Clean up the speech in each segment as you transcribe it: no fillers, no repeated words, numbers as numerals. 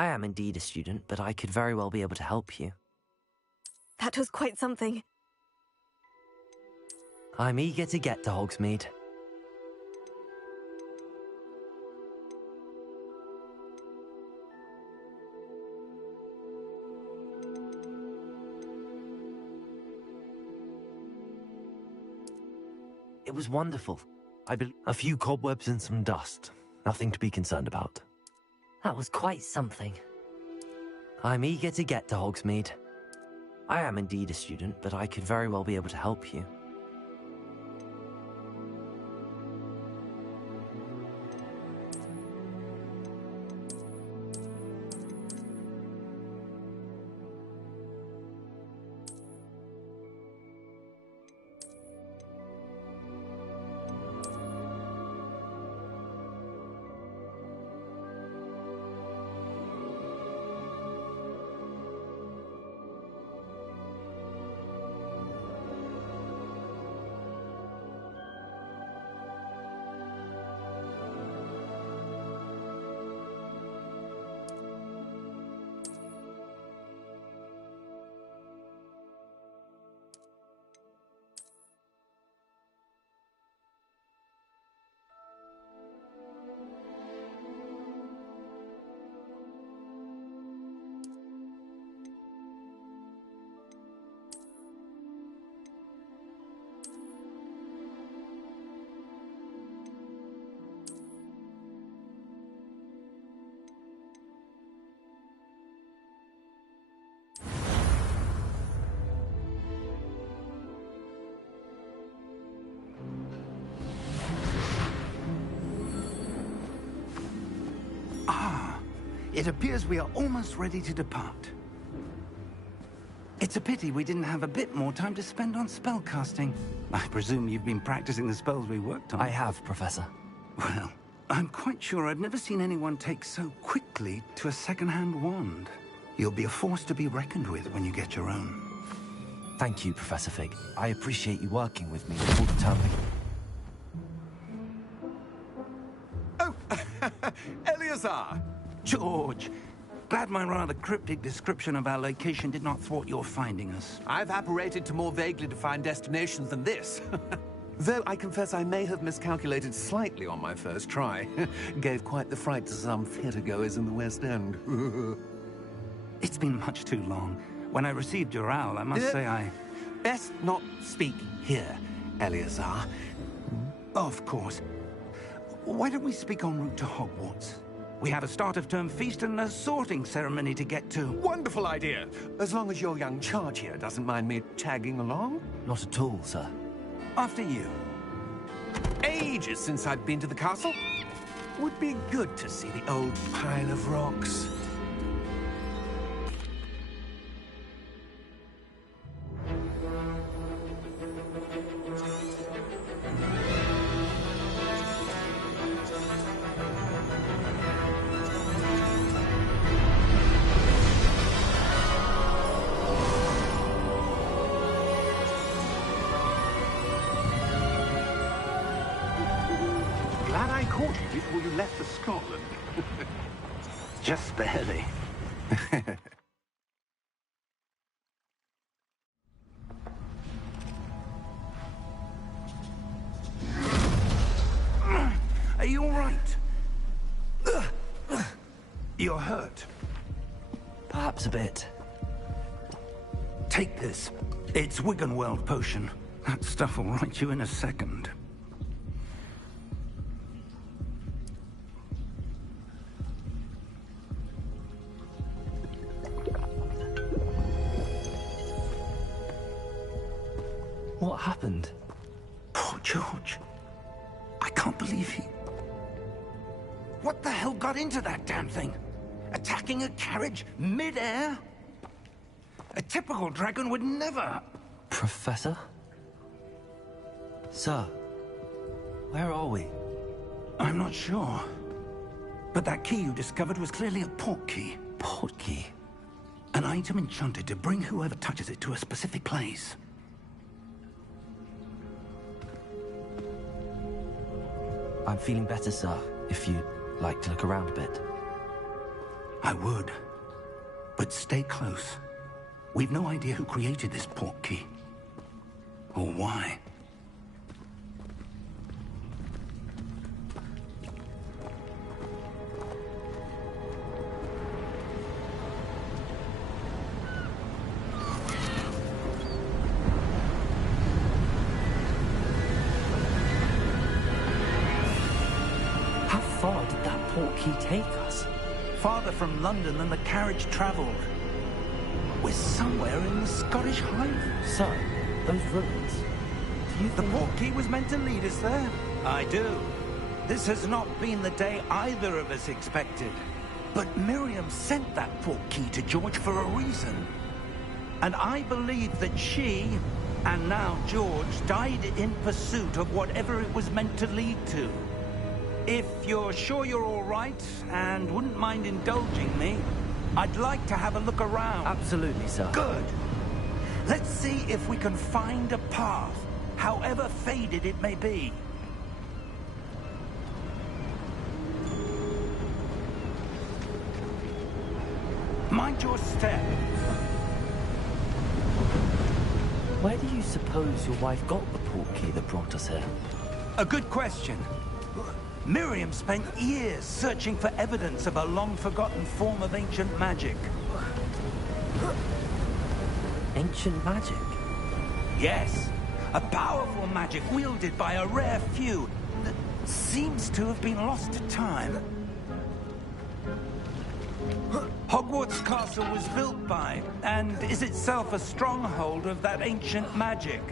I am indeed a student, but I could very well be able to help you. That was quite something. I'm eager to get to Hogsmeade. It was wonderful. A few cobwebs and some dust. Nothing to be concerned about. That was quite something. I'm eager to get to Hogsmeade. I am indeed a student, but I could very well be able to help you. It appears we are almost ready to depart. It's a pity we didn't have a bit more time to spend on spellcasting. I presume you've been practicing the spells we worked on. I have, Professor. Well, I'm quite sure I've never seen anyone take so quickly to a second-hand wand. You'll be a force to be reckoned with when you get your own. Thank you, Professor Fig. I appreciate you working with me all the time. Oh, Eleazar! George, glad my rather cryptic description of our location did not thwart your finding us. I've apparated to more vaguely defined destinations than this. Though I confess I may have miscalculated slightly on my first try. Gave quite the fright to some theatergoers in the West End. It's been much too long. When I received your owl, I must say I... Best not speak here, Eleazar. Of course. Why don't we speak en route to Hogwarts? We have a start-of-term feast and a sorting ceremony to get to. Wonderful idea! As long as your young charge here doesn't mind me tagging along. Not at all, sir. After you. Ages since I'd been to the castle. Would be good to see the old pile of rocks. Glad I caught you before you left for Scotland. Just barely. Are you all right? You're hurt. Perhaps a bit. Take this. It's Wiggenweld potion. That stuff will right you in a second. What happened? Poor George. I can't believe he... What the hell got into that damn thing? Attacking a carriage mid-air? A typical dragon would never... Professor? Sir, where are we? I'm not sure. But that key you discovered was clearly a port key. Port key? An item enchanted to bring whoever touches it to a specific place. I'm feeling better, sir, if you'd like to look around a bit. I would. But stay close. We've no idea who created this portkey. Or why. How far did that portkey take us? Farther from London than the carriage travelled. We're somewhere in the Scottish Highlands. So, those ruins. Do you The think... portkey was meant to lead us there? I do. This has not been the day either of us expected. But Miriam sent that portkey to George for a reason. And I believe that she, and now George, died in pursuit of whatever it was meant to lead to. If you're sure you're all right, and wouldn't mind indulging me, I'd like to have a look around. Absolutely, sir. Good. Let's see if we can find a path, however faded it may be. Mind your step. Where do you suppose your wife got the portkey that brought us here? A good question. Miriam spent years searching for evidence of a long-forgotten form of ancient magic. Ancient magic? Yes, a powerful magic wielded by a rare few that seems to have been lost to time. Hogwarts Castle was built by, and is itself a stronghold of that ancient magic.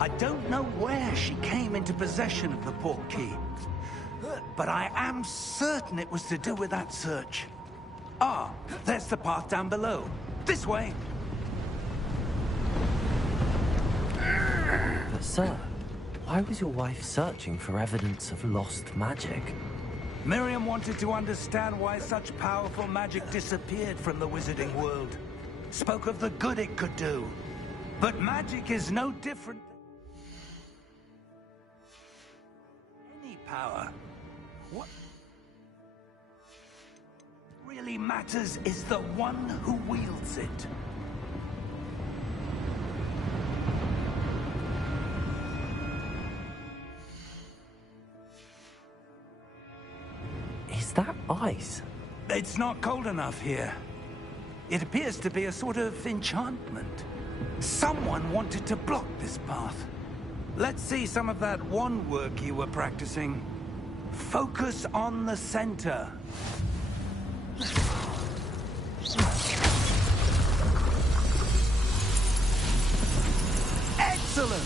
I don't know where she came into possession of the portkey, but I am certain it was to do with that search. Ah, there's the path down below. This way. But sir, why was your wife searching for evidence of lost magic? Miriam wanted to understand why such powerful magic disappeared from the wizarding world. Spoke of the good it could do. But magic is no different than any power. What really matters is the one who wields it. Is that ice? It's not cold enough here. It appears to be a sort of enchantment. Someone wanted to block this path. Let's see some of that wand work you were practicing. Focus on the center. Excellent!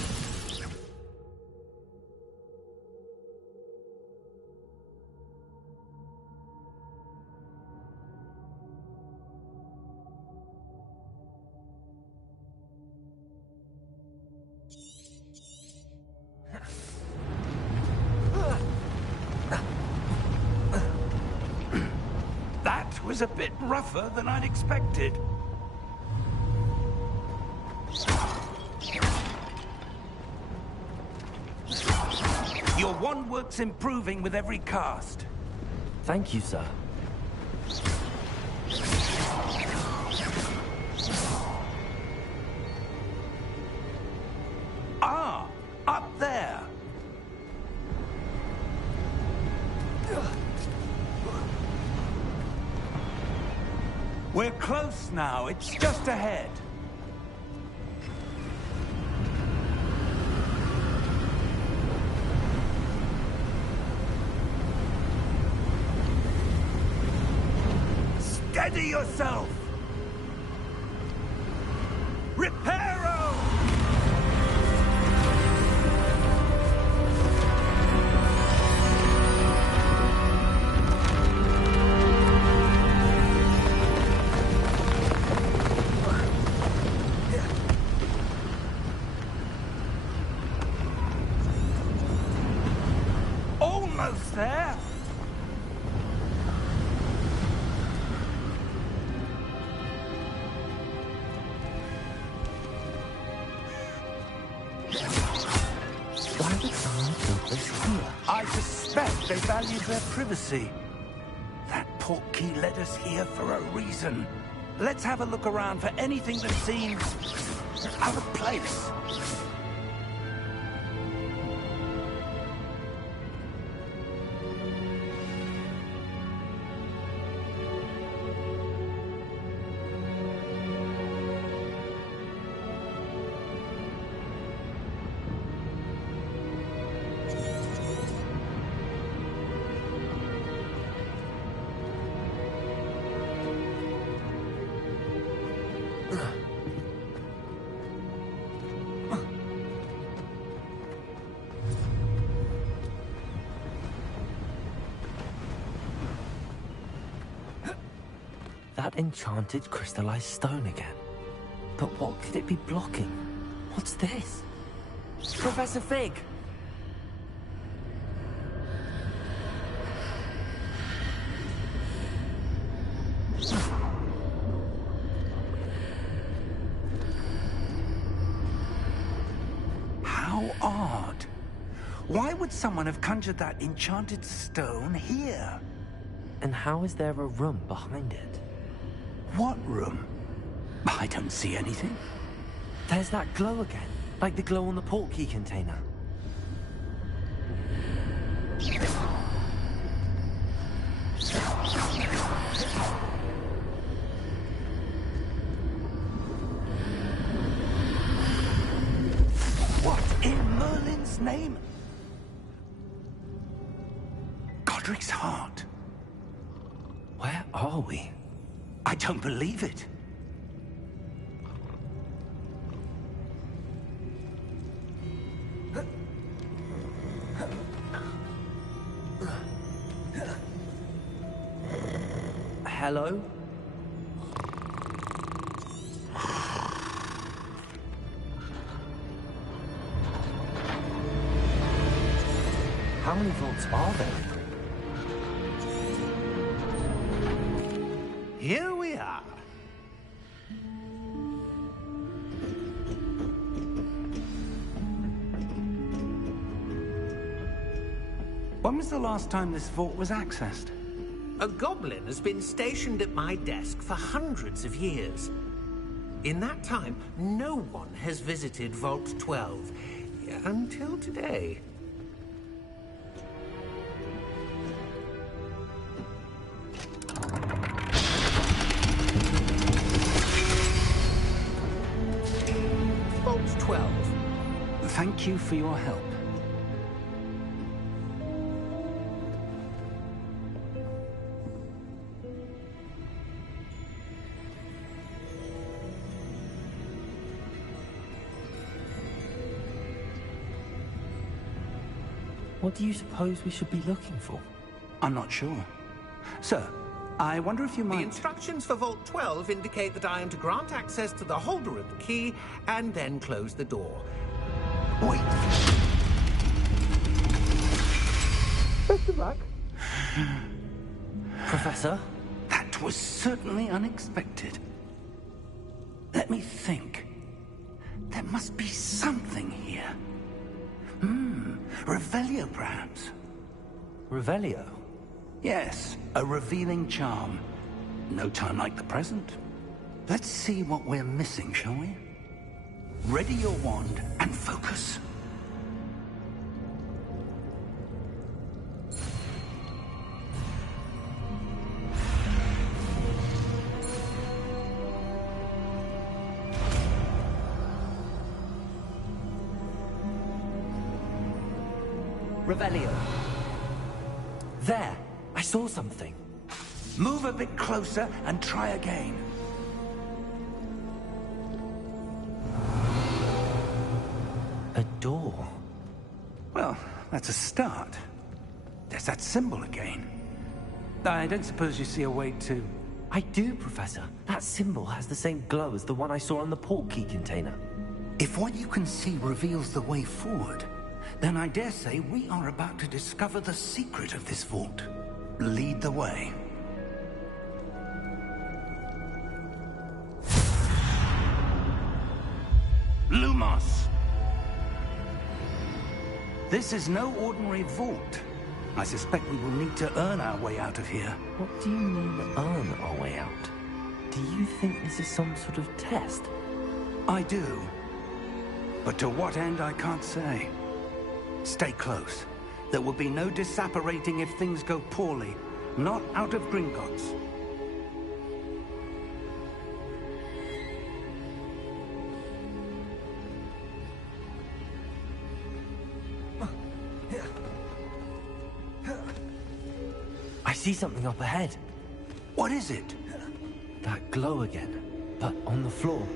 That was a bit rougher than I'd expected. Your wand work's improving with every cast. Thank you, sir. Ah, up there. We're close now. It's just ahead. Steady yourself! Reparo! Almost there! Why would someone build this here? I suspect they valued their privacy. That portkey led us here for a reason. Let's have a look around for anything that seems out of place. That enchanted crystallized stone again. But what could it be blocking? What's this? Professor Fig! How odd. Why would someone have conjured that enchanted stone here? And how is there a room behind it? What room? I don't see anything. There's that glow again, like the glow on the portkey container. What in Merlin's name? Godric's heart. Where are we? I don't believe it. Hello? How many vaults are there? Here we are. When was the last time this vault was accessed? A goblin has been stationed at my desk for hundreds of years. In that time, no one has visited Vault 12 until today. Vault 12. Thank you for your help. What do you suppose we should be looking for? I'm not sure. Sir, I wonder if you The might... instructions for Vault 12 indicate that I am to grant access to the holder of the key and then close the door. Wait. Best of luck. Professor? That was certainly unexpected. Let me think. There must be something here. Revelio, perhaps? Revelio? Yes, a revealing charm. No time like the present. Let's see what we're missing, shall we? Ready your wand and focus. Revelio. There! I saw something. Move a bit closer and try again. A door. Well, that's a start. There's that symbol again. I don't suppose you see a way to... I do, Professor. That symbol has the same glow as the one I saw on the portkey container. If what you can see reveals the way forward, then I dare say we are about to discover the secret of this vault. Lead the way. Lumos! This is no ordinary vault. I suspect we will need to earn our way out of here. What do you mean, earn our way out? Do you think this is some sort of test? I do. But to what end, I can't say. Stay close. There will be no disapparating if things go poorly. Not out of Gringotts. I see something up ahead. What is it? That glow again, but on the floor.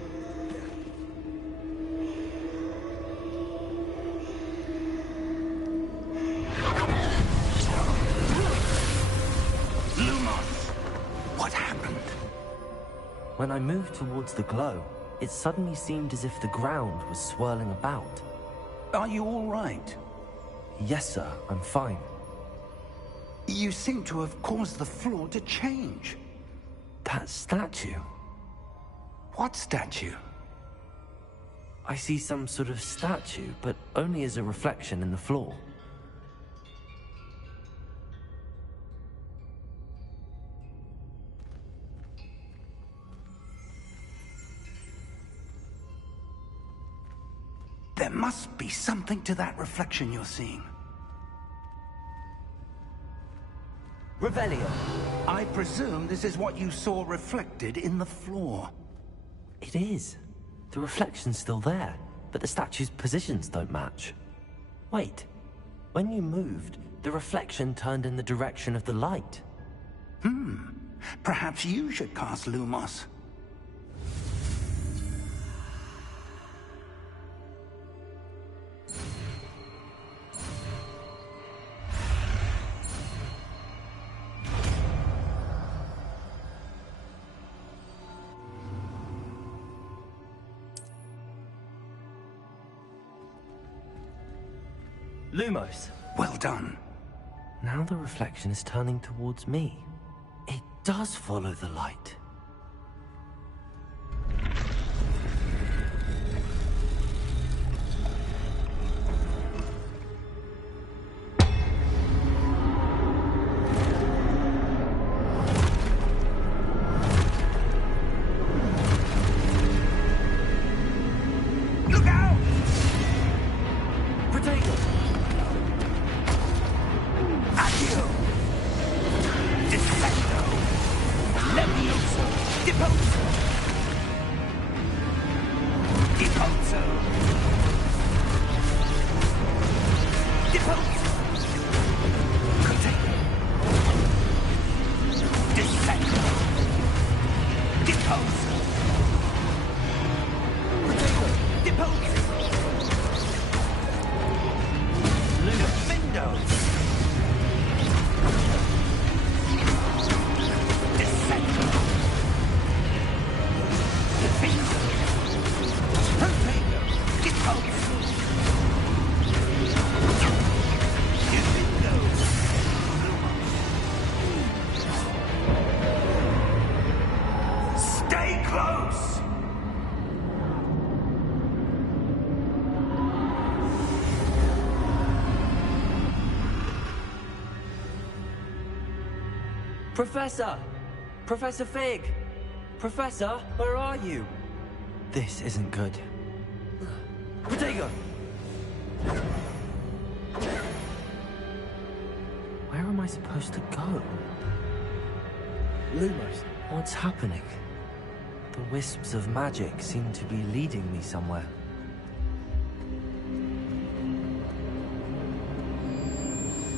Lumos! What happened? When I moved towards the glow, it suddenly seemed as if the ground was swirling about. Are you all right? Yes, sir, I'm fine. You seem to have caused the floor to change. That statue. What statue? I see some sort of statue, but only as a reflection in the floor. There must be something to that reflection you're seeing. Revelio. I presume this is what you saw reflected in the floor. It is. The reflection's still there, but the statue's positions don't match. Wait. When you moved, the reflection turned in the direction of the light. Perhaps you should cast Lumos. Lumos. Well done. Now the reflection is turning towards me. It does follow the light. Look out! Potato! Accio! Defendo! Levioso! Deposo! Deposo! Deposo! Potato! Defendo! Deposo! Potato! Deposo! Defendo! Defendo! Defendo! Potato! Deposo! Defendo! Stay close! Professor! Professor Fig! Professor, where are you? This isn't good. Potato! Where am I supposed to go? Lumos, what's happening? The wisps of magic seem to be leading me somewhere.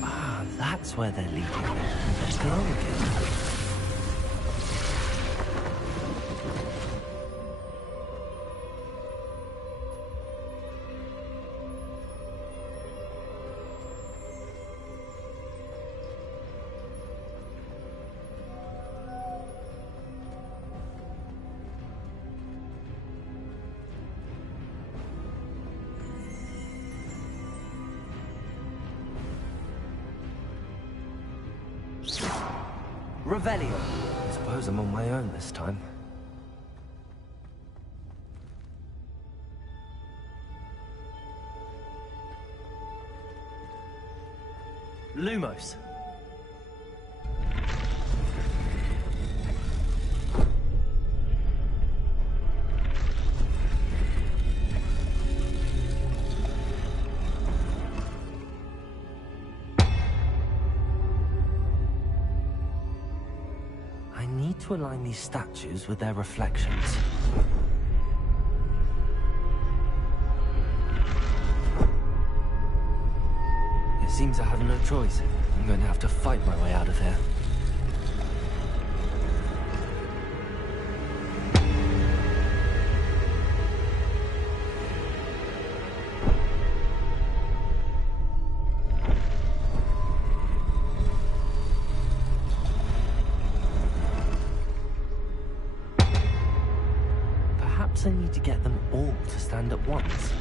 Ah, that's where they're leading me. Let's go again. Revelio. I suppose I'm on my own this time. Lumos. I need to align these statues with their reflections. It seems I have no choice. I'm going to have to fight my way out of here. Perhaps I need to get them all to stand at once.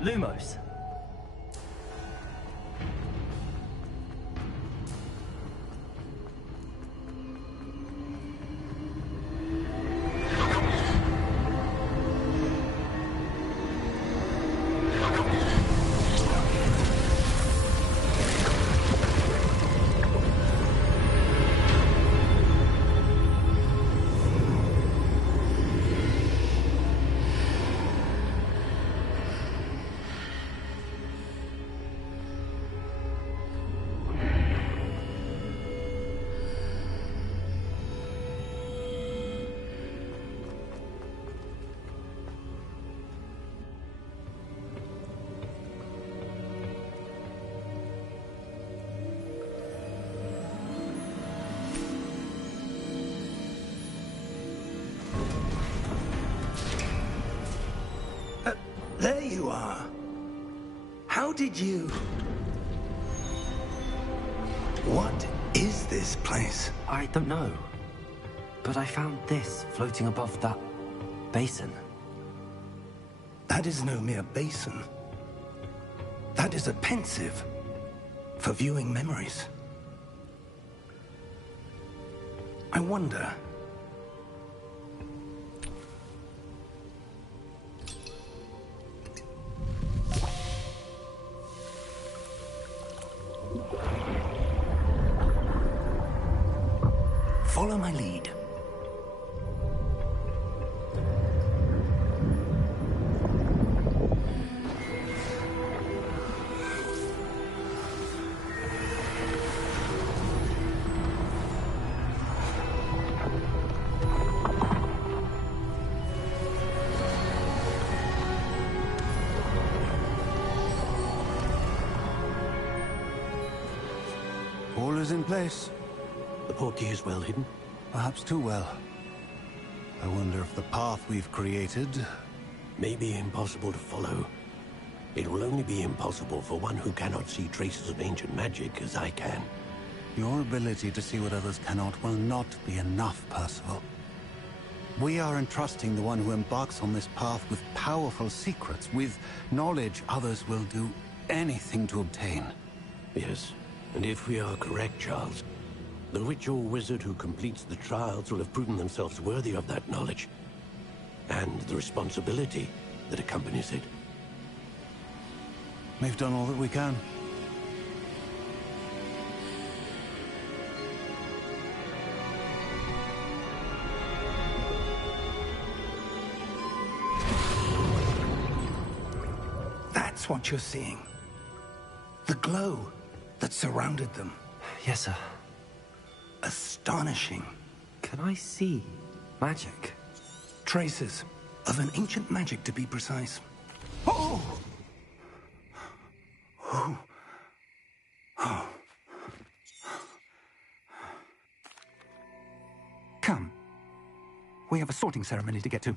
Lumos. There you are. How did you... What is this place? I don't know. But I found this floating above that basin. That is no mere basin. That is a pensive for viewing memories. I wonder... Follow my lead. All is in place. The portkey is well hidden. Perhaps too well. I wonder if the path we've created... May be impossible to follow. It will only be impossible for one who cannot see traces of ancient magic as I can. Your ability to see what others cannot will not be enough, Percival. We are entrusting the one who embarks on this path with powerful secrets, with knowledge others will do anything to obtain. Yes, and if we are correct, Charles, the witch or wizard who completes the trials will have proven themselves worthy of that knowledge, and the responsibility that accompanies it. We've done all that we can. That's what you're seeing. The glow that surrounded them. Yes, sir. Astonishing. Can I see magic? Traces of an ancient magic, to be precise. Oh! Oh. Oh. Come. We have a sorting ceremony to get to.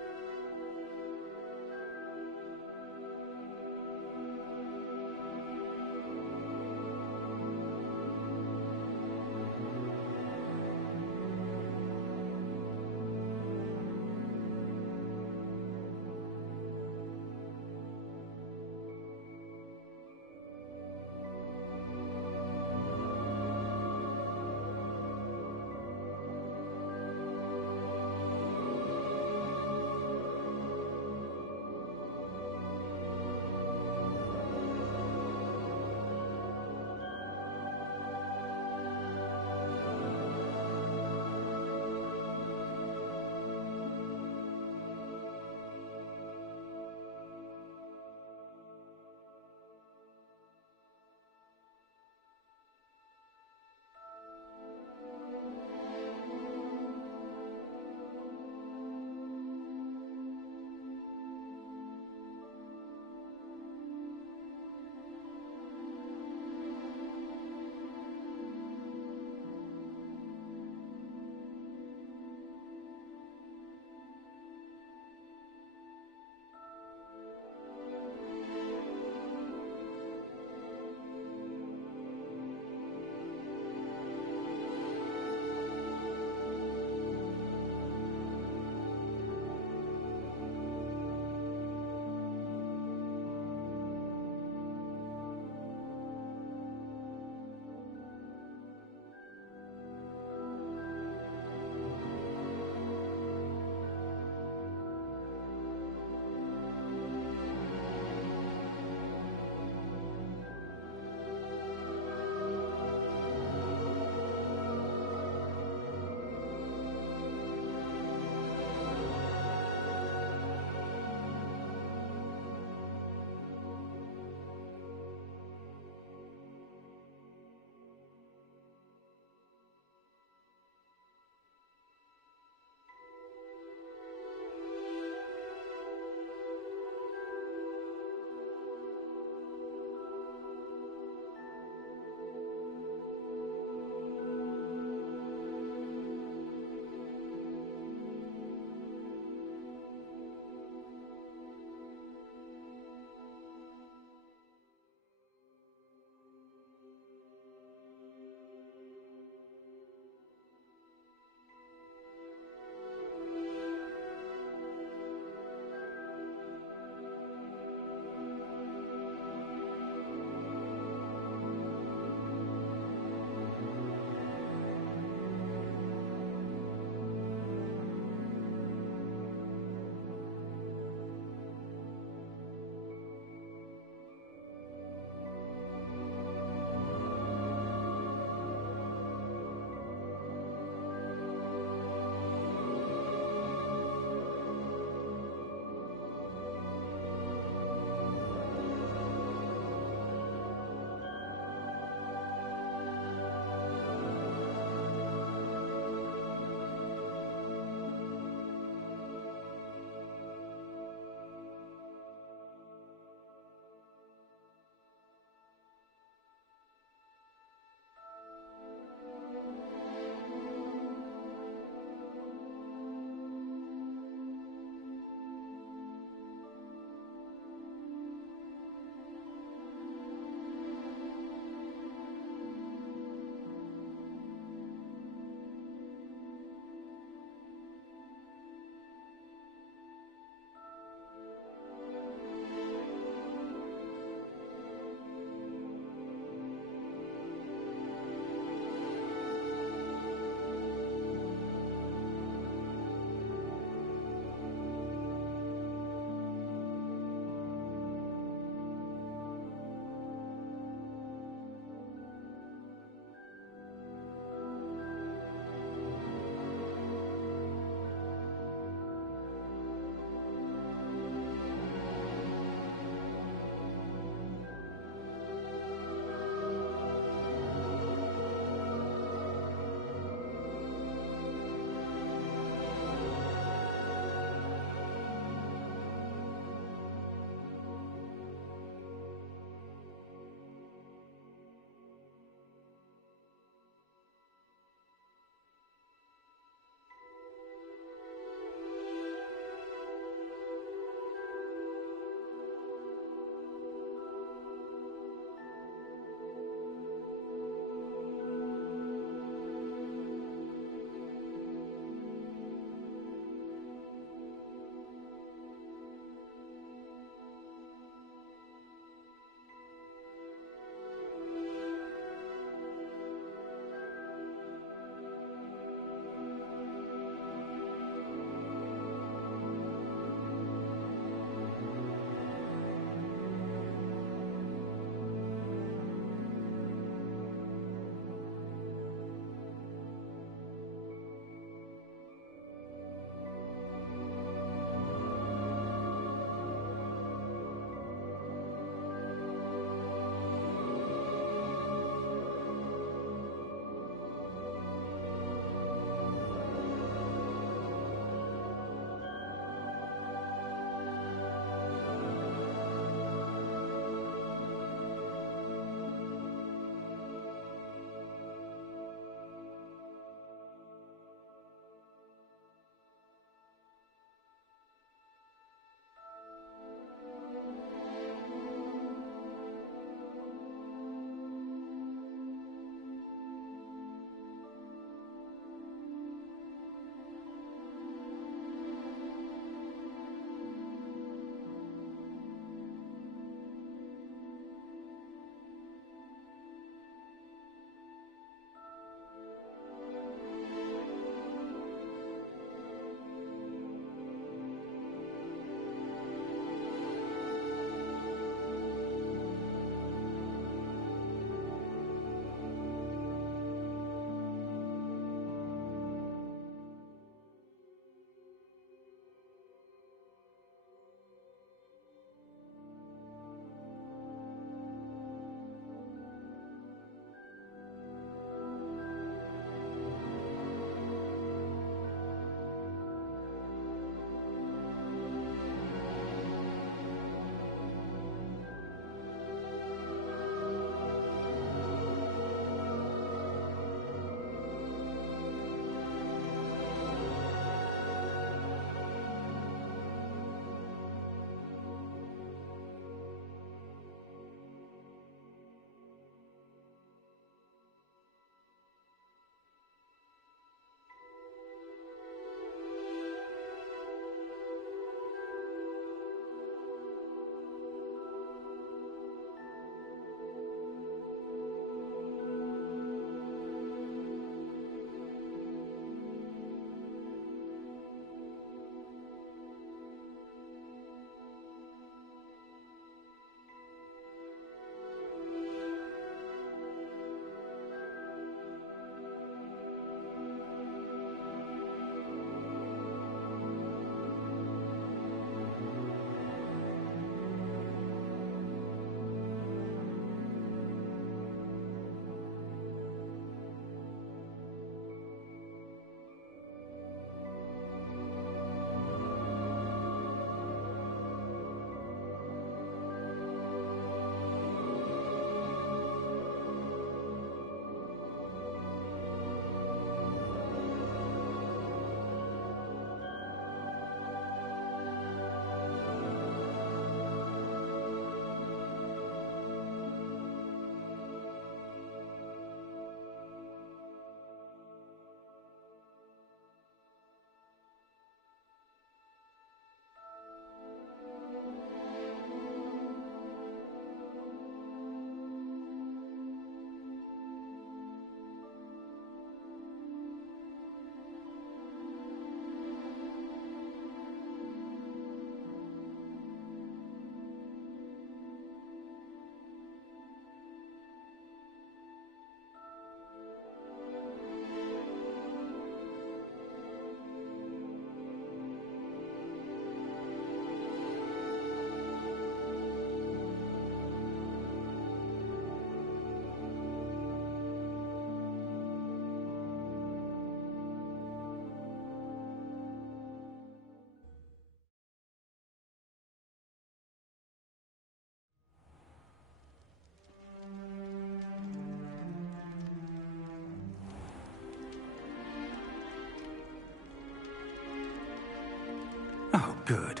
Good.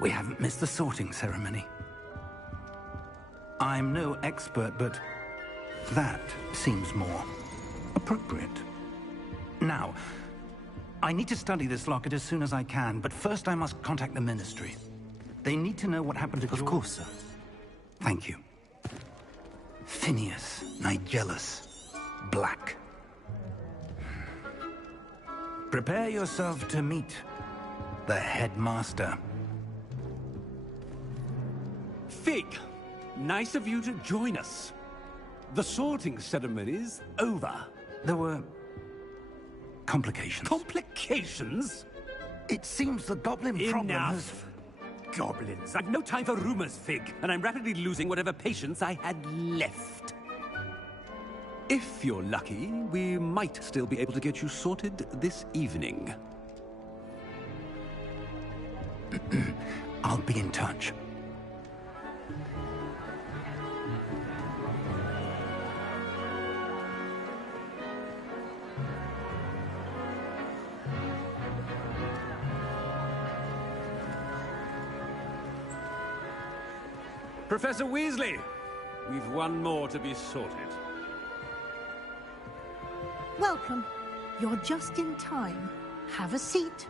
We haven't missed the sorting ceremony. I'm no expert, but that seems more appropriate. Now, I need to study this locket as soon as I can, but first I must contact the Ministry. They need to know what happened to Of course, sir. Thank you. Phineas Nigellus Black. Prepare yourself to meet the headmaster. Fig, nice of you to join us. The sorting ceremony's over. There were complications. Complications? It seems the goblin problem has... Enough! Goblins. I've no time for rumors, Fig, and I'm rapidly losing whatever patience I had left. If you're lucky, we might still be able to get you sorted this evening. I'll be in touch. Professor Weasley, we've one more to be sorted. Welcome. You're just in time. Have a seat.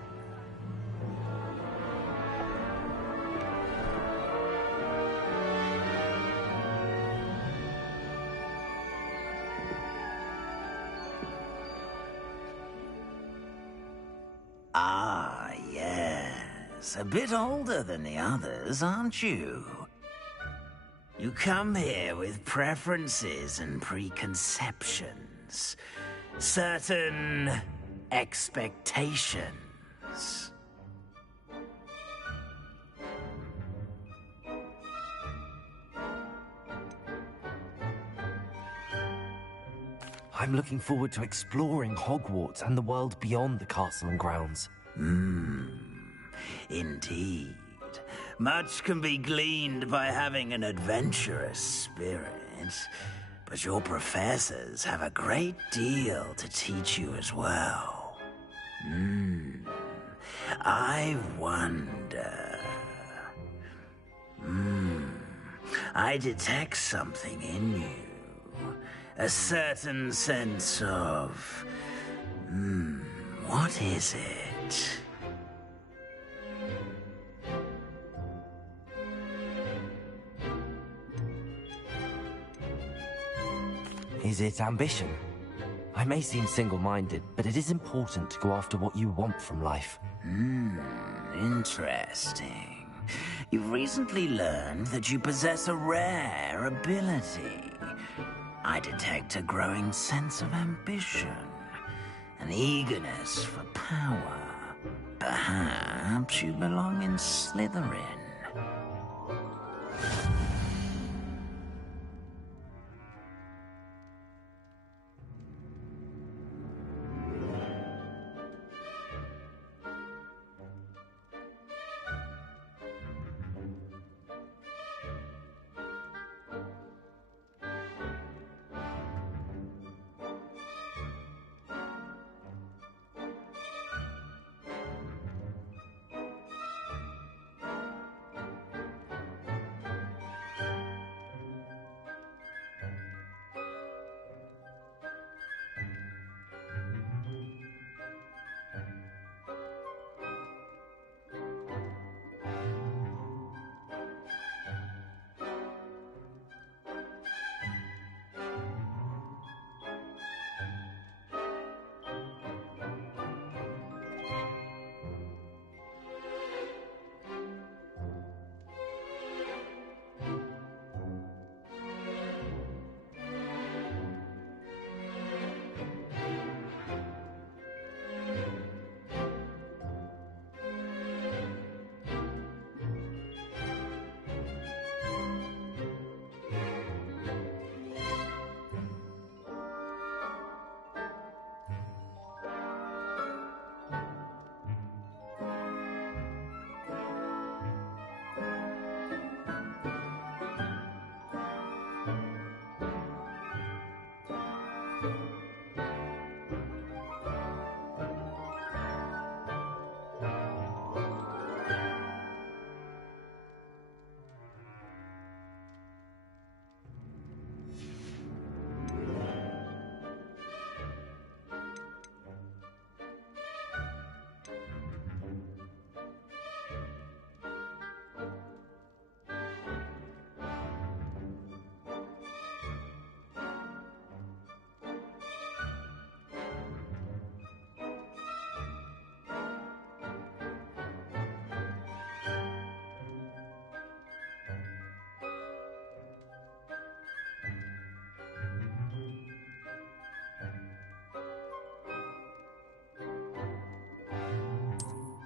Ah, yes. A bit older than the others, aren't you? You come here with preferences and preconceptions. Certain expectations. I'm looking forward to exploring Hogwarts and the world beyond the castle and grounds. Indeed. Much can be gleaned by having an adventurous spirit, but your professors have a great deal to teach you as well. I wonder... I detect something in you. A certain sense of... what is it? Is it ambition? I may seem single-minded, but it is important to go after what you want from life. Interesting. You've recently learned that you possess a rare ability. I detect a growing sense of ambition, an eagerness for power. Perhaps you belong in Slytherin.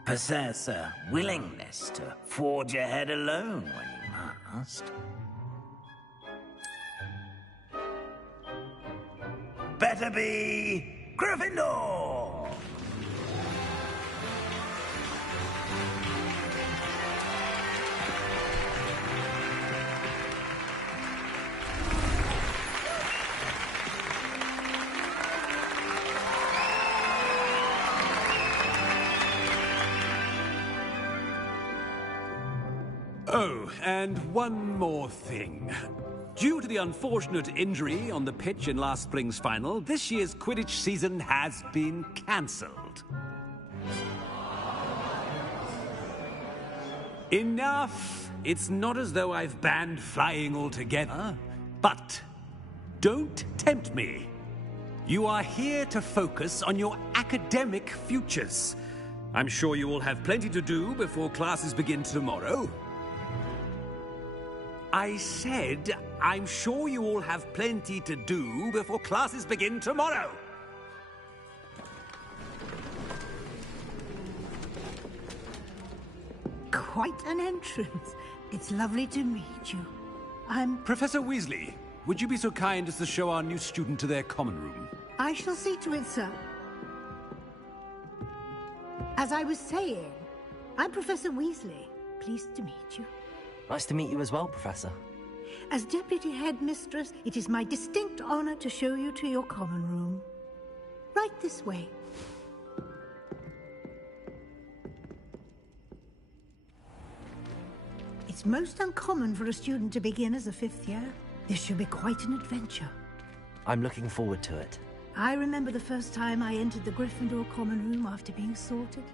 possess a willingness to forge ahead alone when you must. Better be Gryffindor! Oh, and one more thing. Due to the unfortunate injury on the pitch in last spring's final, this year's Quidditch season has been cancelled. Enough! It's not as though I've banned flying altogether, but don't tempt me. You are here to focus on your academic futures. I'm sure you all have plenty to do before classes begin tomorrow. I said, I'm sure you all have plenty to do before classes begin tomorrow. Quite an entrance. It's lovely to meet you. I'm... Professor Weasley, would you be so kind as to show our new student to their common room? I shall see to it, sir. As I was saying, I'm Professor Weasley. Pleased to meet you. Nice to meet you as well, Professor. As Deputy Headmistress, it is my distinct honor to show you to your common room. Right this way. It's most uncommon for a student to begin as a fifth year. This should be quite an adventure. I'm looking forward to it. I remember the first time I entered the Gryffindor common room after being sorted.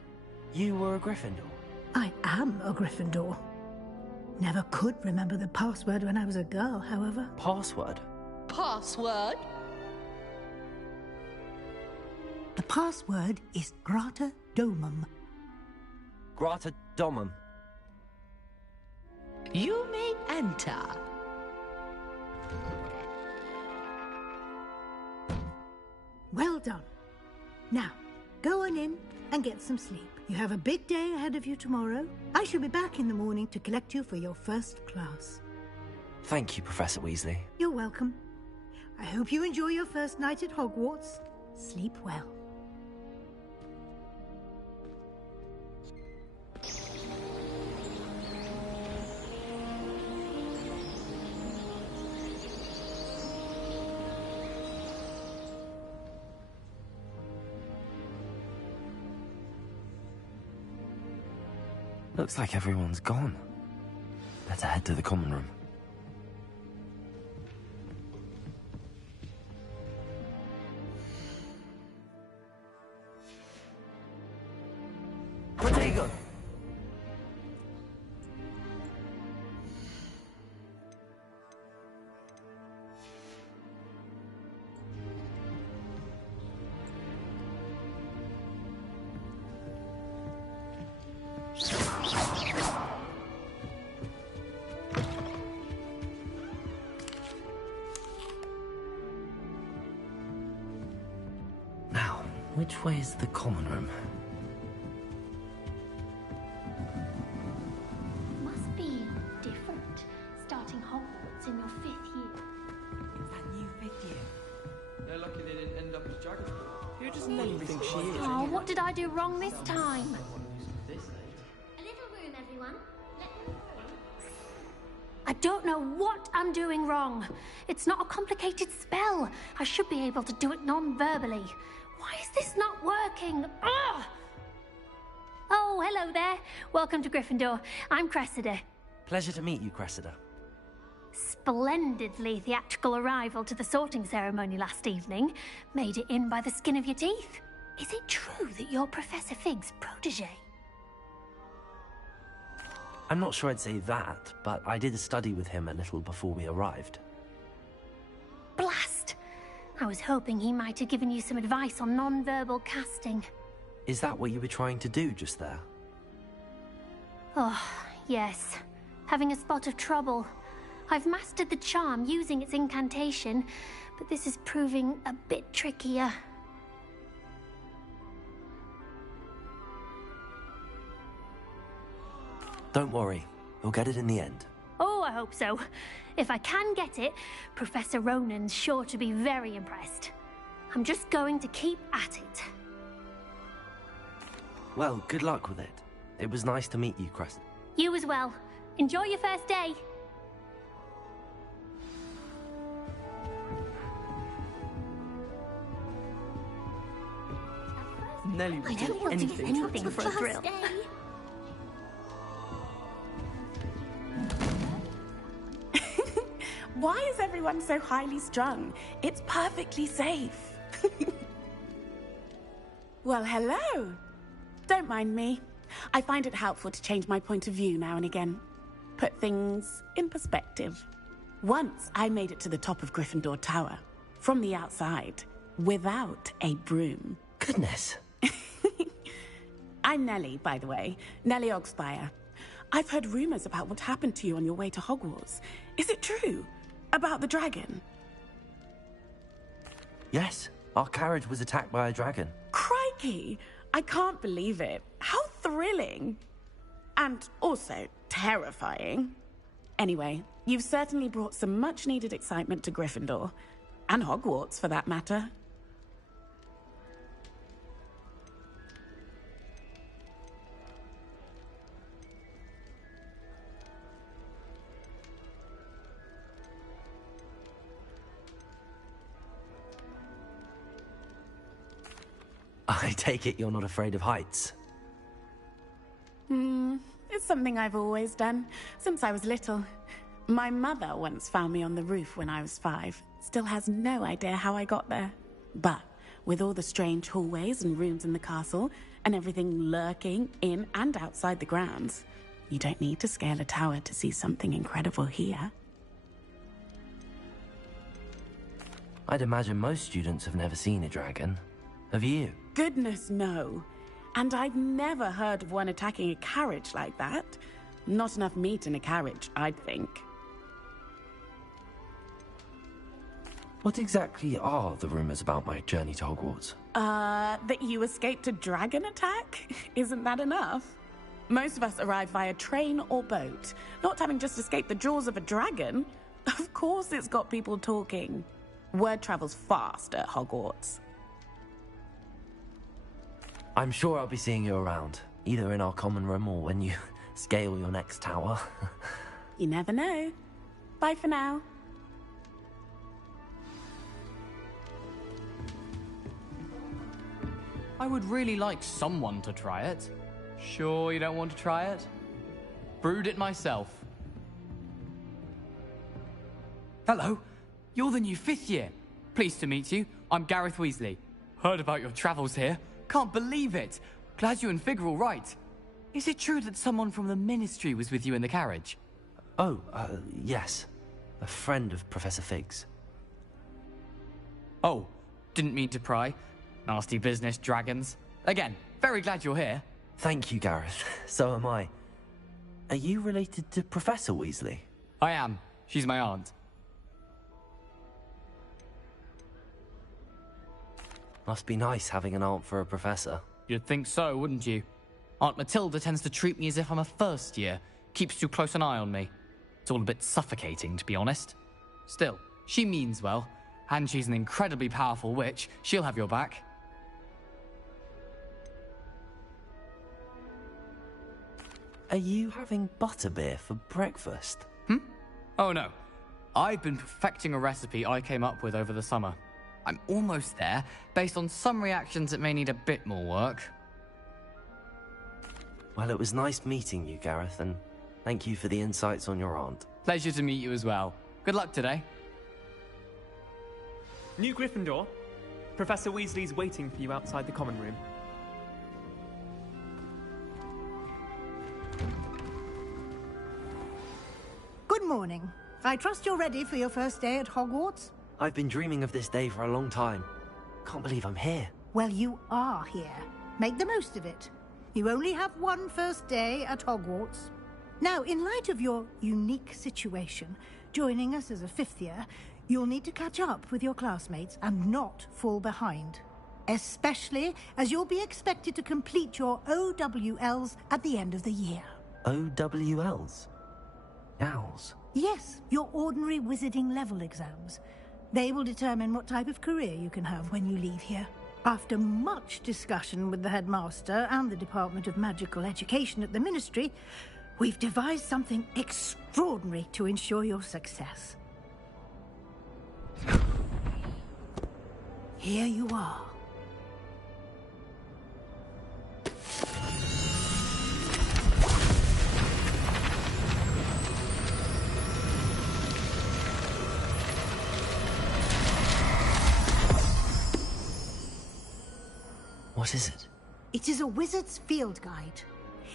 You were a Gryffindor? I am a Gryffindor. Never could remember the password when I was a girl, however. Password? Password? The password is Grata Domum. Grata Domum. You may enter. Well done. Now, go on in and get some sleep. You have a big day ahead of you tomorrow. I shall be back in the morning to collect you for your first class. Thank you, Professor Weasley. You're welcome. I hope you enjoy your first night at Hogwarts. Sleep well. Looks like everyone's gone. Better head to the common room. Protego! Which way is the common room? Must be different, starting Hogwarts in your 5th year. It's that new 5th year. They're lucky they didn't end up as Dragon School. Who does Nelly think she is? Oh, what did I do wrong this time? A little room, everyone. I don't know what I'm doing wrong. It's not a complicated spell. I should be able to do it non-verbally. Why is this not working? Ugh! Oh, hello there. Welcome to Gryffindor. I'm Cressida. Pleasure to meet you, Cressida. Splendidly theatrical arrival to the sorting ceremony last evening. Made it in by the skin of your teeth. Is it true that you're Professor Fig's protege? I'm not sure I'd say that, but I did study with him a little before we arrived. Blast! I was hoping he might have given you some advice on non-verbal casting. Is that what you were trying to do just there? Oh, yes. Having a spot of trouble. I've mastered the charm using its incantation, but this is proving a bit trickier. Don't worry. You'll get it in the end. Oh, I hope so. If I can get it, Professor Ronan's sure to be very impressed. I'm just going to keep at it. Well, good luck with it. It was nice to meet you, Crest. You as well. Enjoy your first day. Nelly would I do don't want to do anything for a thrill. Why is everyone so highly strung? It's perfectly safe. Well, hello. Don't mind me. I find it helpful to change my point of view now and again. Put things in perspective. Once I made it to the top of Gryffindor Tower, from the outside, without a broom. Goodness. I'm Nellie, by the way. Nellie Ogspire. I've heard rumors about what happened to you on your way to Hogwarts. Is it true? About the dragon? Yes, our carriage was attacked by a dragon. Crikey! I can't believe it. How thrilling! And also terrifying. Anyway, you've certainly brought some much-needed excitement to Gryffindor. And Hogwarts, for that matter. I take it you're not afraid of heights. It's something I've always done, since I was little. My mother once found me on the roof when I was 5. Still has no idea how I got there. But with all the strange hallways and rooms in the castle, and everything lurking in and outside the grounds, you don't need to scale a tower to see something incredible here. I'd imagine most students have never seen a dragon. Have you? Goodness, no. And I've never heard of one attacking a carriage like that. Not enough meat in a carriage, I'd think. What exactly are the rumors about my journey to Hogwarts? That you escaped a dragon attack? Isn't that enough? Most of us arrive via train or boat, not having just escaped the jaws of a dragon. Of course it's got people talking. Word travels fast at Hogwarts. I'm sure I'll be seeing you around, either in our common room or when you scale your next tower. You never know. Bye for now. I would really like someone to try it. Sure you don't want to try it? Brewed it myself. Hello, you're the new 5th year. Pleased to meet you. I'm Gareth Weasley. Heard about your travels here. Can't believe it. Glad you and Fig are all right. Is it true that someone from the Ministry was with you in the carriage? Oh, yes. A friend of Professor Fig's. Oh, didn't mean to pry. Nasty business, dragons. Again, very glad you're here. Thank you, Gareth. So am I. Are you related to Professor Weasley? I am. She's my aunt. Must be nice having an aunt for a professor. You'd think so, wouldn't you? Aunt Matilda tends to treat me as if I'm a first year. Keeps too close an eye on me. It's all a bit suffocating, to be honest. Still, she means well. And she's an incredibly powerful witch. She'll have your back. Are you having butterbeer for breakfast? Oh no. I've been perfecting a recipe I came up with over the summer. I'm almost there. Based on some reactions, it may need a bit more work. Well, it was nice meeting you, Gareth, and thank you for the insights on your aunt. Pleasure to meet you as well. Good luck today. New Gryffindor. Professor Weasley's waiting for you outside the common room. Good morning. I trust you're ready for your first day at Hogwarts? I've been dreaming of this day for a long time. Can't believe I'm here. Well, you are here. Make the most of it. You only have one first day at Hogwarts. Now, in light of your unique situation, joining us as a 5th year, you'll need to catch up with your classmates and not fall behind. Especially as you'll be expected to complete your OWLs at the end of the year. OWLs? Owls? Yes, your ordinary wizarding level exams. They will determine what type of career you can have when you leave here. After much discussion with the headmaster and the Department of Magical Education at the Ministry, we've devised something extraordinary to ensure your success. Here you are. What is it? It is a wizard's field guide.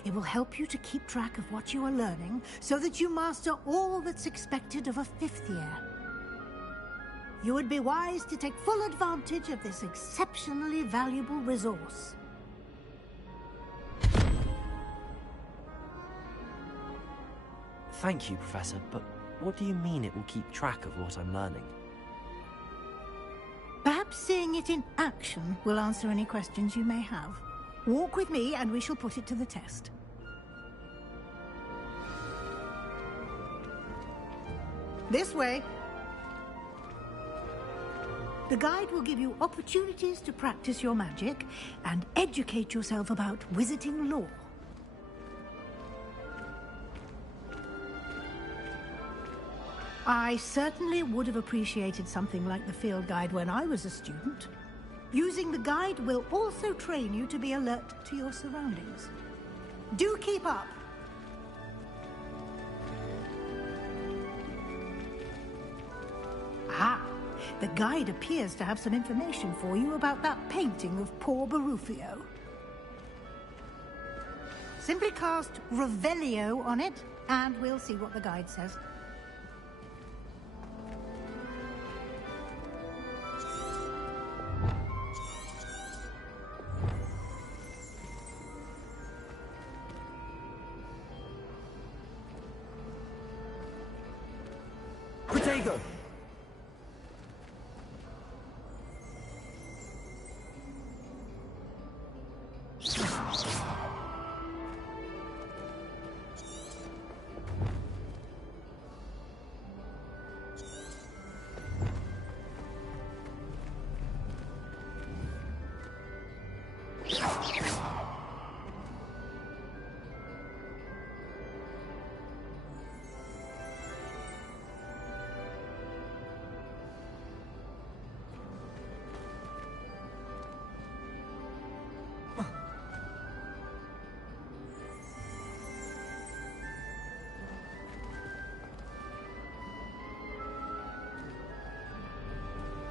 It will help you to keep track of what you are learning so that you master all that's expected of a 5th year. You would be wise to take full advantage of this exceptionally valuable resource. Thank you, Professor, but what do you mean it will keep track of what I'm learning? Perhaps seeing it in action will answer any questions you may have. Walk with me and we shall put it to the test. This way. The guide will give you opportunities to practice your magic and educate yourself about wizarding lore. I certainly would have appreciated something like the field guide when I was a student. Using the guide will also train you to be alert to your surroundings. Do keep up! Ah, the guide appears to have some information for you about that painting of poor Barufio. Simply cast Revelio on it, and we'll see what the guide says. Protego!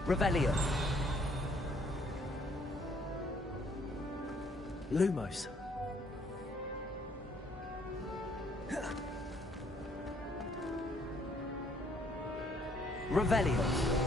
Revelio. Lumos. Revelio.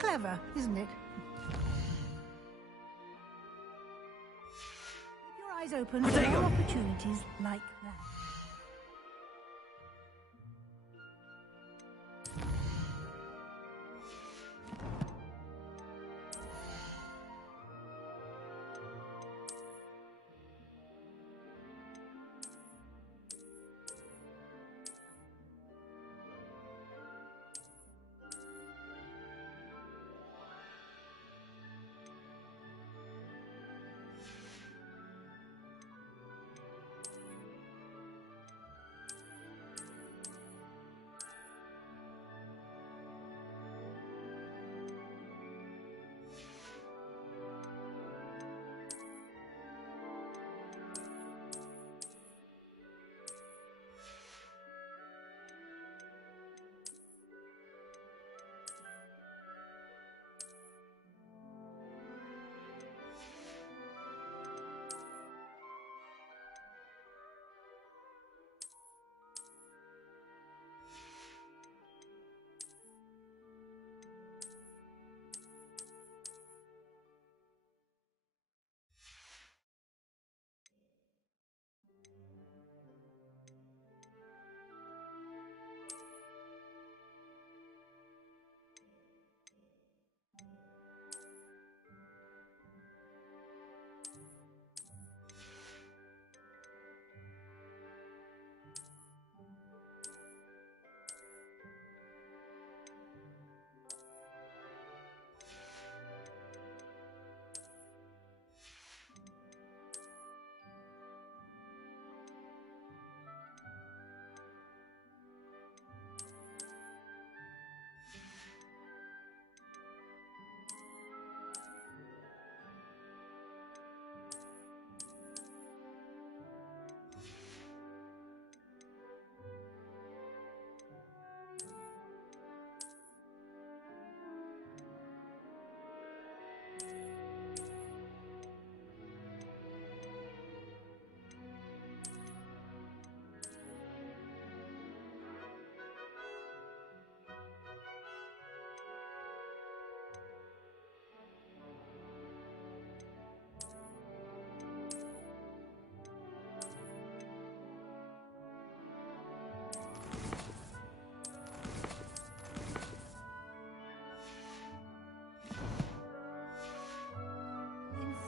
Clever, isn't it? eyes open for more opportunities like that.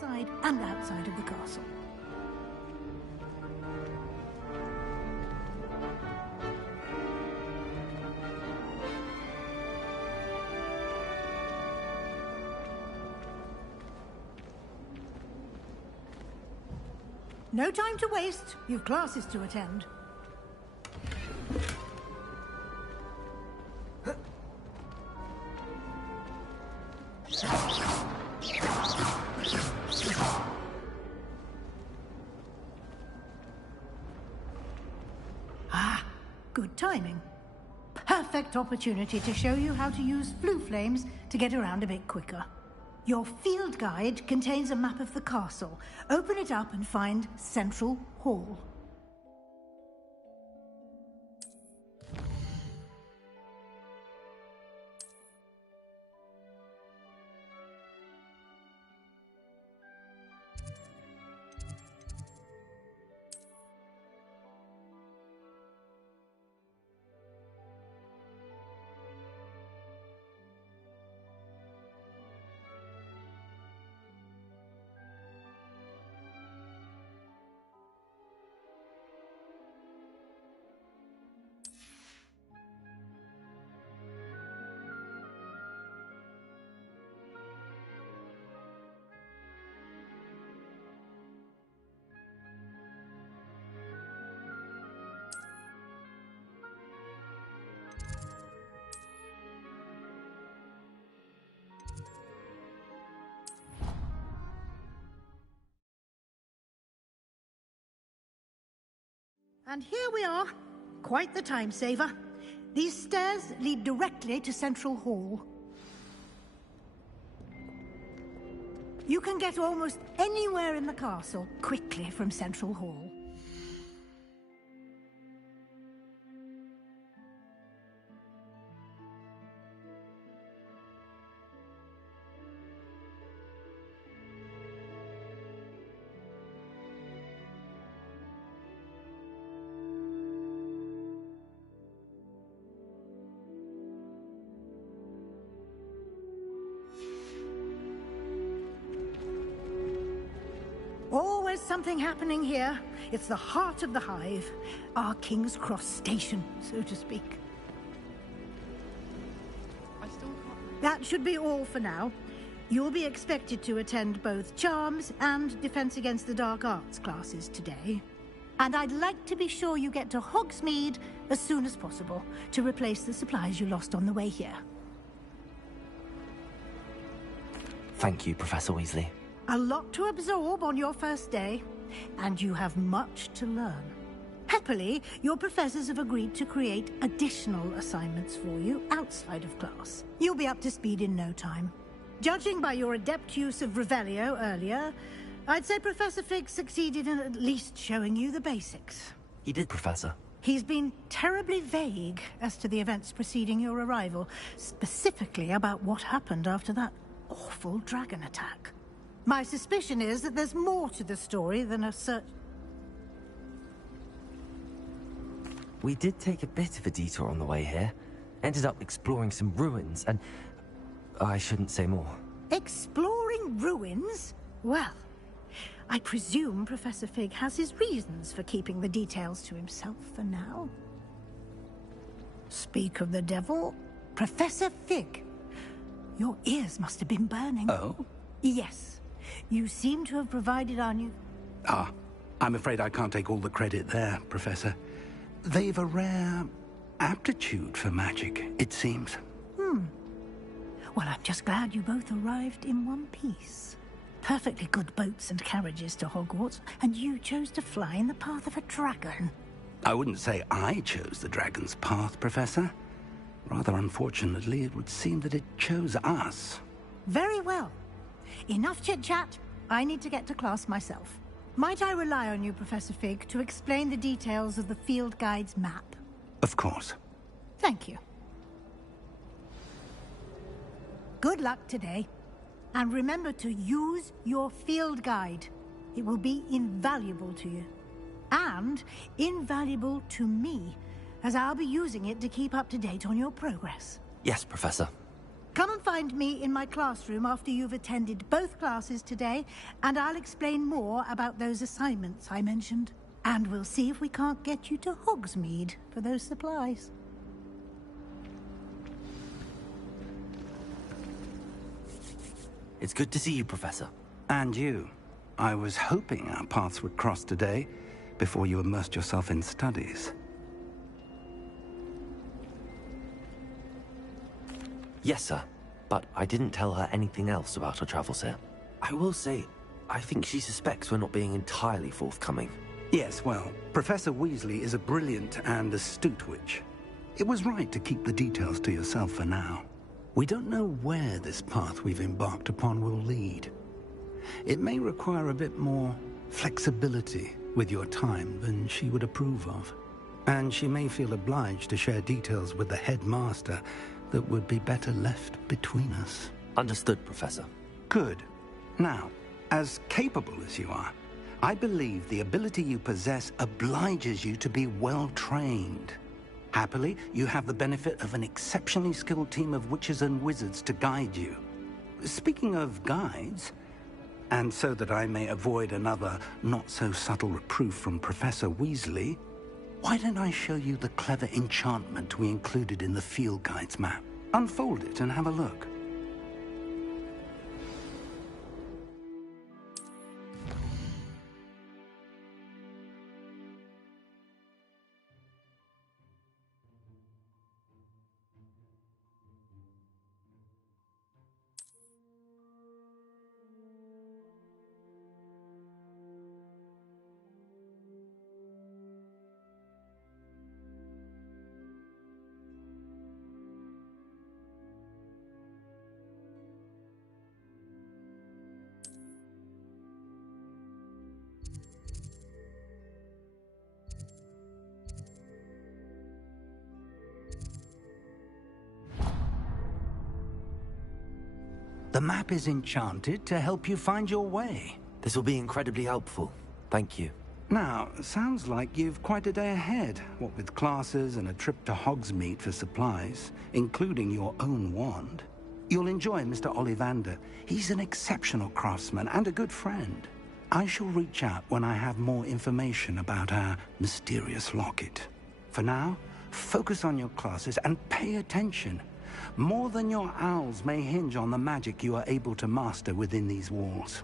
Inside and outside of the castle. No time to waste. You've classes to attend. Ah, good timing. Perfect opportunity to show you how to use flue flames to get around a bit quicker. Your field guide contains a map of the castle. Open it up and find Central Hall. And here we are. Quite the time saver. These stairs lead directly to Central Hall. You can get almost anywhere in the castle quickly from Central Hall. something happening here. It's the heart of the hive. Our King's Cross station, so to speak. That should be all for now. You'll be expected to attend both Charms and Defense Against the Dark Arts classes today. And I'd like to be sure you get to Hogsmeade as soon as possible to replace the supplies you lost on the way here. Thank you, Professor Weasley. A lot to absorb on your first day, and you have much to learn. Happily, your professors have agreed to create additional assignments for you outside of class. You'll be up to speed in no time. Judging by your adept use of Revelio earlier, I'd say Professor Fig succeeded in at least showing you the basics. He did, Professor. He's been terribly vague as to the events preceding your arrival, specifically about what happened after that awful dragon attack. My suspicion is that there's more to the story than a search. We did take a bit of a detour on the way here. Ended up exploring some ruins and... I shouldn't say more. Exploring ruins? Well, I presume Professor Fig has his reasons for keeping the details to himself for now. Speak of the devil, Professor Fig. Your ears must have been burning. Oh? Yes. You seem to have provided our new... I'm afraid I can't take all the credit there, Professor. They've a rare aptitude for magic, it seems. Well, I'm just glad you both arrived in one piece. Perfectly good boats and carriages to Hogwarts, and you chose to fly in the path of a dragon. I wouldn't say I chose the dragon's path, Professor. Rather unfortunately, it would seem that it chose us. Very well. Enough chit-chat. I need to get to class myself. Might I rely on you, Professor Fig, to explain the details of the field guide's map? Of course. Thank you. Good luck today. And remember to use your field guide. It will be invaluable to you. And invaluable to me, as I'll be using it to keep up to date on your progress. Yes, Professor. Come and find me in my classroom after you've attended both classes today, and I'll explain more about those assignments I mentioned. And we'll see if we can't get you to Hogsmeade for those supplies. It's good to see you, Professor. And you. I was hoping our paths would cross today, before you immersed yourself in studies. Yes, sir. But I didn't tell her anything else about our travels here. I will say, I think she suspects we're not being entirely forthcoming. Yes, well, Professor Weasley is a brilliant and astute witch. It was right to keep the details to yourself for now. We don't know where this path we've embarked upon will lead. It may require a bit more flexibility with your time than she would approve of. And she may feel obliged to share details with the headmaster that would be better left between us. Understood, Professor. Good. Now, as capable as you are, I believe the ability you possess obliges you to be well-trained. Happily, you have the benefit of an exceptionally skilled team of witches and wizards to guide you. Speaking of guides, and so that I may avoid another not-so-subtle reproof from Professor Weasley, why don't I show you the clever enchantment we included in the field guide's map? Unfold it and have a look. The map is enchanted to help you find your way. This will be incredibly helpful. Thank you. Now, sounds like you've quite a day ahead, what with classes and a trip to Hogsmeade for supplies, including your own wand. You'll enjoy Mr. Ollivander. He's an exceptional craftsman and a good friend. I shall reach out when I have more information about our mysterious locket. For now, focus on your classes and pay attention. More than your owls may hinge on the magic you are able to master within these walls.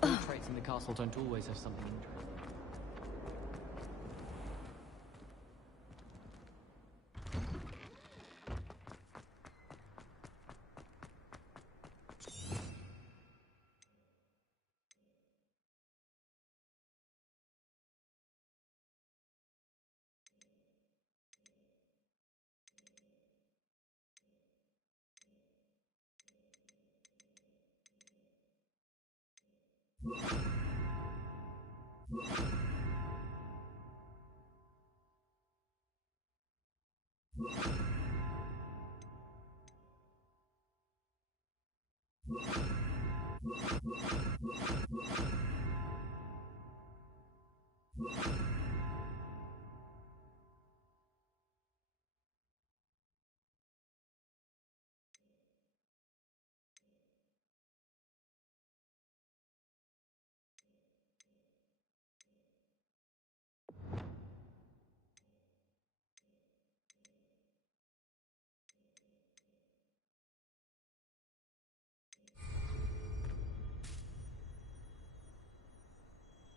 The portraits in the castle don't always have something interesting.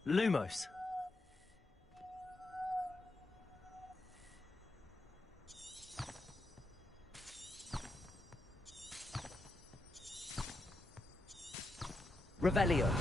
Lumos. Revelio.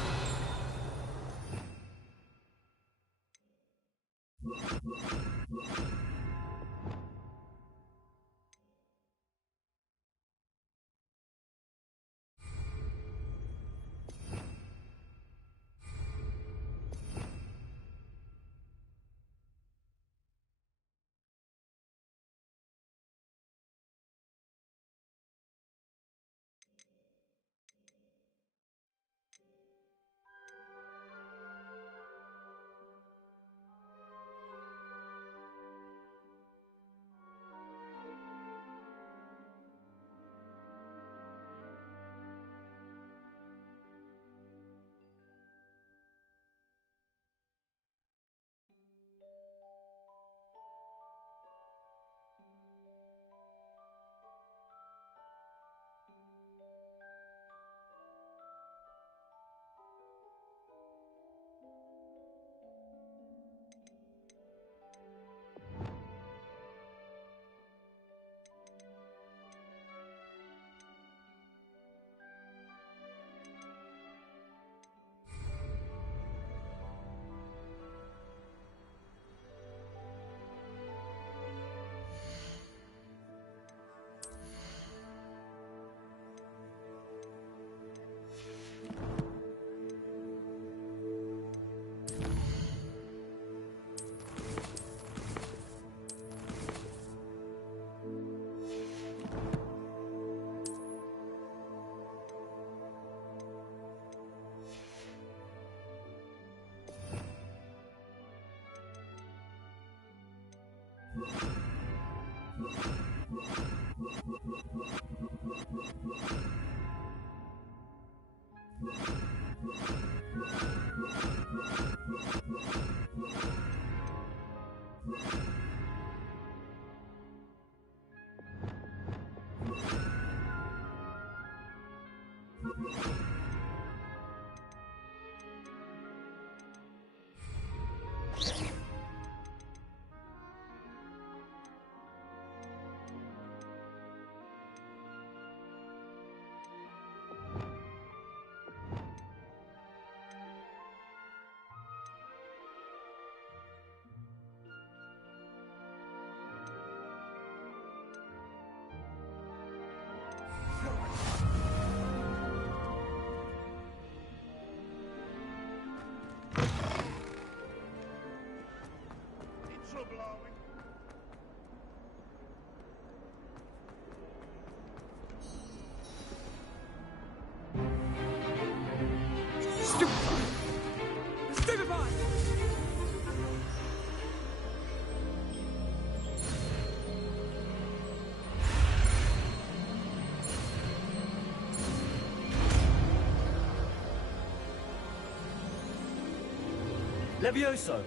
Levioso!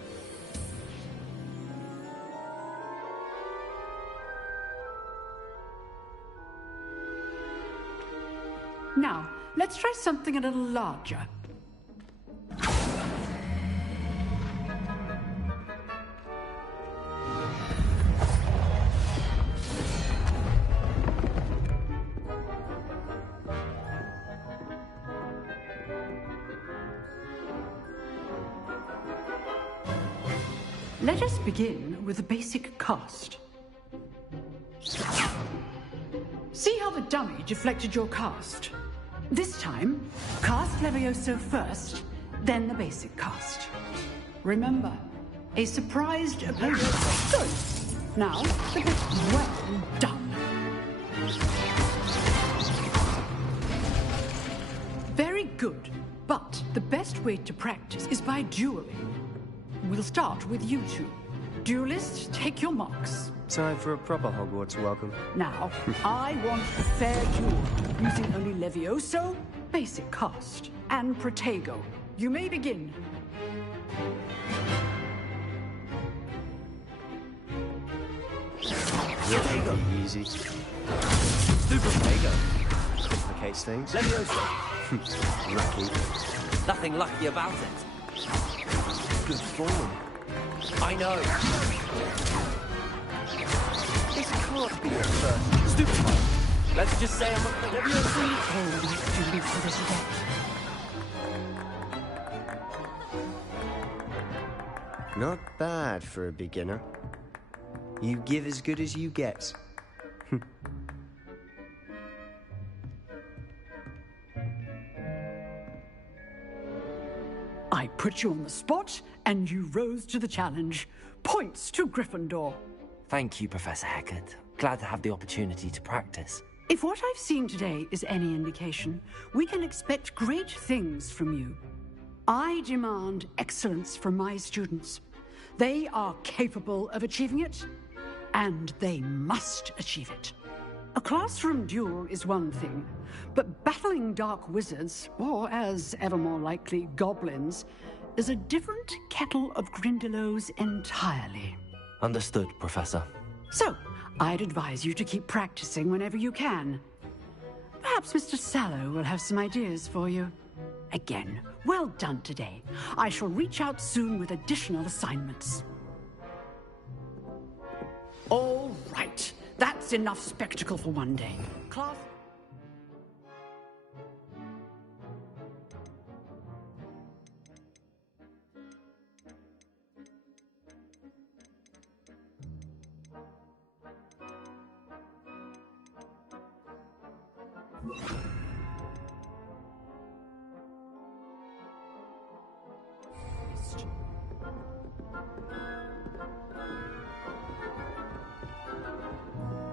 Now, let's try something a little larger. Let us begin with the basic cast. See how the dummy deflected your cast? This time, cast Levioso first, then the basic cast. Remember, a surprised opponent. Good. Now, the bit well done. Very good, but the best way to practice is by dueling. We'll start with you two. Duelists, take your marks. Time for a proper Hogwarts welcome. Now, I want a fair duel, using only Levioso, basic cast, and Protego. You may begin. Protego. Easy. Super Protego. Complicates things. Levioso. Lucky. Nothing lucky about it. Good form. I know. This can't be your first. Stupid. Let's just say I'm a Levioso. Not bad for a beginner. You give as good as you get. I put you on the spot, and you rose to the challenge. Points to Gryffindor. Thank you, Professor Hecat. Glad to have the opportunity to practice. If what I've seen today is any indication, we can expect great things from you. I demand excellence from my students. They are capable of achieving it, and they must achieve it. A classroom duel is one thing, but battling dark wizards, or as ever more likely, goblins, is a different kettle of Grindylows entirely. Understood, Professor. So, I'd advise you to keep practicing whenever you can. Perhaps Mr. Sallow will have some ideas for you. Again, well done today. I shall reach out soon with additional assignments. All right. That's enough spectacle for one day. Class...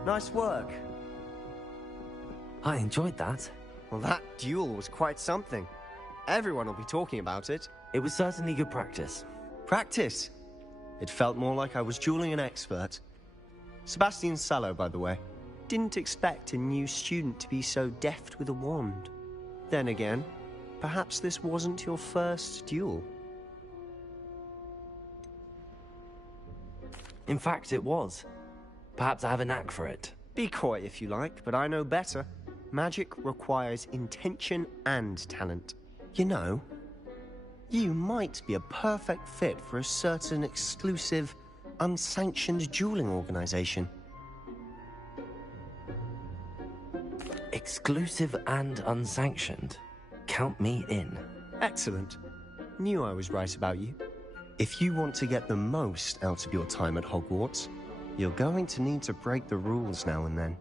Nice work. I enjoyed that. Well, that duel was quite something. Everyone will be talking about it. It was certainly good practice. Practice? It felt more like I was dueling an expert. Sebastian Sallow, by the way. Didn't expect a new student to be so deft with a wand. Then again, perhaps this wasn't your first duel. In fact, it was. Perhaps I have a knack for it. Be coy if you like, but I know better. Magic requires intention and talent. You know, you might be a perfect fit for a certain exclusive, unsanctioned dueling organization. Exclusive and unsanctioned? Count me in. Excellent. Knew I was right about you. If you want to get the most out of your time at Hogwarts, you're going to need to break the rules now and then.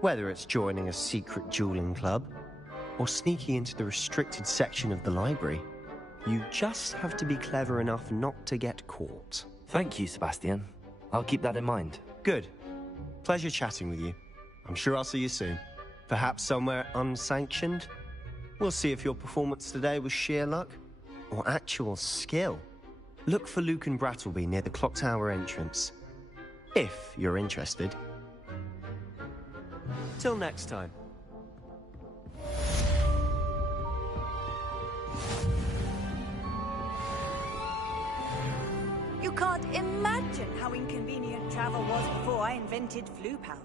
Whether it's joining a secret dueling club, or sneaking into the restricted section of the library, you just have to be clever enough not to get caught. Thank you, Sebastian. I'll keep that in mind. Good. Pleasure chatting with you. I'm sure I'll see you soon. Perhaps somewhere unsanctioned? We'll see if your performance today was sheer luck, or actual skill. Look for Luke and Brattleby near the Clock Tower entrance. If you're interested. Till next time. can't imagine how inconvenient travel was before I invented flu powder.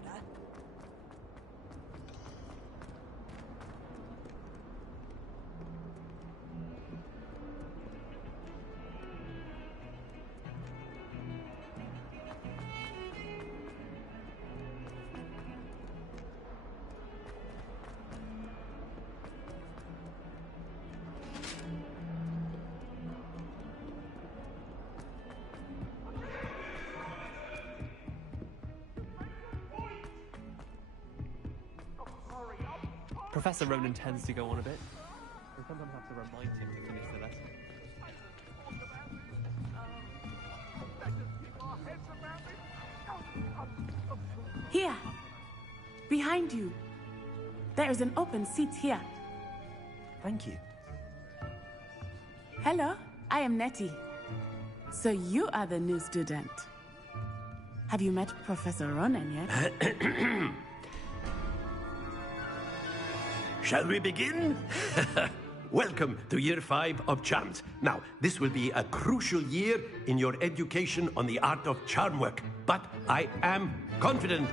Professor Ronan tends to go on a bit. We sometimes have to remind him to finish the lesson. Here. Behind you. There is an open seat here. Thank you. Hello, I am Nettie. So you are the new student. Have you met Professor Ronan yet? Shall we begin? Welcome to Year 5 of Charms. Now, this will be a crucial year in your education on the art of charm work. But I am confident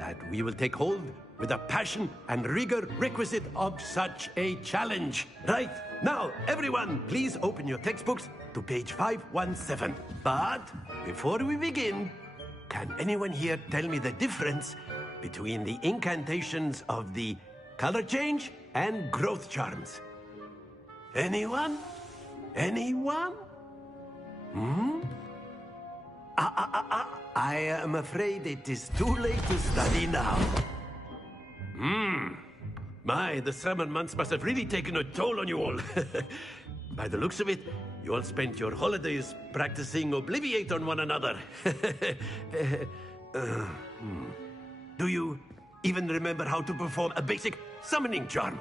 that we will take hold with the passion and rigor requisite of such a challenge. Right, now, everyone, please open your textbooks to page 517. But before we begin, can anyone here tell me the difference between the incantations of the color change and growth charms? Anyone? Anyone? I am afraid it is too late to study now. My, the summer months must have really taken a toll on you all. By the looks of it, you all spent your holidays practicing Obliviate on one another. Do you even remember how to perform a basic summoning charm?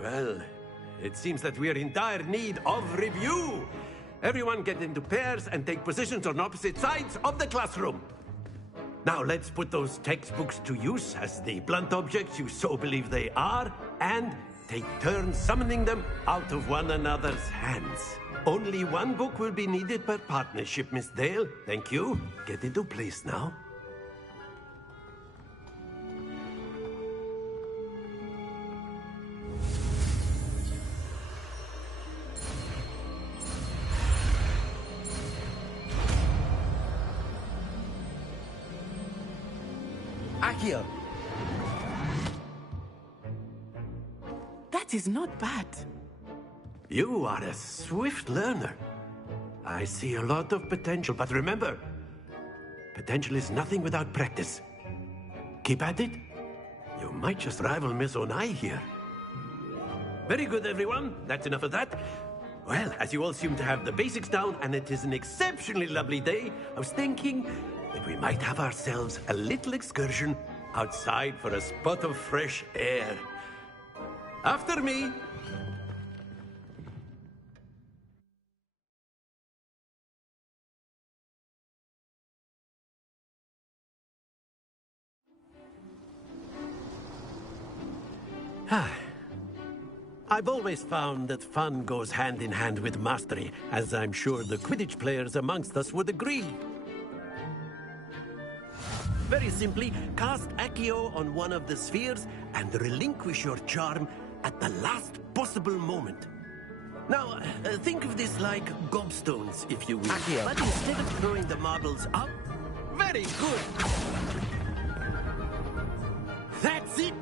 Well, it seems that we are in dire need of review. Everyone get into pairs and take positions on opposite sides of the classroom. Now let's put those textbooks to use as the blunt objects you so believe they are, and take turns summoning them out of one another's hands. Only one book will be needed per partnership, Miss Dale. Thank you. Get into place now. Accio! That is not bad. You are a swift learner. I see a lot of potential, but remember, potential is nothing without practice. Keep at it. You might just rival Miss Onai here. Very good, everyone. That's enough of that. Well, as you all seem to have the basics down, and it is an exceptionally lovely day, I was thinking that we might have ourselves a little excursion outside for a spot of fresh air. After me. I've always found that fun goes hand in hand with mastery, as I'm sure the Quidditch players amongst us would agree. Very simply, cast Accio on one of the spheres and relinquish your charm at the last possible moment. Now, think of this like gobstones, if you will. Accio. But instead of throwing the marbles up... Very good! That's it!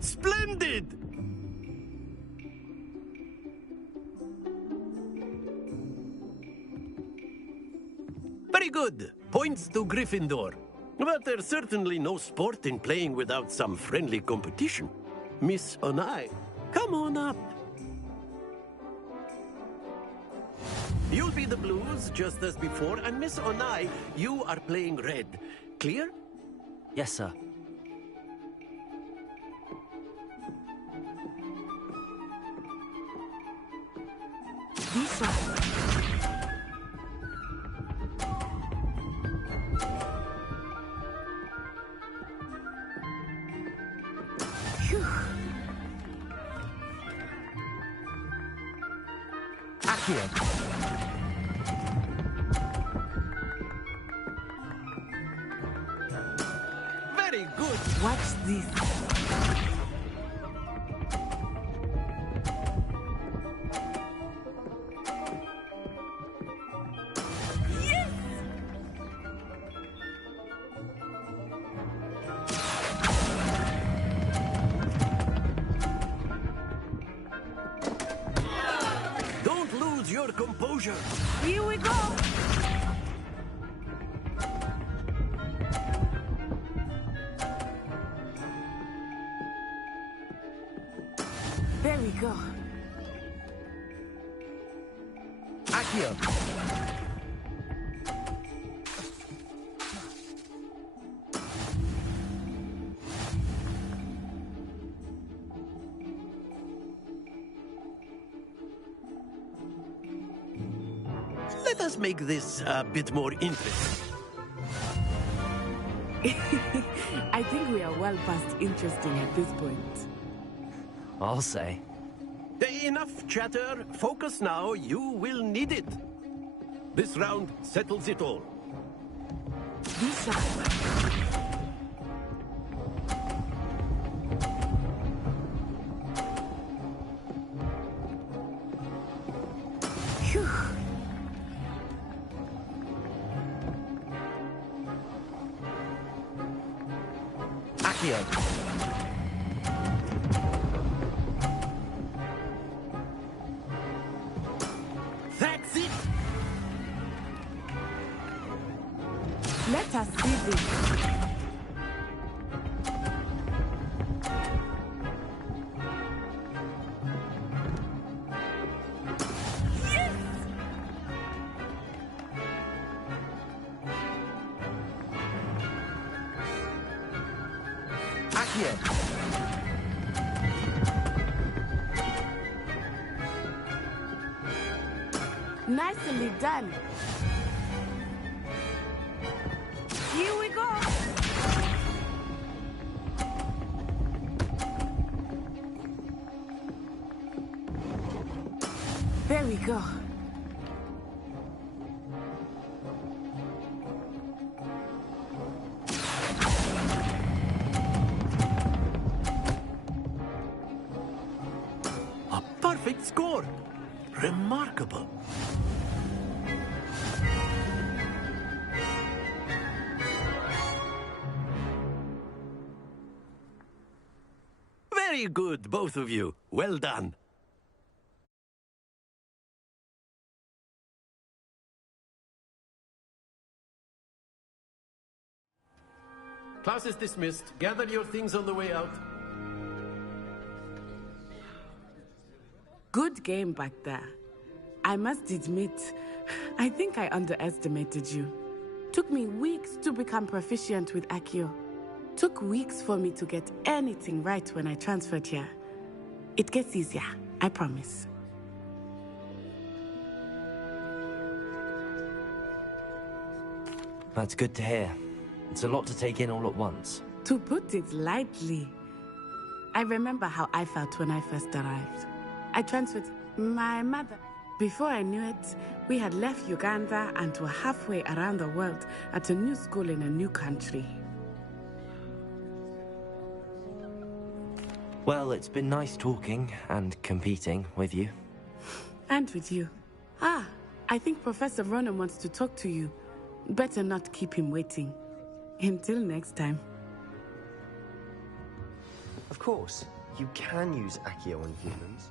Splendid! Very good. Points to Gryffindor. But there's certainly no sport in playing without some friendly competition. Miss Onai, come on up. You'll be the blues, just as before, and Miss Onai, you are playing red. Clear? Yes, sir. Lisa. Phew. Accio. Very good. Watch this. Don't lose your composure. Here we go. There we go. Accio. Let us make this a bit more interesting. I think we are well past interesting at this point. I'll say. Enough chatter. Focus now. You will need it. This round settles it all. Be sharp. Phew. Accio. That's it. Let us see this. Accio. Nicely done. Here we go. There we go. A perfect score. Remarkable. Very good, both of you. Well done. Class is dismissed. Gather your things on the way out. Good game back there. I must admit, I think I underestimated you. Took me weeks to become proficient with Accio. Took weeks for me to get anything right when I transferred here. It gets easier, I promise. That's good to hear. It's a lot to take in all at once. To put it lightly, I remember how I felt when I first arrived. I transferred my mother. Before I knew it, we had left Uganda and were halfway around the world at a new school in a new country. Well, it's been nice talking and competing with you. And with you. Ah, I think Professor Ronan wants to talk to you. Better not keep him waiting. Until next time. Of course, you can use Accio on humans.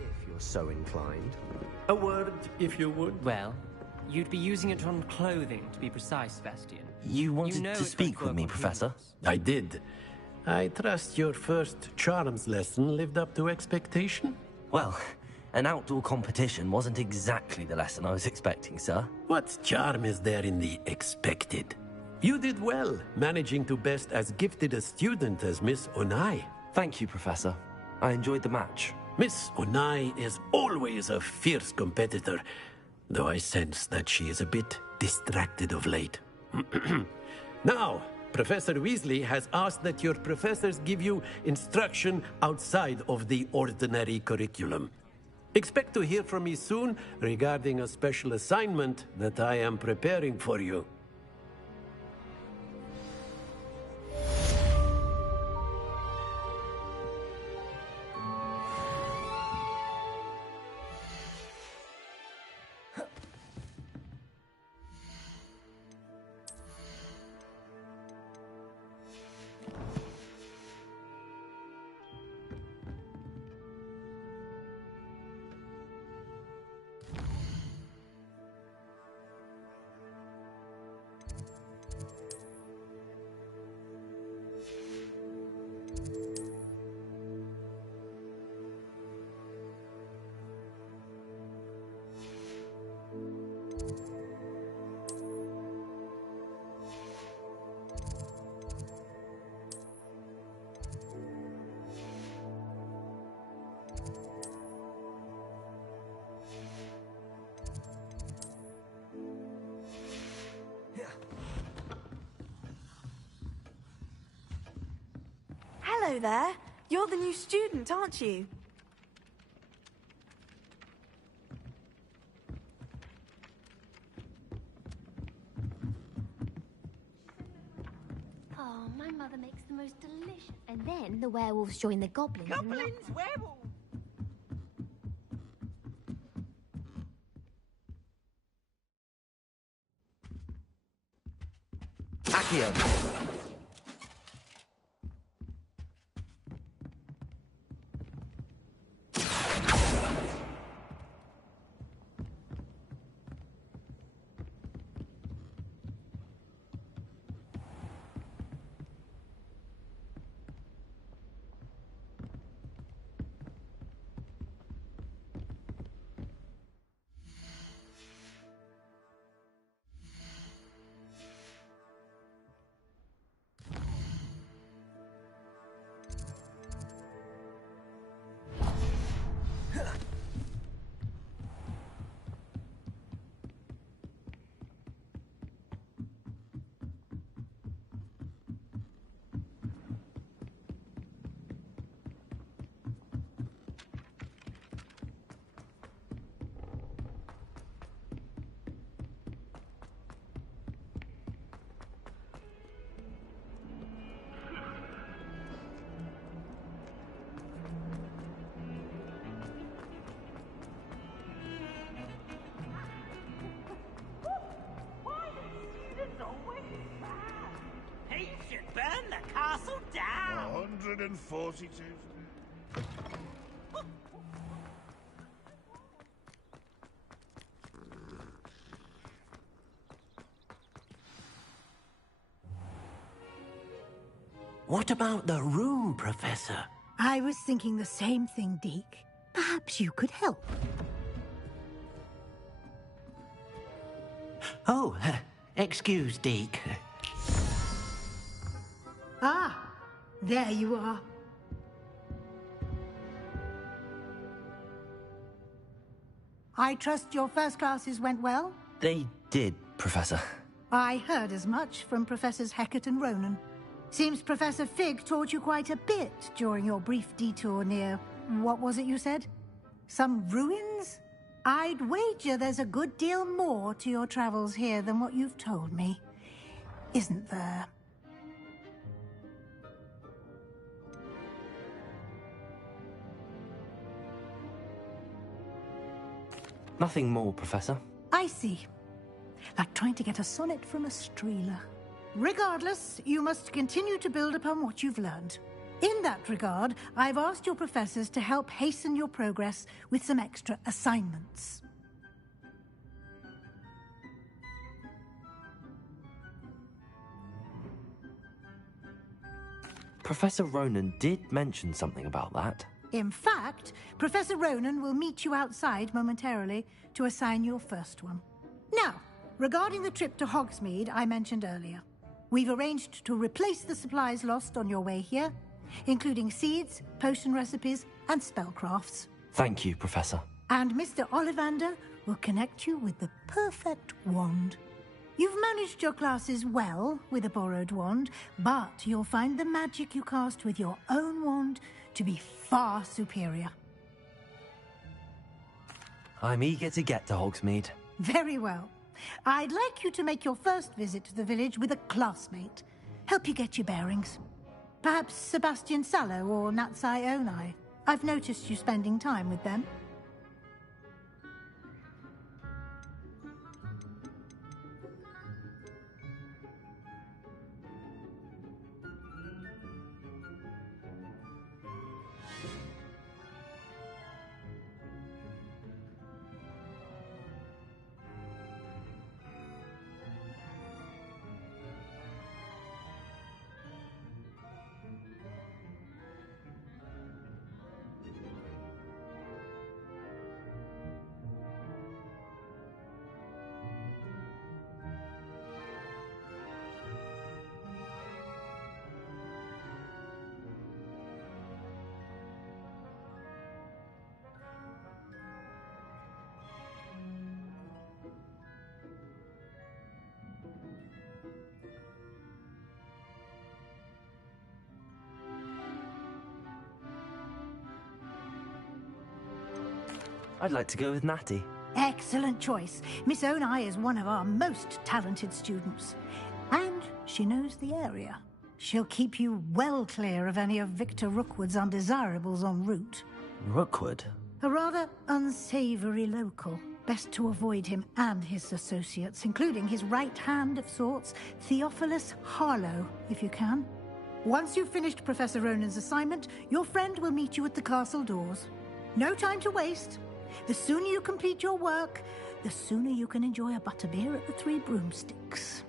If you're so inclined. A word, if you would. Well, you'd be using it on clothing, to be precise, Sebastian. You wanted know to it's speak going with to me, work on Professor? humans. I did. I trust your first charms lesson lived up to expectation? Well, an outdoor competition wasn't exactly the lesson I was expecting, sir. What charm is there in the expected? You did well, managing to best as gifted a student as Miss Onai. Thank you, Professor. I enjoyed the match. Miss Onai is always a fierce competitor, though I sense that she is a bit distracted of late. Now, Professor Weasley has asked that your professors give you instruction outside of the ordinary curriculum. Expect to hear from me soon regarding a special assignment that I am preparing for you. Hello there. You're the new student, aren't you? Oh, my mother makes the most delicious. And then the werewolves join the goblins. Goblins, werewolves. Accio! He should burn the castle down. 142. What about the room, Professor? I was thinking the same thing, Deke. Perhaps you could help. Oh, excuse, Deke. Ah, there you are. I trust your first classes went well? They did, Professor. I heard as much from Professors Hecat and Ronan. Seems Professor Fig taught you quite a bit during your brief detour near... what was it you said? Some ruins? I'd wager there's a good deal more to your travels here than what you've told me. Isn't there? Nothing more, Professor. I see. Like trying to get a sonnet from a streeler. Regardless, you must continue to build upon what you've learned. In that regard, I've asked your professors to help hasten your progress with some extra assignments. Professor Ronan did mention something about that. In fact, Professor Ronan will meet you outside momentarily to assign your first one. Now, regarding the trip to Hogsmeade I mentioned earlier, we've arranged to replace the supplies lost on your way here, including seeds, potion recipes, and spellcrafts. Thank you, Professor. And Mr. Ollivander will connect you with the perfect wand. You've managed your classes well with a borrowed wand, but you'll find the magic you cast with your own wand to be far superior. I'm eager to get to Hogsmeade. Very well. I'd like you to make your first visit to the village with a classmate. Help you get your bearings. Perhaps Sebastian Sallow or Natsai Onai. I've noticed you spending time with them. I'd like to go with Natty. Excellent choice. Miss Onai is one of our most talented students. And she knows the area. She'll keep you well clear of any of Victor Rookwood's undesirables en route. Rookwood? A rather unsavory local. Best to avoid him and his associates, including his right hand of sorts, Theophilus Harlow, if you can. Once you've finished Professor Ronan's assignment, your friend will meet you at the castle doors. No time to waste. The sooner you complete your work, the sooner you can enjoy a butterbeer at the Three Broomsticks.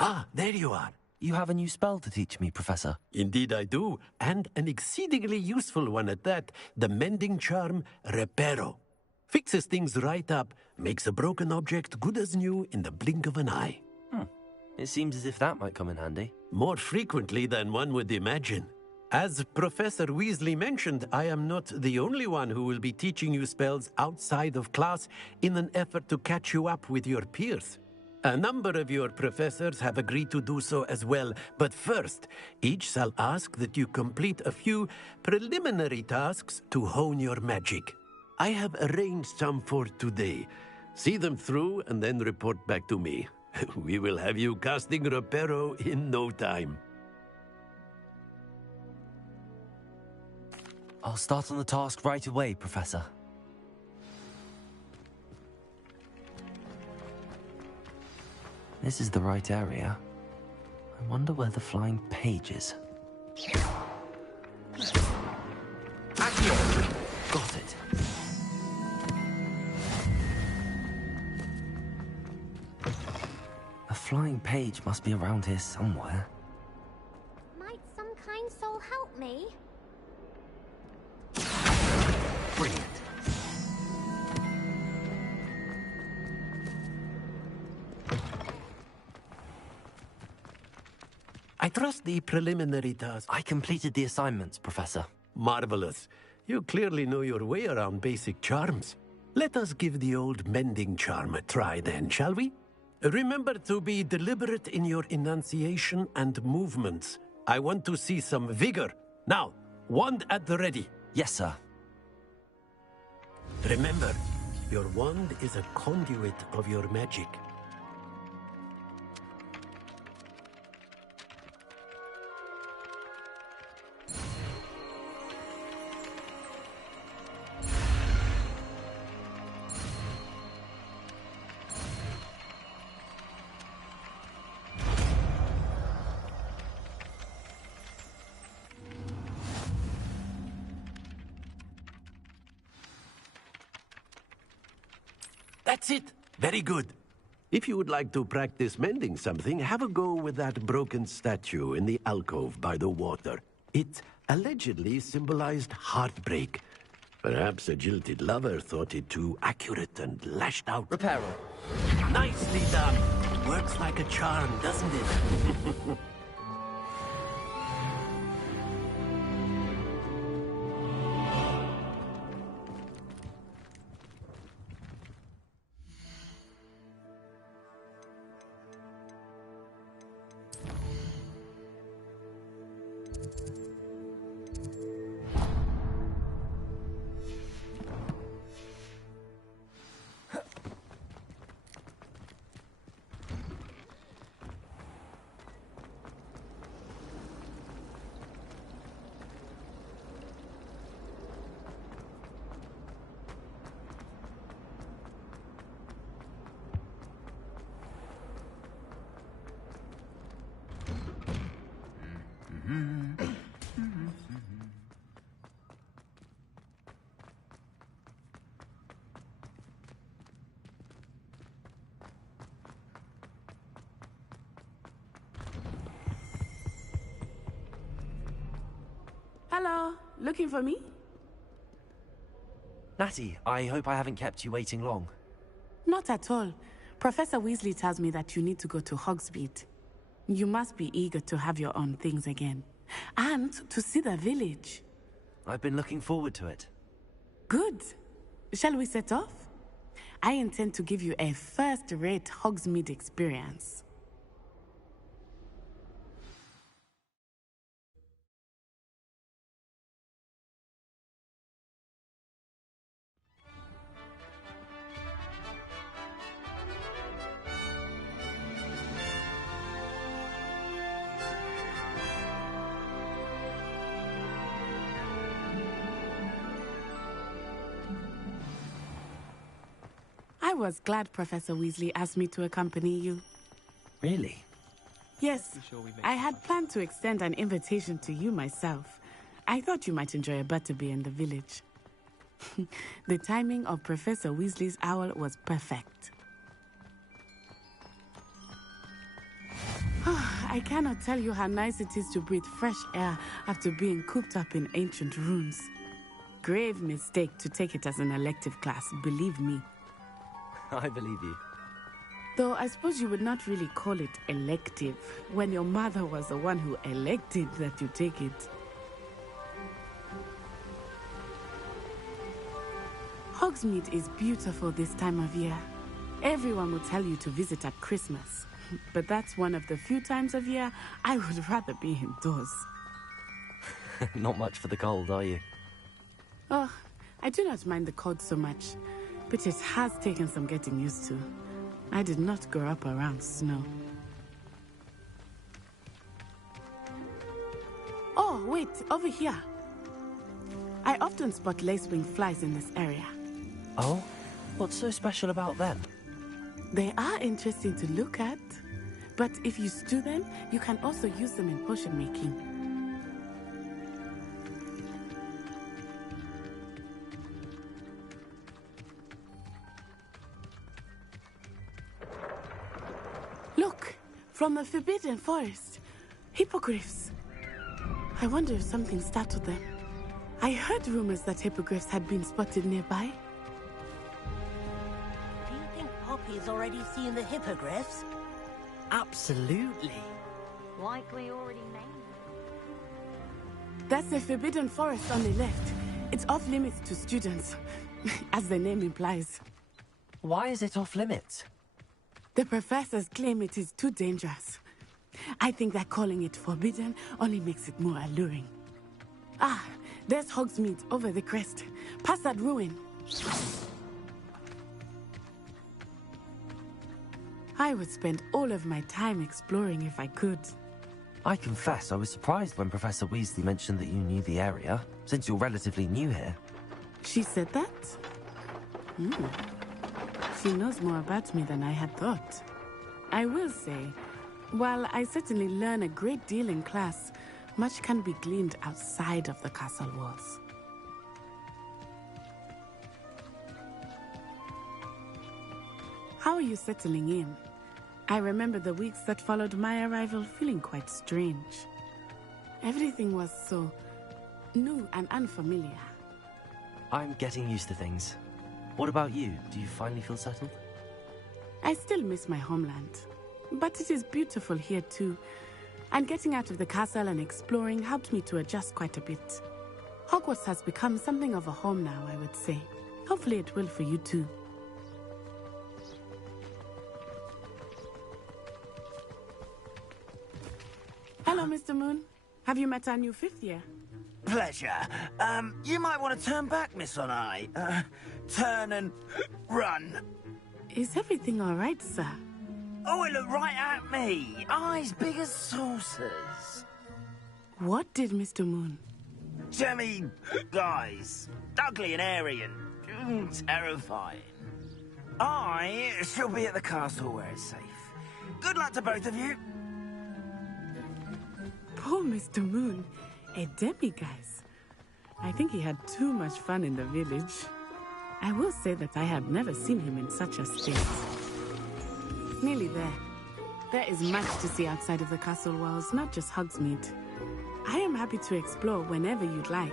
Ah, there you are. You have a new spell to teach me, Professor. Indeed I do, and an exceedingly useful one at that, the mending charm Reparo. Fixes things right up, makes a broken object good as new in the blink of an eye. It seems as if that might come in handy. More frequently than one would imagine. As Professor Weasley mentioned, I am not the only one who will be teaching you spells outside of class in an effort to catch you up with your peers. A number of your professors have agreed to do so as well, but first, each shall ask that you complete a few preliminary tasks to hone your magic. I have arranged some for today. See them through and then report back to me. We will have you casting Reparo in no time. I'll start on the task right away, Professor. This is the right area. I wonder where the flying page is. Got it. A flying page must be around here somewhere. Might some kind soul help me? Brilliant. I trust the preliminary task. I completed the assignments, Professor. Marvelous. You clearly know your way around basic charms. Let us give the old mending charm a try then, shall we? Remember to be deliberate in your enunciation and movements. I want to see some vigor. Now, wand at the ready. Yes, sir. Remember, your wand is a conduit of your magic. That's it. Very good. If you would like to practice mending something, have a go with that broken statue in the alcove by the water. It allegedly symbolized heartbreak. Perhaps a jilted lover thought it too accurate and lashed out. Reparo. Nicely done. Works like a charm, doesn't it? Hello, looking for me? Natty, I hope I haven't kept you waiting long. Not at all. Professor Weasley tells me that you need to go to Hogsmeade. You must be eager to have your own things again. And to see the village. I've been looking forward to it. Good. Shall we set off? I intend to give you a first-rate Hogsmeade experience. I was glad Professor Weasley asked me to accompany you. Really? Yes, I had planned to extend an invitation to you myself. I thought you might enjoy a butterbeer in the village. The timing of Professor Weasley's owl was perfect. I cannot tell you how nice it is to breathe fresh air after being cooped up in ancient ruins. Grave mistake to take it as an elective class, believe me. I believe you. Though I suppose you would not really call it elective when your mother was the one who elected that you take it. Hogsmeade is beautiful this time of year. Everyone will tell you to visit at Christmas, but that's one of the few times of year I would rather be indoors. Not much for the cold, are you? Oh, I do not mind the cold so much, but it has taken some getting used to. I did not grow up around snow. Oh, wait, over here. I often spot lacewing flies in this area. Oh? What's so special about them? They are interesting to look at, but if you stew them, you can also use them in potion making. Look, from the Forbidden Forest, hippogriffs. I wonder if something startled them. I heard rumors that hippogriffs had been spotted nearby. Do you think Poppy's already seen the hippogriffs? Absolutely. like we already named it. That's the Forbidden Forest on the left. It's off limits to students, as the name implies. Why is it off limits? The professors claim it is too dangerous. I think that calling it forbidden only makes it more alluring. Ah, there's Hogsmeade over the crest. Past that ruin. I would spend all of my time exploring if I could. I confess I was surprised when Professor Weasley mentioned that you knew the area, since you're relatively new here. She said that? She knows more about me than I had thought. I will say, while I certainly learn a great deal in class, much can be gleaned outside of the castle walls. How are you settling in? I remember the weeks that followed my arrival feeling quite strange. Everything was so new and unfamiliar. I'm getting used to things. What about you? Do you finally feel settled? I still miss my homeland, but it is beautiful here too. And getting out of the castle and exploring helped me to adjust quite a bit. Hogwarts has become something of a home now, I would say. Hopefully it will for you too. Hello, Mr. Moon. Have you met our new fifth year? Pleasure. You might want to turn back, Miss Onai. Turn and run. Is everything all right, sir? Oh, it looked right at me. Eyes big as saucers. What did Mr. Moon? Jemmy, guys. Ugly and airy and terrifying. I shall be at the castle where it's safe. Good luck to both of you. Poor Mr. Moon. A demiguise. I think he had too much fun in the village. I will say that I had never seen him in such a state. Nearly there. There is much to see outside of the castle walls, not just Hogsmeade. I am happy to explore whenever you'd like.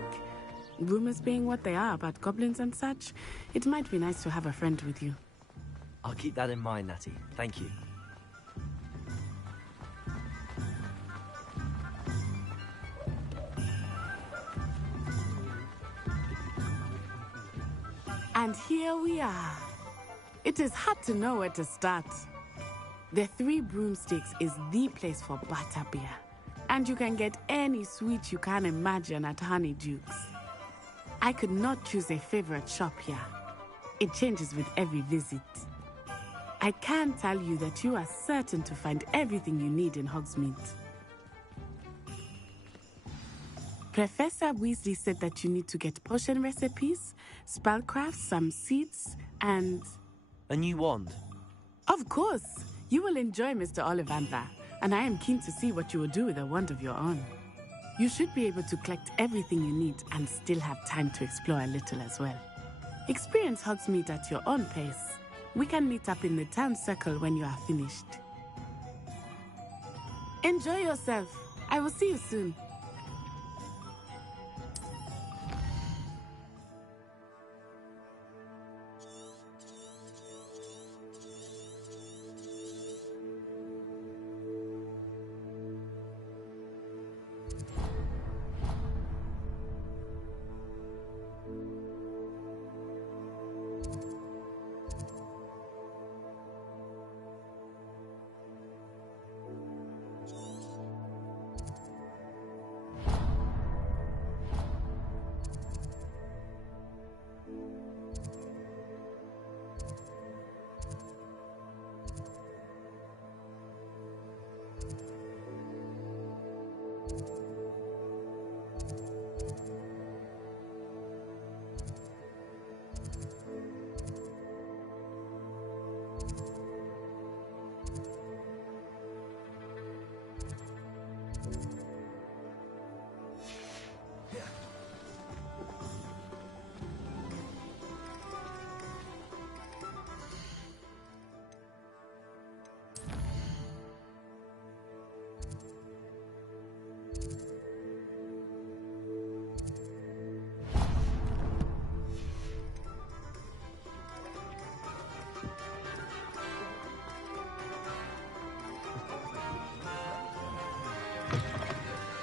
Rumors being what they are about goblins and such, it might be nice to have a friend with you. I'll keep that in mind, Natty. Thank you. And here we are. It is hard to know where to start. The Three Broomsticks is the place for butterbeer. And you can get any sweet you can imagine at Honeydukes. I could not choose a favorite shop here. It changes with every visit. I can tell you that you are certain to find everything you need in Hogsmeade. Professor Weasley said that you need to get potion recipes, spellcraft, some seeds, and... A new wand? Of course! You will enjoy Mr. Ollivander, and I am keen to see what you will do with a wand of your own. You should be able to collect everything you need and still have time to explore a little as well. Experience Hogsmeade at your own pace. We can meet up in the town circle when you are finished. Enjoy yourself. I will see you soon.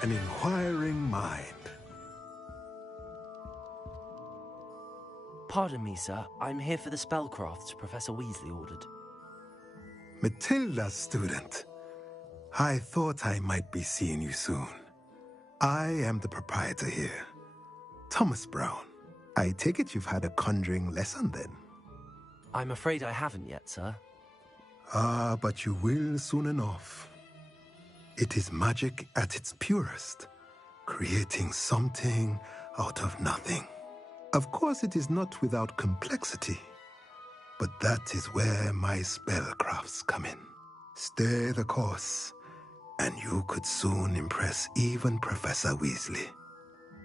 an inquiring mind. Pardon me, sir. I'm here for the spellcrafts Professor Weasley ordered. Matilda's student. I thought I might be seeing you soon. I am the proprietor here, Thomas Brown. I take it you've had a conjuring lesson then? I'm afraid I haven't yet, sir. Ah, but you will soon enough. It is magic at its purest, creating something out of nothing. Of course, it is not without complexity, but that is where my spellcrafts come in. Stay the course, and you could soon impress even Professor Weasley.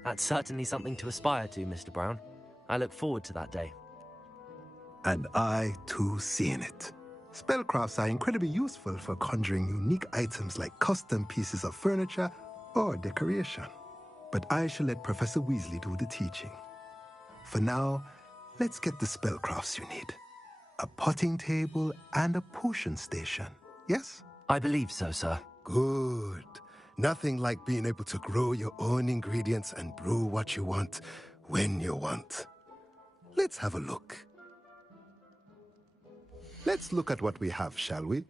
That's certainly something to aspire to, Mr. Brown. I look forward to that day. And I, too, see in it. Spellcrafts are incredibly useful for conjuring unique items like custom pieces of furniture or decoration. But I shall let Professor Weasley do the teaching. For now, let's get the spellcrafts you need. A potting table and a potion station, yes? I believe so, sir. Good. Nothing like being able to grow your own ingredients and brew what you want when you want. Let's have a look. Let's look at what we have, shall we?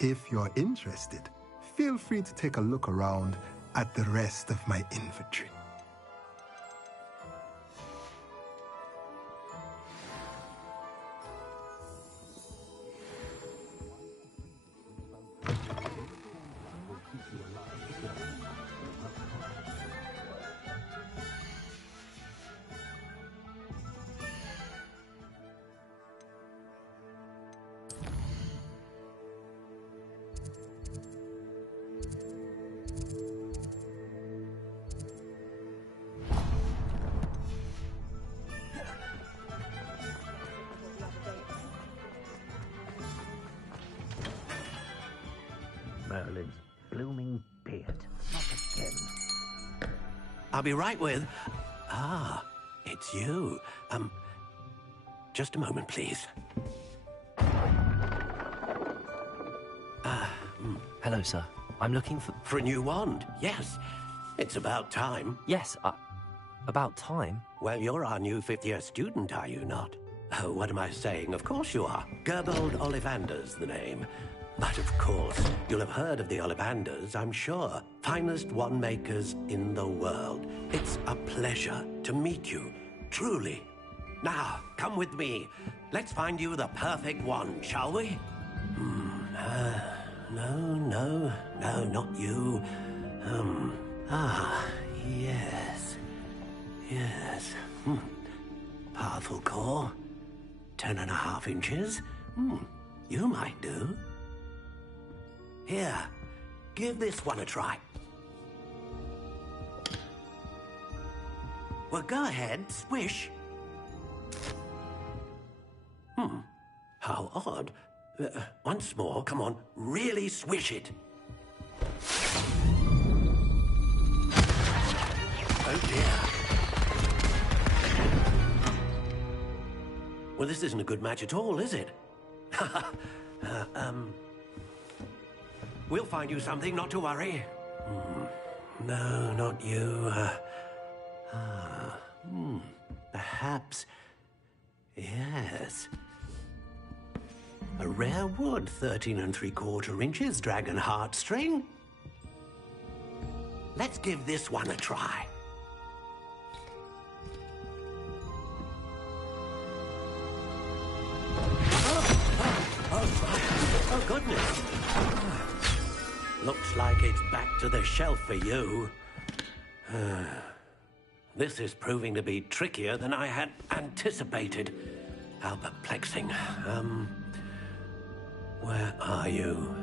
If you're interested, feel free to take a look around at the rest of my inventory. Merlin's blooming beard. Not again. I'll be right with... Ah, it's you. Just a moment, please. Hello, sir. I'm looking for... For a new wand, yes. It's about time. Yes, about time? Well, you're our new fifth-year student, are you not? Oh, what am I saying? Of course you are. Gerbold Ollivander's the name. But of course, you'll have heard of the Ollivanders, I'm sure. Finest wand makers in the world. It's a pleasure to meet you, truly. Now, come with me. Let's find you the perfect wand, shall we? No, not you. Yes. Powerful core. 10.5 inches. You might do. Here, give this one a try. Well, go ahead, swish. How odd. Once more, come on, really swish it. Oh dear. Well, this isn't a good match at all, is it? We'll find you something, not to worry. No, not you. Perhaps... Yes. A rare wood, 13 3/4 inches, dragon heartstring. Let's give this one a try. Oh, goodness. Looks like it's back to the shelf for you. This is proving to be trickier than I had anticipated. How perplexing. Where are you?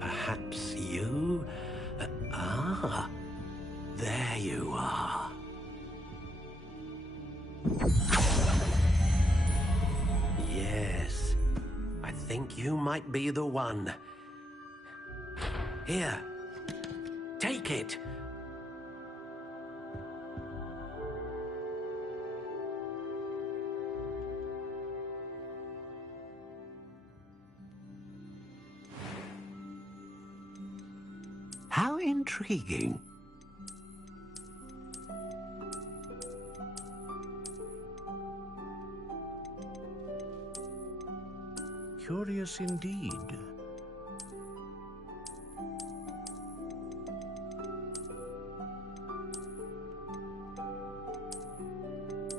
Perhaps you? There you are. Yes. I think you might be the one. Here, take it. How intriguing. Curious indeed.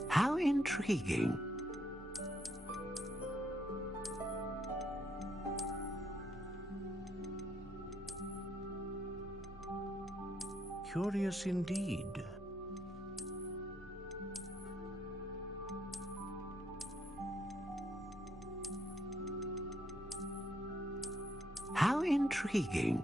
How intriguing. Curious indeed. How intriguing.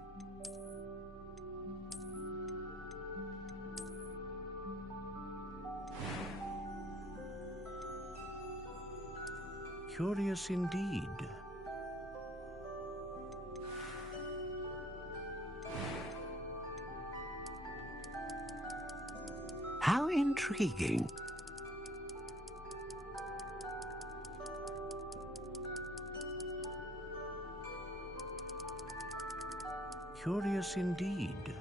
Curious indeed. How intriguing. Curious indeed.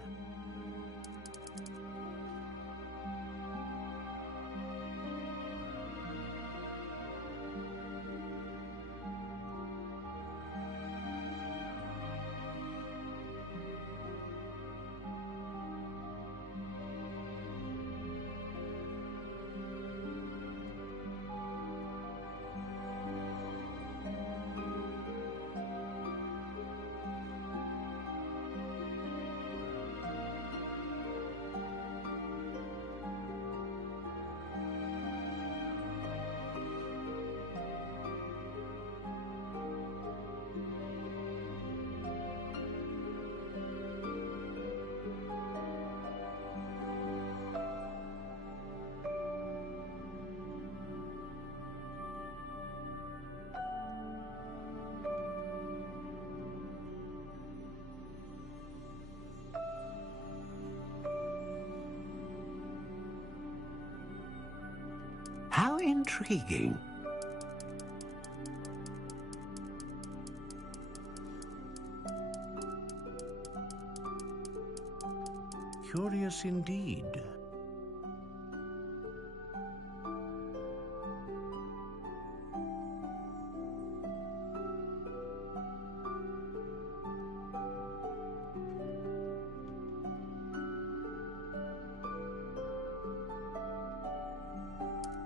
How intriguing. Curious indeed.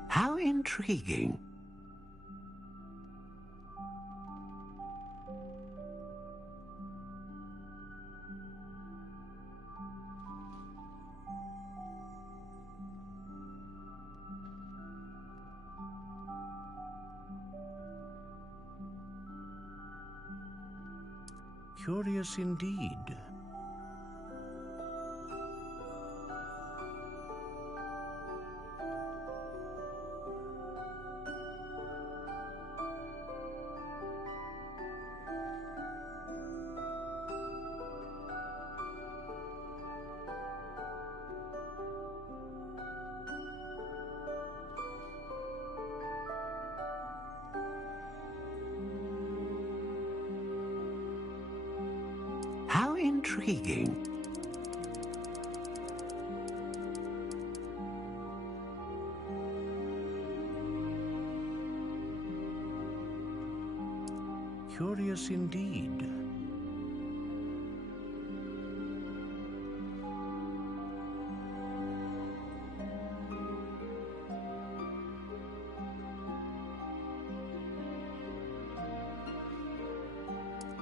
How intriguing. Curious indeed. How intriguing. Curious indeed.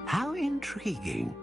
How intriguing.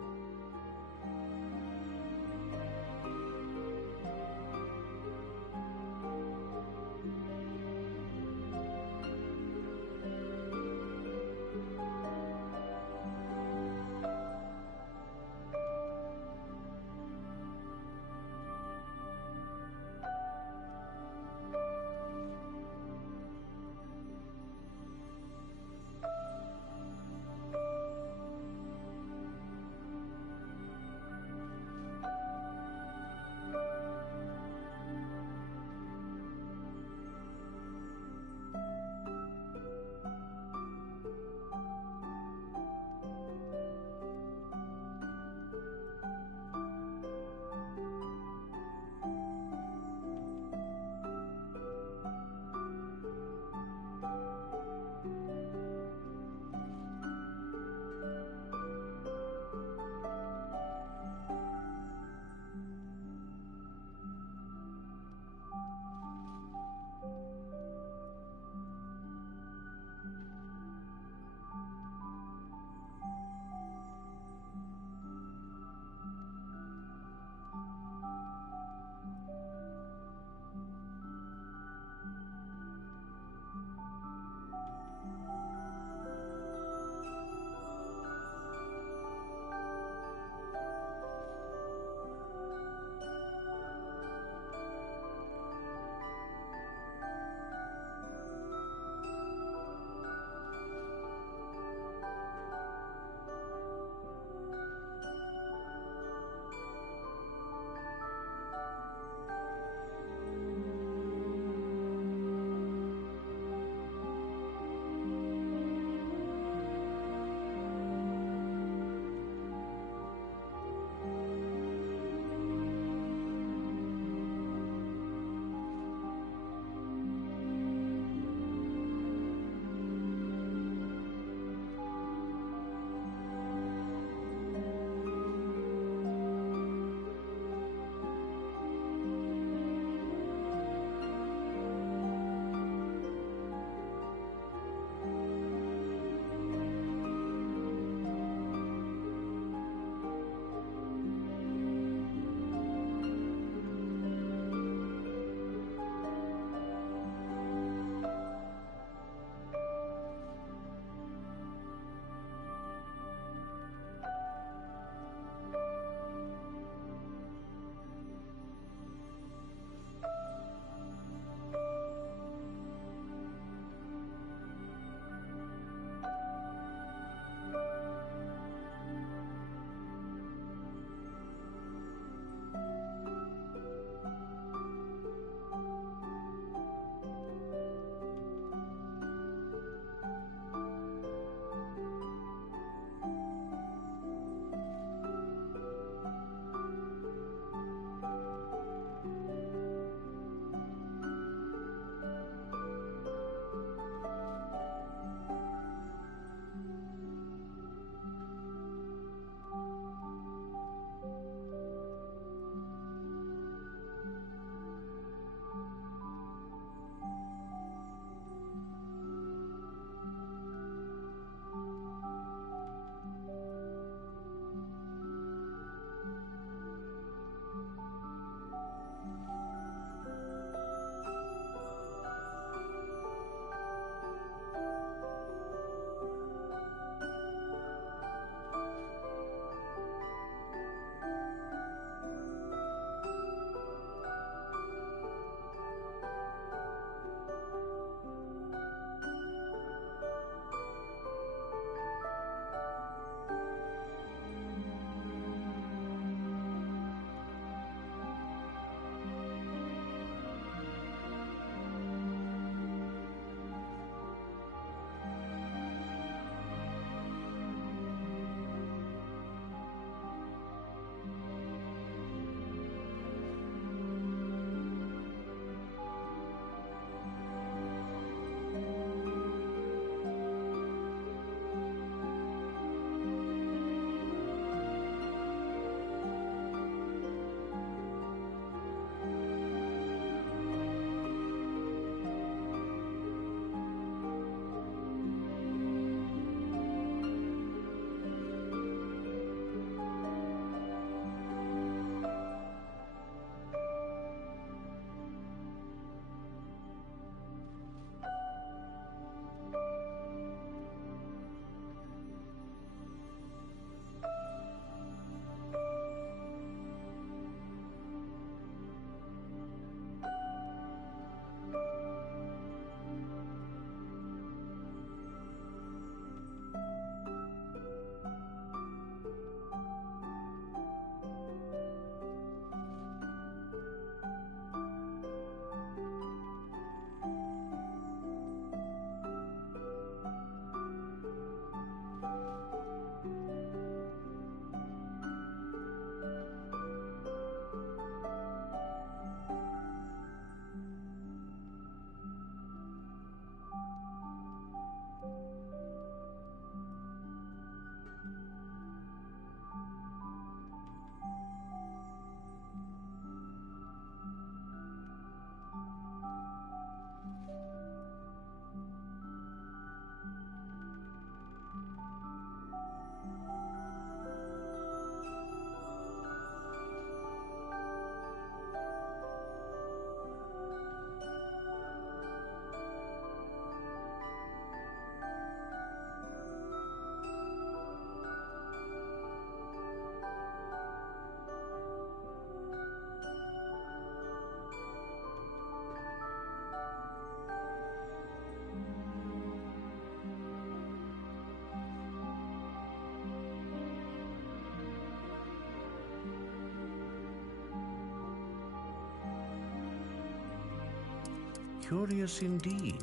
Curious indeed.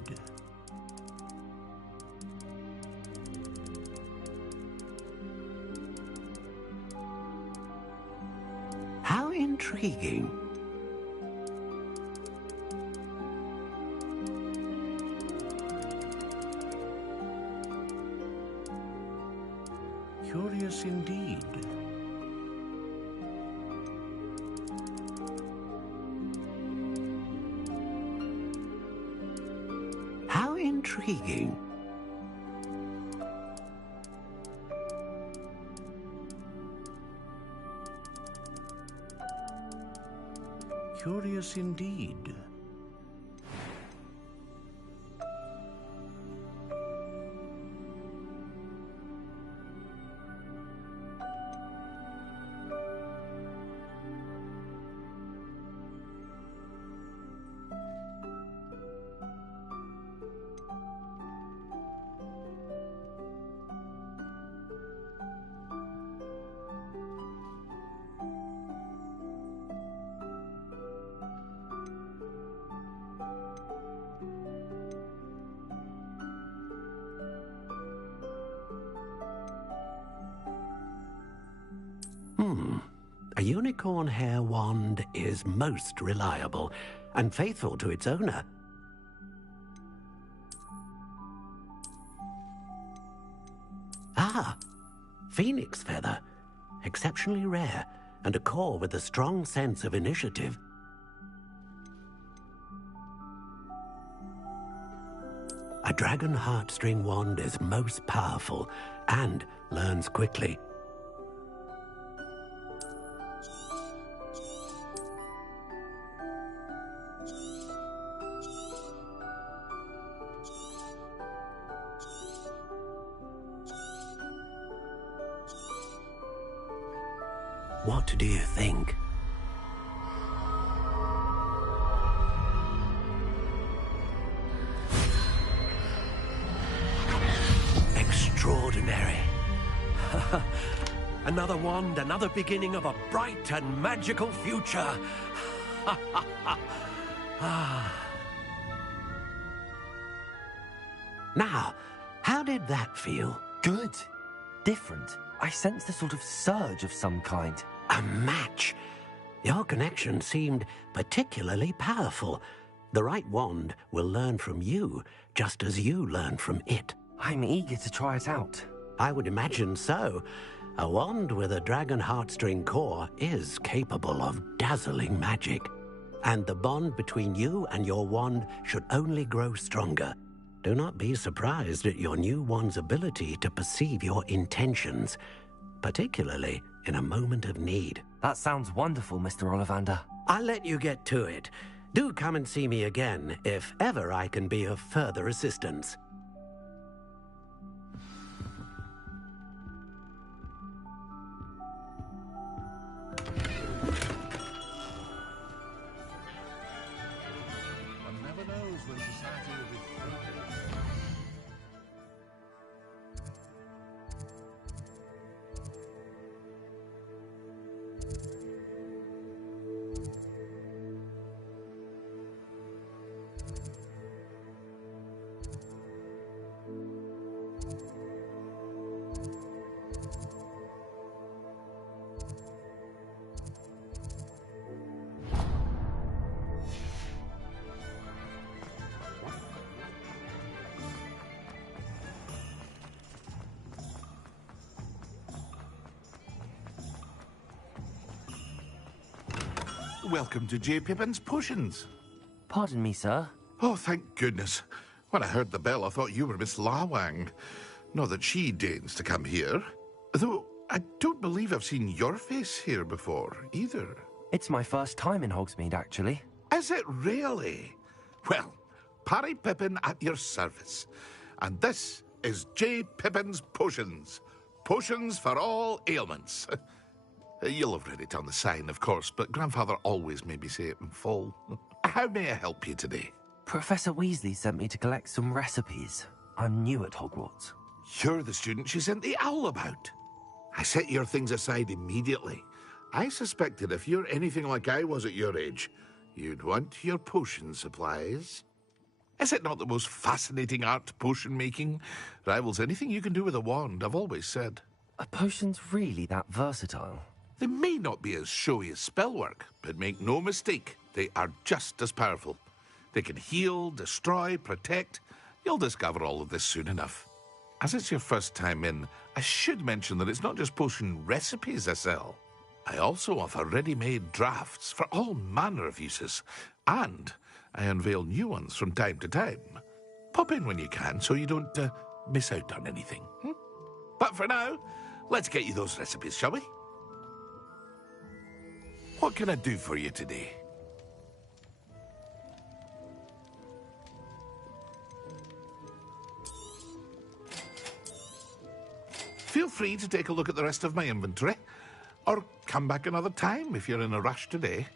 How intriguing. Curious indeed. How intriguing. Curious indeed. A unicorn hair wand is most reliable and faithful to its owner. Ah, phoenix feather. Exceptionally rare, and a core with a strong sense of initiative. A dragon heartstring wand is most powerful and learns quickly. What do you think? Extraordinary. Another wand, another beginning of a bright and magical future. Now, how did that feel? Good. Different. I sensed a sort of surge of some kind. A match. Your connection seemed particularly powerful. The right wand will learn from you, just as you learn from it. I'm eager to try it out. I would imagine so. A wand with a dragon heartstring core is capable of dazzling magic. And the bond between you and your wand should only grow stronger. Do not be surprised at your new wand's ability to perceive your intentions, particularly in a moment of need. That sounds wonderful, Mr. Ollivander. I'll let you get to it. Do come and see me again if ever I can be of further assistance. One never knows when society will be thrown. Welcome to J. Pippin's Potions. Pardon me, sir. Oh, thank goodness. When I heard the bell, I thought you were Miss Lawang. Not that she deigns to come here. Though, I don't believe I've seen your face here before, either. It's my first time in Hogsmeade, actually. Is it really? Well, Parry Pippin at your service. And this is J. Pippin's Potions. Potions for all ailments. You'll have read it on the sign, of course, but Grandfather always made me say it in full. How may I help you today? Professor Weasley sent me to collect some recipes. I'm new at Hogwarts. You're the student she sent the owl about. I set your things aside immediately. I suspected if you're anything like I was at your age, you'd want your potion supplies. Is it not the most fascinating art, potion making? Rivals anything you can do with a wand, I've always said. Are potions really that versatile? They may not be as showy as spellwork, but make no mistake, they are just as powerful. They can heal, destroy, protect. You'll discover all of this soon enough. As it's your first time in, I should mention that it's not just potion recipes I sell. I also offer ready-made drafts for all manner of uses, and I unveil new ones from time to time. Pop in when you can so you don't miss out on anything. But for now, let's get you those recipes, shall we? What can I do for you today? Feel free to take a look at the rest of my inventory, or come back another time if you're in a rush today.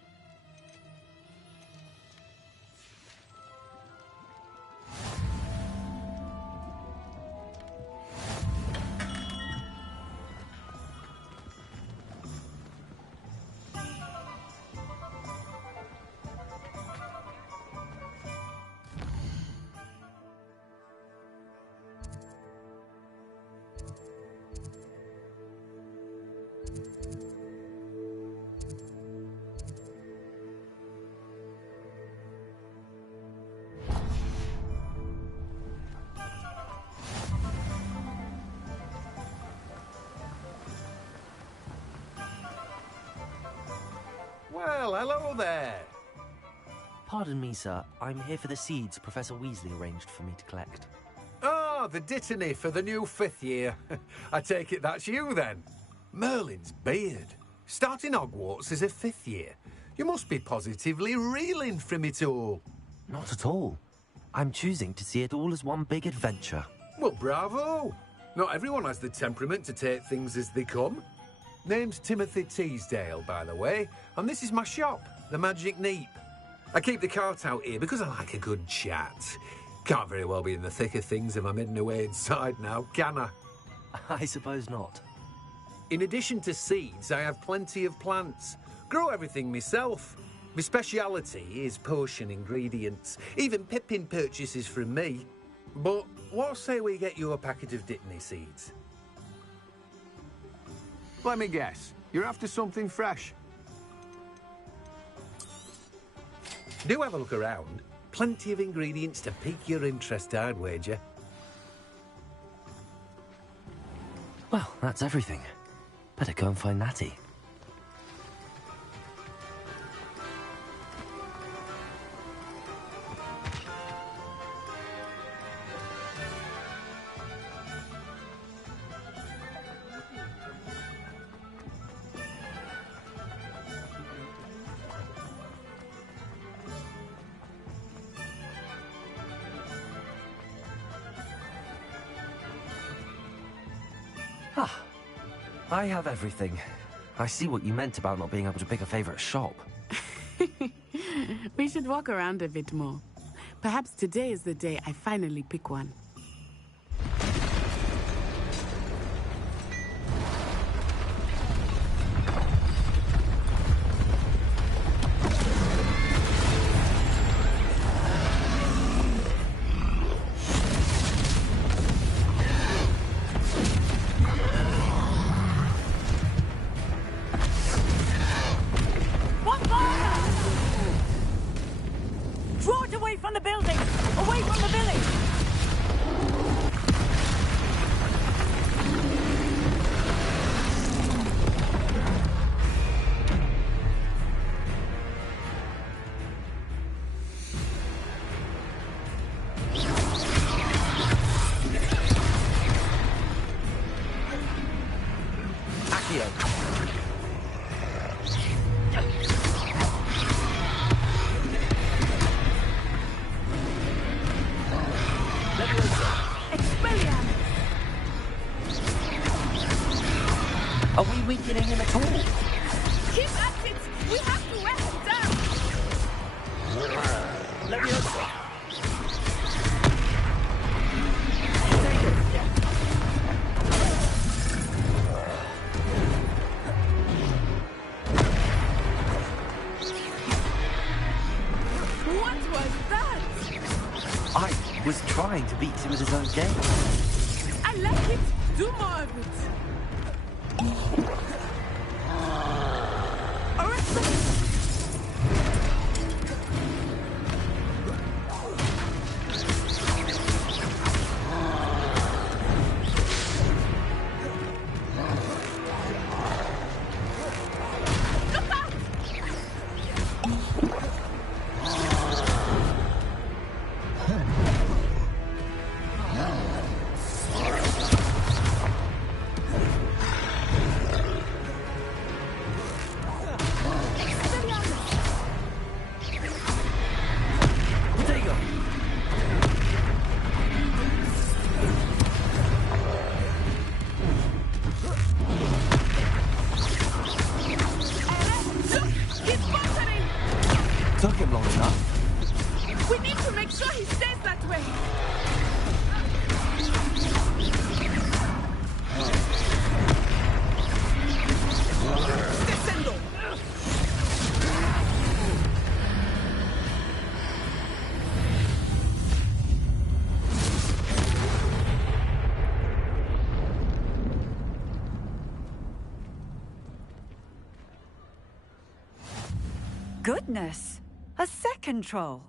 Well, hello there. Pardon me, sir. I'm here for the seeds Professor Weasley arranged for me to collect. Oh, the dittany for the new 5th year. I take it that's you, then. Merlin's beard. Starting Hogwarts as a 5th year. You must be positively reeling from it all. Not at all. I'm choosing to see it all as one big adventure. Well, bravo. Not everyone has the temperament to take things as they come. Name's Timothy Teasdale, by the way, and this is my shop, the Magic Neep. I keep the cart out here because I like a good chat. Can't very well be in the thick of things if I'm hidden away inside now, can I? I suppose not. In addition to seeds, I have plenty of plants. Grow everything myself. My speciality is potion ingredients. Even Pippin purchases from me. But what say we get you a packet of Dittany seeds? Let me guess. You're after something fresh. Do have a look around. Plenty of ingredients to pique your interest, I'd wager. Well, that's everything. Better go and find Natty. Ah, I have everything. I see what you meant about not being able to pick a favourite shop. We should walk around a bit more. Perhaps today is the day I finally pick one. Draw it away from the building! Away from the village! Are we weakening him at all? Keep at it! We have to wear him down! Leviosa! What was that? trying to beat him at his own game. I like it. Do more of it. Took him long enough. We need to make sure he stays that way. Descendo. Goodness! A second troll.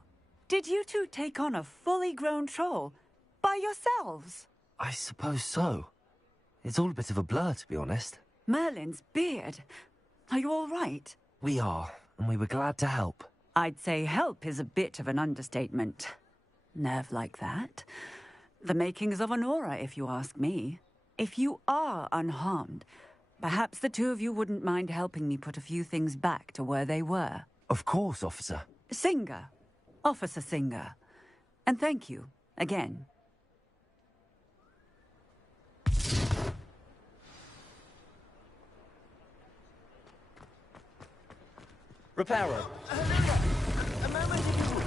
Did you two take on a fully grown troll by yourselves? I suppose so. It's all a bit of a blur, to be honest. Merlin's beard. Are you all right? We are, and we were glad to help. I'd say help is a bit of an understatement. Nerve like that. The makings of an aura, if you ask me. If you are unharmed, perhaps the two of you wouldn't mind helping me put a few things back to where they were. Of course, officer. Singer. Officer Singer. And thank you, again. Reparo. A moment if you would.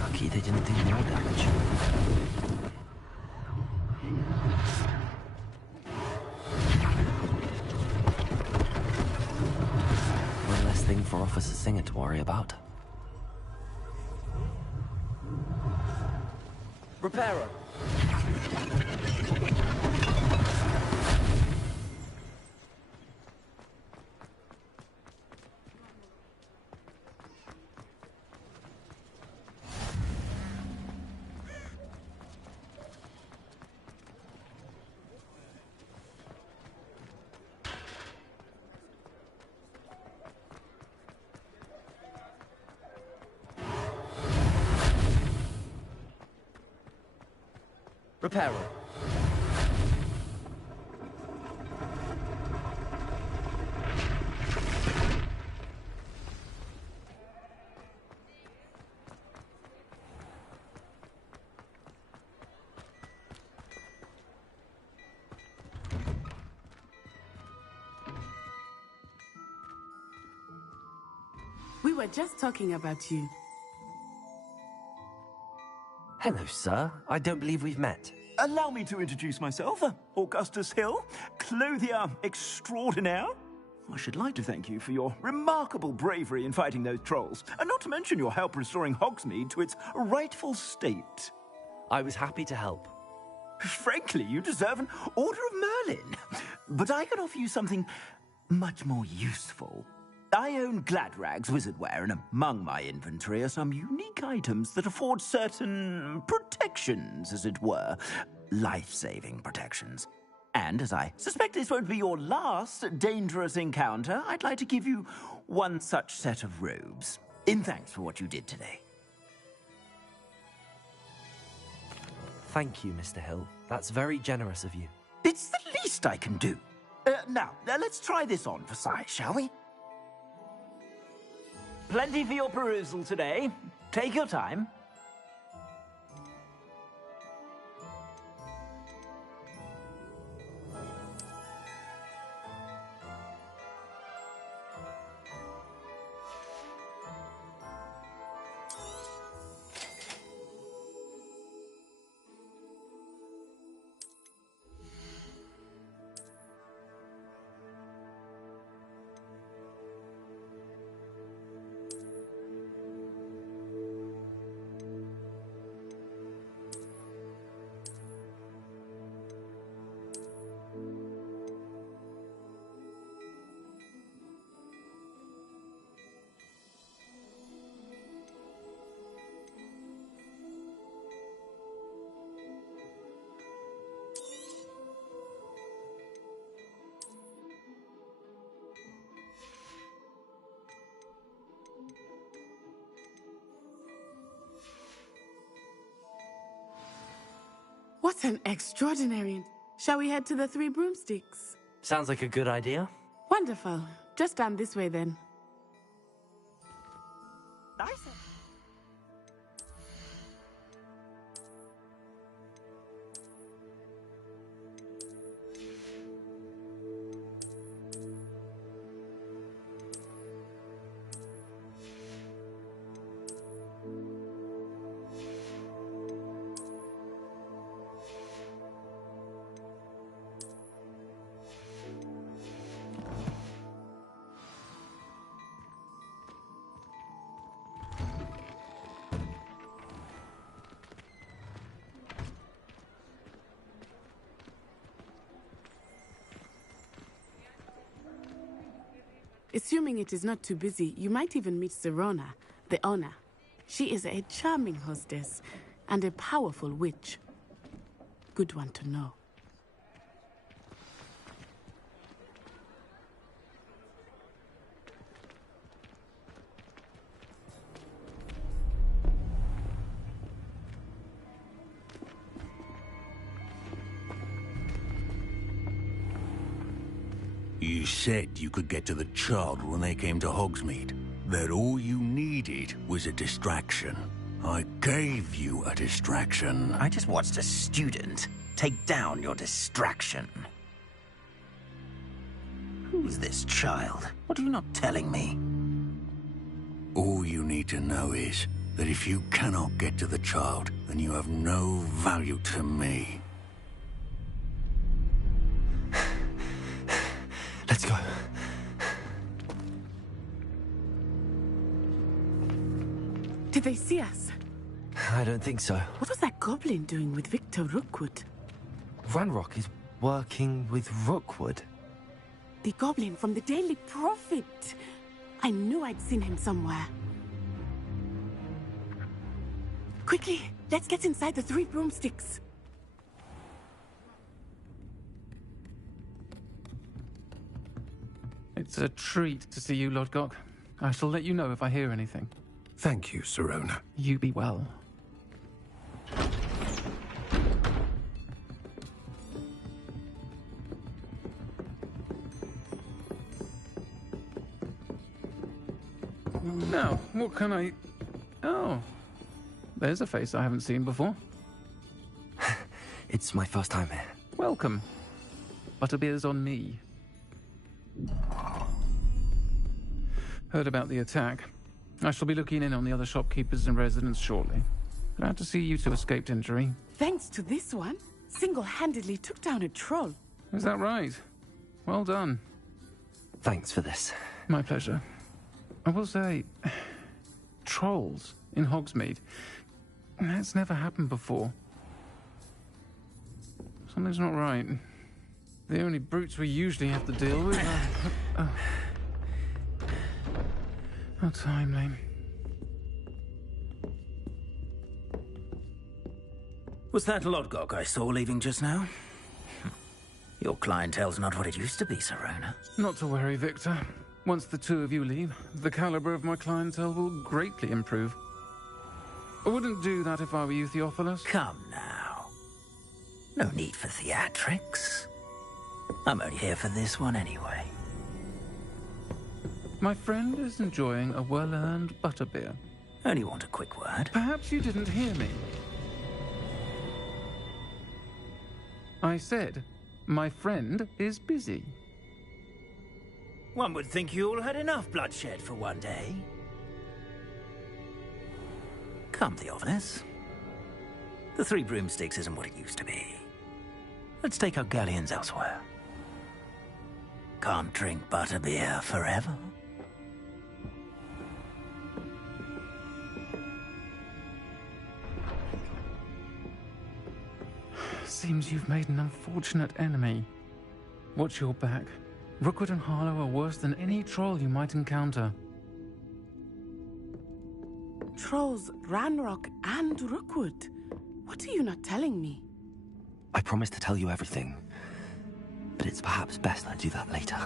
Lucky they didn't do more damage. One less thing for Officer Singer to worry about. Reparo. Reparo. We were just talking about you. Hello, sir. I don't believe we've met. Allow me to introduce myself, Augustus Hill, clothier extraordinaire. I should like to thank you for your remarkable bravery in fighting those trolls, and not to mention your help restoring Hogsmeade to its rightful state. I was happy to help. Frankly, you deserve an Order of Merlin. But I can offer you something much more useful. I own Gladrag's wizardware, and among my inventory are some unique items that afford certain protections, as it were. Life-saving protections. And as I suspect this won't be your last dangerous encounter, I'd like to give you one such set of robes, in thanks for what you did today. Thank you, Mr. Hill. That's very generous of you. It's the least I can do. Now, let's try this on for size, shall we? Plenty for your perusal today. Take your time. What an extraordinary... Shall we head to the Three Broomsticks? Sounds like a good idea. Wonderful. Just down this way then. Assuming it is not too busy, you might even meet Serona, the owner. She is a charming hostess and a powerful witch. Good one to know. You said you could get to the child when they came to Hogsmeade. That all you needed was a distraction. I gave you a distraction. I just watched a student take down your distraction. Who's this child? What are you not telling me? All you need to know is that if you cannot get to the child, then you have no value to me. Let's go. Did they see us? I don't think so. What was that goblin doing with Victor Rookwood? Ranrock is working with Rookwood. The goblin from the Daily Prophet. I knew I'd seen him somewhere. Quickly, let's get inside the Three Broomsticks. It's a treat to see you, Lodgok. I shall let you know if I hear anything. Thank you, Serona. You be well. Now, what can I... Oh, there's a face I haven't seen before. It's my first time here. Welcome. Butterbeer's on me. Heard about the attack. I shall be looking in on the other shopkeepers and residents shortly. Glad to see you two escaped injury. Thanks to this one, single-handedly took down a troll. Is that right? Well done. Thanks for this. My pleasure. I will say, trolls in Hogsmeade. That's never happened before. Something's not right. The only brutes we usually have to deal with are... How timely. Was that Lodgok I saw leaving just now? Your clientele's not what it used to be, Serona. Not to worry, Victor. Once the two of you leave, the caliber of my clientele will greatly improve. I wouldn't do that if I were you, Theophilus. Come now. No need for theatrics. I'm only here for this one anyway. My friend is enjoying a well-earned butterbeer. Only want a quick word. Perhaps you didn't hear me. I said, my friend is busy. One would think you all had enough bloodshed for one day. Come, Theophilus. The Three Broomsticks isn't what it used to be. Let's take our galleons elsewhere. Can't drink butterbeer forever. Seems you've made an unfortunate enemy. Watch your back. Rookwood and Harlow are worse than any troll you might encounter. Trolls, Ranrock, and Rookwood. What are you not telling me? I promise to tell you everything, but it's perhaps best I do that later.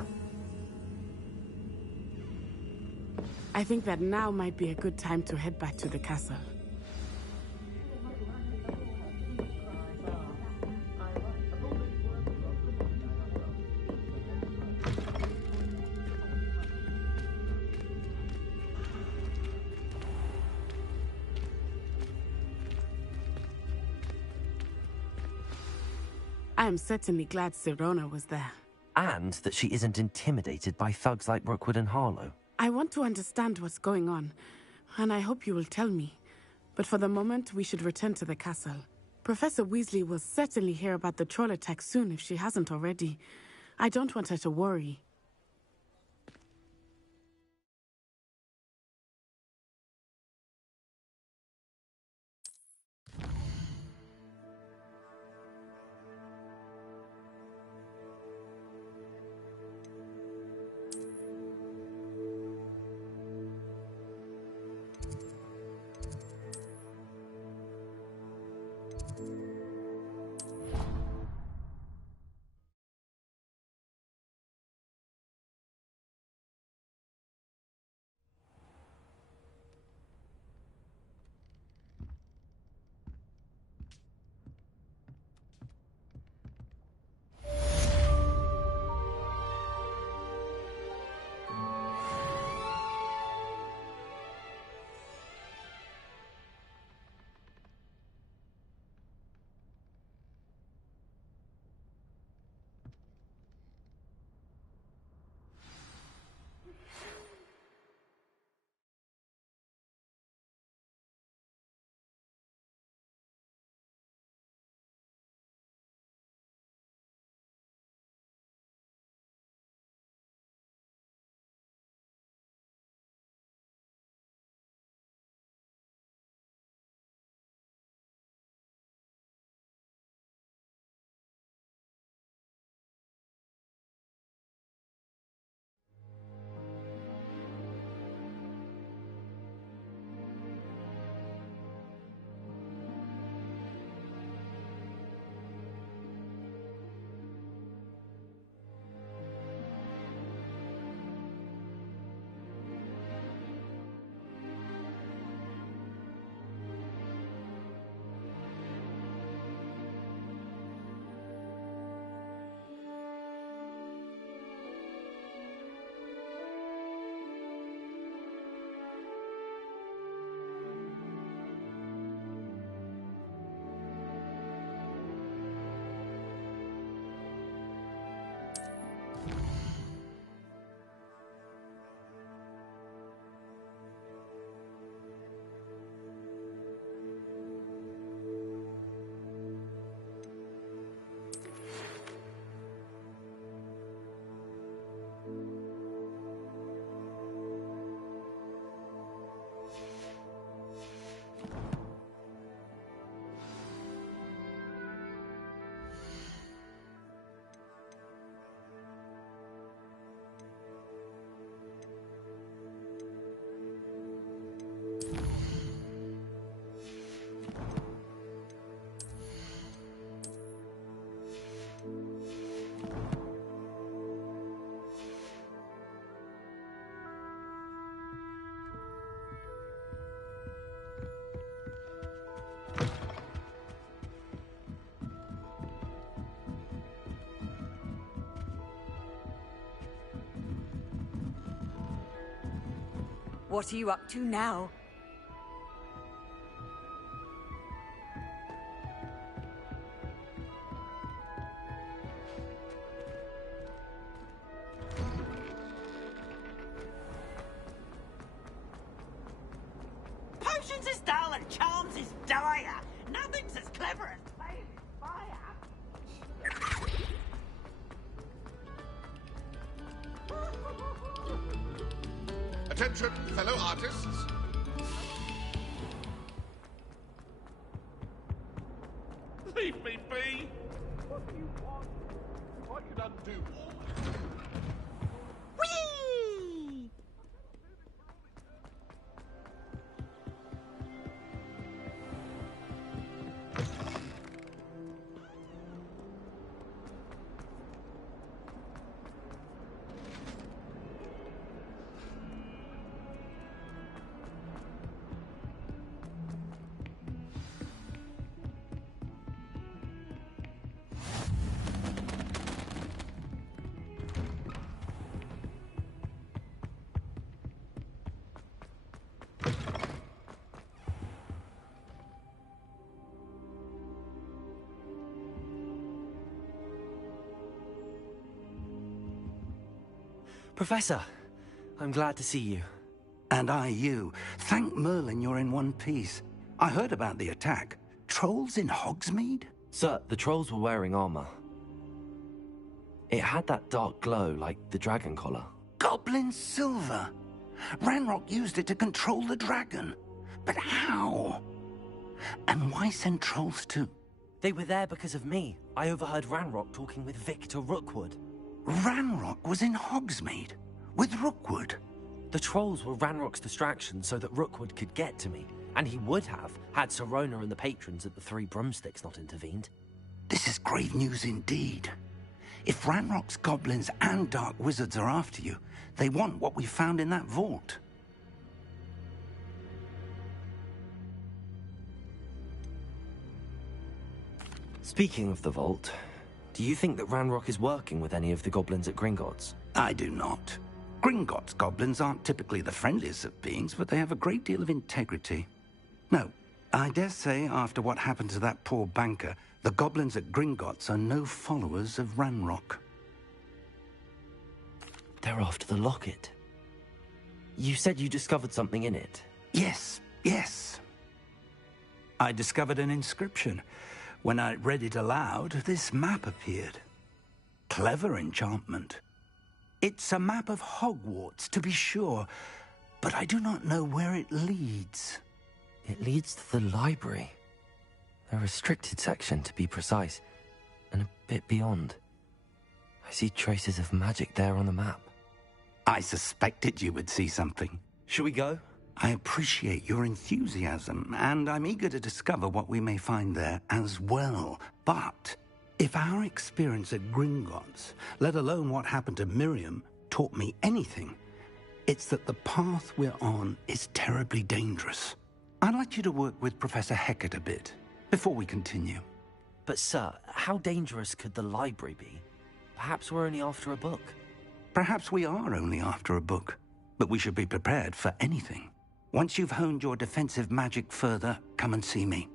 I think that now might be a good time to head back to the castle. I am certainly glad Sirona was there. And that she isn't intimidated by thugs like Rookwood and Harlow. I want to understand what's going on, and I hope you will tell me. But for the moment, we should return to the castle. Professor Weasley will certainly hear about the troll attack soon if she hasn't already. I don't want her to worry. What are you up to now? Potions is dull and charms is dire. Nothing's as clever as playing with fire. Attention, fellow artists. Leave me be. What do you want? I can undo all. Whee! Professor, I'm glad to see you. And I you. Thank Merlin you're in one piece. I heard about the attack. Trolls in Hogsmeade? Sir, the trolls were wearing armor. It had that dark glow like the dragon collar. Goblin silver. Ranrock used it to control the dragon. But how? And why send trolls too? They were there because of me. I overheard Ranrock talking with Victor Rookwood. Ranrock was in Hogsmeade? With Rookwood? The trolls were Ranrock's distraction so that Rookwood could get to me. And he would have, had Sirona and the patrons at the Three Broomsticks not intervened. This is grave news indeed. If Ranrock's goblins and dark wizards are after you, they want what we found in that vault. Speaking of the vault, do you think that Ranrock is working with any of the goblins at Gringotts? I do not. Gringotts goblins aren't typically the friendliest of beings, but they have a great deal of integrity. No, I dare say after what happened to that poor banker, the goblins at Gringotts are no followers of Ranrock. They're after the locket. You said you discovered something in it. Yes. I discovered an inscription. When I read it aloud, this map appeared. Clever enchantment. It's a map of Hogwarts, to be sure, but I do not know where it leads. It leads to the library. A restricted section, to be precise, and a bit beyond. I see traces of magic there on the map. I suspected you would see something. Shall we go? I appreciate your enthusiasm, and I'm eager to discover what we may find there as well. But if our experience at Gringotts, let alone what happened to Miriam, taught me anything, it's that the path we're on is terribly dangerous. I'd like you to work with Professor Hecat a bit, before we continue. But sir, how dangerous could the library be? Perhaps we're only after a book. Perhaps we are only after a book, but we should be prepared for anything. Once you've honed your defensive magic further, come and see me.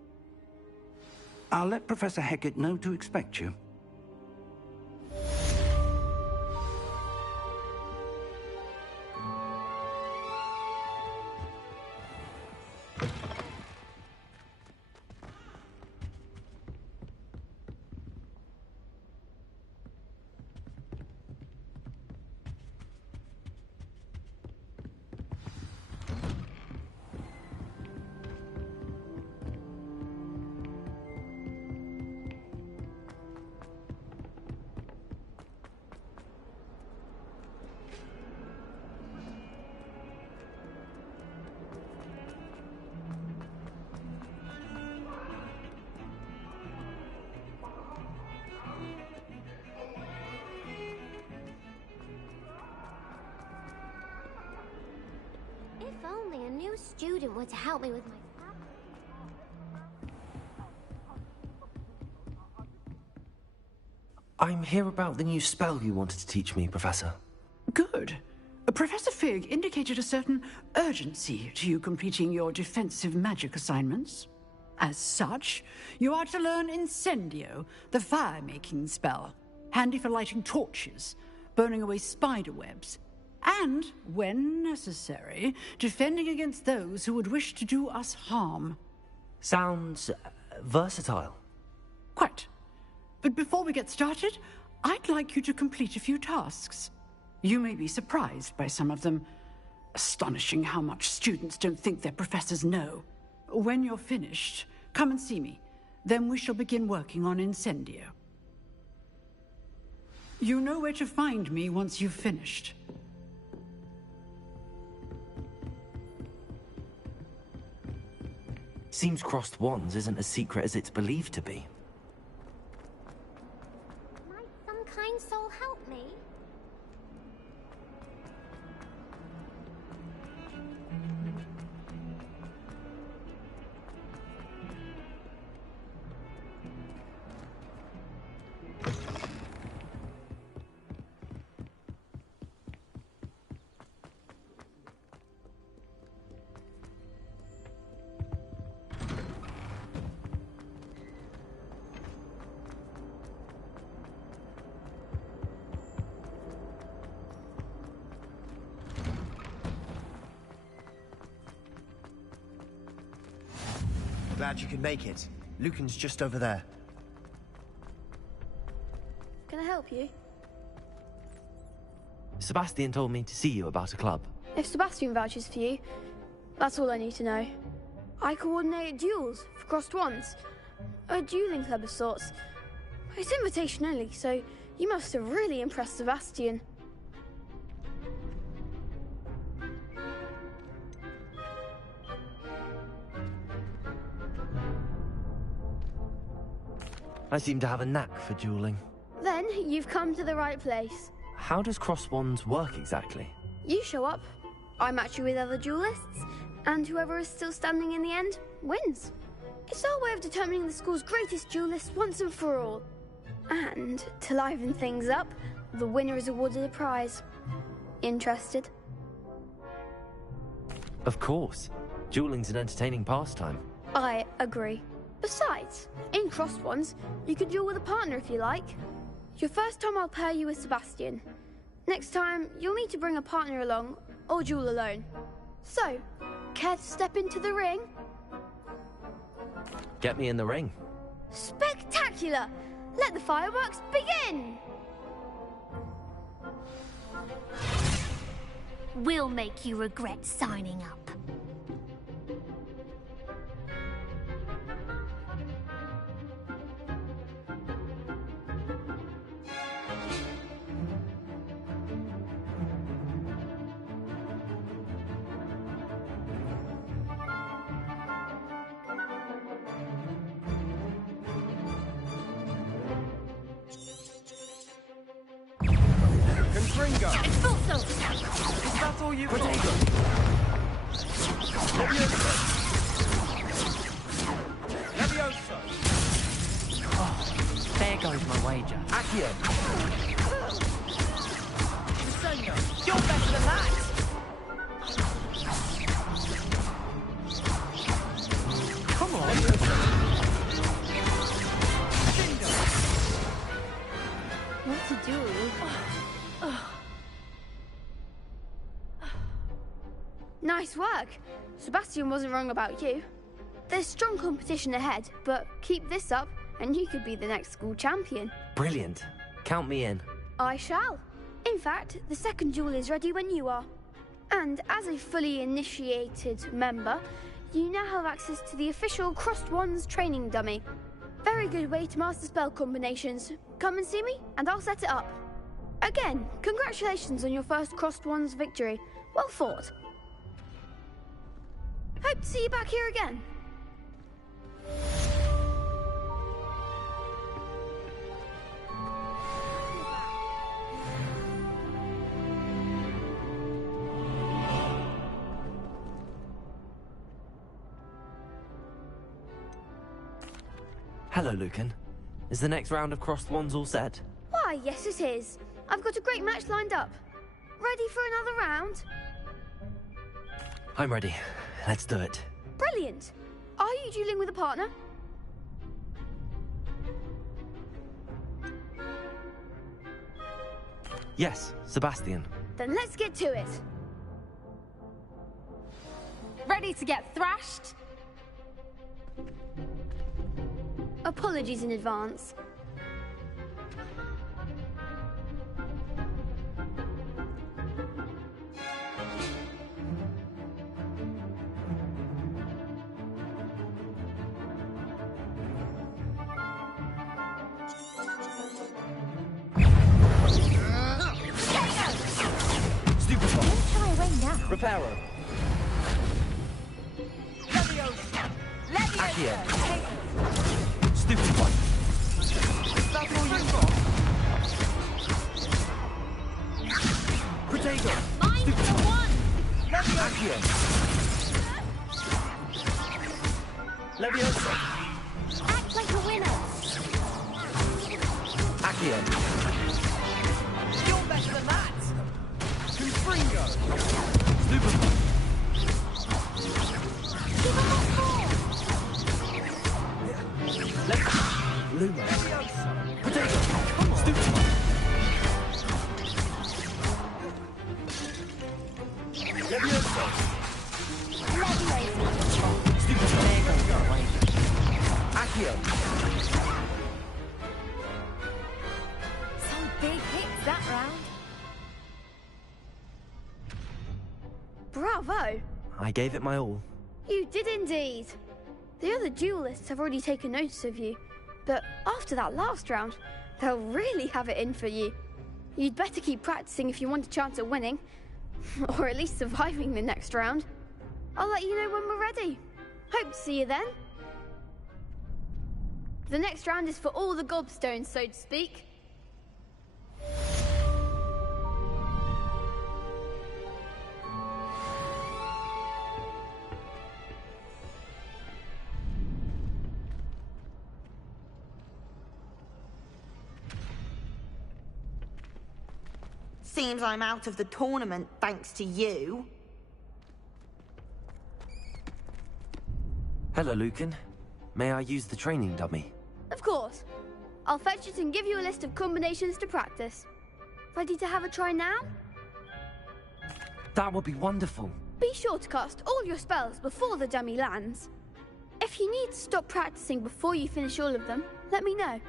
I'll let Professor Hecat know to expect you. If only a new student were to help me with my... I'm here about the new spell you wanted to teach me, Professor. Good. Professor Fig indicated a certain urgency to you completing your defensive magic assignments. As such, you are to learn Incendio, the fire-making spell, handy for lighting torches, burning away spider webs, and, when necessary, defending against those who would wish to do us harm. Sounds versatile. Quite. But before we get started, I'd like you to complete a few tasks. You may be surprised by some of them. Astonishing how much students don't think their professors know. When you're finished, come and see me. Then we shall begin working on Incendio. You know where to find me once you've finished. Seems crossed wands isn't as secret as it's believed to be. Might some kind soul help me? glad you could make it. Lucan's just over there. Can I help you? Sebastian told me to see you about a club. If Sebastian vouches for you, that's all I need to know. I coordinate duels for crossed wands. A dueling club of sorts. It's invitation only, so you must have really impressed Sebastian. I seem to have a knack for dueling. Then you've come to the right place. How does cross wands work exactly? You show up, I match you with other duelists, and whoever is still standing in the end wins. It's our way of determining the school's greatest duelist once and for all. And to liven things up, the winner is awarded a prize. Interested? Of course. Dueling's an entertaining pastime. I agree. Besides, in crossed wands, you can duel with a partner if you like. Your first time I'll pair you with Sebastian. Next time, you'll need to bring a partner along, or duel alone. So, care to step into the ring? Get me in the ring. Spectacular! Let the fireworks begin! We'll make you regret signing up. Confringo! Expulso! Is that all you've got? Levioso! Oh, there goes my wager. Accio! You're better than that! Come on! What to do? Nice work. Sebastian wasn't wrong about you. There's strong competition ahead, but keep this up and you could be the next school champion. Brilliant. Count me in. I shall. In fact, the second duel is ready when you are. And as a fully initiated member, you now have access to the official Crossed Wands training dummy. Very good way to master spell combinations. Come and see me, and I'll set it up. Again, congratulations on your first Crossed Wands victory. Well fought. Hope to see you back here again. Hello, Lucan. Is the next round of crossed wands all set? Why, yes it is. I've got a great match lined up. Ready for another round? I'm ready. Let's do it. Brilliant. Are you dueling with a partner? Yes, Sebastian. Then let's get to it. Ready to get thrashed? Apologies in advance. Reparo. Accio. Stupid one. That's all you've got? Protego. Mine's the one. Accio. Levioso. Act like a winner. Accio. You're better than that. Confringo. Stupid one. Give him a call. Luma. Protego. Come on. Stupid one. Levioso. Levioso. Stupid one. There goes my wager. Bravo! I gave it my all. You did indeed. The other duelists have already taken notice of you, but after that last round, they'll really have it in for you. You'd better keep practicing if you want a chance at winning, or at least surviving the next round. I'll let you know when we're ready. Hope to see you then. The next round is for all the gobstones, so to speak. Seems I'm out of the tournament thanks to you. Hello, Lucan. May I use the training dummy? Of course. I'll fetch it and give you a list of combinations to practice. Ready to have a try now? That would be wonderful. Be sure to cast all your spells before the dummy lands. If you need to stop practicing before you finish all of them, let me know.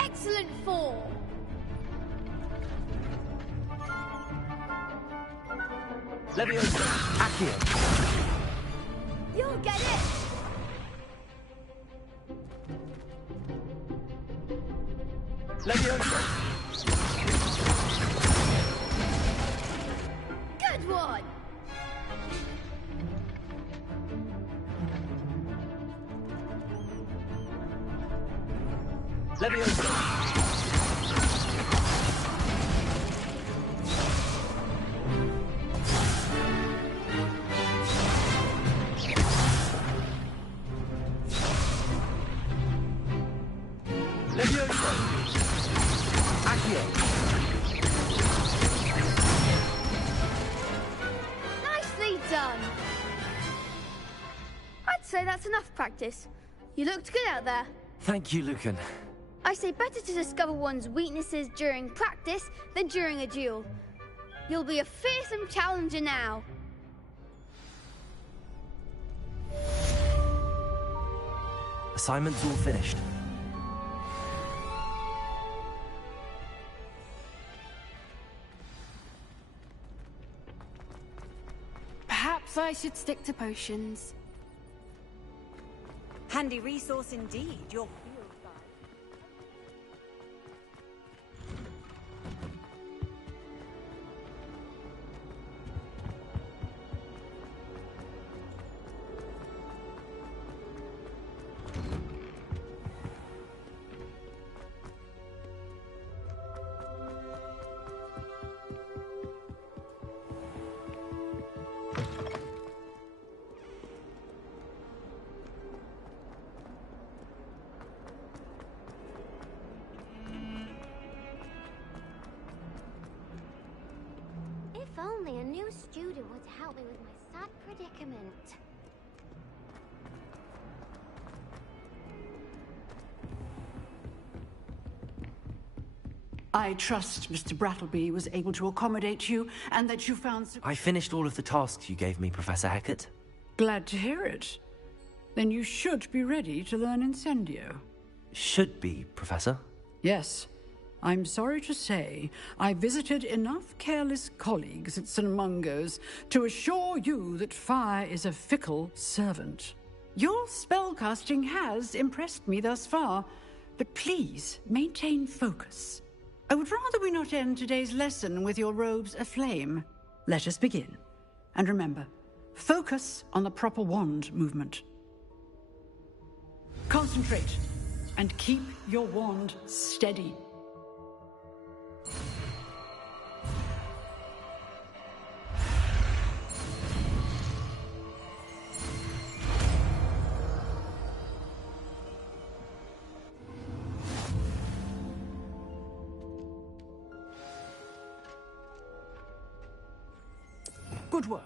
Excellent form. Leviosa! Accio! You'll get it! Leviosa! Good one! Leviosa! Nicely done! I'd say that's enough practice. You looked good out there. Thank you, Lucan. I say better to discover one's weaknesses during practice than during a duel. You'll be a fearsome challenger now. Assignment's all finished. Perhaps I should stick to potions. Handy resource indeed, your field guide. If only a new student would help me with my sad predicament. I trust Mr. Brattleby was able to accommodate you and that you found... I finished all of the tasks you gave me, Professor Hecat. Glad to hear it. Then you should be ready to learn Incendio. Should be, Professor. Yes. I'm sorry to say, I visited enough careless colleagues at St. Mungo's to assure you that fire is a fickle servant. Your spellcasting has impressed me thus far, but please maintain focus. I would rather we not end today's lesson with your robes aflame. Let us begin. And remember, focus on the proper wand movement. Concentrate, and keep your wand steady. Good work.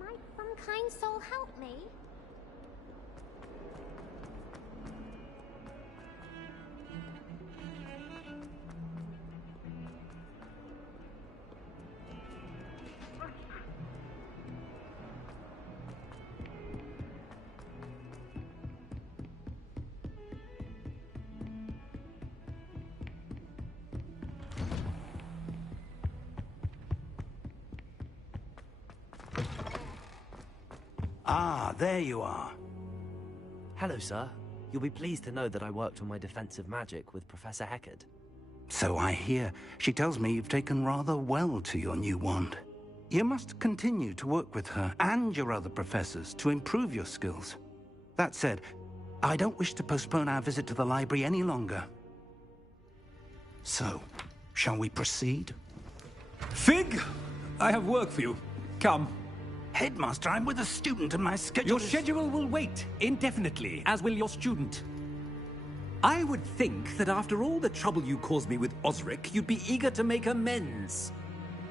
Might some kind soul help me? Ah, there you are. Hello, sir. You'll be pleased to know that I worked on my defensive magic with Professor Heckard. So I hear. She tells me you've taken rather well to your new wand. You must continue to work with her and your other professors to improve your skills. That said, I don't wish to postpone our visit to the library any longer. So, shall we proceed? Fig! I have work for you. Come. Headmaster, I'm with a student and my schedule Your schedule will wait indefinitely, as will your student. I would think that after all the trouble you caused me with Osric, you'd be eager to make amends.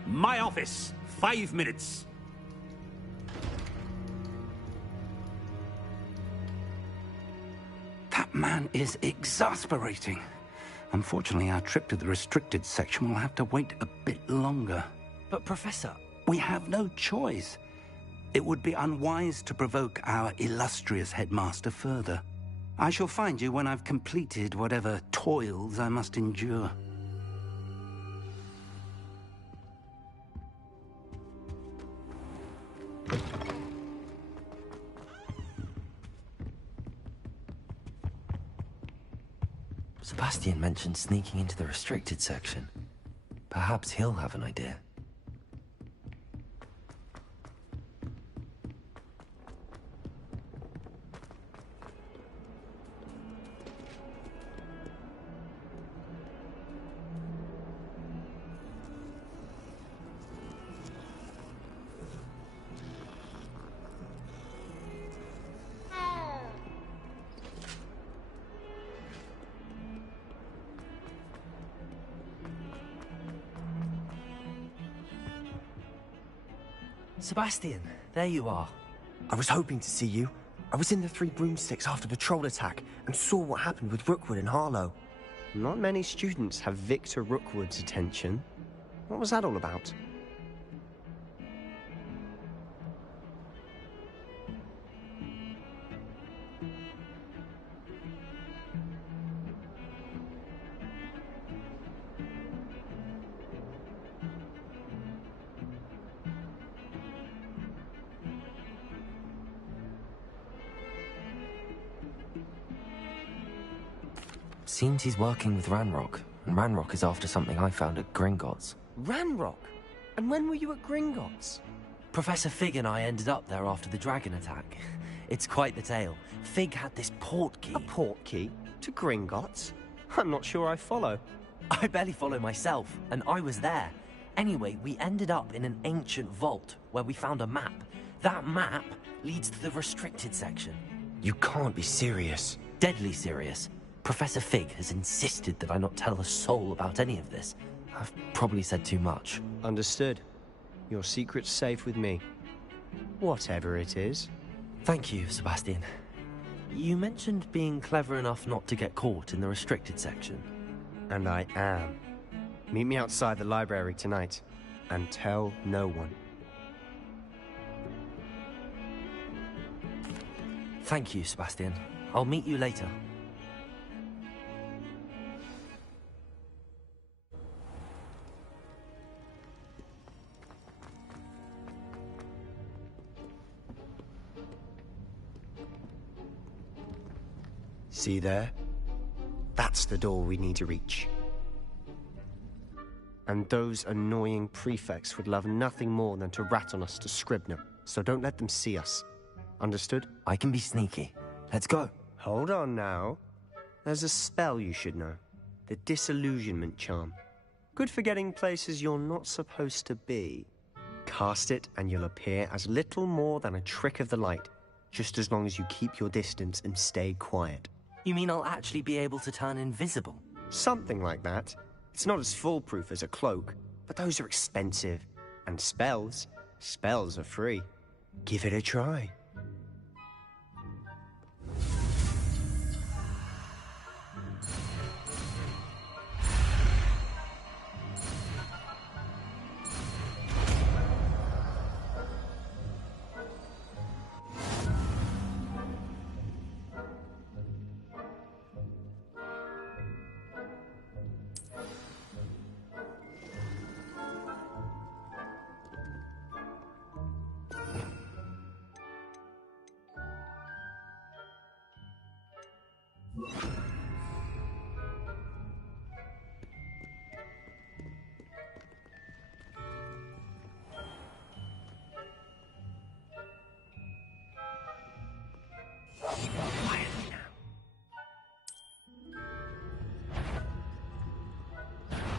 My office, 5 minutes. That man is exasperating. Unfortunately, our trip to the restricted section will have to wait a bit longer. But, Professor... We have no choice. It would be unwise to provoke our illustrious headmaster further. I shall find you when I've completed whatever toils I must endure. Sebastian mentioned sneaking into the restricted section. Perhaps he'll have an idea. Sebastian, there you are. I was hoping to see you. I was in the Three Broomsticks after the troll attack and saw what happened with Rookwood and Harlow. Not many students have Victor Rookwood's attention. What was that all about? Seems he's working with Ranrock, and Ranrock is after something I found at Gringotts. Ranrock? And when were you at Gringotts? Professor Fig and I ended up there after the dragon attack. It's quite the tale. Fig had this port key. A port key? To Gringotts? I'm not sure I follow. I barely follow myself, and I was there. Anyway, we ended up in an ancient vault where we found a map. That map leads to the restricted section. You can't be serious. Deadly serious. Professor Fig has insisted that I not tell a soul about any of this. I've probably said too much. Understood. Your secret's safe with me. Whatever it is. Thank you, Sebastian. You mentioned being clever enough not to get caught in the restricted section. And I am. Meet me outside the library tonight, and tell no one. Thank you, Sebastian. I'll meet you later. See there? That's the door we need to reach. And those annoying prefects would love nothing more than to rat on us to Scribner, so don't let them see us. Understood? I can be sneaky. Let's go. Hold on now. There's a spell you should know. The Disillusionment Charm. Good for getting places you're not supposed to be. Cast it and you'll appear as little more than a trick of the light, just as long as you keep your distance and stay quiet. You mean I'll actually be able to turn invisible? Something like that. It's not as foolproof as a cloak, but those are expensive. And spells are free. Give it a try.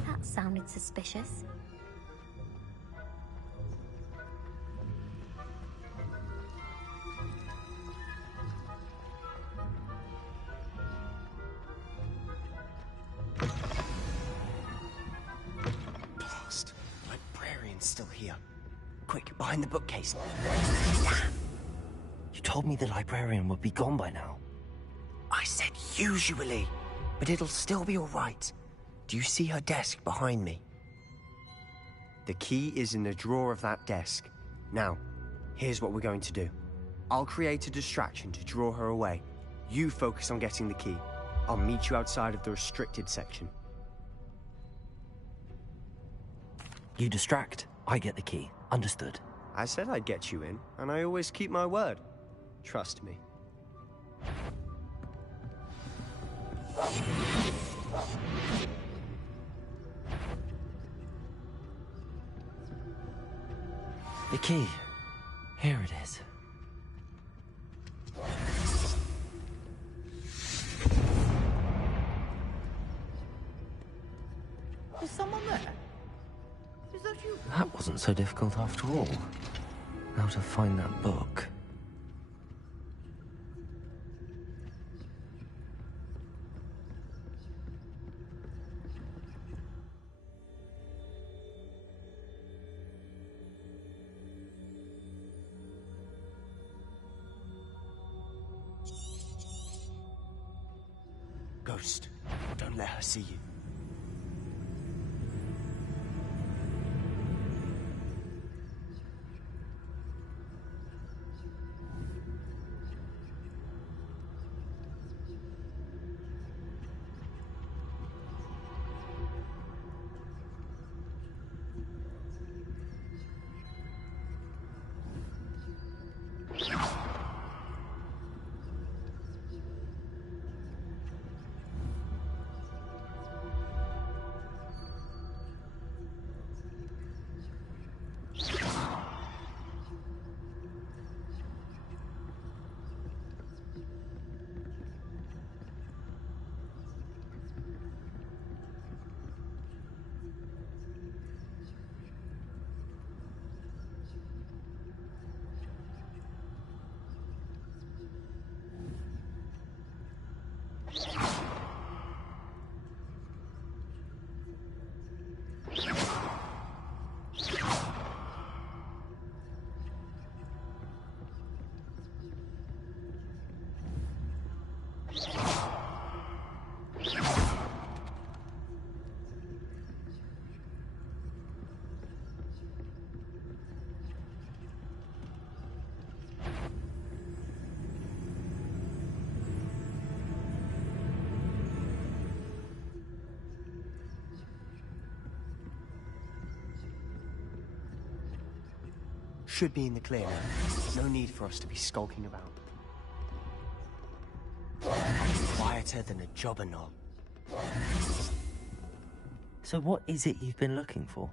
That sounded suspicious. Blast. Librarian's still here. Quick, behind the bookcase. You told me the librarian would be gone by now. I said usually, but it'll still be all right. Do you see her desk behind me? The key is in the drawer of that desk. Now, here's what we're going to do. I'll create a distraction to draw her away. You focus on getting the key. I'll meet you outside of the restricted section. You distract, I get the key. Understood. I said I'd get you in, and I always keep my word. Trust me. The key. Here it is. Is someone there? Is that you? That wasn't so difficult after all. Now to find that book. Ghost, don't let her see you. Should be in the clear now. No need for us to be skulking about. Quieter than a jobberknoll. So what is it you've been looking for?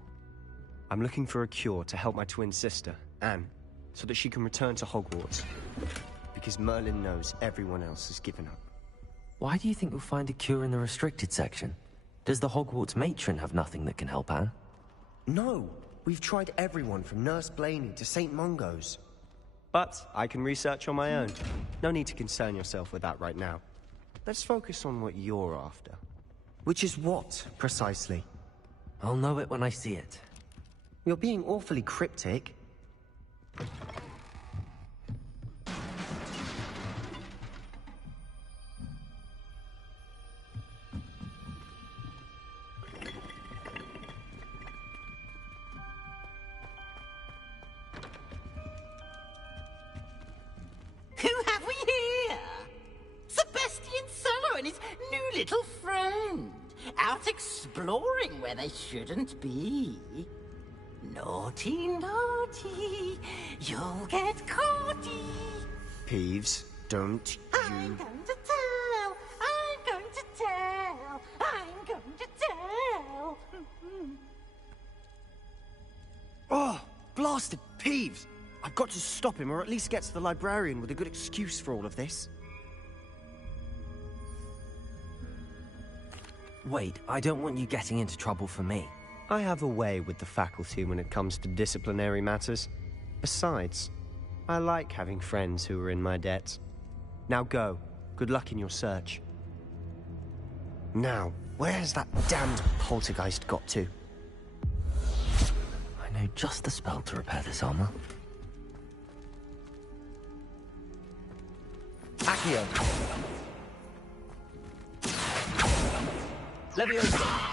I'm looking for a cure to help my twin sister, Anne, so that she can return to Hogwarts. Because Merlin knows everyone else has given up. Why do you think we'll find a cure in the restricted section? Does the Hogwarts matron have nothing that can help Anne? No! We've tried everyone from Nurse Blaney to St. Mungo's. But I can research on my own. No need to concern yourself with that right now. Let's focus on what you're after. Which is what, precisely? I'll know it when I see it. You're being awfully cryptic. Who have we here? Sebastian Sallow and his new little friend. Out exploring where they shouldn't be. Naughty, naughty, you'll get caughty. Peeves, don't I'm going to tell, I'm going to tell, I'm going to tell. Oh, blasted Peeves! I've got to stop him, or at least get to the librarian with a good excuse for all of this. Wait, I don't want you getting into trouble for me. I have a way with the faculty when it comes to disciplinary matters. Besides, I like having friends who are in my debt. Now go. Good luck in your search. Now, where's that damned poltergeist got to? I know just the spell to repair this armor. Accio. Leviosa.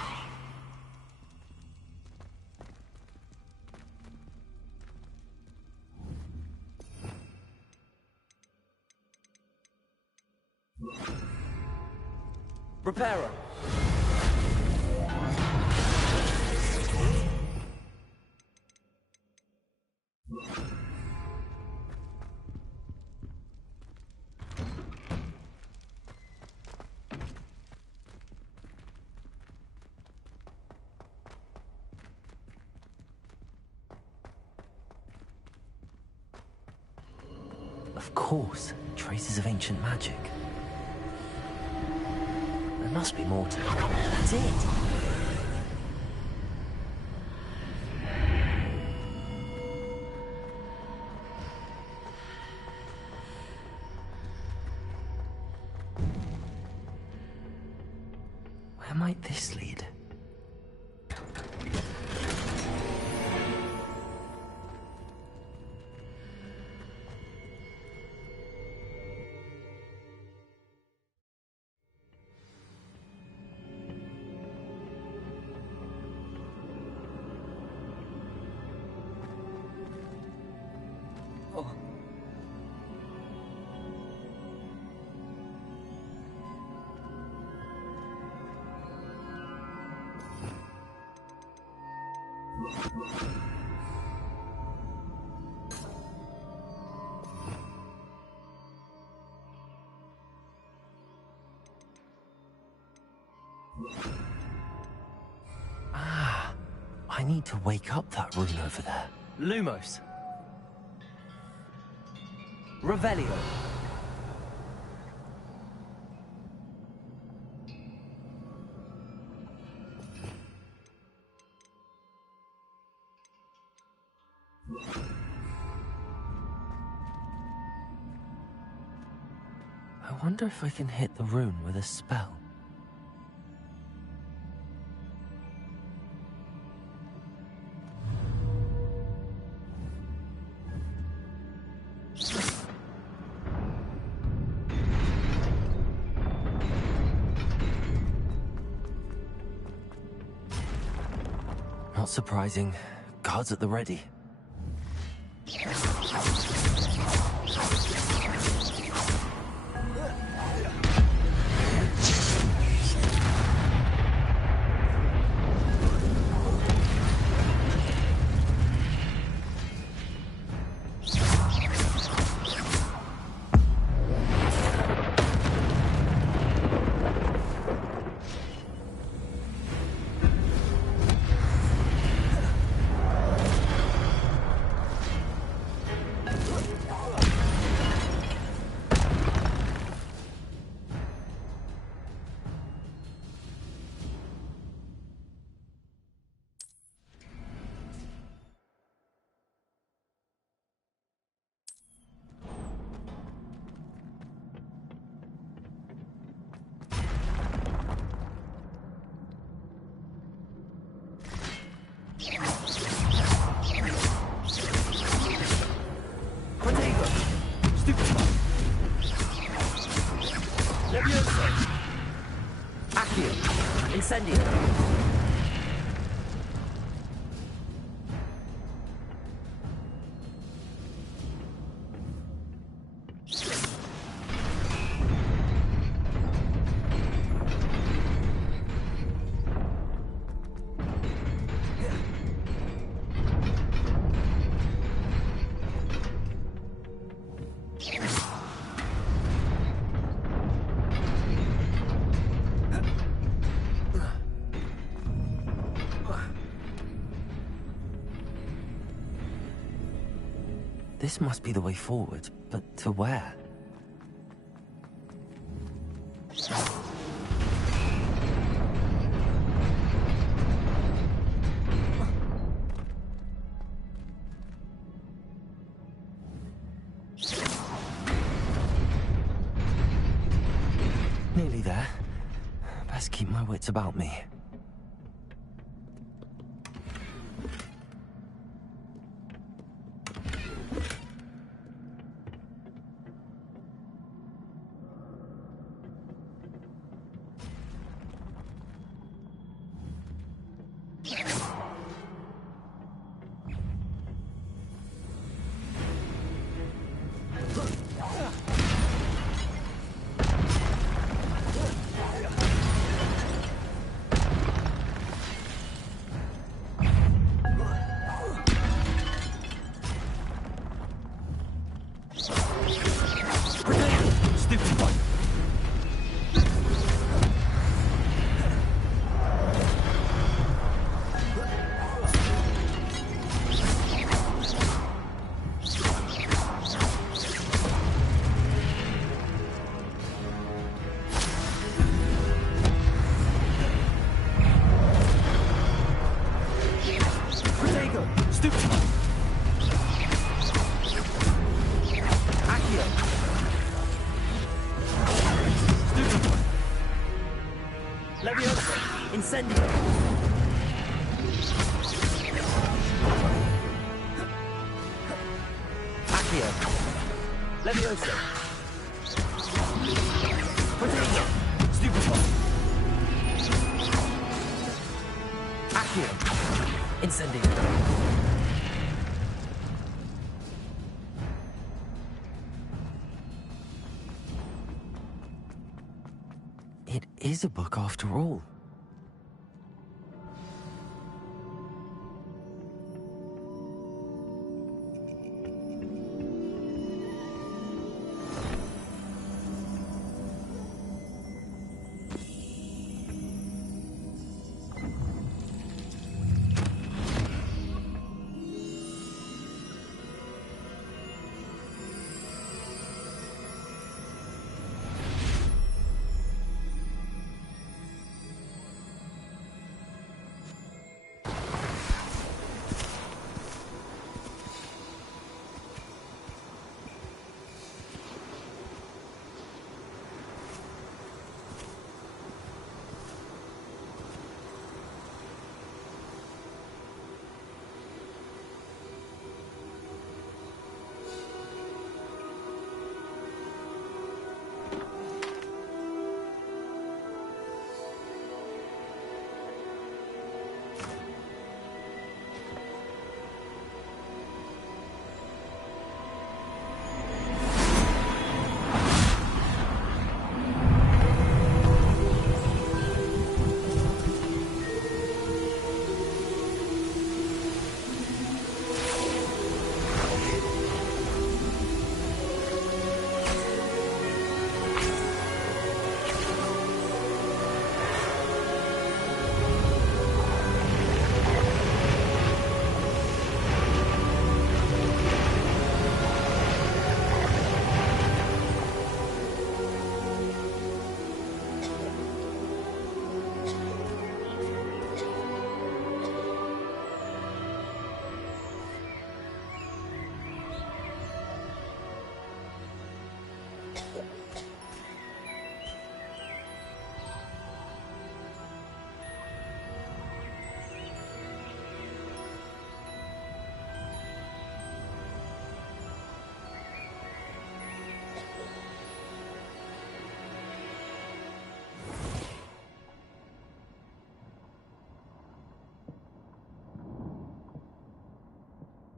Reparo. Of course, traces of ancient magic. There must be more to it. That's it! Where might this lead? Ah, I need to wake up that rune over there. Lumos. Revelio. I wonder if I can hit the rune with a spell. Not surprising. Guards at the ready. Incendio. This must be the way forward, but to where? Nearly there. Best keep my wits about me. Incendio! Accio! Levioso! Protegio! Stupefy! Accio! Incendio! It is a book after all.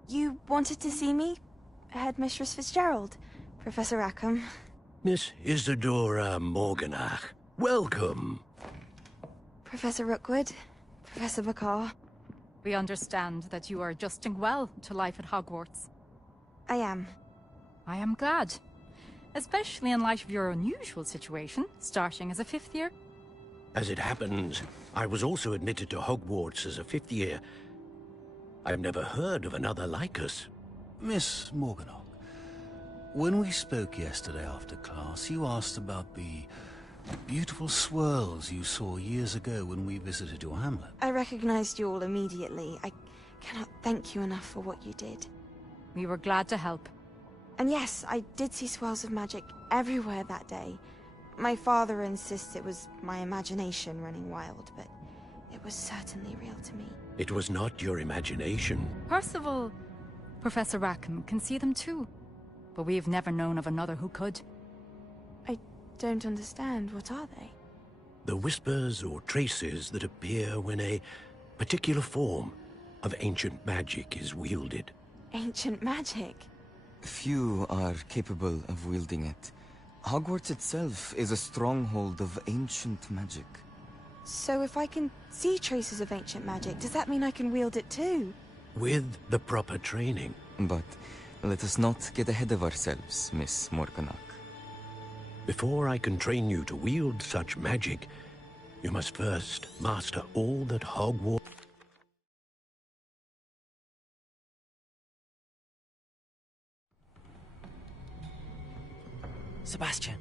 You wanted to see me? Headmistress Fitzgerald, Professor Rackham. Miss Isadora Morganach, welcome. Professor Rookwood, Professor Bakar. We understand that you are adjusting well to life at Hogwarts. I am. I am glad. Especially in light of your unusual situation, starting as a 5th year. As it happens, I was also admitted to Hogwarts as a 5th year. I've never heard of another like us. Miss Morganach, when we spoke yesterday after class, you asked about the beautiful swirls you saw years ago when we visited your hamlet. I recognized you all immediately. I cannot thank you enough for what you did. We were glad to help. And yes, I did see swirls of magic everywhere that day. My father insists it was my imagination running wild, but it was certainly real to me. It was not your imagination. Percival, Professor Rackham can see them too. But we've never known of another who could. I don't understand. What are they? The whispers or traces that appear when a particular form of ancient magic is wielded. Ancient magic? Few are capable of wielding it. Hogwarts itself is a stronghold of ancient magic. So if I can see traces of ancient magic, does that mean I can wield it too? With the proper training. But let us not get ahead of ourselves, Miss Morganach. Before I can train you to wield such magic, you must first master all that Hogwarts... Sebastian.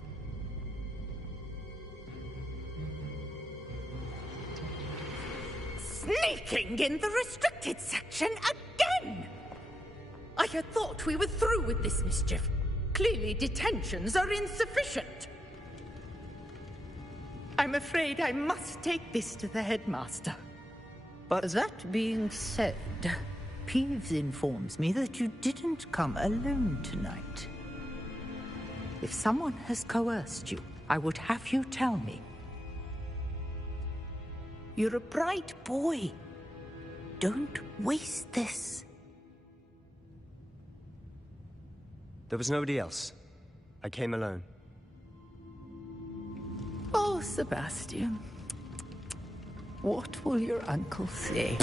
Sneaking in the restricted section again! I had thought we were through with this mischief. Clearly detentions are insufficient. I'm afraid I must take this to the headmaster. But that being said, Peeves informs me that you didn't come alone tonight. If someone has coerced you, I would have you tell me. You're a bright boy. Don't waste this. There was nobody else. I came alone. Oh, Sebastian. What will your uncle say?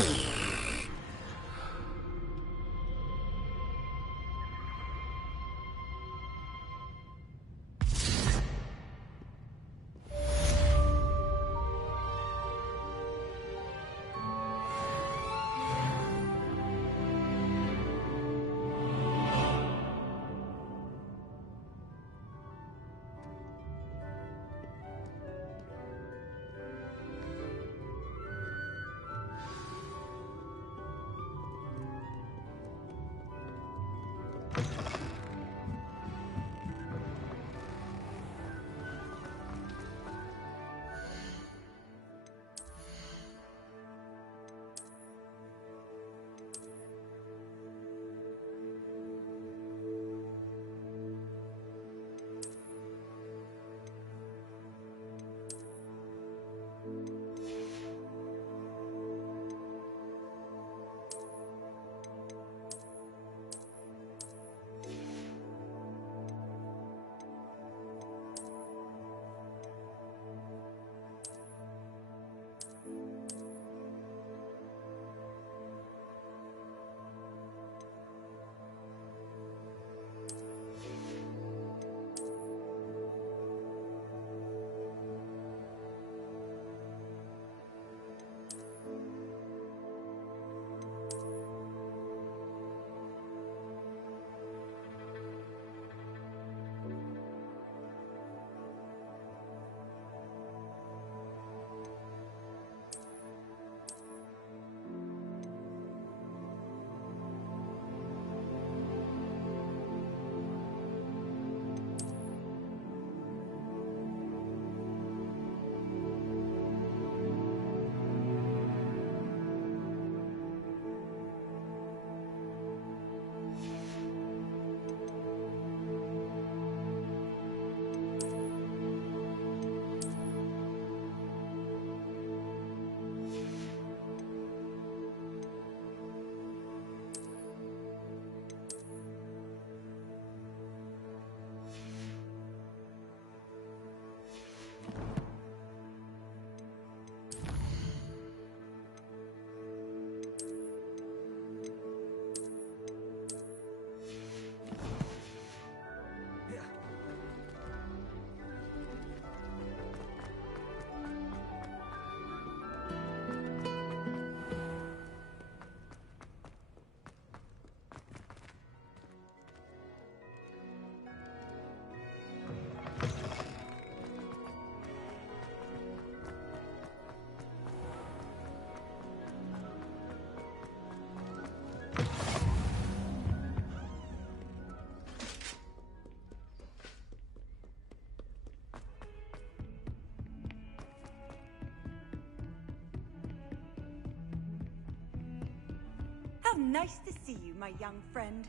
How nice to see you, my young friend.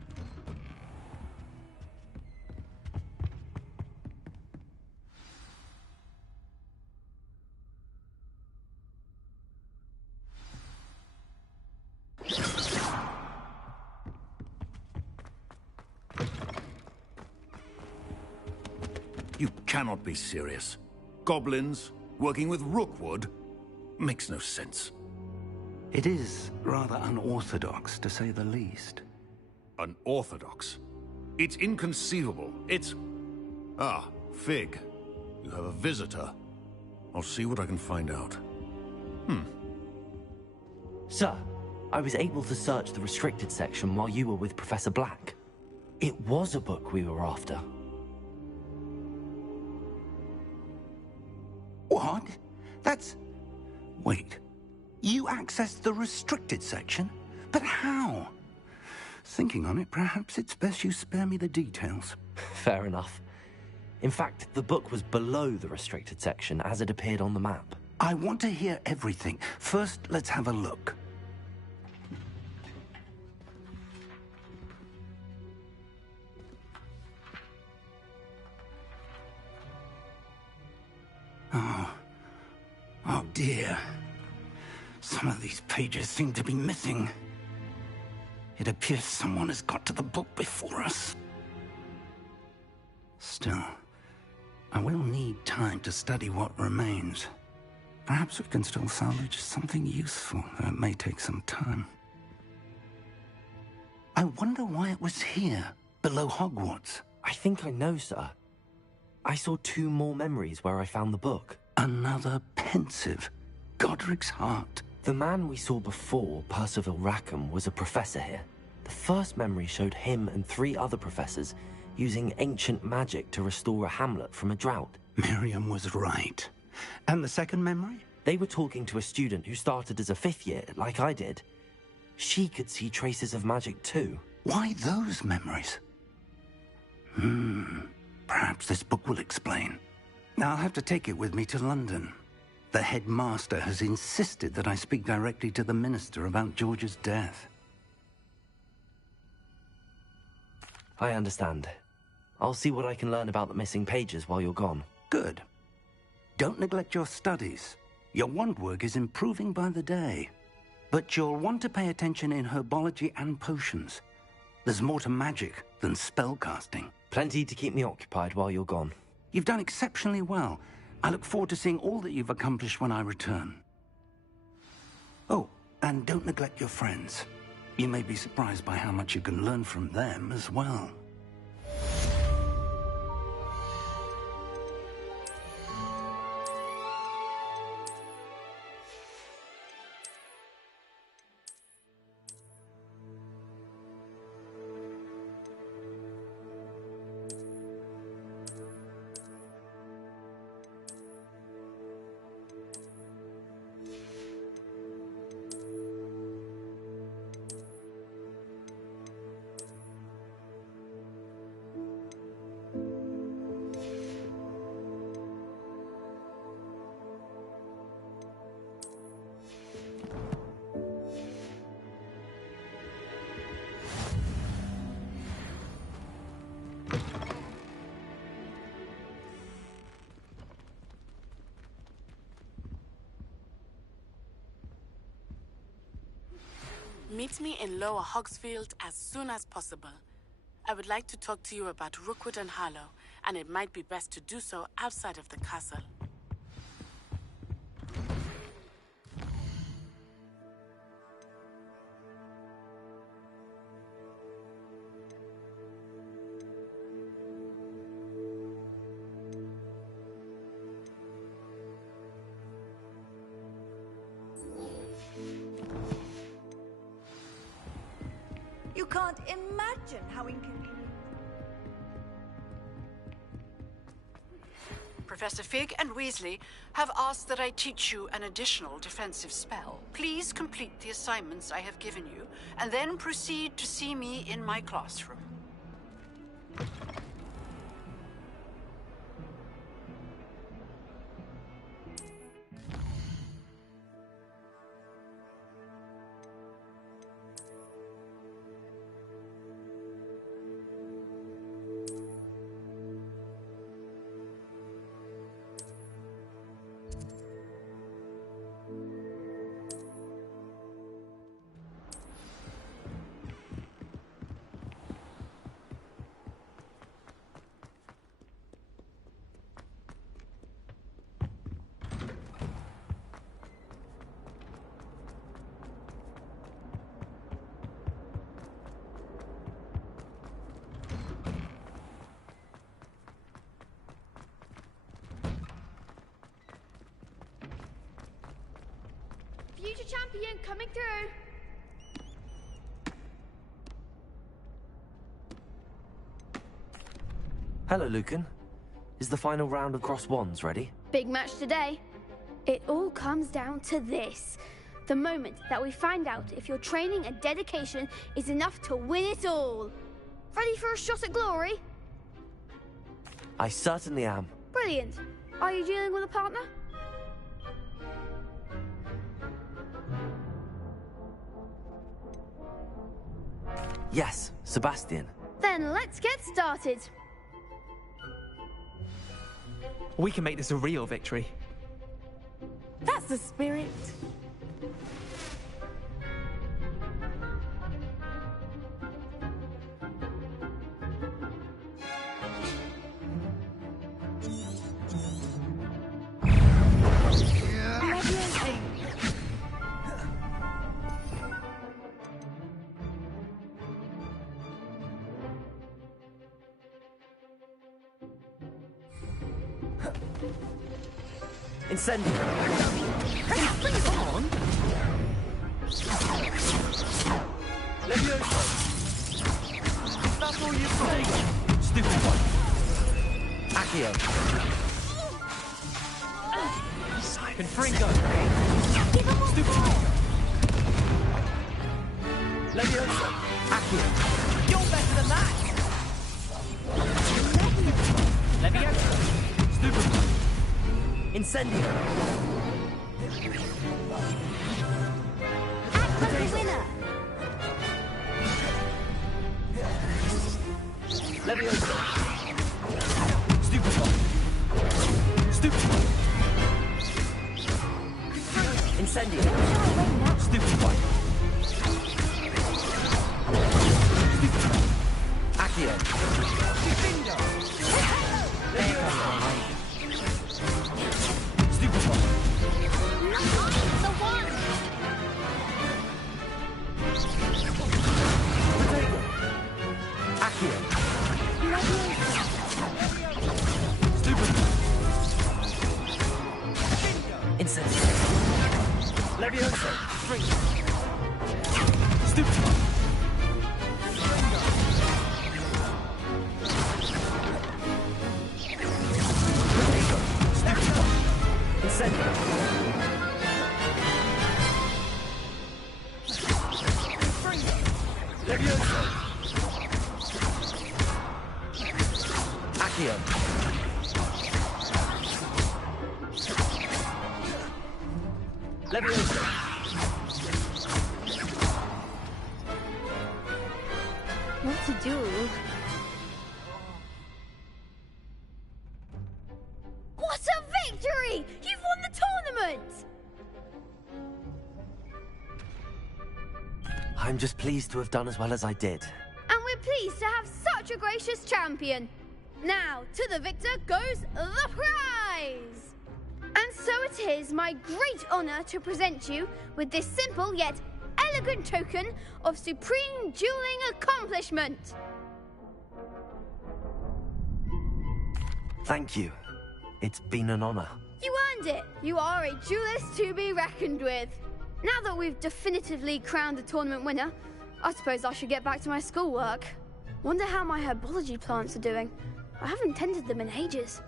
You cannot be serious. Goblins, working with Rookwood? Makes no sense. It is rather unorthodox, to say the least. Unorthodox? It's inconceivable. It's... Ah, Fig. You have a visitor. I'll see what I can find out. Sir, I was able to search the restricted section while you were with Professor Black. It was a book we were after. What? That's... Wait. You accessed the restricted section? But how? Thinking on it, perhaps it's best you spare me the details. Fair enough. In fact, the book was below the restricted section as it appeared on the map. I want to hear everything. First, let's have a look. Oh dear. Some of these pages seem to be missing. It appears someone has got to the book before us. Still, I will need time to study what remains. Perhaps we can still salvage something useful, though it may take some time. I wonder why it was here, below Hogwarts. I think I know, sir. I saw 2 more memories where I found the book. Another pensive. Godric's heart. The man we saw before, Percival Rackham, was a professor here. The first memory showed him and 3 other professors using ancient magic to restore a hamlet from a drought. Miriam was right. And the second memory? They were talking to a student who started as a 5th year, like I did. She could see traces of magic too. Why those memories? Perhaps this book will explain. Now I'll have to take it with me to London. The headmaster has insisted that I speak directly to the minister about George's death. I understand. I'll see what I can learn about the missing pages while you're gone. Good. Don't neglect your studies. Your wand work is improving by the day. But you'll want to pay attention in herbology and potions. There's more to magic than spellcasting. Plenty to keep me occupied while you're gone. You've done exceptionally well. I look forward to seeing all that you've accomplished when I return. Oh, and don't neglect your friends. You may be surprised by how much you can learn from them as well. Meet me in Lower Hogsfield as soon as possible. I would like to talk to you about Rookwood and Harlow, and it might be best to do so outside of the castle. You can't imagine how inconvenient. Professor Fig and Weasley have asked that I teach you an additional defensive spell. Please complete the assignments I have given you, and then proceed to see me in my classroom. Future champion coming through. Hello, Lucan. Is the final round of Cross Wands ready? Big match today. It all comes down to this. The moment that we find out if your training and dedication is enough to win it all. Ready for a shot at glory? I certainly am. Brilliant. Are you dealing with a partner? Yes, Sebastian. Then let's get started. We can make this a real victory. That's the spirit. Incendio! Come on! Levioso! Is that all you've got? Stupid one! Accio! Confringo! Stupid one! Levioso! Accio! You're better than that! Levioso! Stupid one! Incendio! Act like a winner! Levioso! Stupid one! Stupid one! Incendio! Stupid one! Stupid one! Accio! Levioso! Stupid one! The one! Potato! Accio! Stupid one! Incendio! Levioso! Stupid one! Incendio! Levioso! Accio! Levioso! What to do? What a victory! You've won the tournament! I'm just pleased to have done as well as I did. And we're pleased to have such a gracious champion. Now, to the victor goes the prize! And so it is my great honor to present you with this simple yet elegant token of supreme dueling accomplishment. Thank you. It's been an honor. You earned it. You are a duelist to be reckoned with. Now that we've definitively crowned the tournament winner, I suppose I should get back to my schoolwork. Wonder how my herbology plants are doing. I haven't tended them in ages.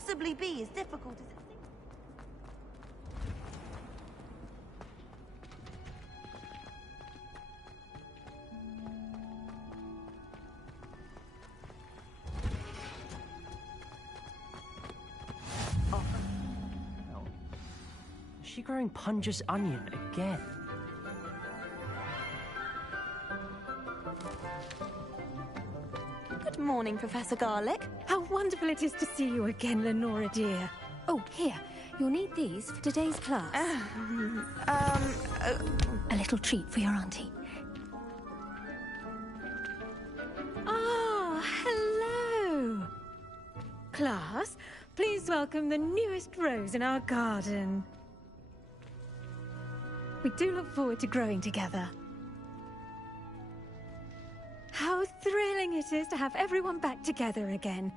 possibly be as difficult as it seems? Is she growing Punja's onion again? Good morning, Professor Garlic. How wonderful it is to see you again, Lenora dear. Oh, here. You'll need these for today's class. A little treat for your auntie. Ah, hello. Class, please welcome the newest rose in our garden. We do look forward to growing together. How thrilling it is to have everyone back together again.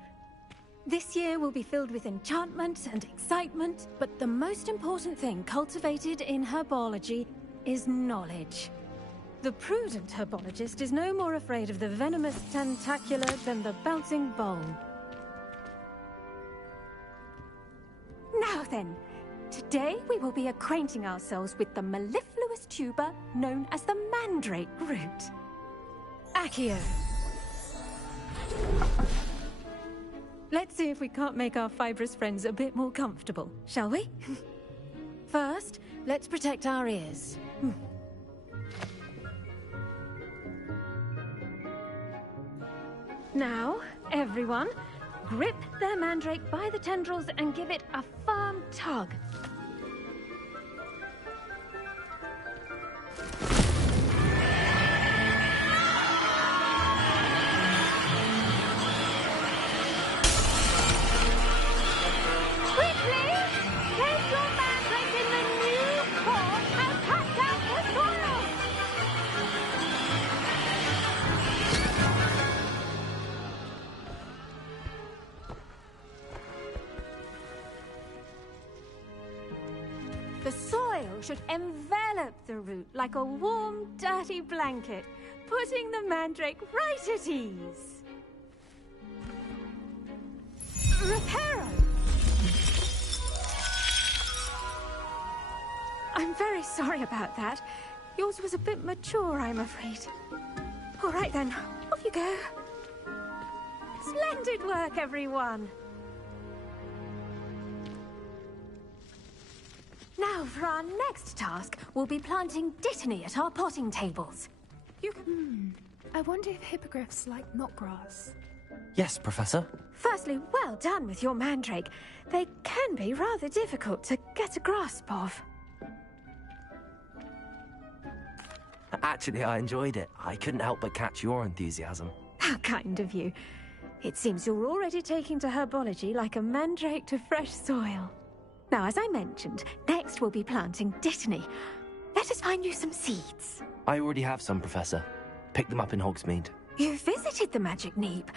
This year will be filled with enchantment and excitement, but the most important thing cultivated in herbology is knowledge. The prudent herbologist is no more afraid of the venomous tentacula than the bouncing bulb. Now then, today we will be acquainting ourselves with the mellifluous tuber known as the mandrake root. Accio. Let's see if we can't make our fibrous friends a bit more comfortable, shall we? First, let's protect our ears. Now, everyone, grip their mandrake by the tendrils and give it a firm tug. The soil should envelop the root like a warm, dirty blanket, putting the mandrake right at ease. Reparo! I'm very sorry about that. Yours was a bit mature, I'm afraid. All right then, off you go. Splendid work, everyone! Now, for our next task, we'll be planting dittany at our potting tables. You can... I wonder if hippogriffs like knotgrass. Yes, Professor. Firstly, well done with your mandrake. They can be rather difficult to get a grasp of. Actually, I enjoyed it. I couldn't help but catch your enthusiasm. How kind of you. It seems you're already taking to herbology like a mandrake to fresh soil. Now, as I mentioned, next we'll be planting dittany. Let us find you some seeds. I already have some, Professor. Picked them up in Hogsmeade. You visited the Magic Neep.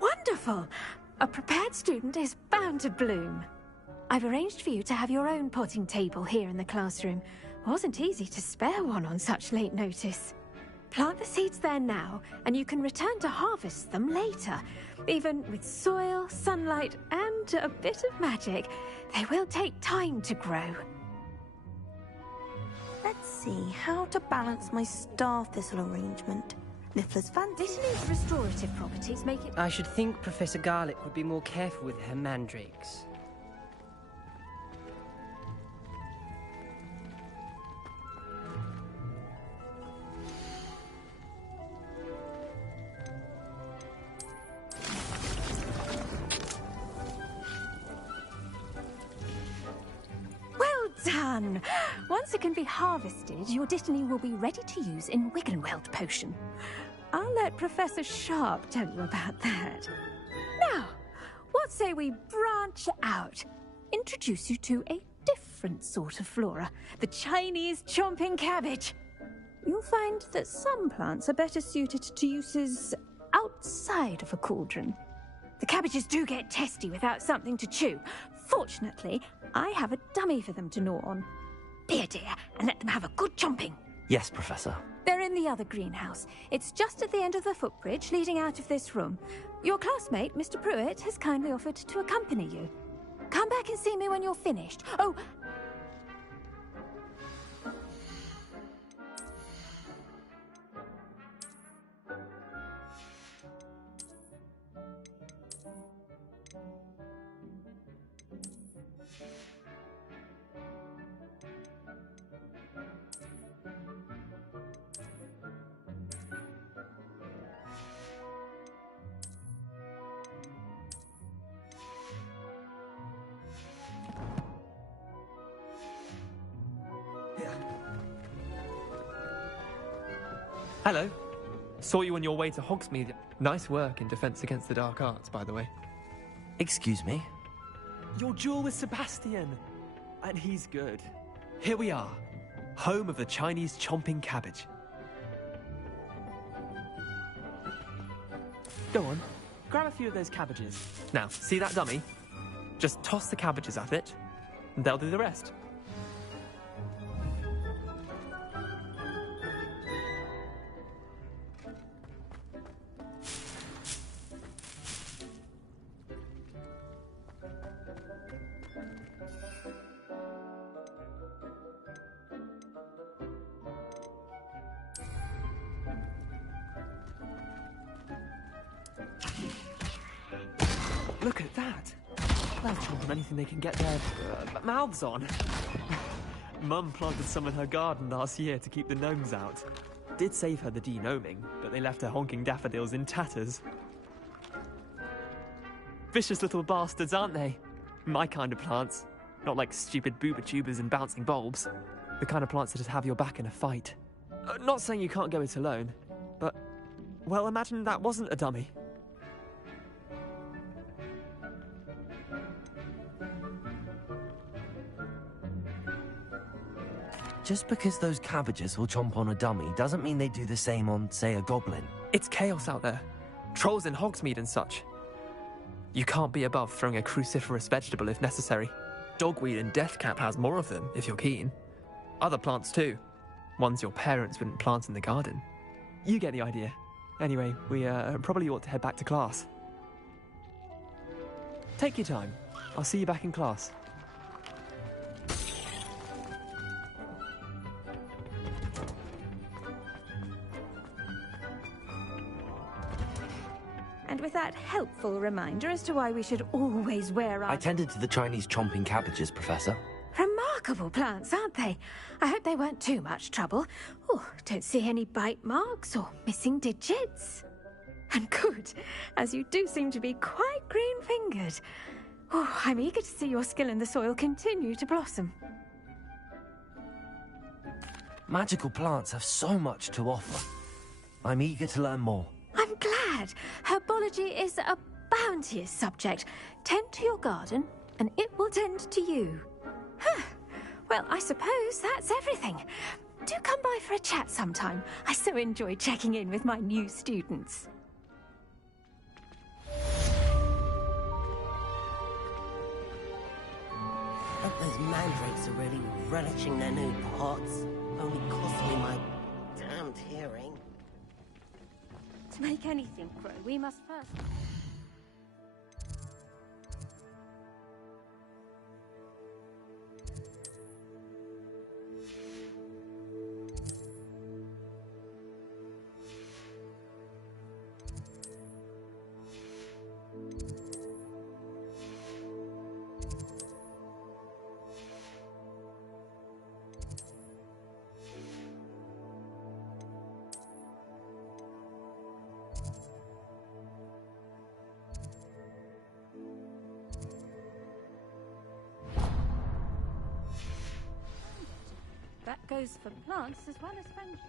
Wonderful! A prepared student is bound to bloom. I've arranged for you to have your own potting table here in the classroom. Wasn't easy to spare one on such late notice. Plant the seeds there now, and you can return to harvest them later. Even with soil, sunlight, and a bit of magic, they will take time to grow. Let's see how to balance my star thistle arrangement. Niffler's fancy. Dittany's restorative properties make it... I should think Professor Garlic would be more careful with her mandrakes. Done! Once it can be harvested, your dittany will be ready to use in Wiggenweld potion. I'll let Professor Sharp tell you about that. Now, what say we branch out? Introduce you to a different sort of flora, the Chinese chomping cabbage. You'll find that some plants are better suited to uses outside of a cauldron. The cabbages do get testy without something to chew. Fortunately, I have a dummy for them to gnaw on. Be a dear and let them have a good chomping. Yes, Professor. They're in the other greenhouse. It's just at the end of the footbridge leading out of this room. Your classmate, Mr. Pruitt, has kindly offered to accompany you. Come back and see me when you're finished. Oh, Hello. Saw you on your way to Hogsmeade. Nice work in Defense Against the Dark Arts, by the way. Excuse me? Your duel with Sebastian. And he's good. Here we are. Home of the Chinese chomping cabbage. Go on. Grab a few of those cabbages. Now, see that dummy? Just toss the cabbages at it, and they'll do the rest. Look at that! They'll chomp on anything they can get their mouths on. Mum planted some in her garden last year to keep the gnomes out. Did save her the de-gnoming, but they left her honking daffodils in tatters. Vicious little bastards, aren't they? My kind of plants. Not like stupid booba tubers and bouncing bulbs. The kind of plants that just have your back in a fight. Not saying you can't go it alone, but... well, imagine that wasn't a dummy. Just because those cabbages will chomp on a dummy doesn't mean they do the same on, say, a goblin. It's chaos out there. Trolls in Hogsmeade and such. You can't be above throwing a cruciferous vegetable if necessary. Dogweed and deathcap has more of them, if you're keen. Other plants too. Ones your parents wouldn't plant in the garden. You get the idea. Anyway, we probably ought to head back to class. Take your time. I'll see you back in class. and with that helpful reminder as to why we should always wear our... I tended to the Chinese chomping cabbages, Professor. Remarkable plants, aren't they? I hope they weren't too much trouble. Oh, don't see any bite marks or missing digits. And good, as you do seem to be quite green-fingered. Oh, I'm eager to see your skill in the soil continue to blossom. Magical plants have so much to offer. I'm eager to learn more. I'm glad. Herbology is a bounteous subject. Tend to your garden, and it will tend to you. Huh. Well, I suppose that's everything. Do come by for a chat sometime. I so enjoy checking in with my new students. Hope those mandrakes are really relishing their new pots. Only cost me my damned hearing. To make anything grow, we must first... That goes for plants as well as friendship.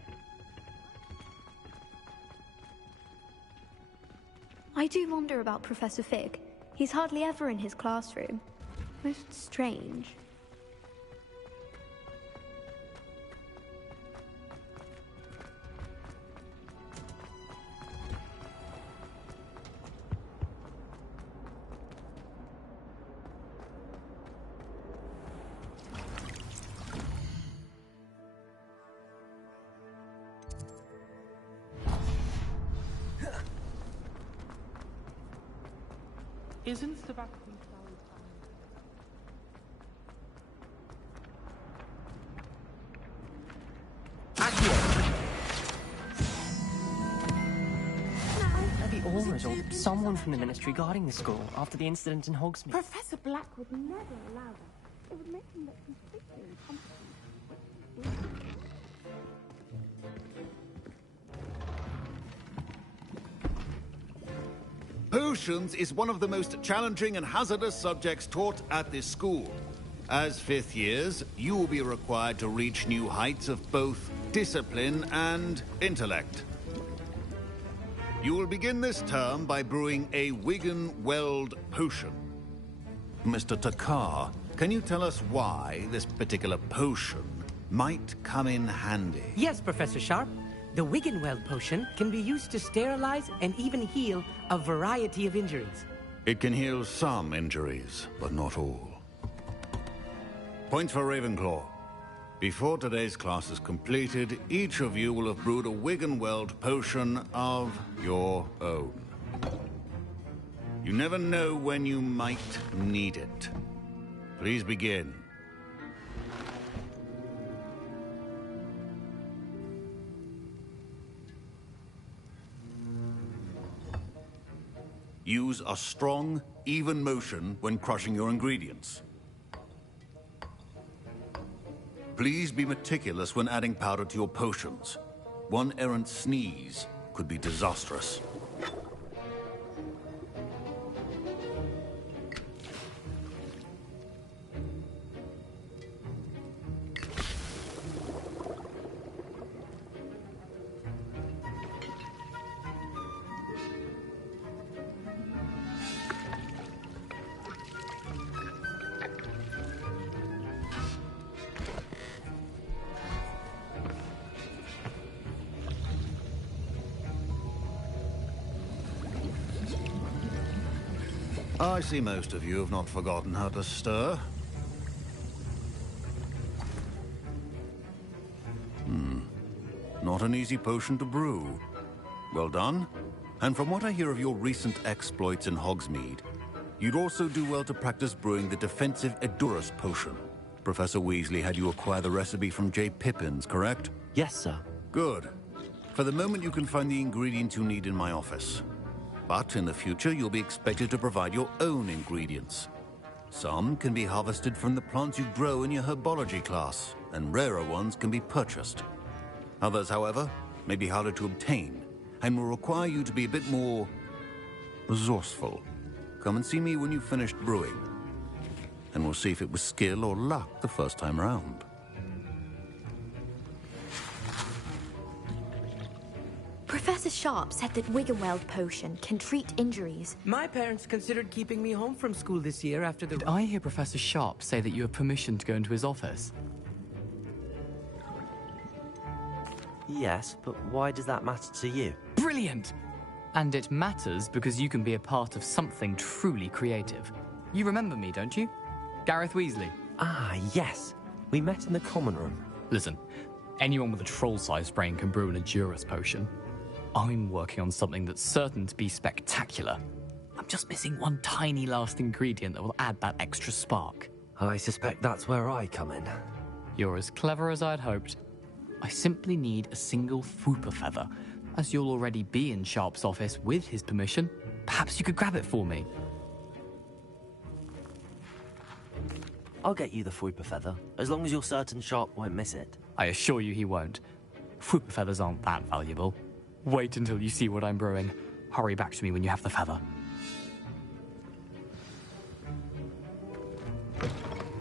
I do wonder about Professor Fig. He's hardly ever in his classroom. Most strange. Isn't Sebastian Valentine? The Aurors or someone from the Ministry guarding the school after the incident in Hogsmeade. Professor Black would never allow that. It would make him look completely incompetent. Potions is one of the most challenging and hazardous subjects taught at this school. As fifth years, you will be required to reach new heights of both discipline and intellect. You will begin this term by brewing a Wiggenweld potion. Mr. Takar, can you tell us why this particular potion might come in handy? Yes, Professor Sharp. The Wiggenweld potion can be used to sterilize and even heal a variety of injuries. It can heal some injuries, but not all. Points for Ravenclaw. Before today's class is completed, each of you will have brewed a Wiggenweld potion of your own. You never know when you might need it. Please begin. Use a strong, even motion when crushing your ingredients. Please be meticulous when adding powder to your potions. One errant sneeze could be disastrous. I see most of you have not forgotten how to stir. Not an easy potion to brew. Well done. And from what I hear of your recent exploits in Hogsmeade, you'd also do well to practice brewing the defensive Edurus potion. Professor Weasley had you acquire the recipe from J. Pippin's, correct? Yes, sir. Good. For the moment, you can find the ingredients you need in my office. But in the future, you'll be expected to provide your own ingredients. Some can be harvested from the plants you grow in your herbology class, and rarer ones can be purchased. Others, however, may be harder to obtain, and will require you to be a bit more resourceful. Come and see me when you've finished brewing, and we'll see if it was skill or luck the first time around. Professor Sharp said that Wiggenweld potion can treat injuries. My parents considered keeping me home from school this year after the... Did I hear Professor Sharp say that you have permission to go into his office? Yes, but why does that matter to you? Brilliant! And it matters because you can be a part of something truly creative. You remember me, don't you? Gareth Weasley. Ah, yes. We met in the common room. Listen, anyone with a troll-sized brain can brew an Edurus potion. I'm working on something that's certain to be spectacular. I'm just missing one tiny last ingredient that will add that extra spark. I suspect that's where I come in. You're as clever as I'd hoped. I simply need a single Fwooper feather. As you'll already be in Sharp's office with his permission, perhaps you could grab it for me. I'll get you the Fwooper feather, as long as you're certain Sharp won't miss it. I assure you he won't. Fwooper feathers aren't that valuable. Wait until you see what I'm brewing. Hurry back to me when you have the feather.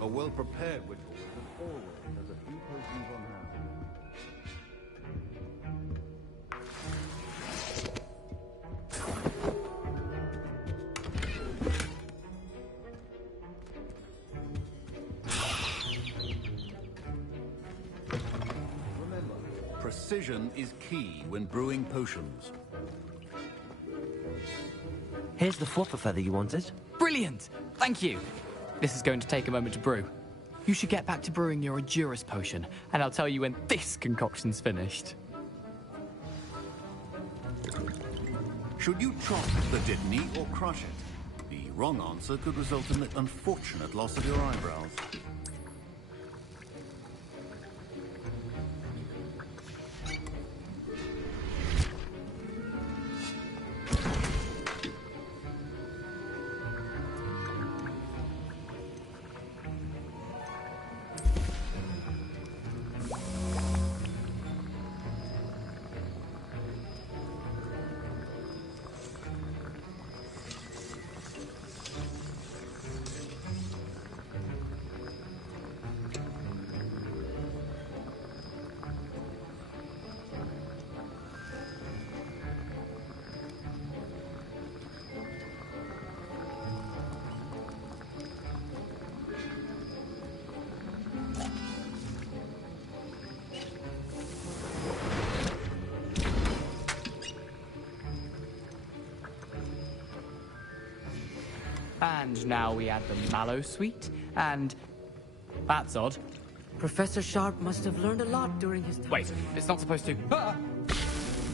A well-prepared ritual is always has a few potions on hand. Remember, precision is key when brewing potions. Here's the Fwooper feather you wanted. Brilliant! Thank you! This is going to take a moment to brew. You should get back to brewing your Edurus potion, and I'll tell you when this concoction's finished. Should you chop the Dittany or crush it? The wrong answer could result in the unfortunate loss of your eyebrows. And now we add the mallow sweet, and... That's odd. Professor Sharp must have learned a lot during his time. Wait, it's not supposed to... Ah!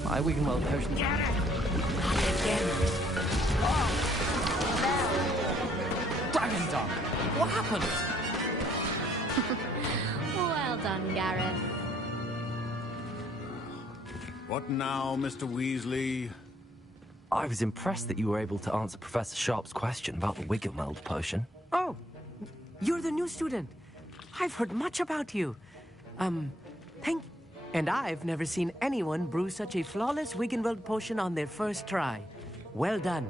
My Wiggenweld potion. Get it! Dragon Dog! What happened? Well done, Gareth. What now, Mr. Weasley? I was impressed that you were able to answer Professor Sharp's question about the Wiggenweld potion. Oh, you're the new student. I've heard much about you. And I've never seen anyone brew such a flawless Wiggenweld potion on their first try. Well done.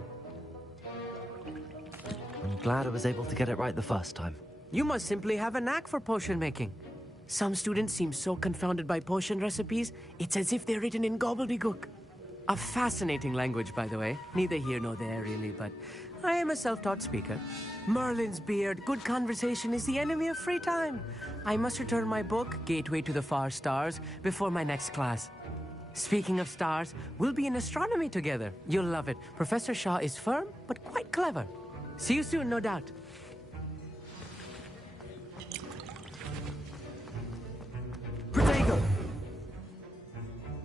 I'm glad I was able to get it right the first time. You must simply have a knack for potion making. Some students seem so confounded by potion recipes, it's as if they're written in gobbledygook. A fascinating language, by the way. Neither here nor there, really, but I am a self-taught speaker. Merlin's beard, good conversation is the enemy of free time. I must return my book, Gateway to the Far Stars, before my next class. Speaking of stars, we'll be in astronomy together. You'll love it. Professor Shaw is firm, but quite clever. See you soon, no doubt. Protego!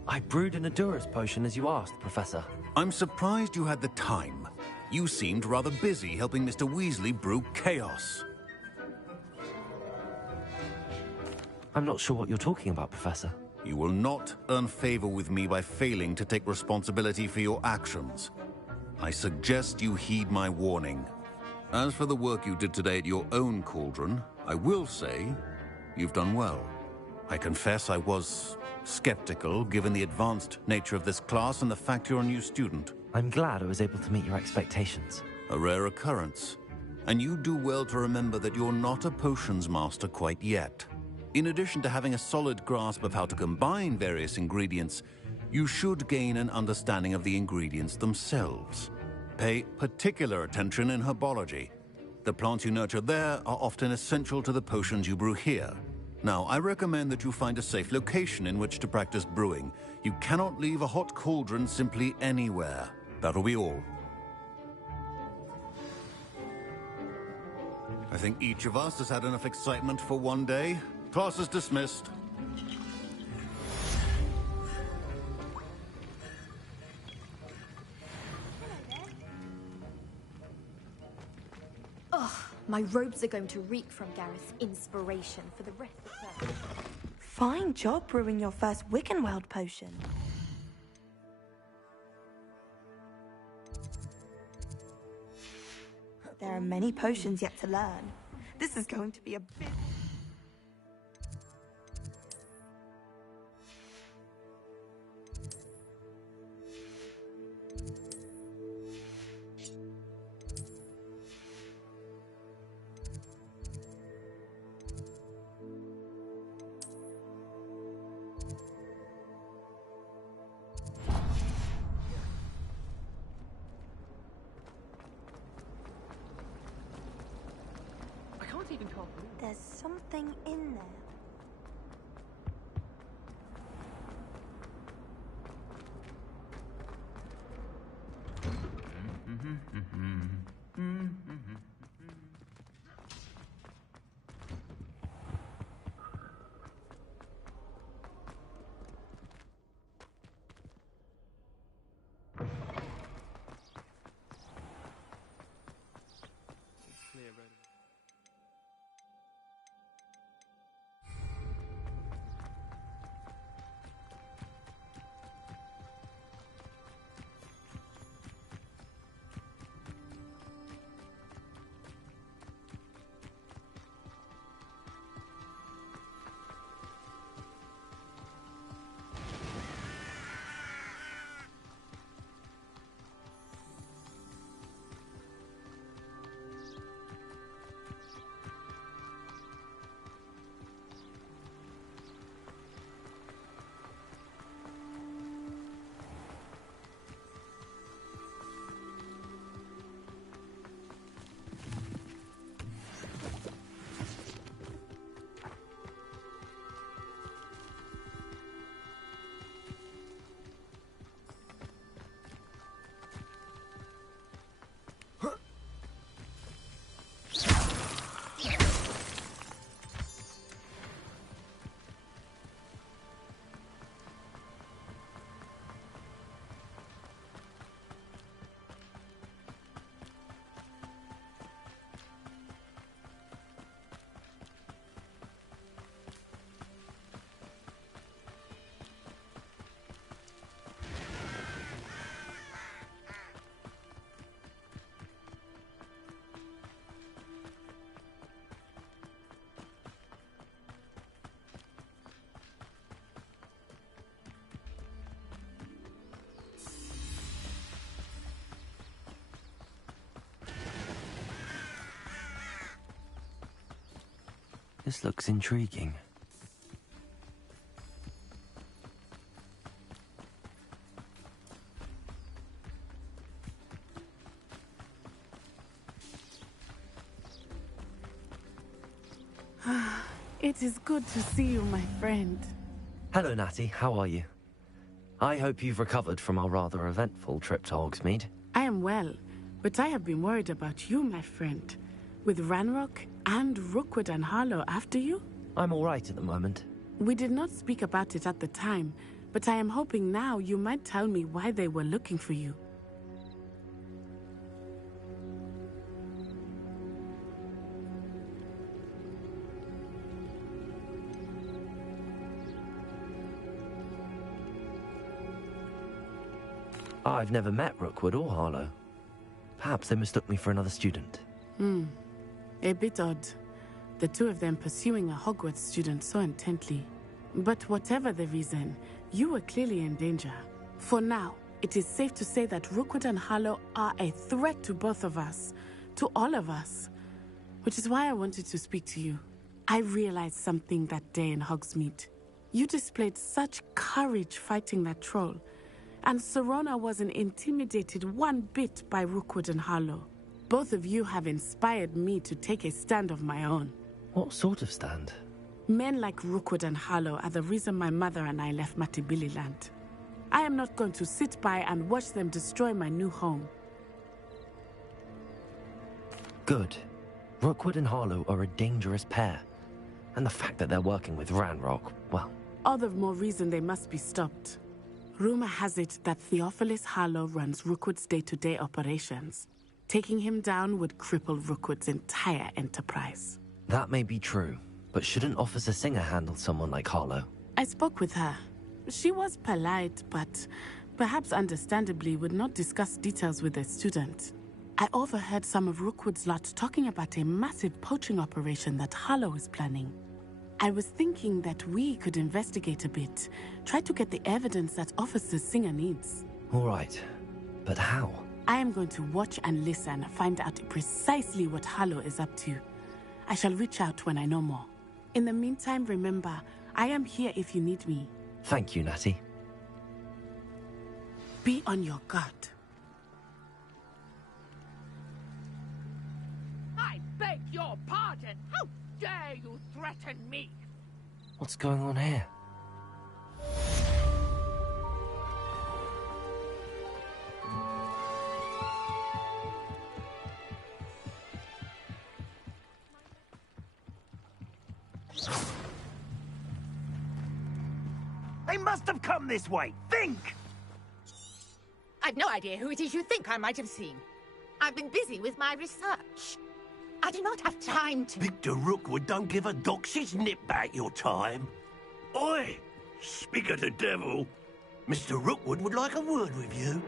I brewed an Adurus potion as you asked, Professor. I'm surprised you had the time. You seemed rather busy helping Mr. Weasley brew chaos. I'm not sure what you're talking about, Professor. You will not earn favor with me by failing to take responsibility for your actions. I suggest you heed my warning. As for the work you did today at your own cauldron, I will say you've done well. I confess I was skeptical, given the advanced nature of this class and the fact you're a new student. I'm glad I was able to meet your expectations. A rare occurrence. And you do well to remember that you're not a potions master quite yet. In addition to having a solid grasp of how to combine various ingredients, you should gain an understanding of the ingredients themselves. Pay particular attention in herbology. The plants you nurture there are often essential to the potions you brew here. Now, I recommend that you find a safe location in which to practice brewing. You cannot leave a hot cauldron simply anywhere. That'll be all. I think each of us has had enough excitement for one day. Class is dismissed. Ugh, my robes are going to reek from Gareth's inspiration for the rest of the day. Fine job brewing your first Wiggenweld potion. There are many potions yet to learn. This is going to be a bit... There's something in there. This looks intriguing. It is good to see you, my friend. Hello, Natty. How are you? I hope you've recovered from our rather eventful trip to Hogsmeade. I am well, but I have been worried about you, my friend. With Ranrock and Rookwood and Harlow after you? I'm all right at the moment. We did not speak about it at the time, but I am hoping now you might tell me why they were looking for you. I've never met Rookwood or Harlow. Perhaps they mistook me for another student. A bit odd. The two of them pursuing a Hogwarts student so intently. But whatever the reason, you were clearly in danger. For now, it is safe to say that Rookwood and Harlow are a threat to both of us. To all of us. Which is why I wanted to speak to you. I realized something that day in Hogsmeade. You displayed such courage fighting that troll. And Serona wasn't intimidated one bit by Rookwood and Harlow. Both of you have inspired me to take a stand of my own. What sort of stand? Men like Rookwood and Harlow are the reason my mother and I left Matibili land. I am not going to sit by and watch them destroy my new home. Good. Rookwood and Harlow are a dangerous pair. And the fact that they're working with Ranrock, well... All the more reason they must be stopped. Rumor has it that Theophilus Harlow runs Rookwood's day-to-day operations. Taking him down would cripple Rookwood's entire enterprise. That may be true, but shouldn't Officer Singer handle someone like Harlow? I spoke with her. She was polite, but perhaps understandably would not discuss details with a student. I overheard some of Rookwood's lot talking about a massive poaching operation that Harlow is planning. I was thinking that we could investigate a bit, try to get the evidence that Officer Singer needs. All right, but how? I am going to watch and listen, find out precisely what Harlow is up to. I shall reach out when I know more. In the meantime, remember, I am here if you need me. Thank you, Natty. Be on your guard. I beg your pardon. How dare you threaten me? What's going on here? They must have come this way. Think! I've no idea who it is you think I might have seen. I've been busy with my research. I do not have time to... Victor Rookwood don't give a doxy's nip back your time. Oi! Speak of the devil. Mr. Rookwood would like a word with you.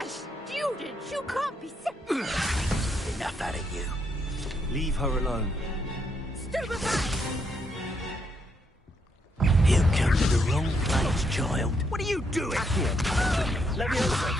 A student? You can't be so... Enough out of you. Leave her alone. Stupefy! You come to the wrong place, child. What are you doing? Let me over.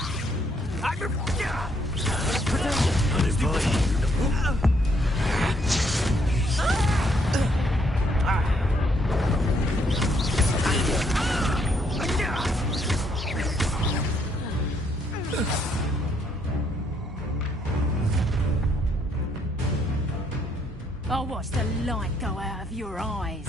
I'll watch the light go out of your eyes.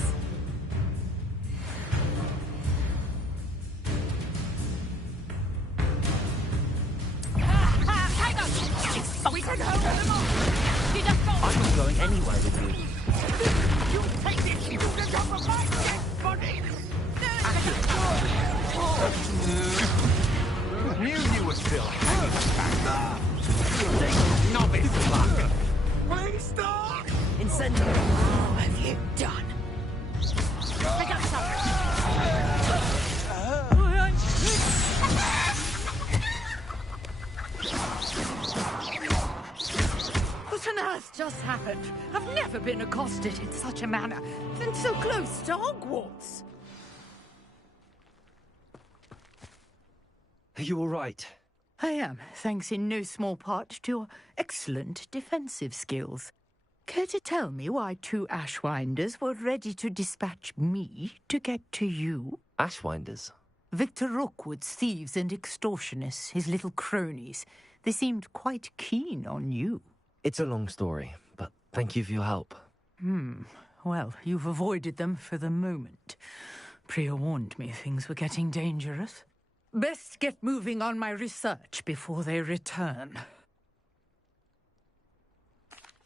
We can hold them off! You just go! I'm not going anywhere with you. You take this student off of my dead body! Knew you were still hanging. Novice luck! Please stop! Incendiary! What have you done? Pick up What on earth just happened? I've never been accosted in such a manner, and so close to Hogwarts. Are you all right? I am, thanks in no small part to your excellent defensive skills. Care to tell me why 2 Ashwinders were ready to dispatch me to get to you? Ashwinders? Victor Rookwood's thieves and extortionists, his little cronies. They seemed quite keen on you. It's a long story, but thank you for your help. Well, you've avoided them for the moment. Priya warned me things were getting dangerous. Best get moving on my research before they return.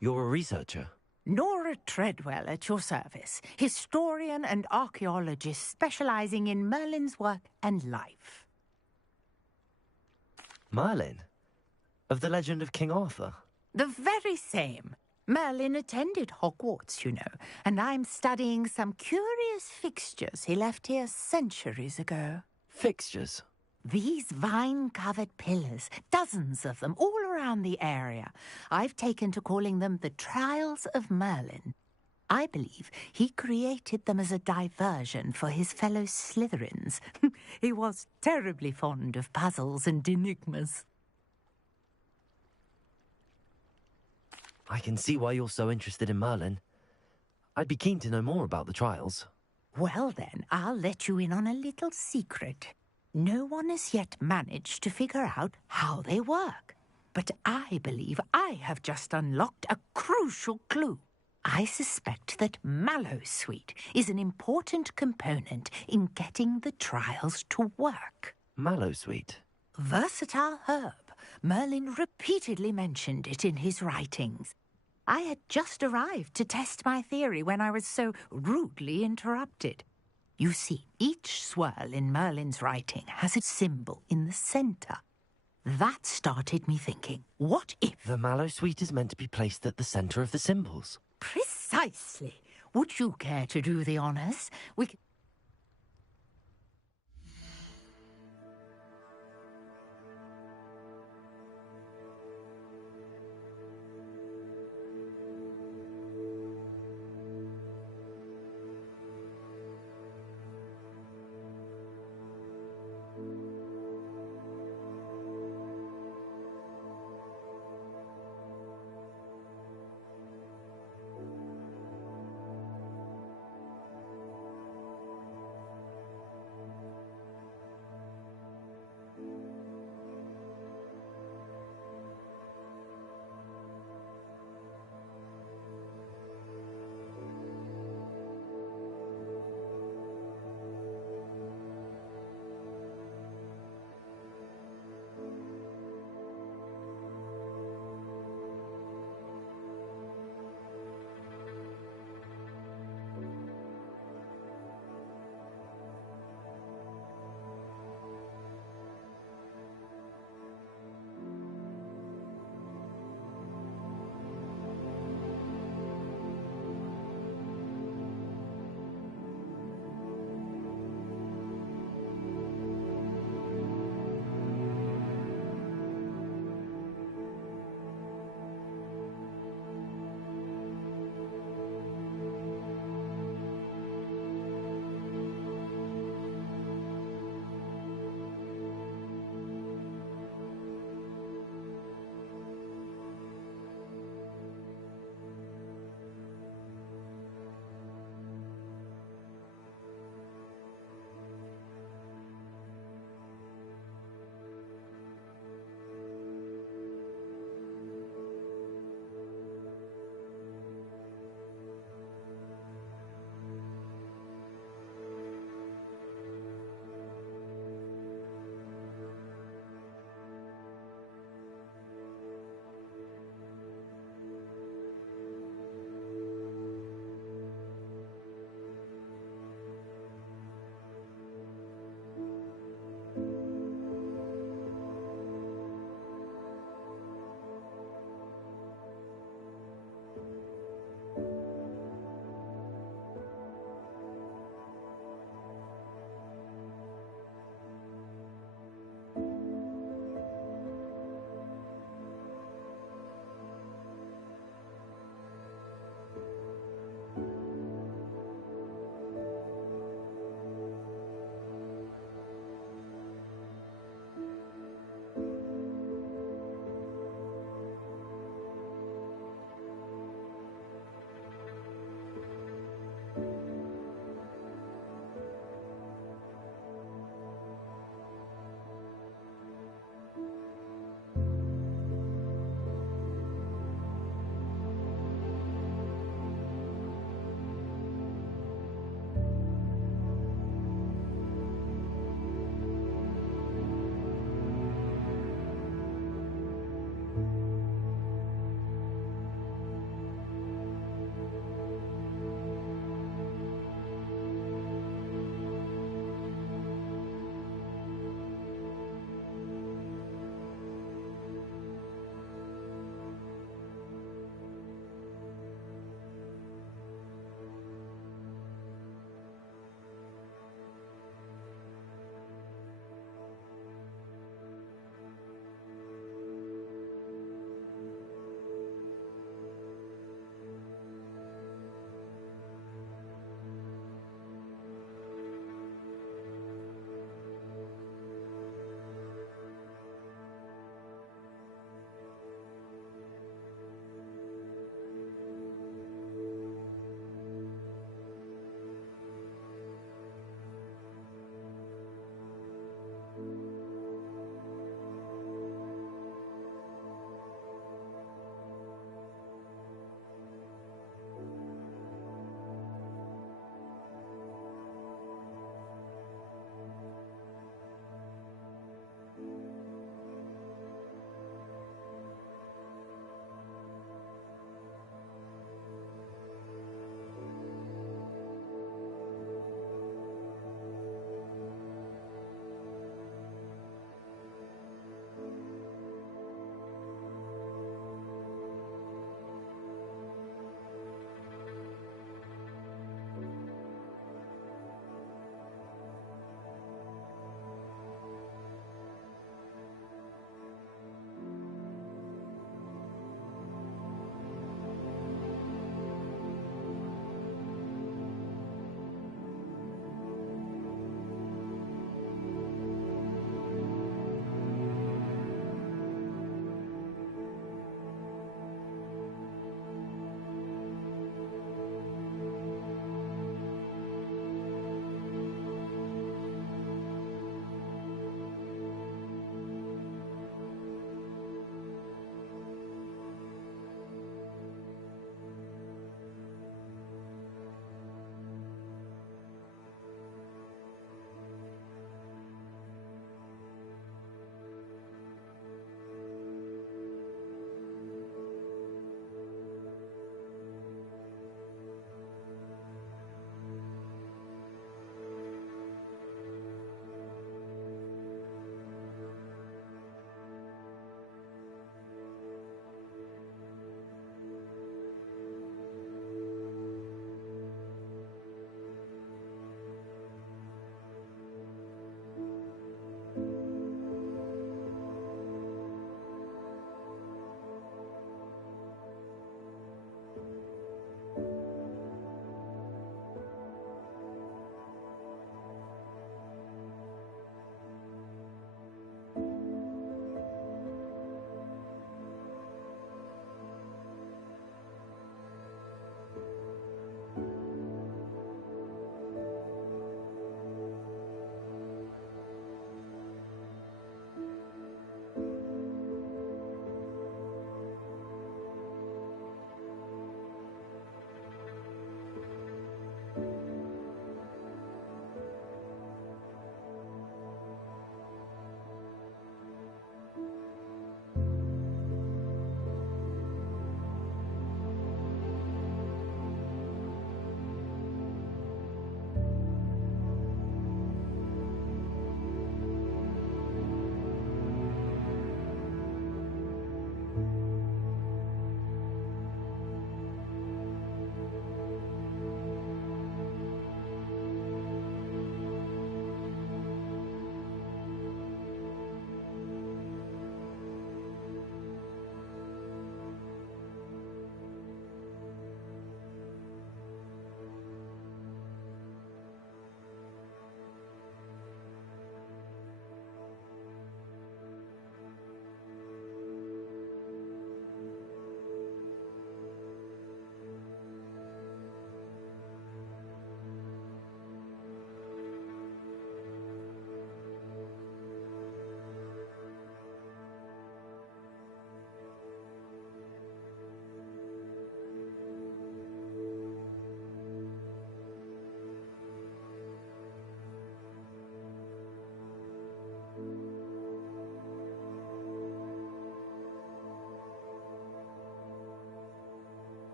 You're a researcher? Nora Treadwell at your service, historian and archaeologist specializing in Merlin's work and life. Merlin? Of the legend of King Arthur? The very same. Merlin attended Hogwarts, you know, and I'm studying some curious fixtures he left here centuries ago. Fixtures? These vine-covered pillars, dozens of them, all around the area. I've taken to calling them the Trials of Merlin. I believe he created them as a diversion for his fellow Slytherins. He was terribly fond of puzzles and enigmas. I can see why you're so interested in Merlin. I'd be keen to know more about the trials. Well then, I'll let you in on a little secret. No one has yet managed to figure out how they work. But I believe I have just unlocked a crucial clue. I suspect that Mallowsweet is an important component in getting the trials to work. Mallowsweet? Versatile herb. Merlin repeatedly mentioned it in his writings. I had just arrived to test my theory when I was so rudely interrupted. You see, each swirl in Merlin's writing has a symbol in the centre. That started me thinking, what if... The Mallowsweet is meant to be placed at the centre of the symbols. Precisely. Would you care to do the honours?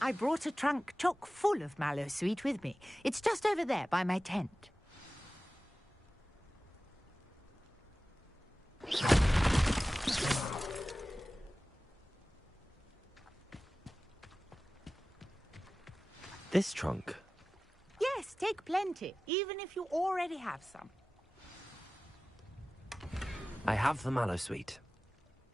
I brought a trunk chock full of mallow sweet with me. It's just over there by my tent. This trunk? Yes, take plenty, even if you already have some. I have the mallow sweet.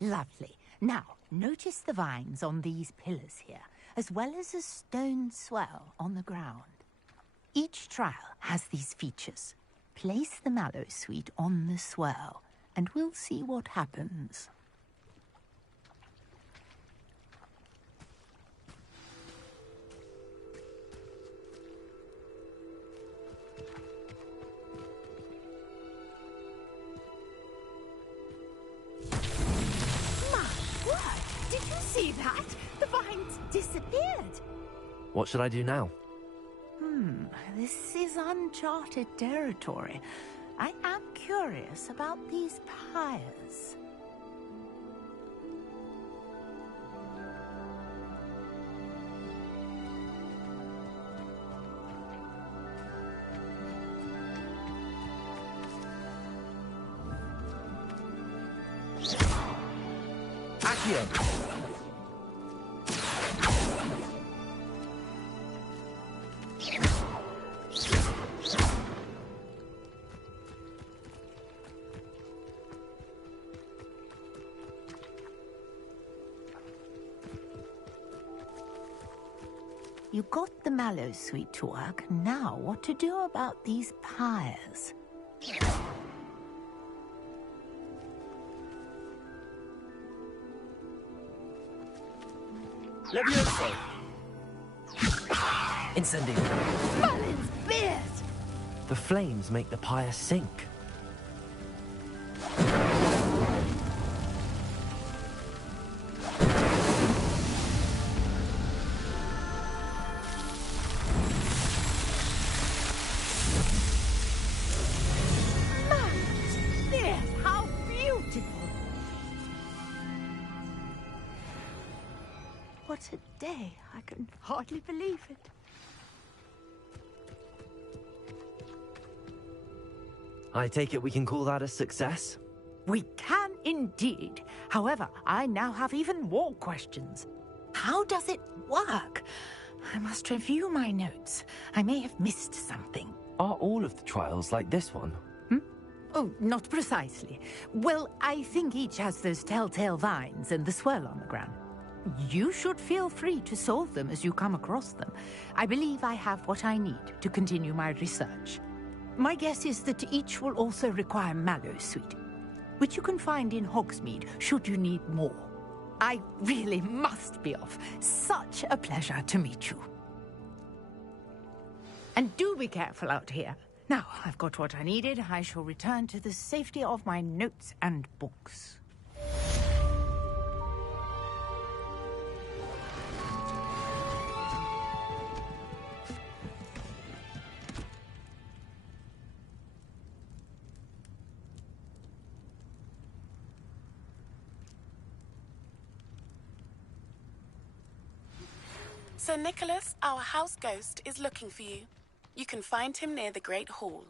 Lovely. Now, notice the vines on these pillars here, as well as a stone swell on the ground. Each trial has these features. Place the mallow sweet on the swell, and we'll see what happens. Did you see that? The vines disappeared. What should I do now? This is uncharted territory. I am curious about these pyres. Accio! You got the mallow sweet to work. Now, what to do about these pyres? Levioso! Incendio! Merlin's beard! The flames make the pyre sink. Merlin's beard! How beautiful! What a day. I can hardly believe it. I take it we can call that a success? We can indeed. However, I now have even more questions. How does it work? I must review my notes. I may have missed something. Are all of the trials like this one? Oh, not precisely. Well, I think each has those telltale vines and the swirl on the ground. You should feel free to solve them as you come across them. I believe I have what I need to continue my research. My guess is that each will also require mallow sweet, which you can find in Hogsmeade should you need more. I really must be off. Such a pleasure to meet you. And do be careful out here. Now, I've got what I needed. I shall return to the safety of my notes and books. Sir Nicholas, our house ghost, is looking for you. You can find him near the Great Hall.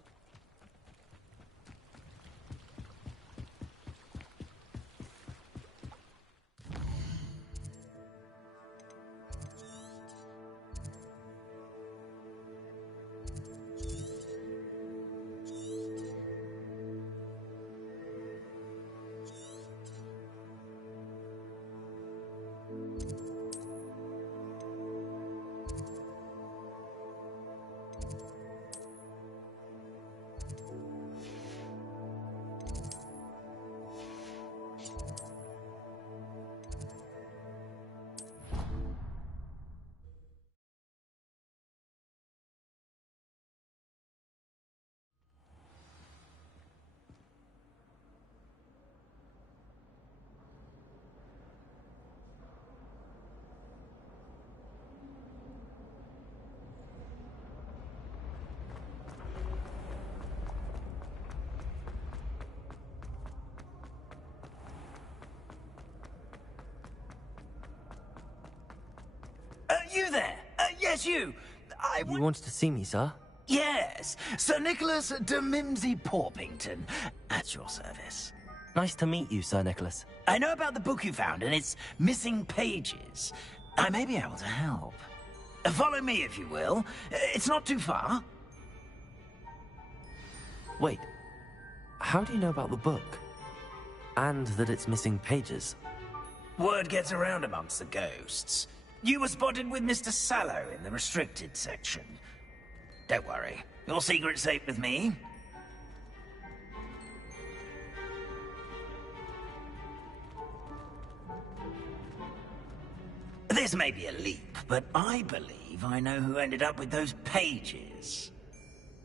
you there! Yes, you! You wanted to see me, sir? Yes, Sir Nicholas de Mimsy Porpington, at your service. Nice to meet you, Sir Nicholas. I know about the book you found and its missing pages. I may be able to help. Follow me, if you will. It's not too far. Wait, how do you know about the book? And that it's missing pages? Word gets around amongst the ghosts. You were spotted with Mr. Sallow in the restricted section. Don't worry, your secret's safe with me. This may be a leap, but I believe I know who ended up with those pages.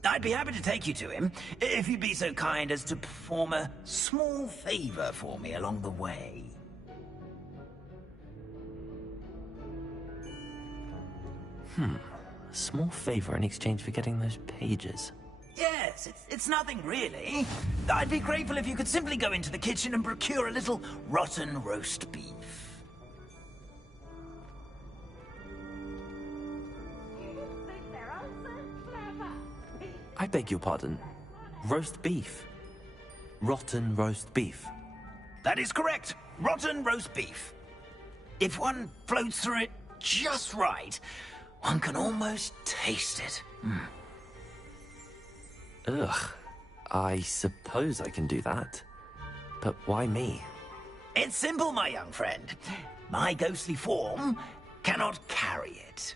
I'd be happy to take you to him, if you'd be so kind as to perform a small favor for me along the way. A small favor in exchange for getting those pages. Yes, it's nothing really. I'd be grateful if you could simply go into the kitchen and procure a little rotten roast beef. I beg your pardon. Roast beef. Rotten roast beef. That is correct. Rotten roast beef. If one floats through it just right, one can almost taste it. Ugh. I suppose I can do that. But why me? It's simple, my young friend. My ghostly form cannot carry it.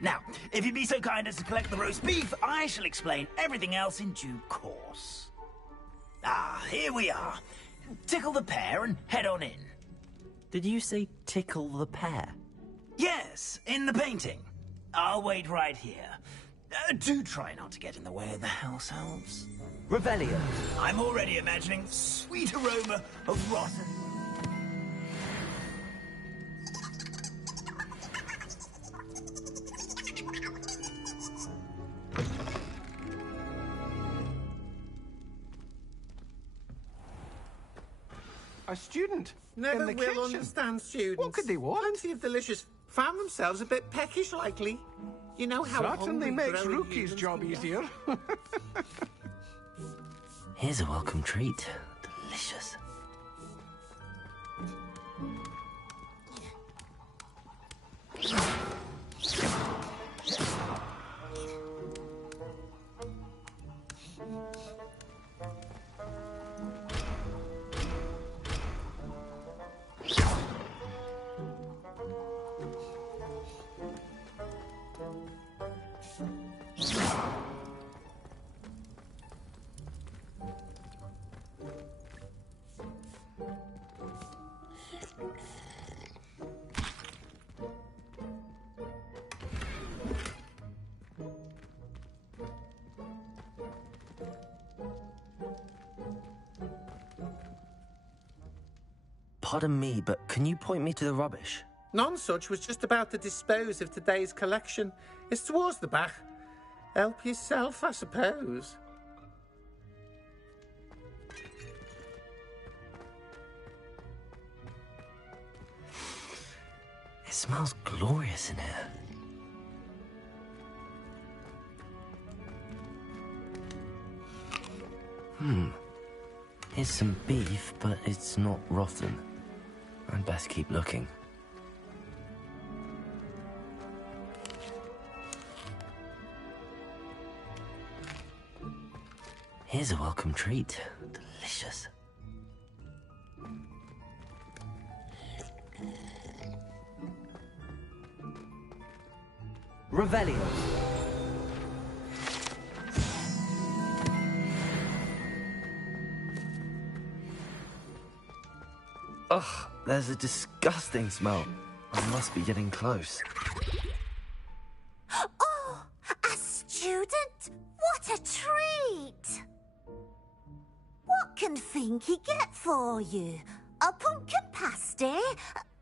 Now, if you'd be so kind as to collect the roast beef, I shall explain everything else in due course. Ah, here we are. Tickle the pear and head on in. Did you say tickle the pear? Yes, in the painting. I'll wait right here. Do try not to get in the way of the house elves. Revelio. I'm already imagining the sweet aroma of rotten... A student Never in the will kitchen. understand students. What could they want? Plenty of delicious. Found themselves a bit peckish, likely. You know how Certainly hungry makes growing Rookie's humans job can get. easier. Here's a welcome treat. Delicious. Pardon me, but can you point me to the rubbish? Nonsuch was just about to dispose of today's collection. It's towards the back. Help yourself, I suppose. It smells glorious in here. Here's some beef, but it's not rotten. I'd best keep looking. Here's a welcome treat. Delicious. Revelio. Ugh, there's a disgusting smell. I must be getting close. Oh, a student? What a treat! What can Finky get for you? A pumpkin pasty?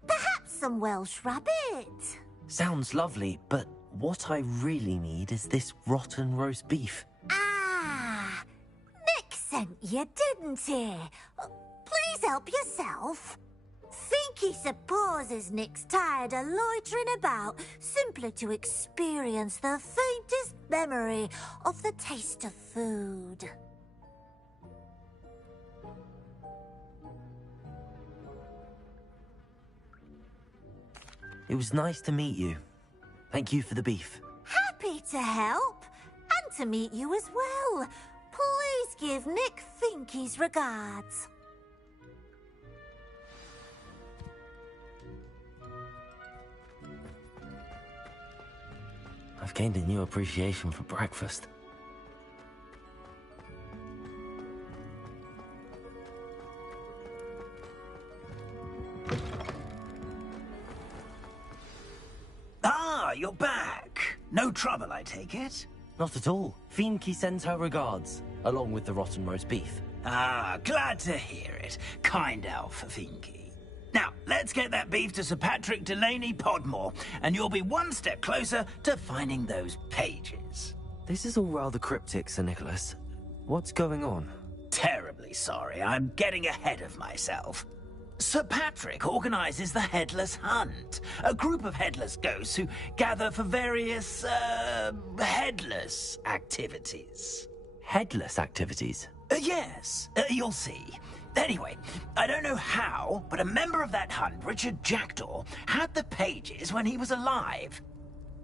Perhaps some Welsh rabbit? Sounds lovely, but what I really need is this rotten roast beef. Ah, Nick sent you, didn't he? Please please help yourself? Think he supposes Nick's tired of loitering about simply to experience the faintest memory of the taste of food. It was nice to meet you. Thank you for the beef. Happy to help, and to meet you as well. Please give Nick Finky's regards. I've gained a new appreciation for breakfast. Ah, you're back. No trouble, I take it? Not at all. Finky sends her regards, along with the rotten roast beef. Ah, glad to hear it. Kind elf, Finky. Now, let's get that beef to Sir Patrick Delaney Podmore, and you'll be one step closer to finding those pages. This is all rather cryptic, Sir Nicholas. What's going on? Terribly sorry, I'm getting ahead of myself. Sir Patrick organizes the Headless Hunt, a group of headless ghosts who gather for various, headless activities. Headless activities? Yes, you'll see. Anyway, I don't know how, but a member of that hunt, Richard Jackdaw, had the pages when he was alive.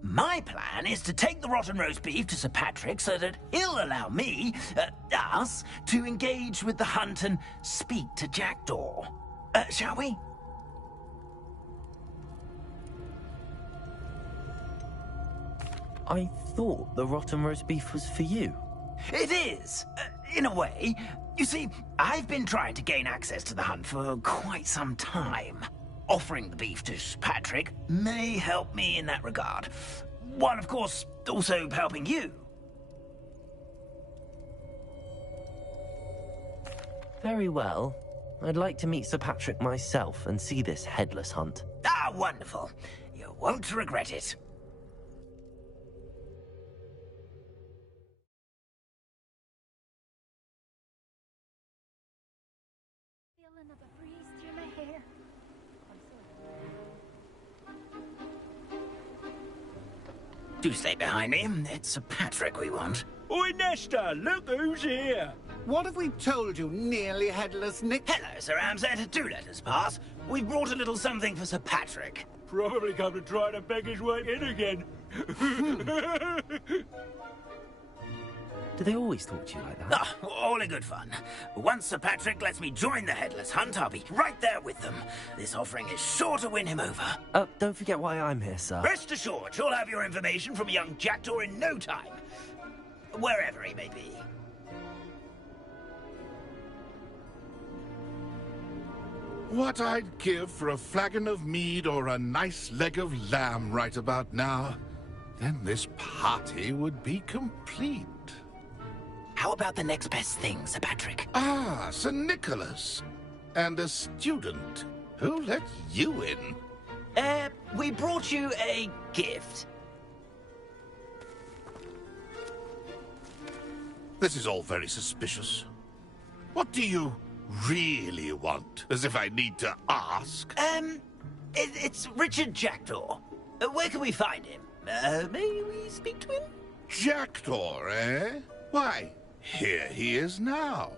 My plan is to take the rotten roast beef to Sir Patrick so that he'll allow me, us, to engage with the hunt and speak to Jackdaw. Shall we? I thought the rotten roast beef was for you. It is, in a way. You see, I've been trying to gain access to the hunt for quite some time. Offering the beef to Patrick may help me in that regard. While, of course, also helping you. Very well. I'd like to meet Sir Patrick myself and see this headless hunt. Ah, wonderful. You won't regret it. Feeling of a breeze through my hair. Do stay behind me. It's Sir Patrick we want. Oi, Nesta, look who's here. What have we told you, nearly headless Nick? Hello, Sir Ramsay. Do let us pass. We've brought a little something for Sir Patrick. Probably come to try to beg his way in again. Do they always talk to you like that? Ah, all in good fun. Once Sir Patrick lets me join the Headless Hunt, I'll be right there with them. This offering is sure to win him over. Don't forget why I'm here, sir. Rest assured, you'll have your information from young Jackdaw in no time. Wherever he may be. What I'd give for a flagon of mead or a nice leg of lamb right about now. Then this party would be complete. How about the next best thing, Sir Patrick? Ah, Sir Nicholas. And a student. Who let you in? We brought you a gift. This is all very suspicious. What do you really want? As if I need to ask. It's Richard Jackdaw. Where can we find him? May we speak to him? Jackdaw, eh? Why, here he is now.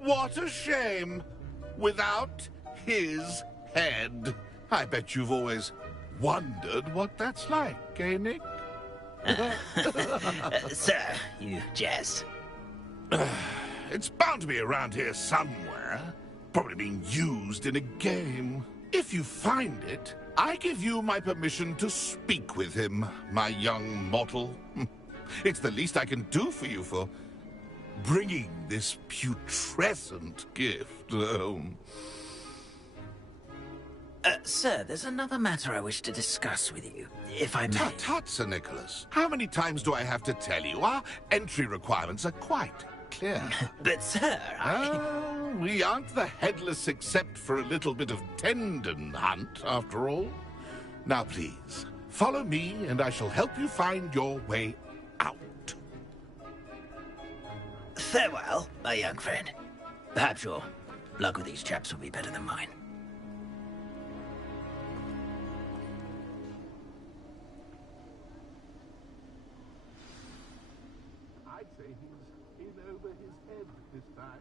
What a shame. Without his head. I bet you've always wondered what that's like, eh, Nick? Sir, you jest. It's bound to be around here somewhere. Probably being used in a game. If you find it, I give you my permission to speak with him, my young mortal. It's the least I can do for you for bringing this putrescent gift home. Sir, there's another matter I wish to discuss with you, if I may. Tut, Sir Nicholas. How many times do I have to tell you? Our entry requirements are quite clear. But, sir, we aren't the headless except for a little bit of tendon hunt, after all. Now, please, follow me, and I shall help you find your way out. Farewell, my young friend. Perhaps you'll Luck with these chaps will be better than mine. I'd say he's in over his head this time.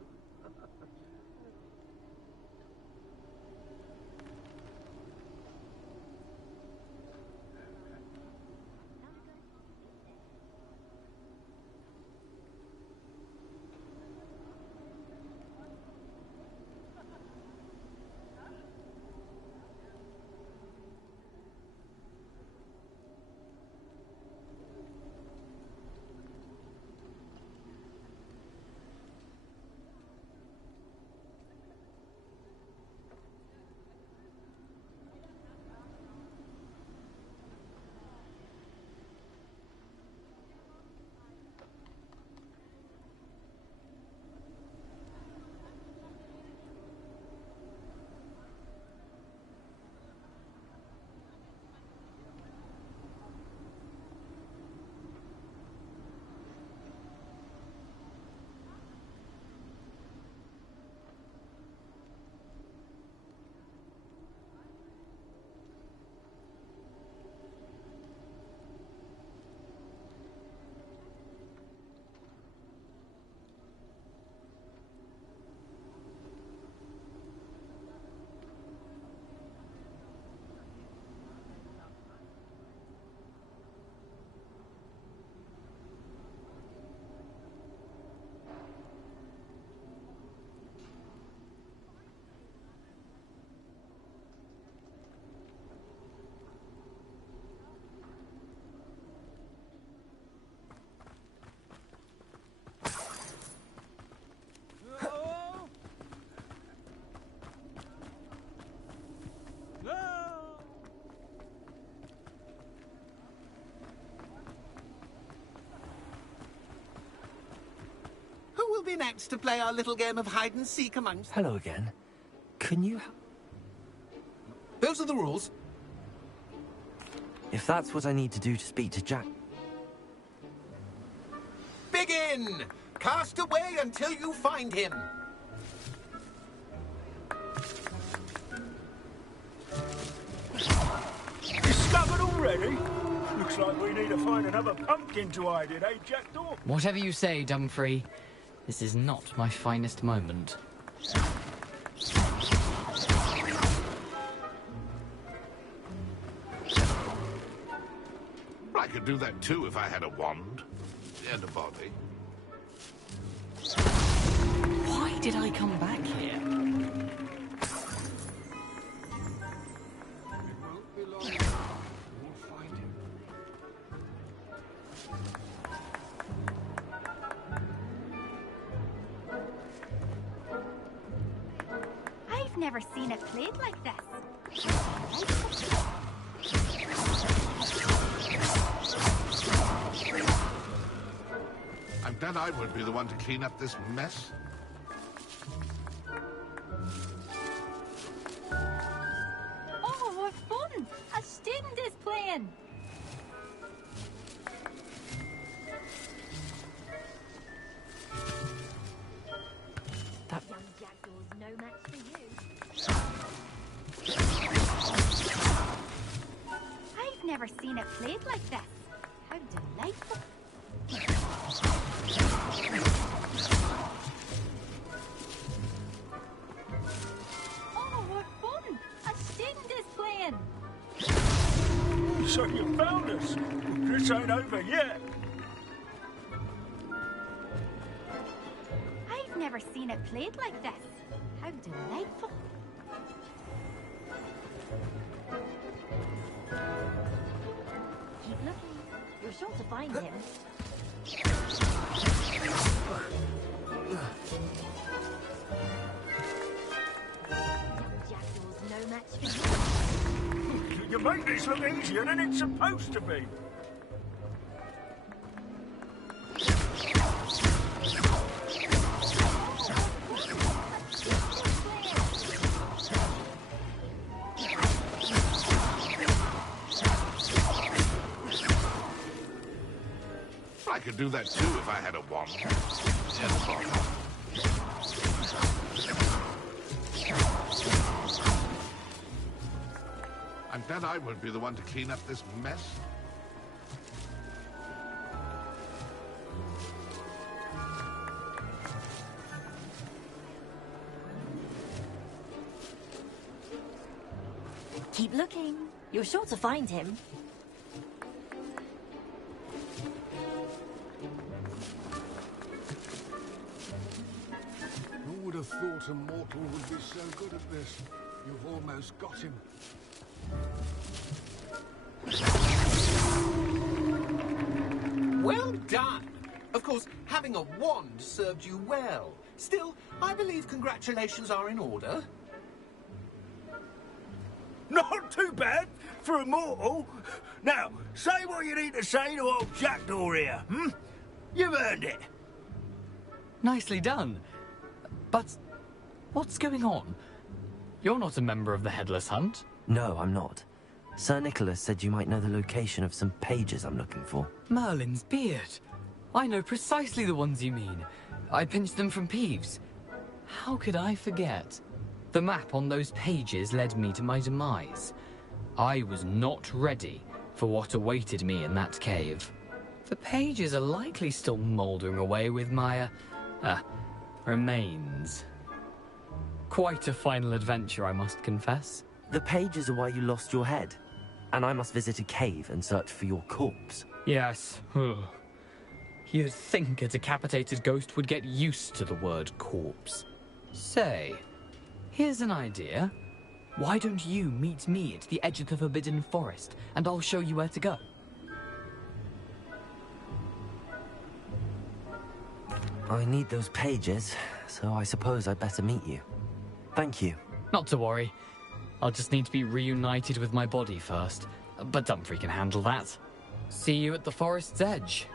Who will be next to play our little game of hide-and-seek amongst... Hello again. Can you... Those are the rules. If that's what I need to do to speak to Jack... Begin! Cast away until you find him. Discovered already? Looks like we need to find another pumpkin to hide in, eh, Jackdaw? Whatever you say, Dumfrey. This is not my finest moment. I could do that too if I had a wand and a body. Why did I come back here? I've never seen it played like this. I'm glad I won't be the one to clean up this mess. Oh, what fun! A student is playing! That... Young Jackdaw's no match for you. I've never seen it played like this. How delightful. Oh, what fun! A student is playing! So you found us. This ain't over yet. I've never seen it played like this. How delightful. Keep looking. You're sure to find him. Young Jackdaw's no match for you. You make this look easier than it's supposed to be. I could do that too if I had a wand and a body. bet I won't be the one to clean up this mess. Keep looking. You're sure to find him. Who would have thought a mortal would be so good at this? You've almost got him. Well done! Of course, having a wand served you well. Still, I believe congratulations are in order. Not too bad for a mortal. Now, say what you need to say to old Jackdaw here, hmm? You've earned it. Nicely done. But what's going on? You're not a member of the Headless Hunt. No, I'm not. Sir Nicholas said you might know the location of some pages I'm looking for. Merlin's beard. I know precisely the ones you mean. I pinched them from Peeves. How could I forget? The map on those pages led me to my demise. I was not ready for what awaited me in that cave. The pages are likely still mouldering away with my, remains. Quite a final adventure, I must confess. The pages are why you lost your head, and I must visit a cave and search for your corpse. Yes. You'd think a decapitated ghost would get used to the word corpse. Say, here's an idea. Why don't you meet me at the edge of the Forbidden Forest, and I'll show you where to go? I need those pages, so I suppose I'd better meet you. Thank you. Not to worry. I'll just need to be reunited with my body first. But Dumfries can handle that. See you at the forest's edge.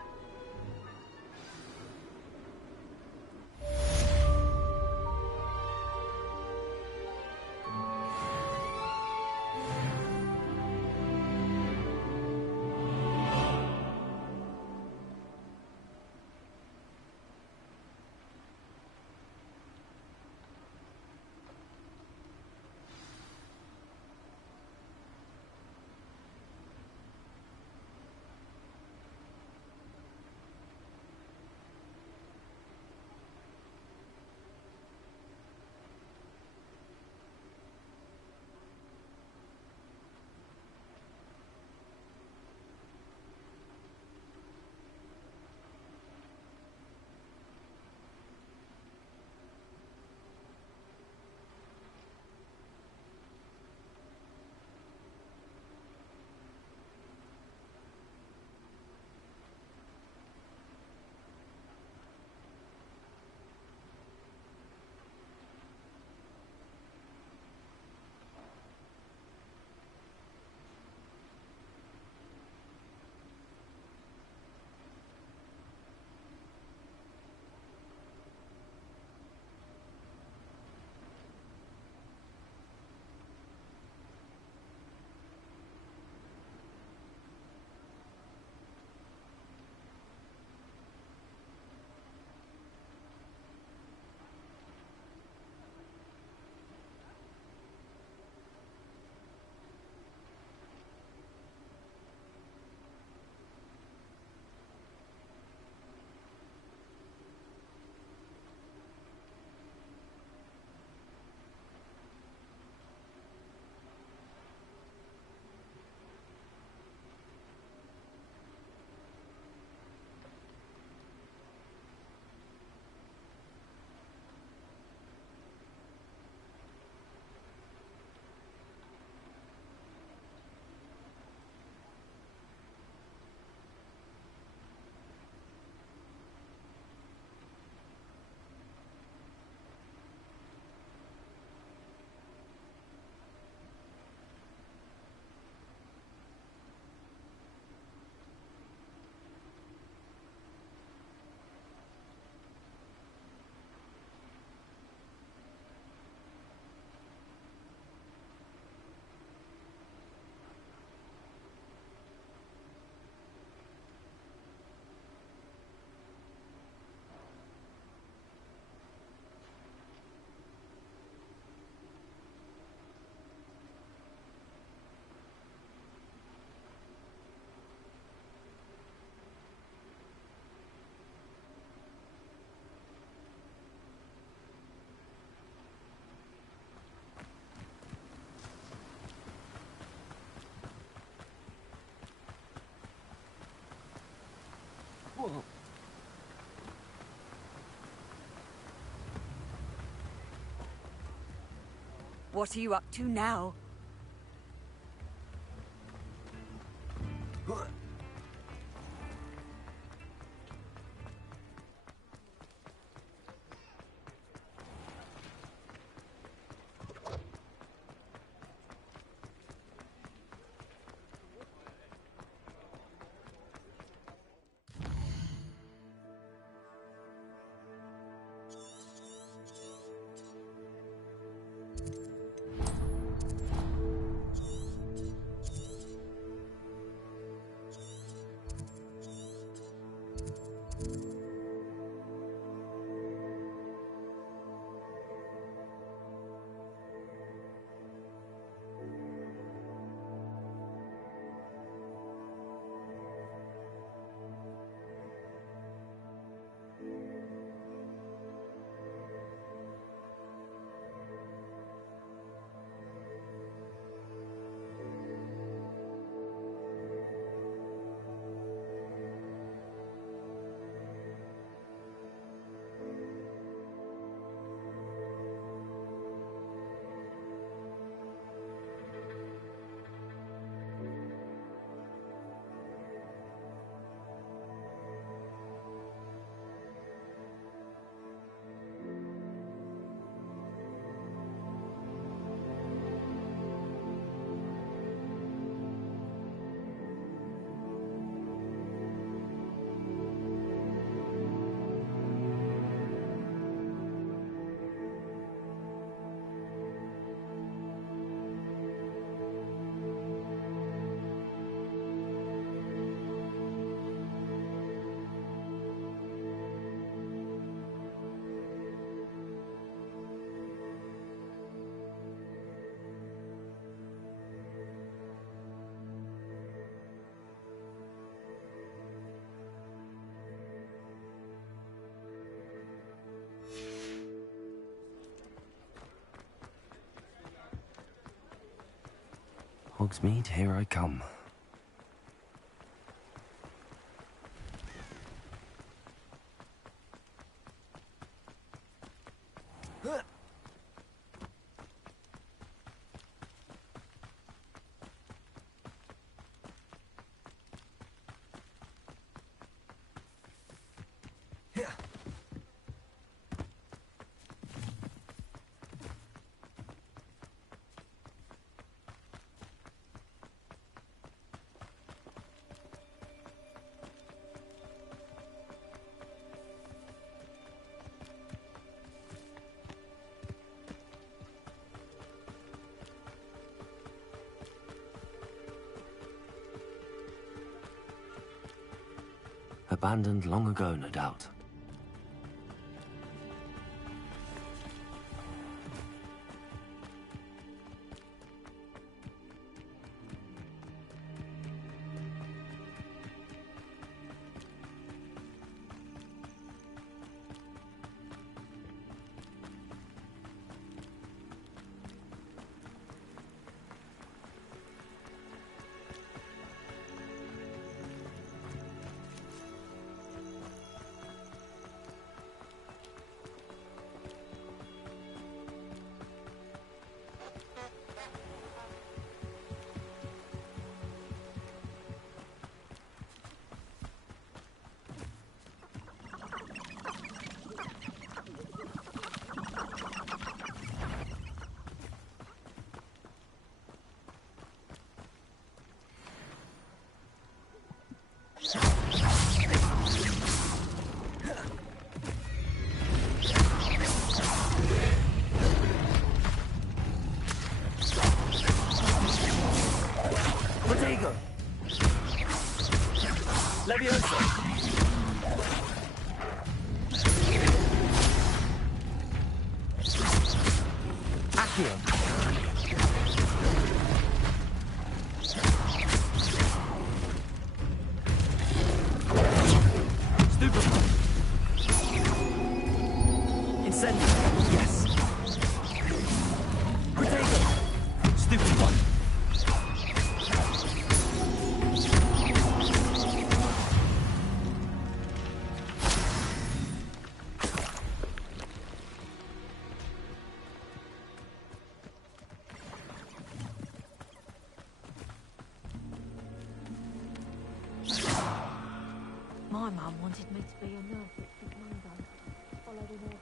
What are you up to now? Hogsmeade, here I come. Abandoned long ago, no doubt. Might be enough if the commandant followed in our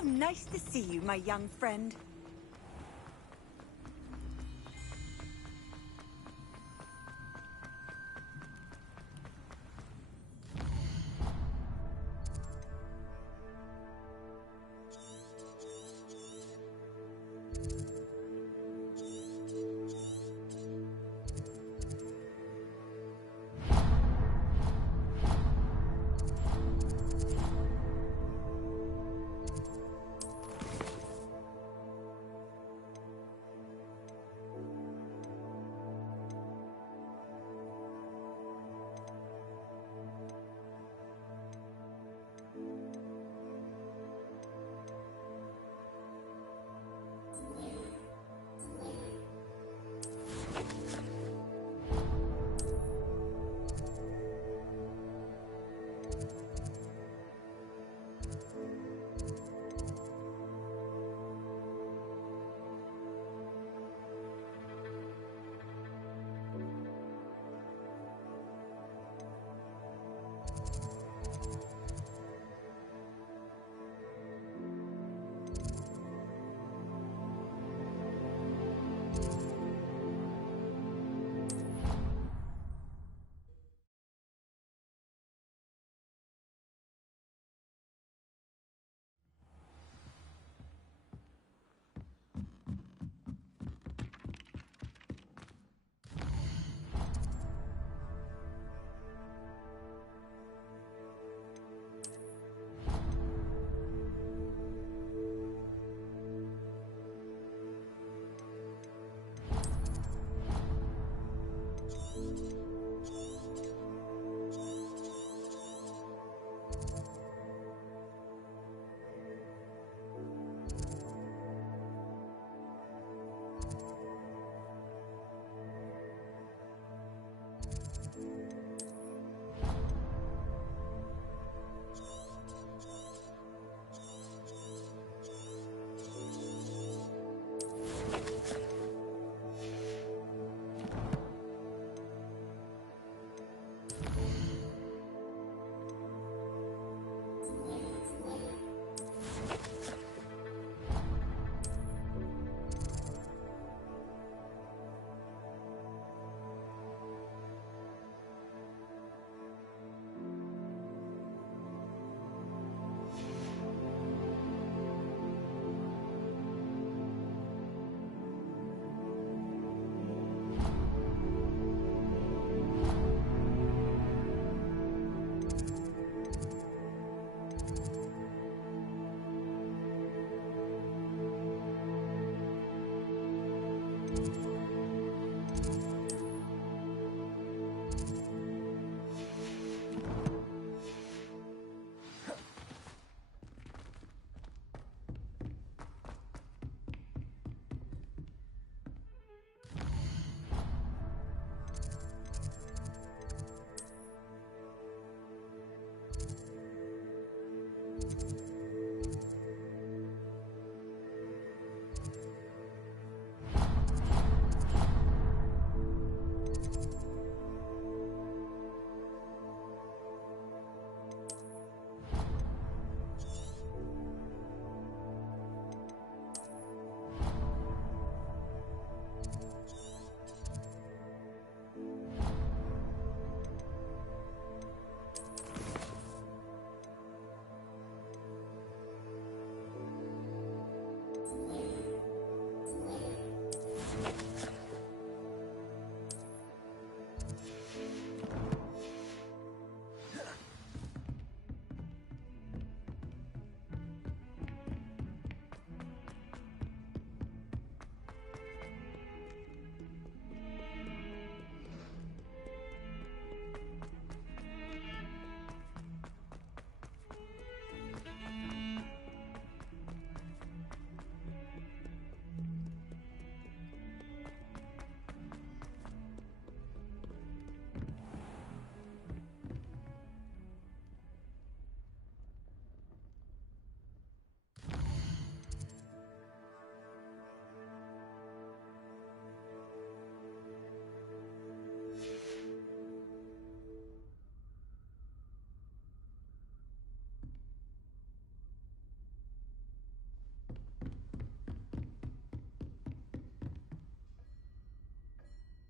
How nice to see you, my young friend.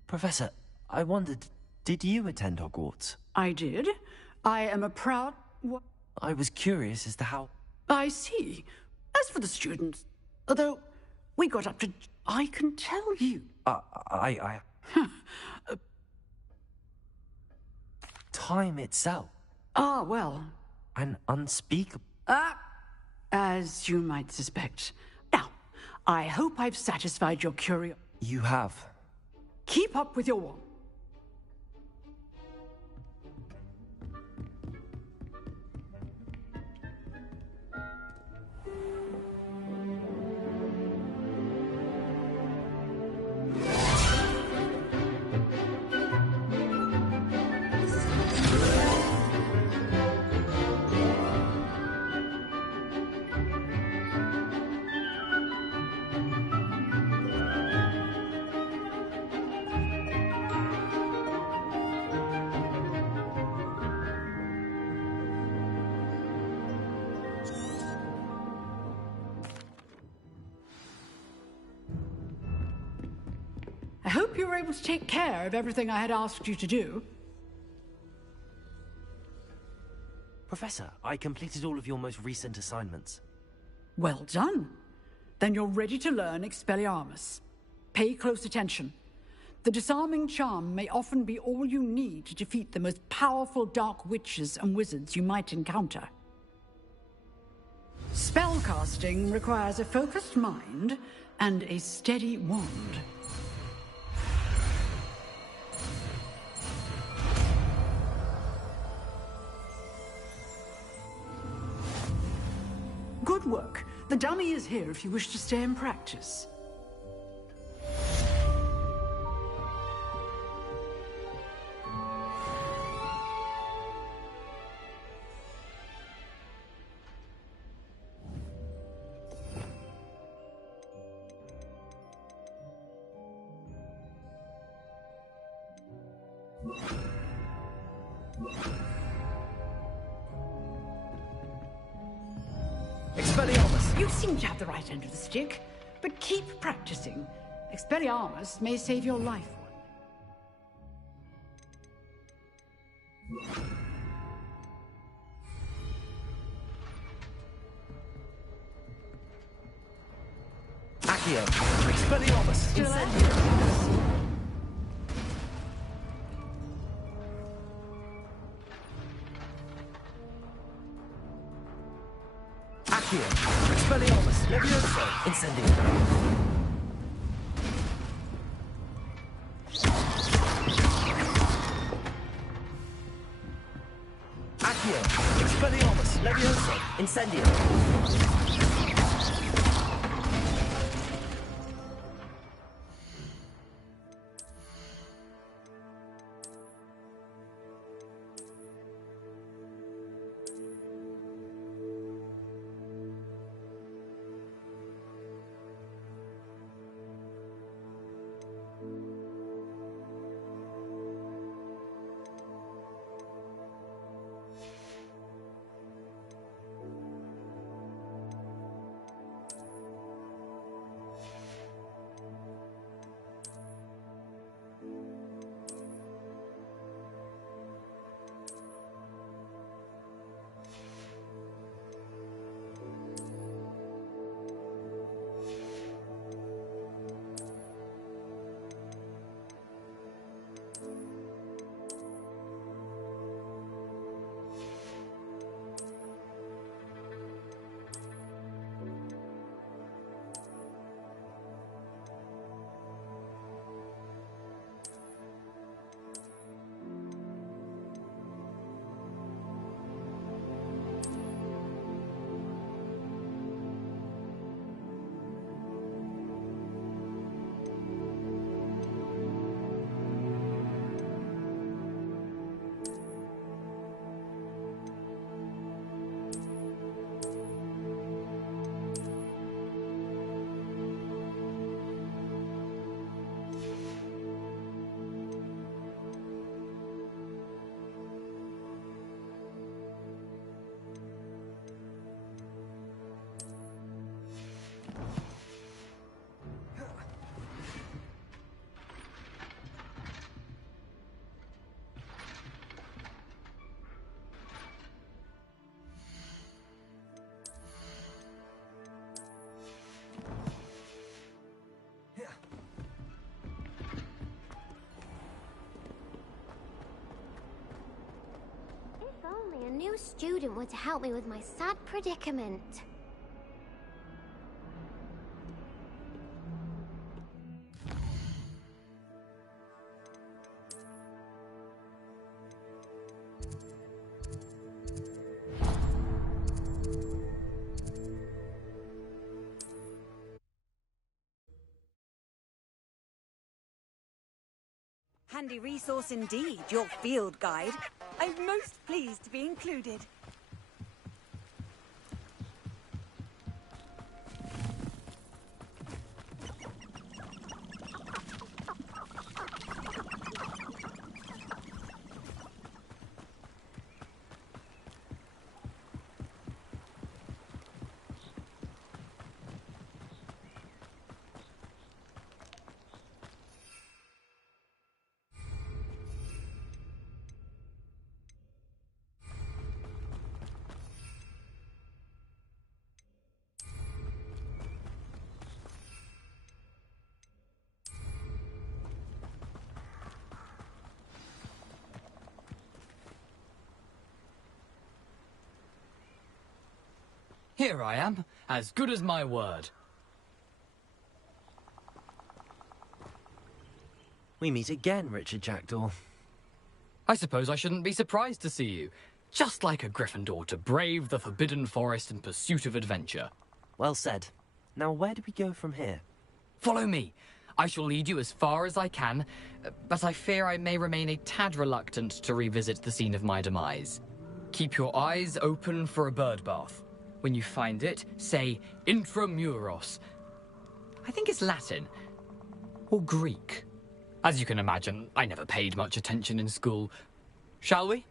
Professor, I wondered, did you attend Hogwarts? I did. I am a proud... I was curious as to how... I see. As for the students, although we got up to... I can tell you... Time itself. Ah, well... An unspeakable... as you might suspect. Now, I hope I've satisfied your curiosity. You have. Keep up with your work. I hope you were able to take care of everything I had asked you to do. Professor, I completed all of your most recent assignments. Well done. Then you're ready to learn Expelliarmus. Pay close attention. The disarming charm may often be all you need to defeat the most powerful dark witches and wizards you might encounter. Spellcasting requires a focused mind and a steady wand. Good work. The dummy is here if you wish to stay and practice. Expelliarmus! You seem to have the right end of the stick, but keep practicing. Expelliarmus may save your life. Accio! Expelliarmus! Incendio! Accio! Expelliarmus! Levioso! Incendio! Accio! Expelliarmus! Levioso! Incendio! new student were to help me with my sad predicament. Handy resource indeed, your field guide. I'm most pleased to be included. Here I am, as good as my word. We meet again, Richard Jackdaw. I suppose I shouldn't be surprised to see you. Just like a Gryffindor to brave the Forbidden Forest in pursuit of adventure. Well said. Now where do we go from here? Follow me. I shall lead you as far as I can, but I fear I may remain a tad reluctant to revisit the scene of my demise. Keep your eyes open for a bird bath. When you find it, say Intramuros. I think it's Latin. Or Greek. As you can imagine, I never paid much attention in school. Shall we?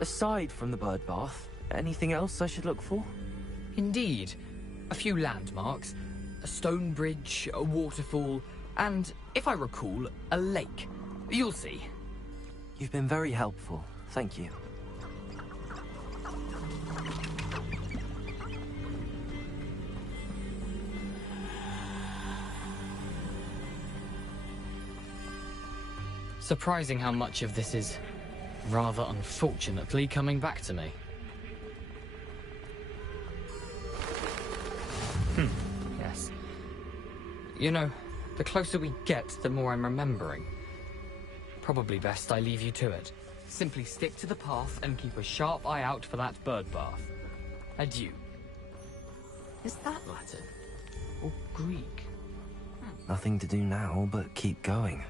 Aside from the bird bath, anything else I should look for? Indeed. A few landmarks. A stone bridge, a waterfall, and, if I recall, a lake. You'll see. You've been very helpful. Thank you. Surprising how much of this is, rather unfortunately, coming back to me. Yes. You know, the closer we get, the more I'm remembering. Probably best I leave you to it. Simply stick to the path and keep a sharp eye out for that bird bath. Adieu. Is that Latin? Or Greek? Nothing to do now but keep going.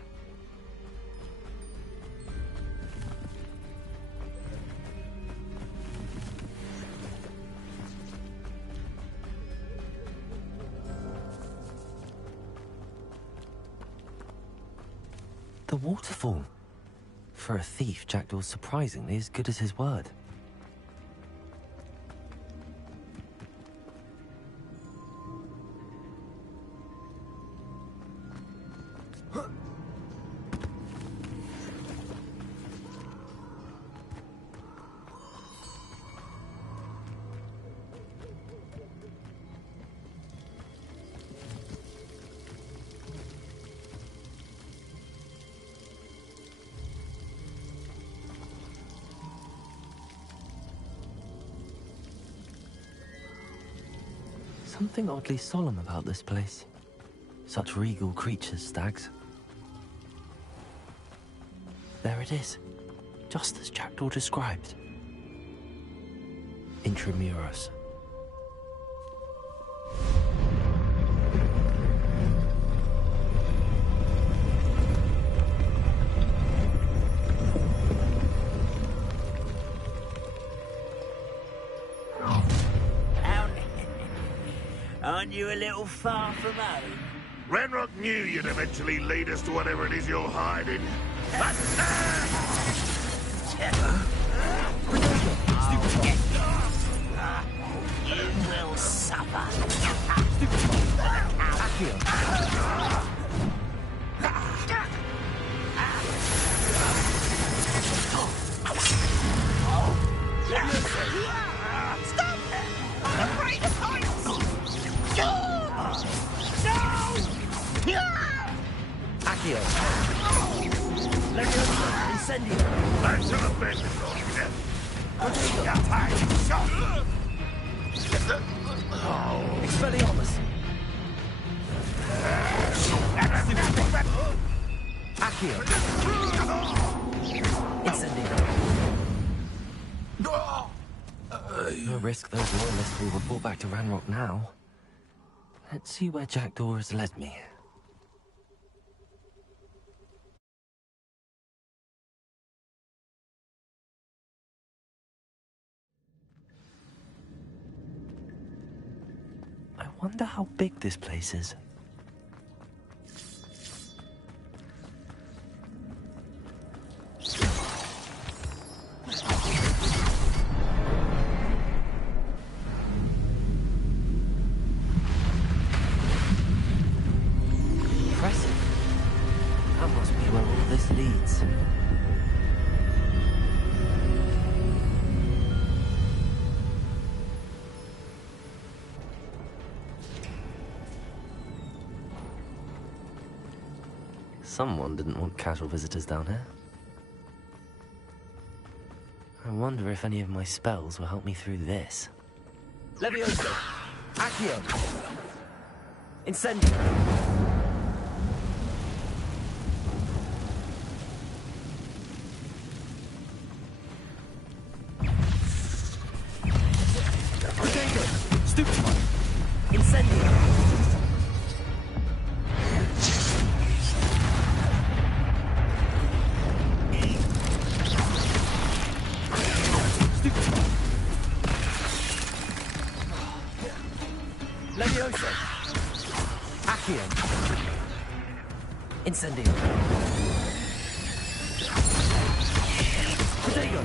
The waterfall. For a thief, Jackdaw's surprisingly as good as his word. Something oddly solemn about this place. Such regal creatures, stags. There it is, just as Jackdaw described. Intramuros. Aren't you a little far from home? Renrock knew you'd eventually lead us to whatever it is you're hiding. You will suffer. Stop! I'm afraid of heights! Accio. Incendio! That's an offensive. Attack! Shot! Expelliarmus! Accio! Incendio! No risk those loyalists will report back to Ranrock now. Let's see where Jackdaw has led me. I wonder how big this place is. Impressive. That must be where all this leads. Someone didn't want casual visitors down here. I wonder if any of my spells will help me through this. Levioso! Accio! Incendio! Protego! Stupefy! Incendio! Levioso! Accio! Incendio! Protego!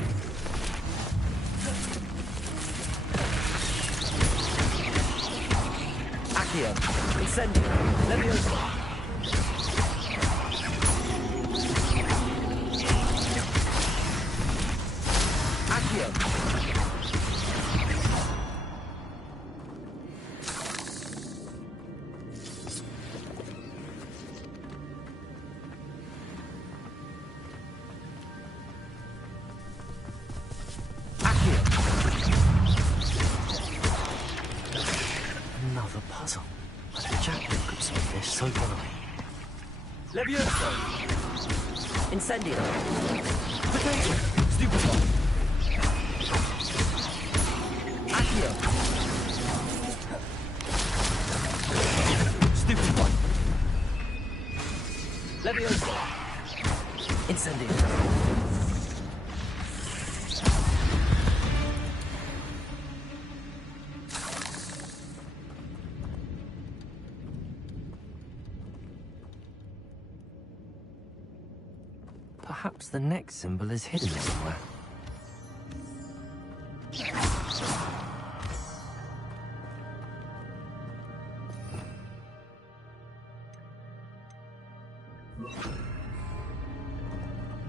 Accio! Incendio! Levioso! Accio! Another puzzle. Jackdaw could solve this so well. Levioso! Incendio! Potato! Stupefy! Accio! Stupefy! Levioso! Incendio! Perhaps the next symbol is hidden somewhere.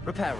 Reparo.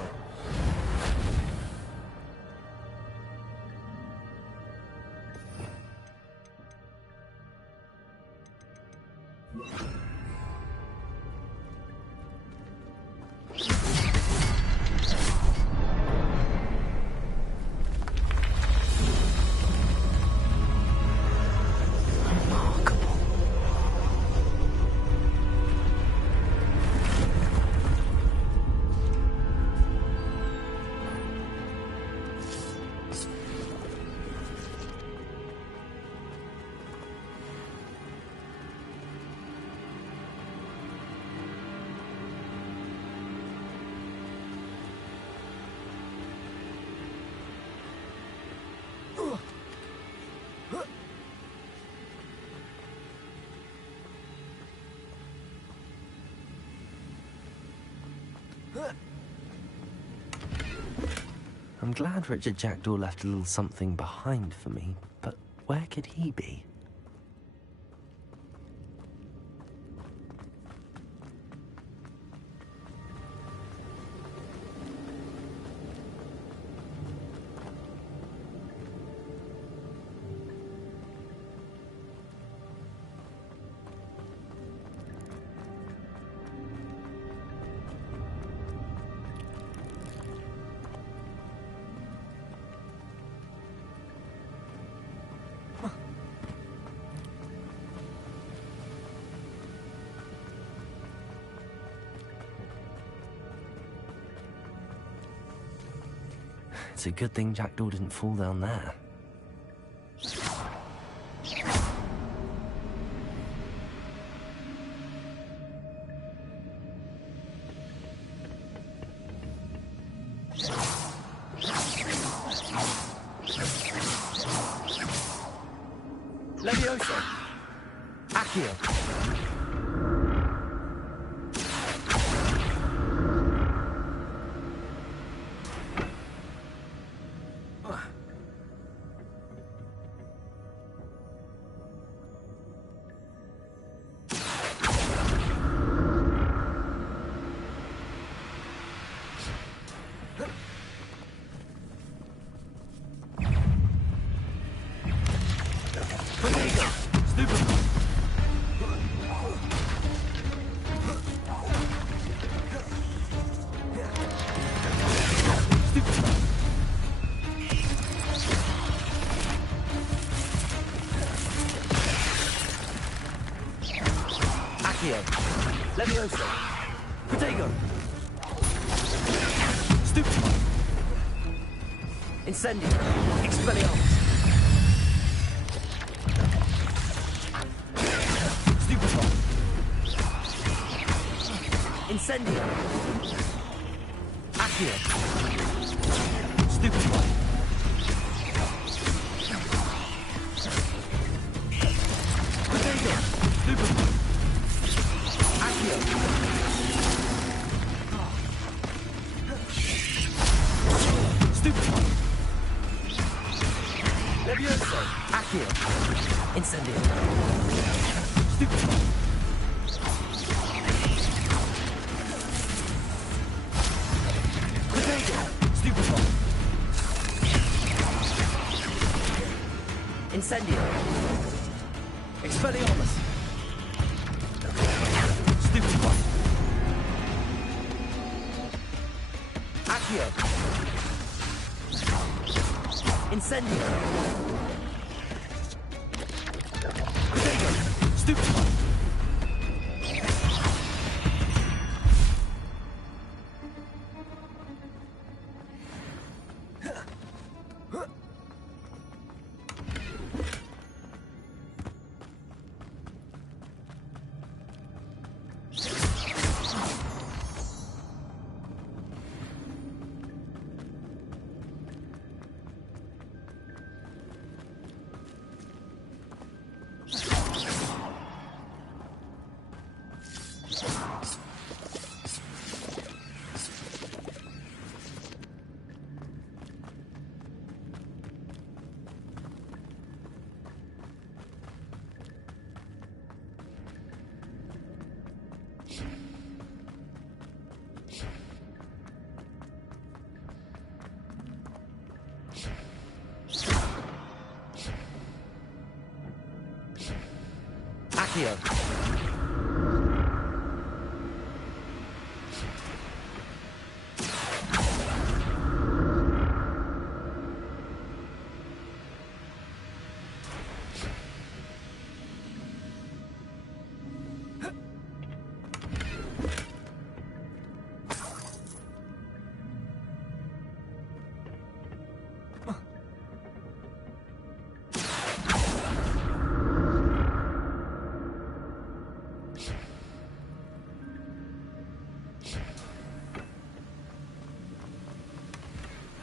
I'm glad Richard Jackdaw left a little something behind for me, but where could he be? It's a good thing Jackdaw didn't fall down there. Levioso! Accio! Levioso! Protego! Stupefy! Incendio! Expelliarmus! Stupefy! Incendio! Accio! Stupefy! Protego! Stupefy! Accio! Stupefy! Levioso! Accio! Incendio! Stupefy! Protego! Stupefy! Incendio! Expelliarmus! Stupefy! Accio! Incendio! Protego! Stupefy! Accio!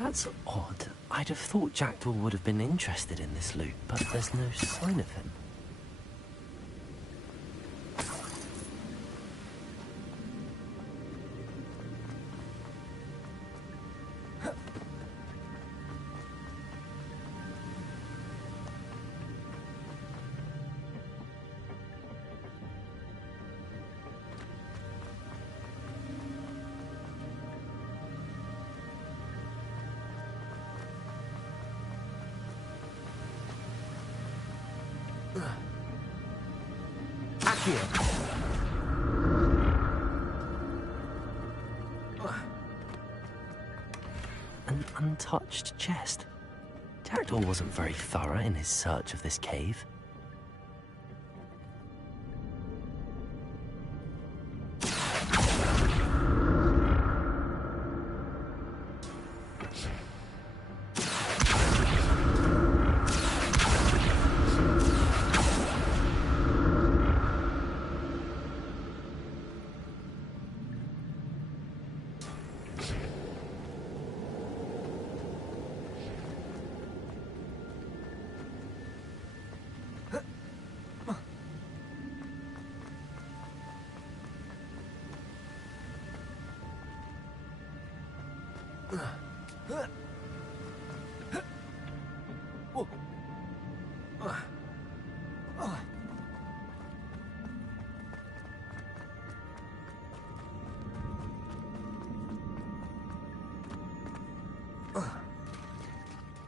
That's odd. I'd have thought Jackdaw would have been interested in this loot, but there's no sign of him. An untouched chest. Jackdaw wasn't very thorough in his search of this cave.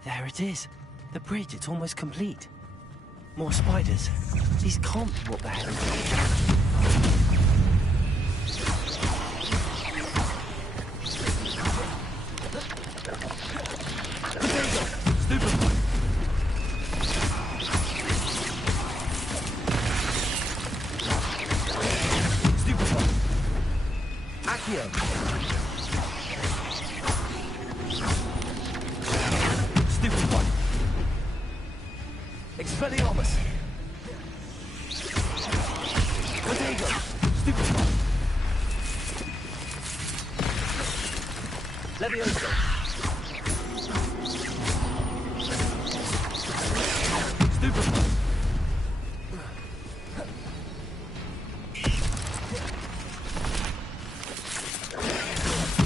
There it is. The bridge, it's almost complete. More spiders. These can't be what they're heading for. Expelliarmus! Potato! Stupefy! Levioso! Stupefy!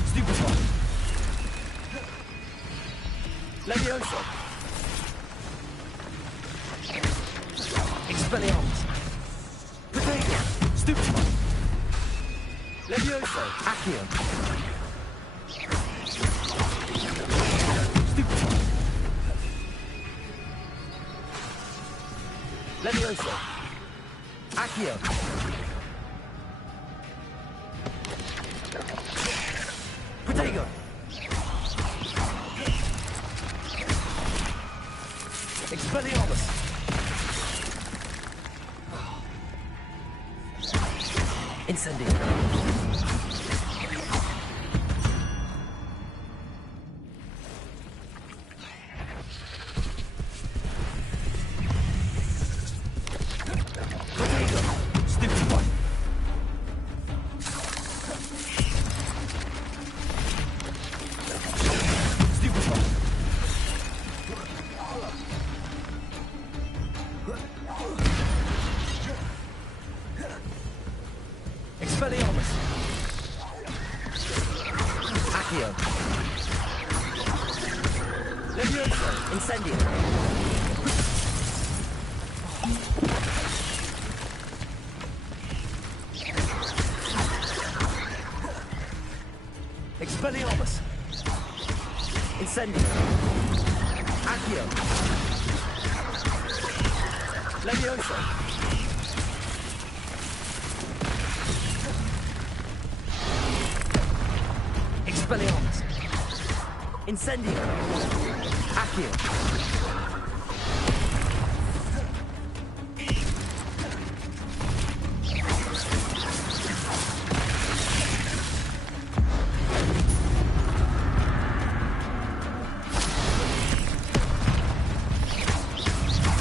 Stupefy! Levioso! Expelliarmus! Potato! Stupefy! Levioso! Accio! Stupefy! Levioso! Accio! Potato! Expelliarmus! Incendio! Potato! Stupefy! Stupefy! Expelliarmus! Accio! Levioso! Incendio! Expelliarmus! Incendio! Accio! Levioso! Expelliarmus! Incendio! Accio!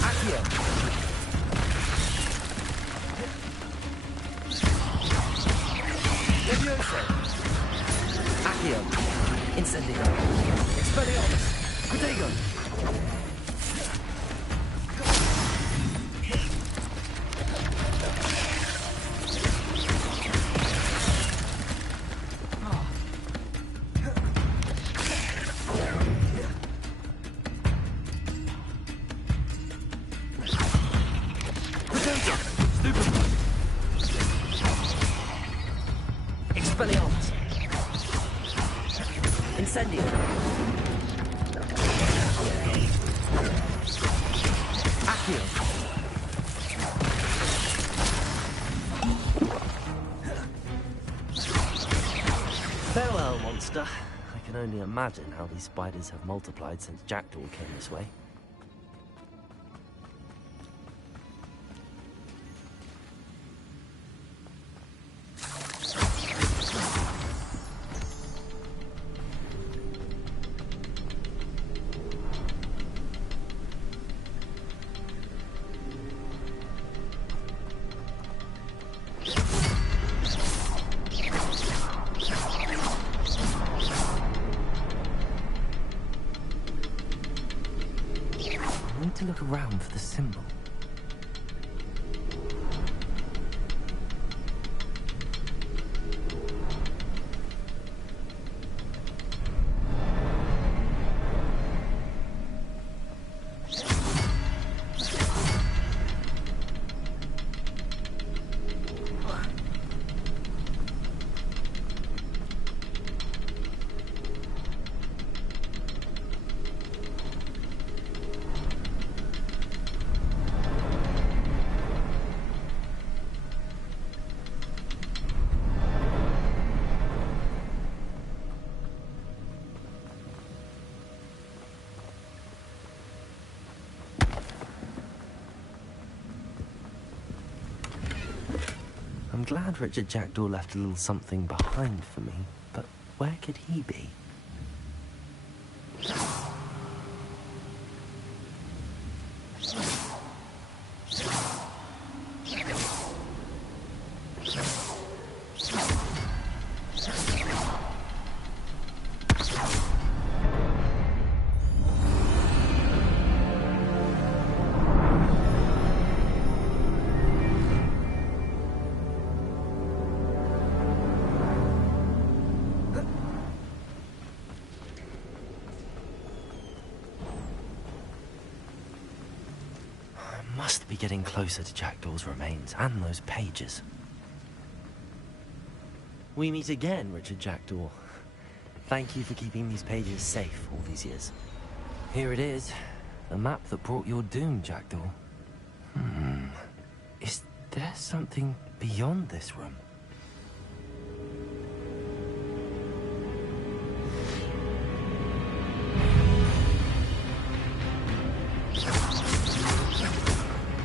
Accio! Levioso! Accio! Incendio! Expelliarmus! Potato! Potato! Stupefy! Expelliarmus! Incendio! Accio! Farewell, monster. I can only imagine how these spiders have multiplied since Jackdaw came this way. I need to look around for the symbol. I'm glad Richard Jackdaw left a little something behind for me, but where could he be? Must be getting closer to Jackdaw's remains and those pages. We meet again, Richard Jackdaw. Thank you for keeping these pages safe all these years. Here it is, the map that brought your doom, Jackdaw. Is there something beyond this room?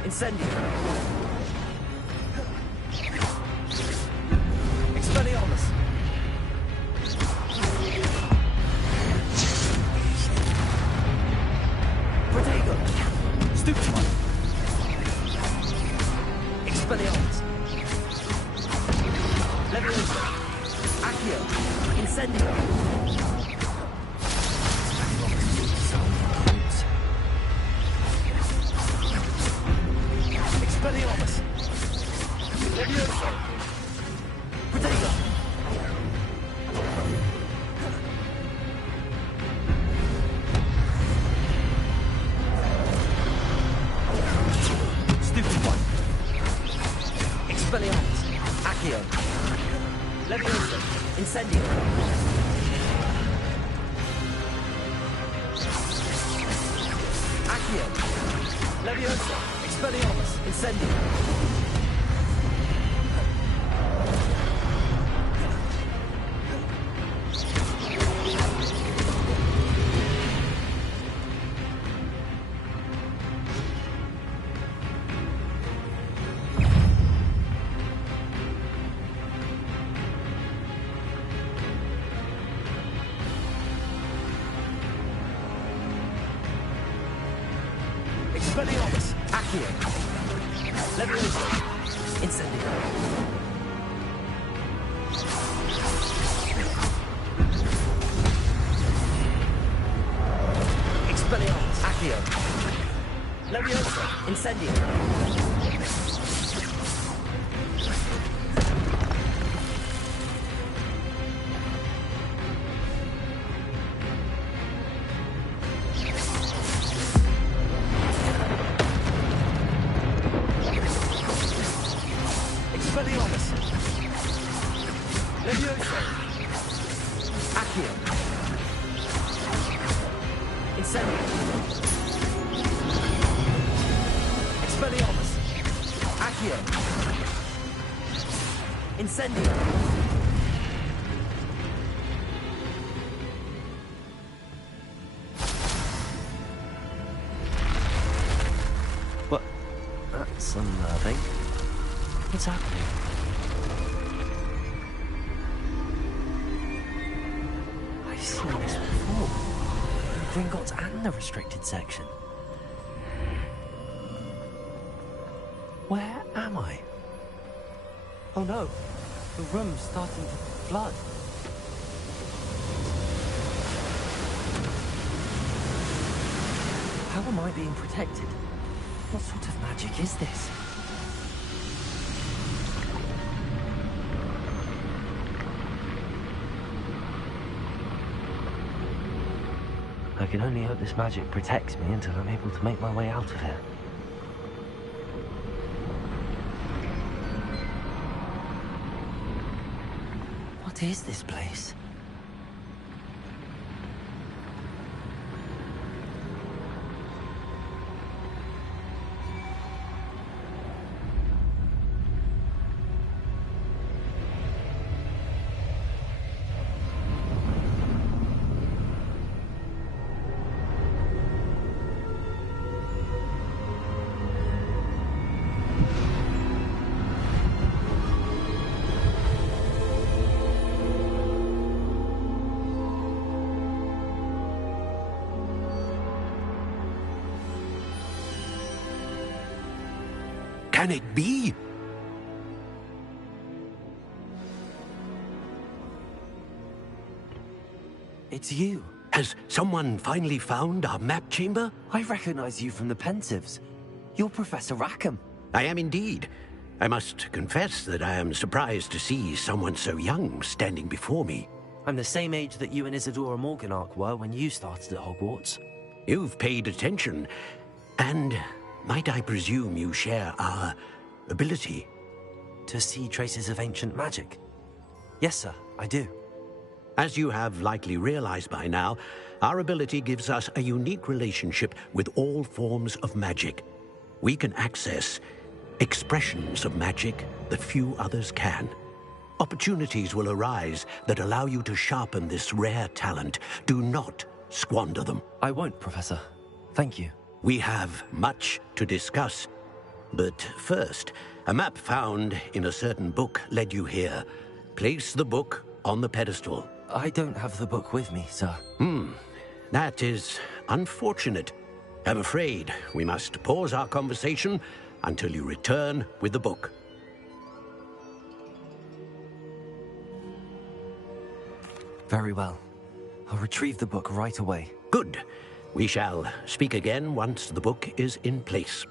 Incendio. Expelliarmus. Protego. Stupefy. Expelliarmus. Leviosa. Accio. Incendio. Expelliarmus! Leviosa! Protego! Stupefy! Expelliarmus! Accio! Leviosa! Incendio! Accio! Leviosa! Expelliarmus! Incendio! Expelliarmus! Accio! Leviosa! Incendio! Expelliarmus! Accio! Leviosa! Incendio! Expelliarmus! Leviosa! Accio! Incendio! Expelliarmus! Accio! Incendio! What? That's unnerving. What's happening? I've seen this before. The Gringotts and the restricted section. Where am I? Oh no, the room's starting to flood. How am I being protected? What sort of magic is this? I can only hope this magic protects me until I'm able to make my way out of here. What is this place? can it be? It's you. Has someone finally found our map chamber? I recognize you from the Pensives. You're Professor Rackham. I am indeed. I must confess that I am surprised to see someone so young standing before me. I'm the same age that you and Isadora Morganach were when you started at Hogwarts. You've paid attention, and might I presume you share our ability? To see traces of ancient magic? Yes, sir, I do. As you have likely realized by now, our ability gives us a unique relationship with all forms of magic. We can access expressions of magic that few others can. Opportunities will arise that allow you to sharpen this rare talent. Do not squander them. I won't, Professor. Thank you. We have much to discuss. But first, a map found in a certain book led you here. Place the book on the pedestal. I don't have the book with me, sir. That is unfortunate. I'm afraid we must pause our conversation until you return with the book. Very well. I'll retrieve the book right away. Good. We shall speak again once the book is in place.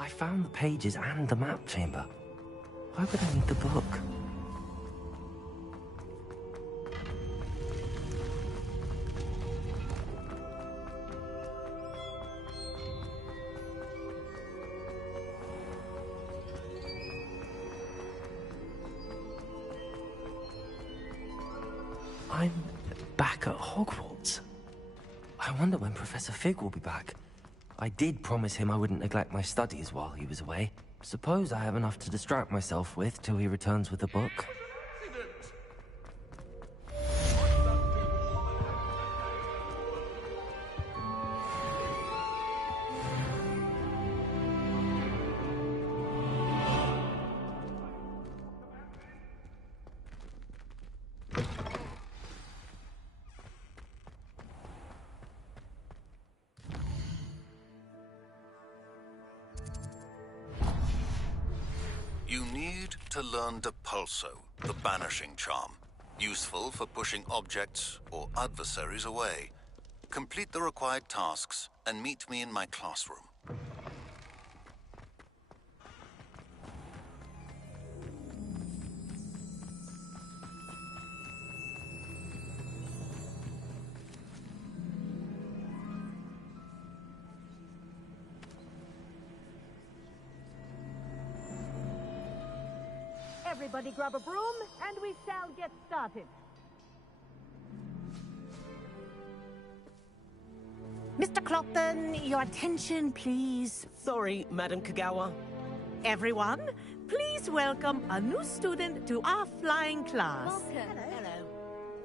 I found the pages and the map chamber. Why would I need the book? I'm back at Hogwarts. I wonder when Professor Fig will be back. I did promise him I wouldn't neglect my studies while he was away. Suppose I have enough to distract myself with till he returns with the book. You need to learn Depulso, the banishing charm. Useful for pushing objects or adversaries away. Complete the required tasks and meet me in my classroom. Everybody grab a broom, and we shall get started. Mr. Clopton, your attention, please. Sorry, Madam Kagawa. Everyone, please welcome a new student to our flying class. Welcome. Hello.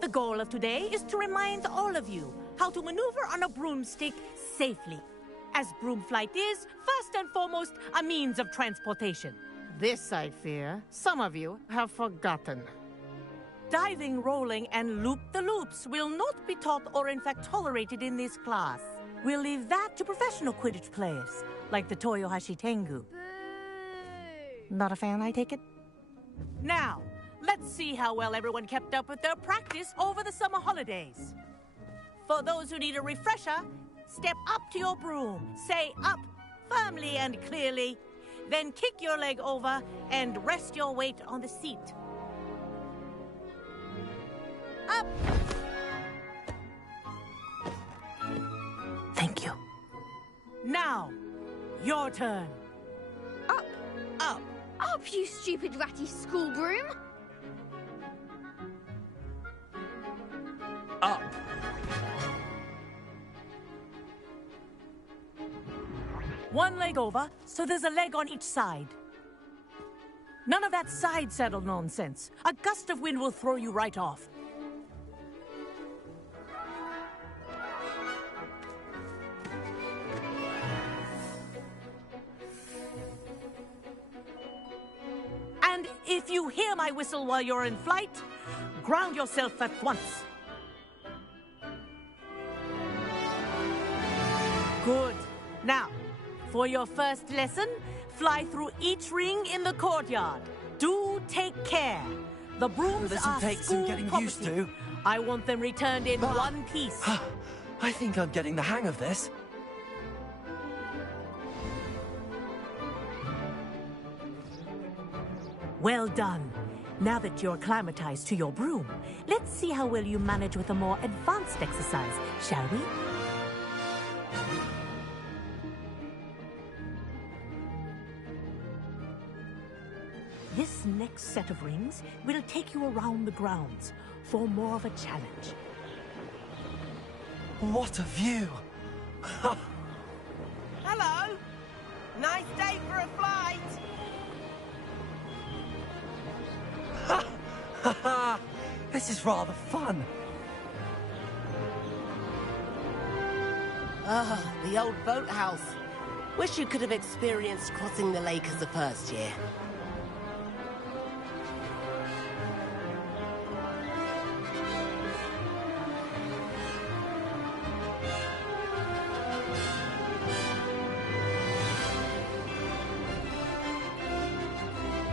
The goal of today is to remind all of you how to maneuver on a broomstick safely, as broom flight is, first and foremost, a means of transportation. This, I fear, some of you have forgotten. Diving, rolling, and loop-the-loops will not be taught or in fact tolerated in this class. We'll leave that to professional Quidditch players, like the Toyohashi Tengu. Not a fan, I take it? Now, let's see how well everyone kept up with their practice over the summer holidays. For those who need a refresher, step up to your broom, say up firmly and clearly, then kick your leg over and rest your weight on the seat. Up! Thank you. Now, your turn. Up! Up! Up, you stupid ratty school broom! Up! One leg over, so there's a leg on each side. None of that side saddle nonsense. A gust of wind will throw you right off. And if you hear my whistle while you're in flight, ground yourself at once. Good. Now, for your first lesson, fly through each ring in the courtyard. Do take care. The brooms This'll are take school some getting property. used to. I want them returned in one piece. I think I'm getting the hang of this. Well done. Now that you're acclimatized to your broom, let's see how well you manage with a more advanced exercise, shall we? This next set of rings will take you around the grounds for more of a challenge. What a view! Hello! Nice day for a flight! This is rather fun. Ah, the old boathouse. Wish you could have experienced crossing the lake as a first year.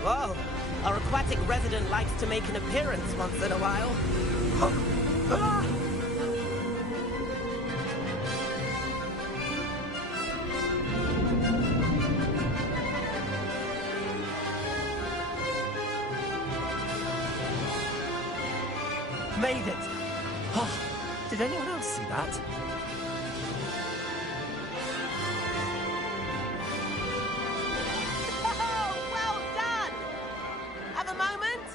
Whoa, our aquatic resident likes to make an appearance once in a while. Ah! Made it! Oh, did anyone else see that? Oh, well done! Have a moment?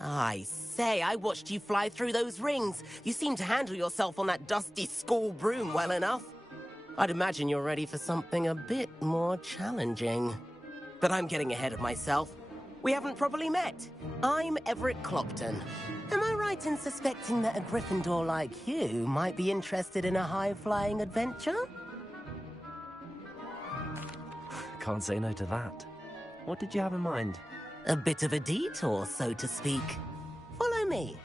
I say, I watched you fly through those rings. You seem to handle yourself on that dusty school broom well enough. I'd imagine you're ready for something a bit more challenging. But I'm getting ahead of myself. We haven't properly met. I'm Everett Clopton. Am I right in suspecting that a Gryffindor like you might be interested in a high-flying adventure? Can't say no to that. What did you have in mind? A bit of a detour, so to speak. Follow me.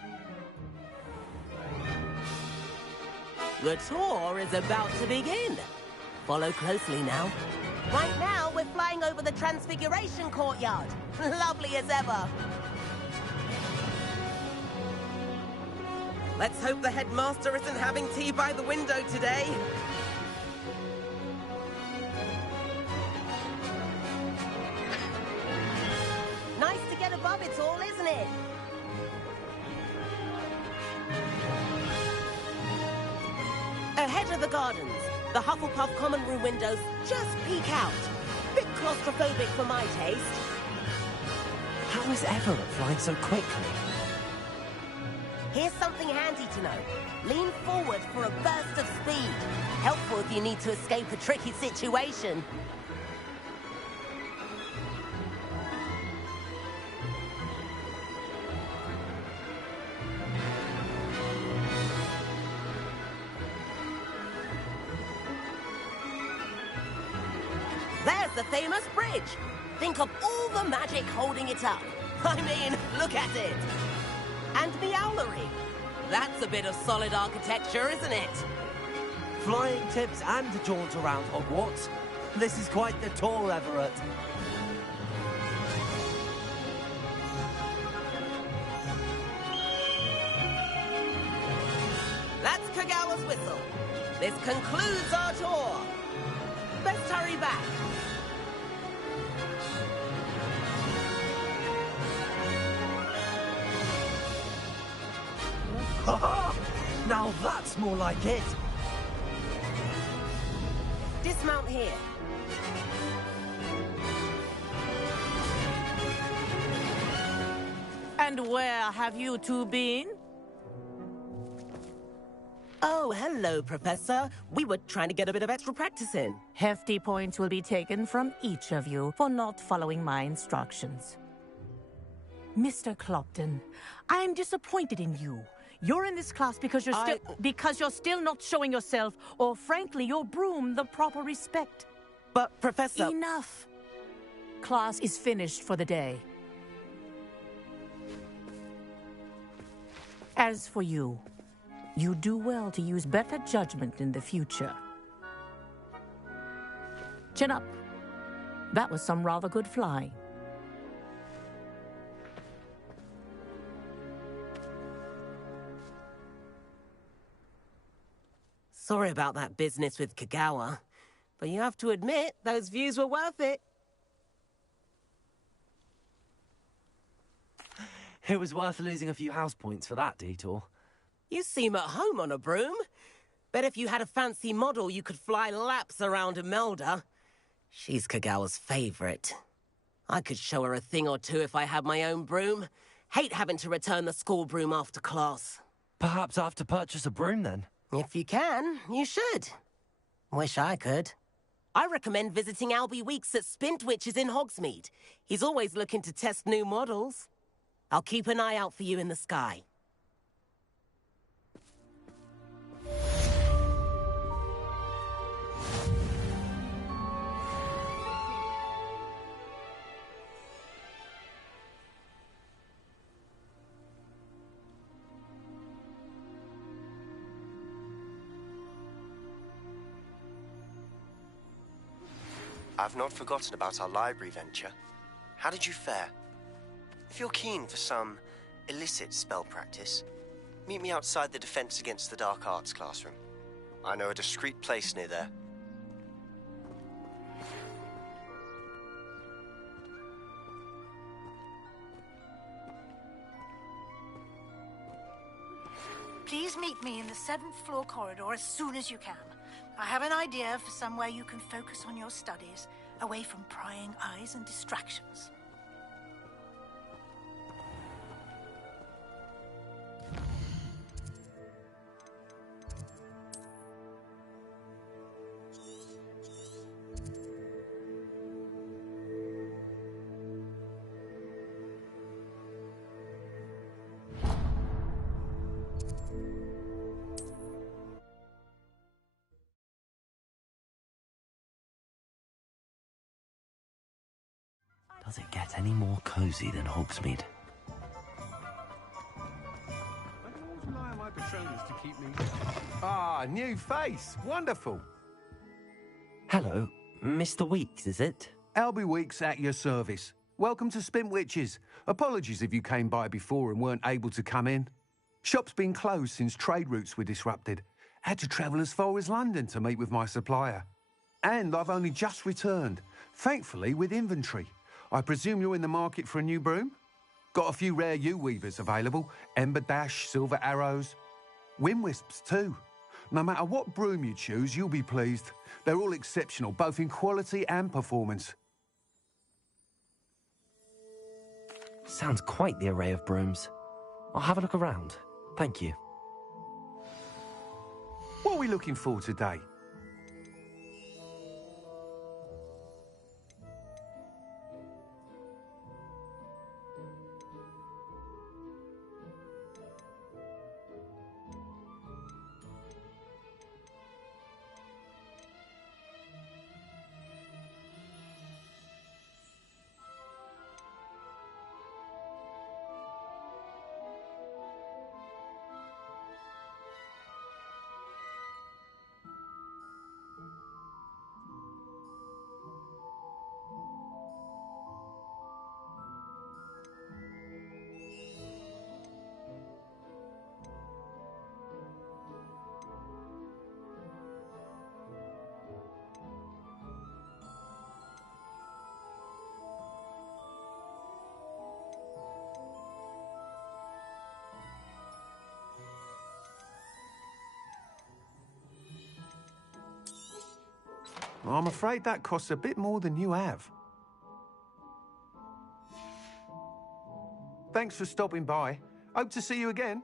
The tour is about to begin. Follow closely now. Right now, we're flying over the Transfiguration Courtyard. Lovely as ever. Let's hope the headmaster isn't having tea by the window today. Nice to get above it all, isn't it? Ahead of the gardens, The Hufflepuff common room windows just peek out. Bit claustrophobic for my taste. How is Everett flying so quickly? Here's something handy to know. Lean forward for a burst of speed. Helpful if you need to escape a tricky situation. There's the famous bridge. Think of all the magic holding it up. I mean, look at it. And the owlery. That's a bit of solid architecture, isn't it? Flying tips and a jaunt around Hogwarts. This is quite the tour, Everett. That's Kagawa's whistle. This concludes our tour. Best hurry back. Now that's more like it. Dismount here. And where have you two been? Oh, hello, Professor. We were trying to get a bit of extra practice in. Hefty points will be taken from each of you for not following my instructions. Mr. Clopton, I'm disappointed in you. You're in this class because you're still not showing yourself, or frankly, your broom the proper respect. But, Professor... Enough! Class is finished for the day. As for you, you do well to use better judgment in the future. Chin up. That was some rather good flying. Sorry about that business with Kagawa, but you have to admit, those views were worth it. It was worth losing a few house points for that detour. You seem at home on a broom. Bet if you had a fancy model, you could fly laps around Imelda. She's Kagawa's favorite. I could show her a thing or two if I had my own broom. Hate having to return the school broom after class. Perhaps I have to purchase a broom then. If you can, you should. Wish I could. I recommend visiting Albie Weeks at Spintwitches in Hogsmeade. He's always looking to test new models. I'll keep an eye out for you in the sky. I've not forgotten about our library venture. How did you fare? If you're keen for some illicit spell practice, meet me outside the Defense Against the Dark Arts classroom. I know a discreet place near there. Please meet me in the 7th floor corridor as soon as you can. I have an idea for somewhere you can focus on your studies, away from prying eyes and distractions. Does it get any more cozy than Hogsmeade? Ah, new face. Wonderful. Hello, Mr. Weeks, is it? Albie Weeks at your service. Welcome to Spintwitches. Apologies if you came by before and weren't able to come in. Shop's been closed since trade routes were disrupted. Had to travel as far as London to meet with my supplier. And I've only just returned, thankfully with inventory. I presume you're in the market for a new broom? Got a few rare yew weavers available. Ember Dash, Silver Arrows. Wind Wisps too. No matter what broom you choose, you'll be pleased. They're all exceptional, both in quality and performance. Sounds quite the array of brooms. I'll have a look around. Thank you. What are we looking for today? I'm afraid that costs a bit more than you have. Thanks for stopping by. Hope to see you again.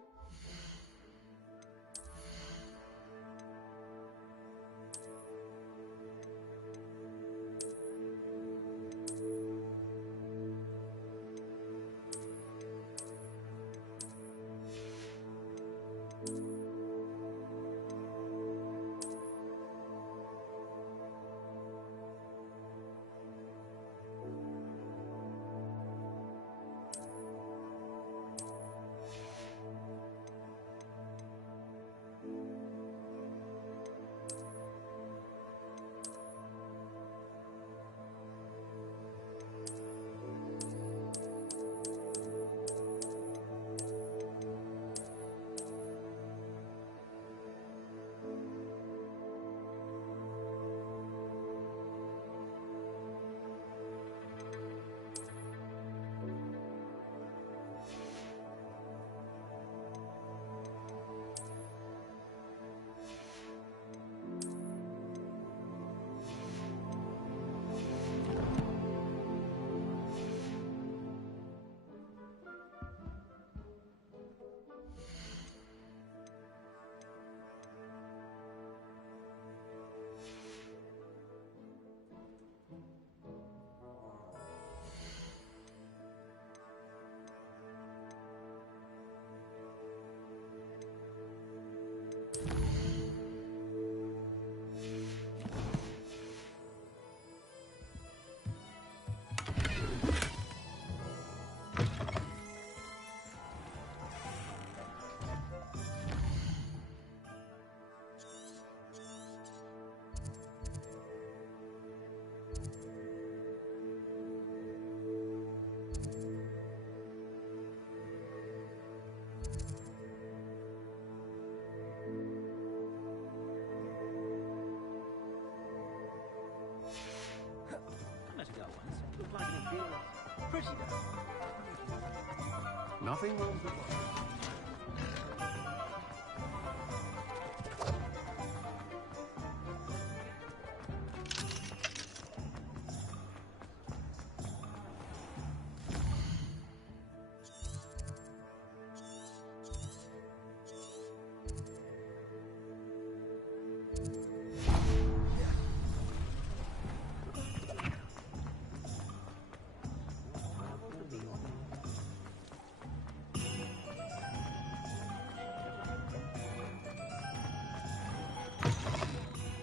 Nothing wrong with it.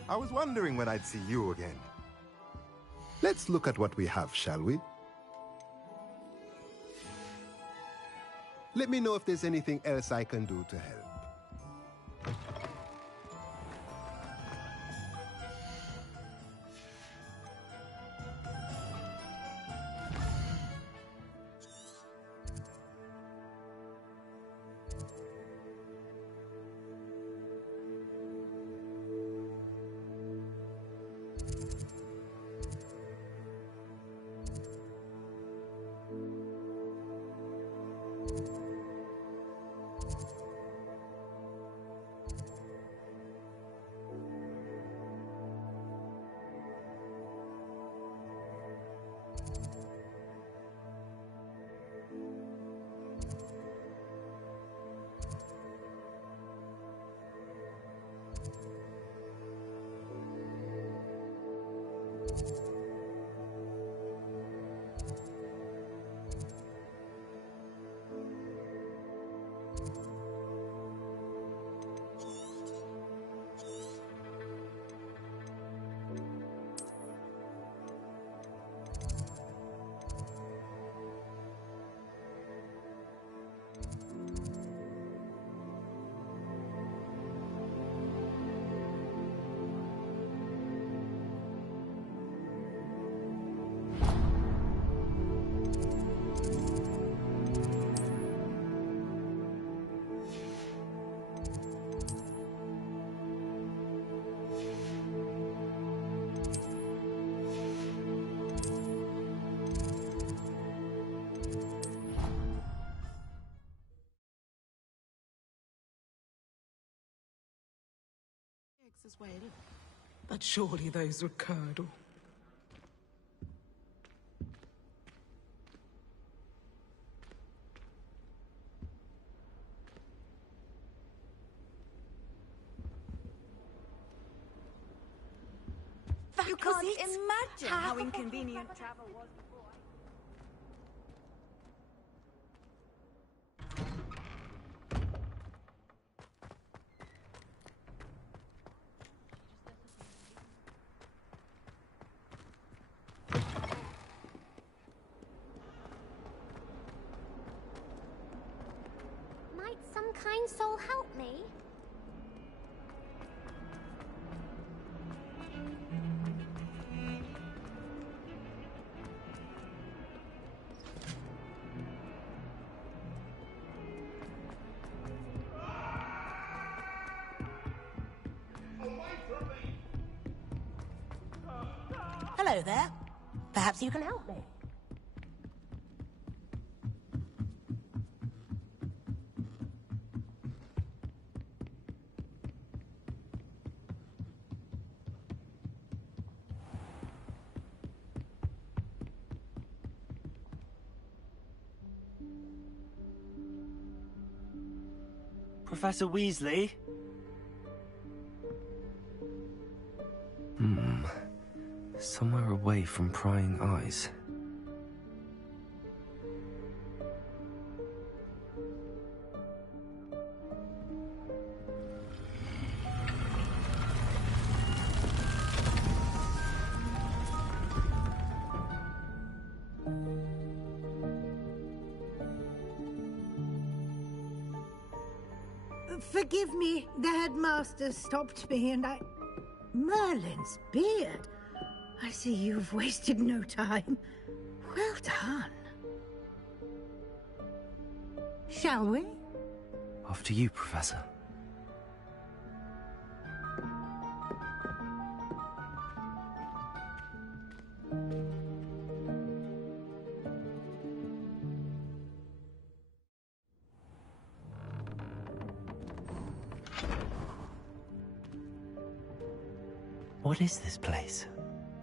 I was wondering when I'd see you again. Let's look at what we have, shall we? Let me know if there's anything else I can do to help. As well. But surely those would curdle. You can't imagine how inconvenient travel was before. Might some kind soul help me? Hello there. Perhaps you can help me. Professor Weasley? Somewhere away from prying eyes. Forgive me, the headmaster stopped me and I... Merlin's beard. I see you've wasted no time. Well done. Shall we? After you, Professor. What is this place?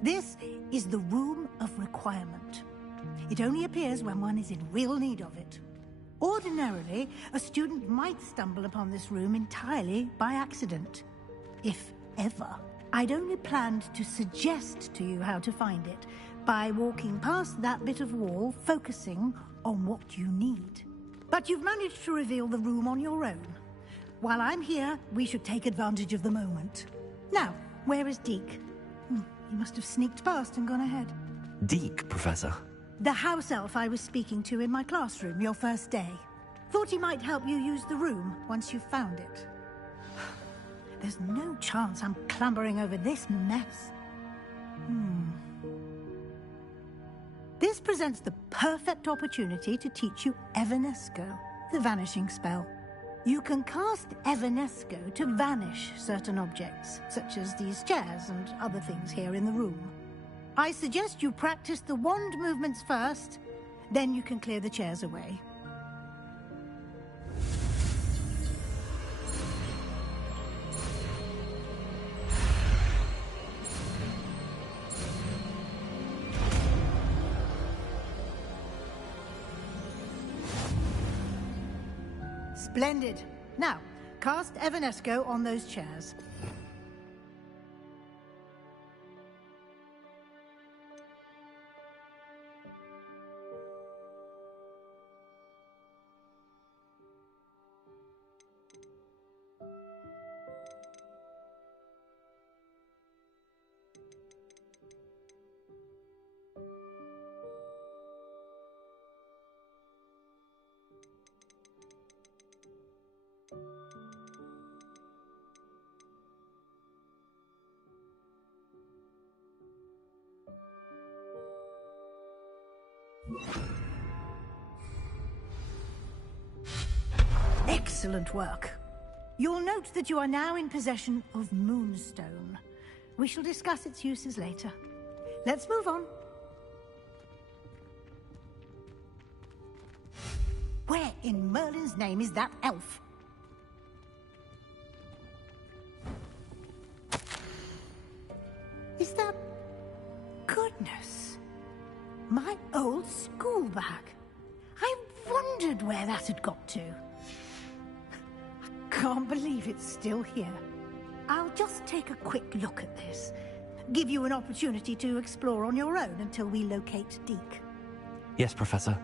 This is the Room of Requirement. It only appears when one is in real need of it. Ordinarily, a student might stumble upon this room entirely by accident. If ever. I'd only planned to suggest to you how to find it by walking past that bit of wall, focusing on what you need. But you've managed to reveal the room on your own. While I'm here, we should take advantage of the moment. Now, where is Deke? He must have sneaked past and gone ahead. Deke, Professor. The house elf I was speaking to in my classroom your first day. Thought he might help you use the room once you've found it. There's no chance I'm clambering over this mess. This presents the perfect opportunity to teach you Evanesco, the vanishing spell. You can cast Evanesco to vanish certain objects, such as these chairs and other things here in the room. I suggest you practice the wand movements first, then you can clear the chairs away. Splendid. Now, cast Evanesco on those chairs. Excellent work. You'll note that you are now in possession of Moonstone. We shall discuss its uses later. Let's move on. Where in Merlin's name is that elf? Is that... Goodness. My old school bag. I wondered where that had got to. I can't believe it's still here. I'll just take a quick look at this. Give you an opportunity to explore on your own until we locate Deke. Yes, Professor.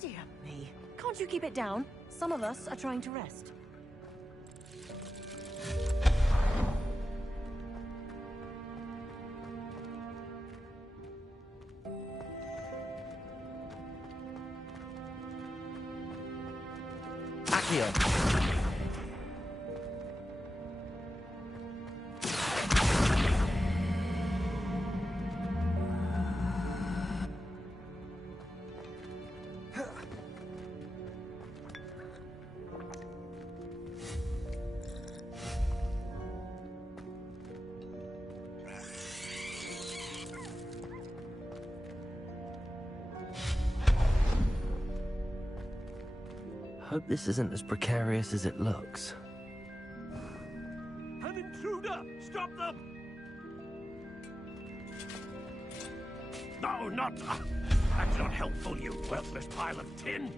Dear me. Can't you keep it down? Some of us are trying to rest. Accio. Hope this isn't as precarious as it looks. An intruder! Stop them! No, not... that's not helpful, you worthless pile of tin!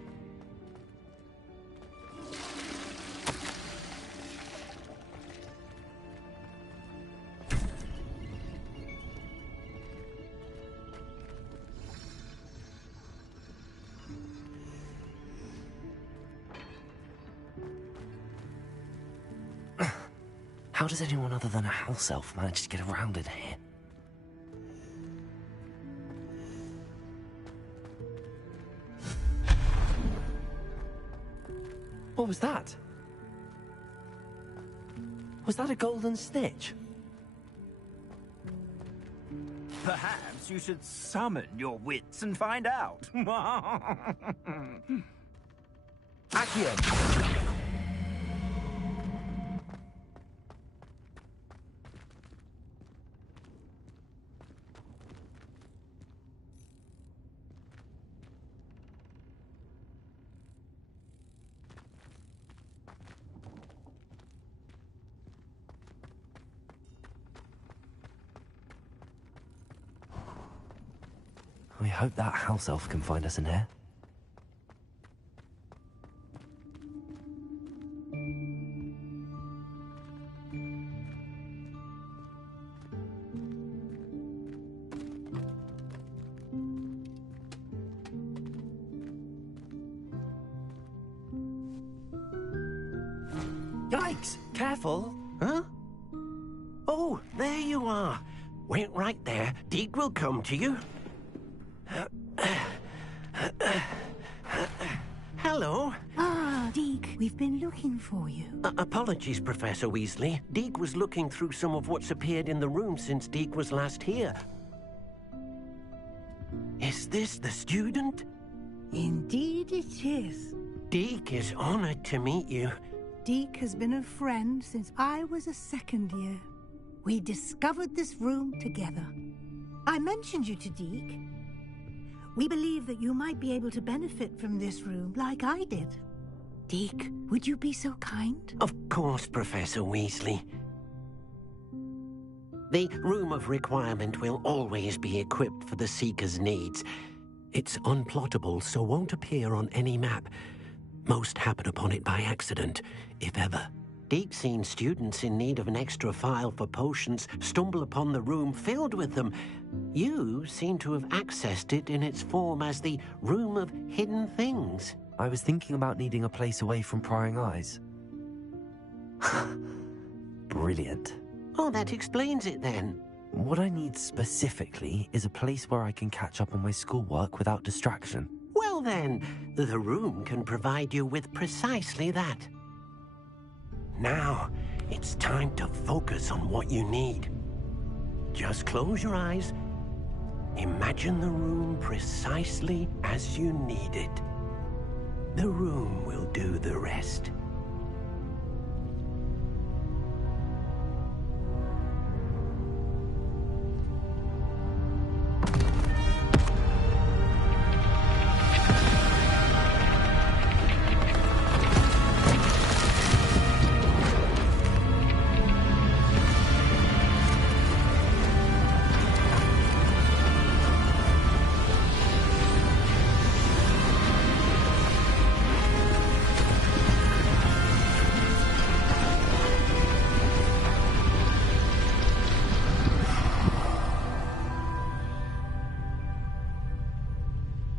How does anyone other than a house elf manage to get around in here? What was that? Was that a golden snitch? Perhaps you should summon your wits and find out. Accio! I hope that house elf can find us in here. Yikes! Careful! Huh? Oh, there you are. Wait right there. Deke will come to you. Hello. Ah, Deke, we've been looking for you. Apologies, Professor Weasley. Deke was looking through some of what's appeared in the room since Deke was last here. Is this the student? Indeed it is. Deke is honored to meet you. Deke has been a friend since I was a second year. We discovered this room together. I mentioned you to Deke. We believe that you might be able to benefit from this room like I did. Deke, would you be so kind? Of course, Professor Weasley. The Room of Requirement will always be equipped for the Seeker's needs. It's unplottable, so won't appear on any map. Most happen upon it by accident, if ever. Deke's seen students in need of an extra file for potions stumble upon the room filled with them. You seem to have accessed it in its form as the Room of Hidden Things. I was thinking about needing a place away from prying eyes. Brilliant. Oh, that explains it then. What I need specifically is a place where I can catch up on my schoolwork without distraction. Well then, the room can provide you with precisely that. Now, it's time to focus on what you need. Just close your eyes Imagine the room precisely as you need it. The room will do the rest.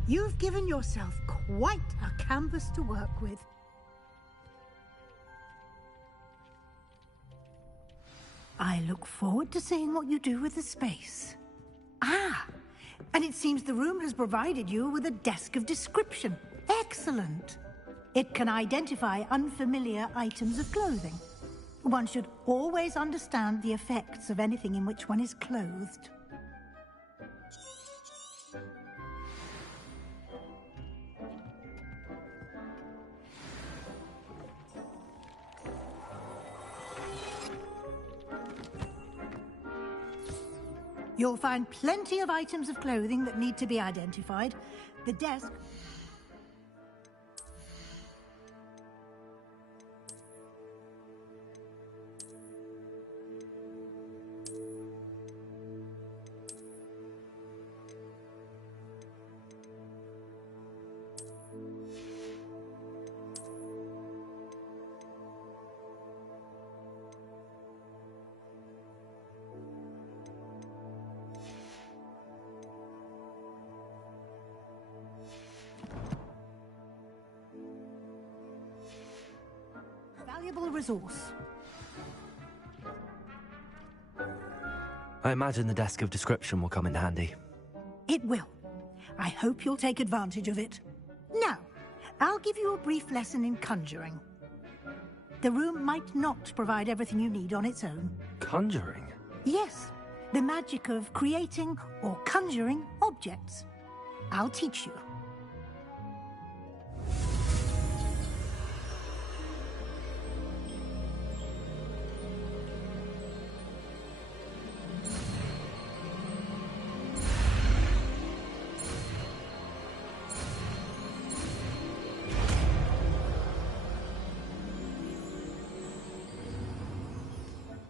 You've given yourself quite a canvas to work with. I look forward to seeing what you do with the space. Ah, and it seems the room has provided you with a desk of description. Excellent. It can identify unfamiliar items of clothing. One should always understand the effects of anything in which one is clothed. You'll find plenty of items of clothing that need to be identified. The desk... Valuable resource. I imagine the desk of description will come in handy. It will. I hope you'll take advantage of it. Now, I'll give you a brief lesson in conjuring. The room might not provide everything you need on its own. Conjuring? Yes, the magic of creating or conjuring objects. I'll teach you.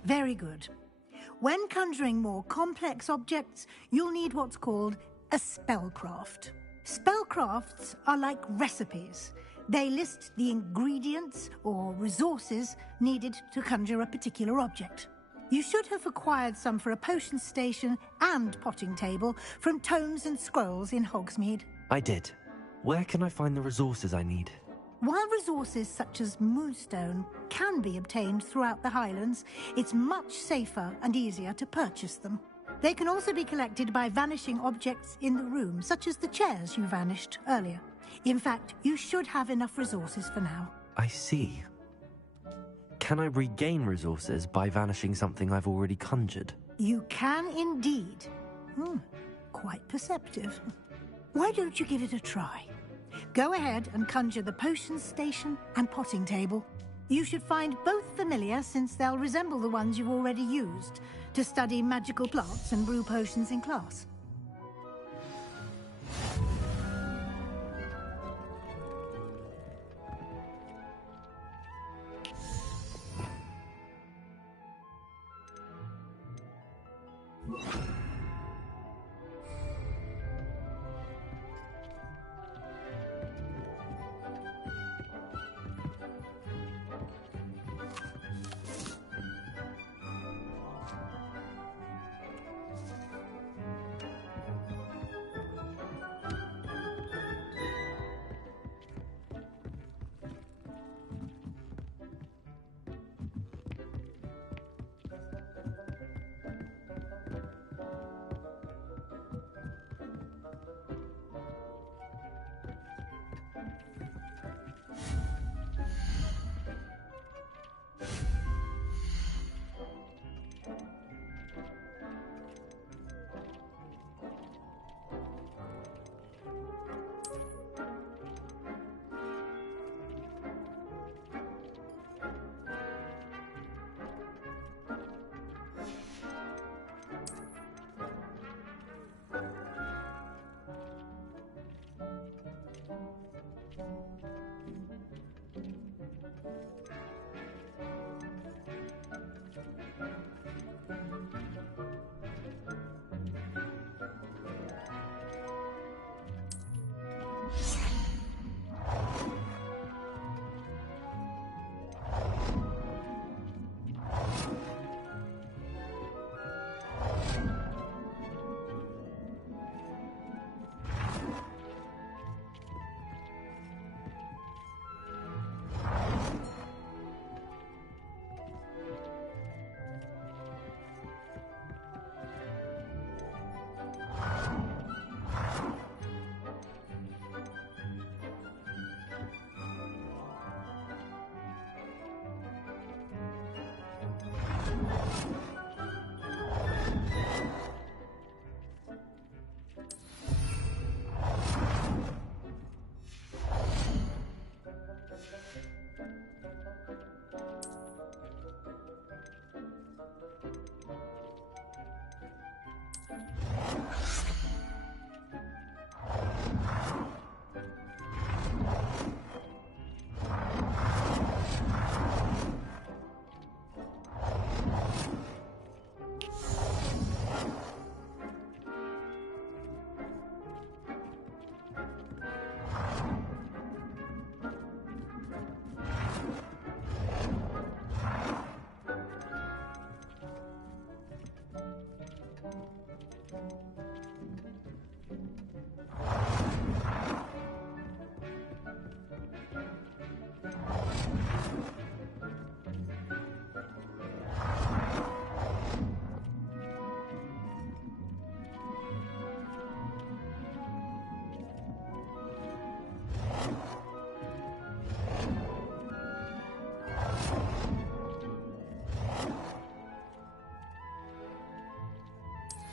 Very good. When conjuring more complex objects, you'll need what's called a spellcraft. Spellcrafts are like recipes. They list the ingredients or resources needed to conjure a particular object. You should have acquired some for a potion station and potting table from tomes and scrolls in Hogsmeade. I did. Where can I find the resources I need? While resources such as moonstone can be obtained throughout the Highlands, it's much safer and easier to purchase them. They can also be collected by vanishing objects in the room, such as the chairs you vanished earlier. In fact, you should have enough resources for now. I see. Can I regain resources by vanishing something I've already conjured? You can indeed. Quite perceptive. Why don't you give it a try? Go ahead and conjure the potion station and potting table. You should find both familiar, since they'll resemble the ones you've already used to study magical plants and brew potions in class.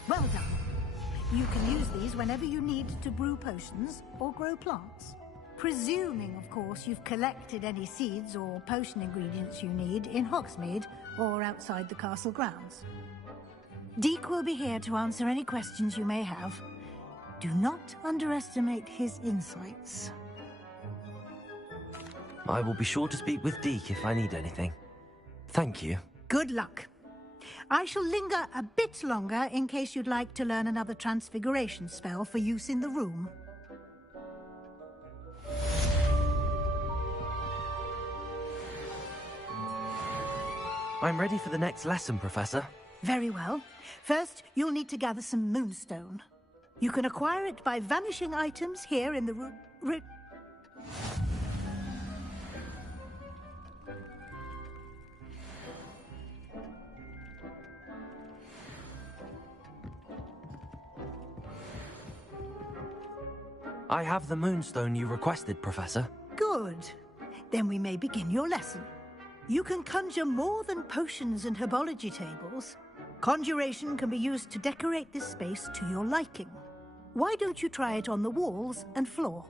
Well done. You can use these whenever you need to brew potions or grow plants. Presuming, of course, you've collected any seeds or potion ingredients you need in Hogsmeade or outside the castle grounds. Deek will be here to answer any questions you may have. Do not underestimate his insights. I will be sure to speak with Deek if I need anything. Thank you. Good luck. I shall linger a bit longer in case you'd like to learn another transfiguration spell for use in the room. I'm ready for the next lesson, Professor. Very well. First, you'll need to gather some moonstone. You can acquire it by vanishing items here in the room. I have the moonstone you requested, Professor. Good. Then we may begin your lesson. You can conjure more than potions and herbology tables. Conjuration can be used to decorate this space to your liking. Why don't you try it on the walls and floor?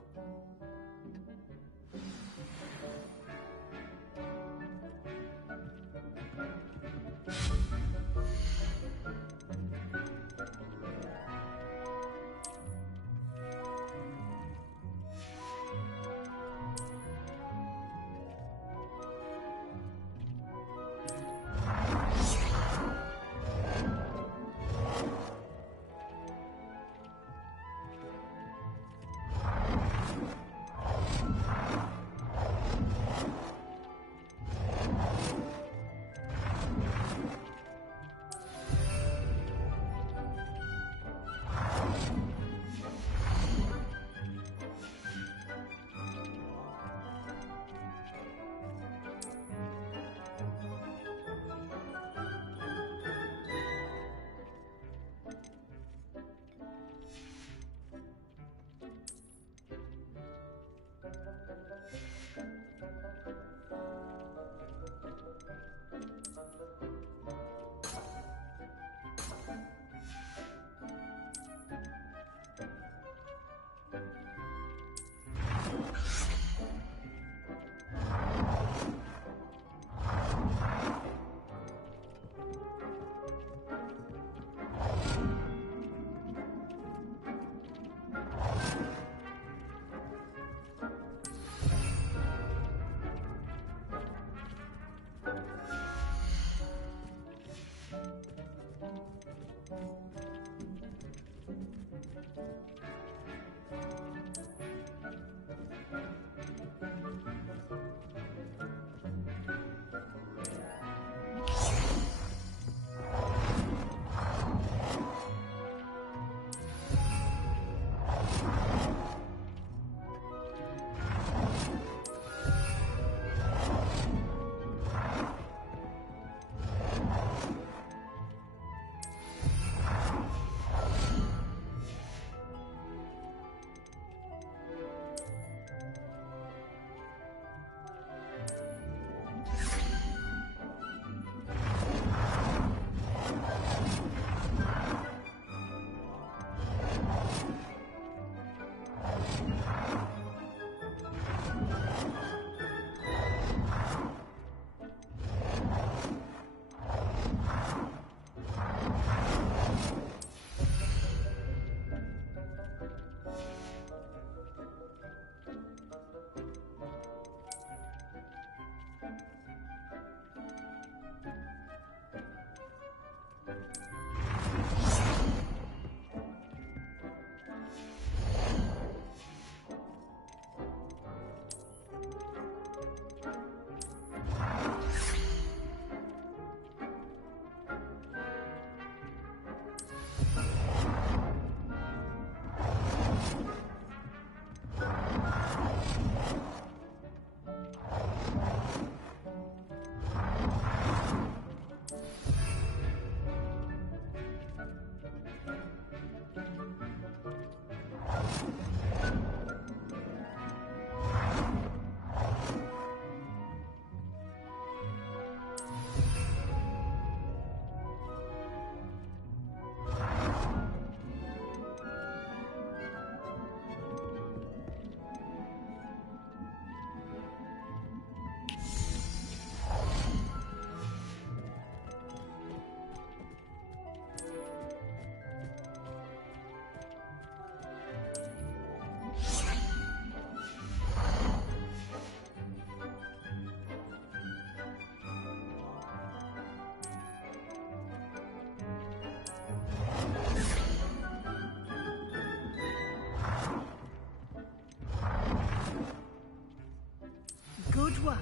work.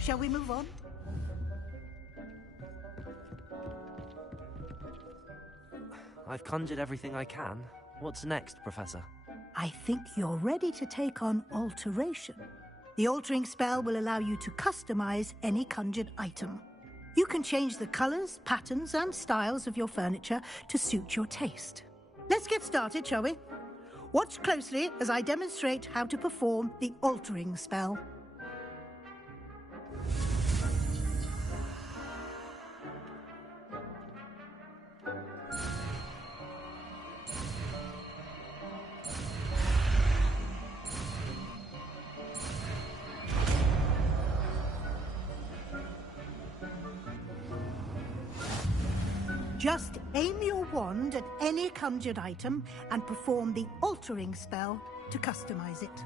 Shall we move on? I've conjured everything I can. What's next, Professor? I think you're ready to take on alteration. The altering spell will allow you to customize any conjured item. You can change the colors, patterns, and styles of your furniture to suit your taste. Let's get started, shall we? Watch closely as I demonstrate how to perform the altering spell. Just aim your wand at any conjured item and perform the altering spell to customize it.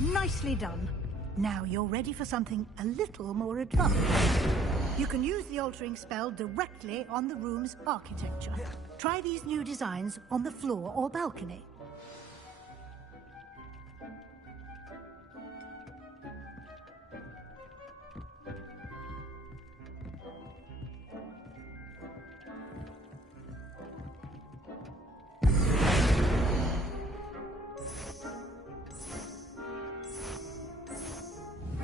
Nicely done. Now you're ready for something a little more advanced. You can use the altering spell directly on the room's architecture. Try these new designs on the floor or balcony.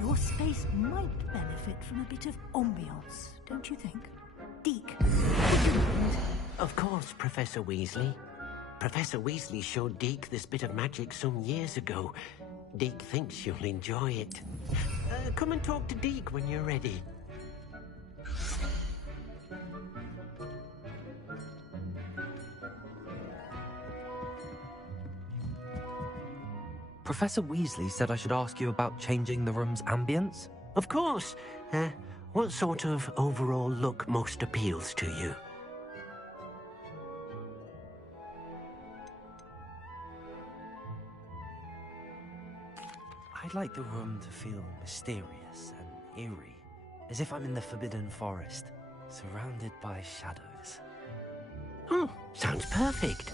Your space might benefit from a bit of ambiance, don't you think? Deke, would you mind? Of course, Professor Weasley. Professor Weasley showed Deke this bit of magic some years ago. Deke thinks you'll enjoy it. Come and talk to Deke when you're ready. Professor Weasley said I should ask you about changing the room's ambience? Of course. What sort of overall look most appeals to you? I'd like the room to feel mysterious and eerie, as if I'm in the Forbidden Forest, surrounded by shadows. Oh, sounds perfect.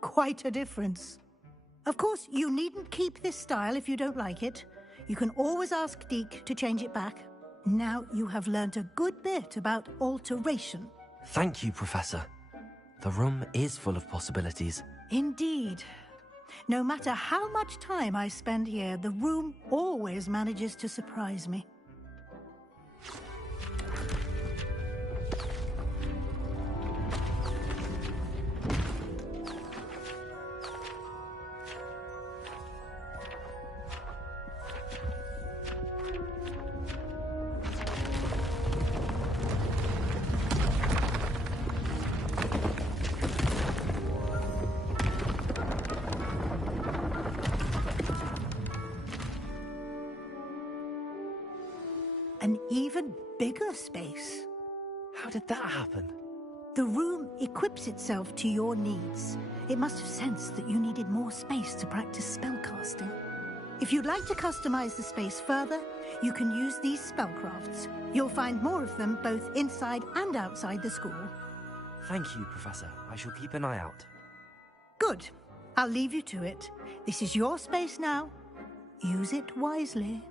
Quite a difference. Of course, you needn't keep this style if you don't like it. You can always ask Deke to change it back. Now you have learnt a good bit about alteration. Thank you, Professor. The room is full of possibilities. Indeed. No matter how much time I spend here, the room always manages to surprise me. An even bigger space. How did that happen? The room equips itself to your needs. It must have sensed that you needed more space to practice spellcasting. If you'd like to customize the space further, you can use these spellcrafts. You'll find more of them both inside and outside the school. Thank you, Professor. I shall keep an eye out. Good. I'll leave you to it. This is your space now. Use it wisely.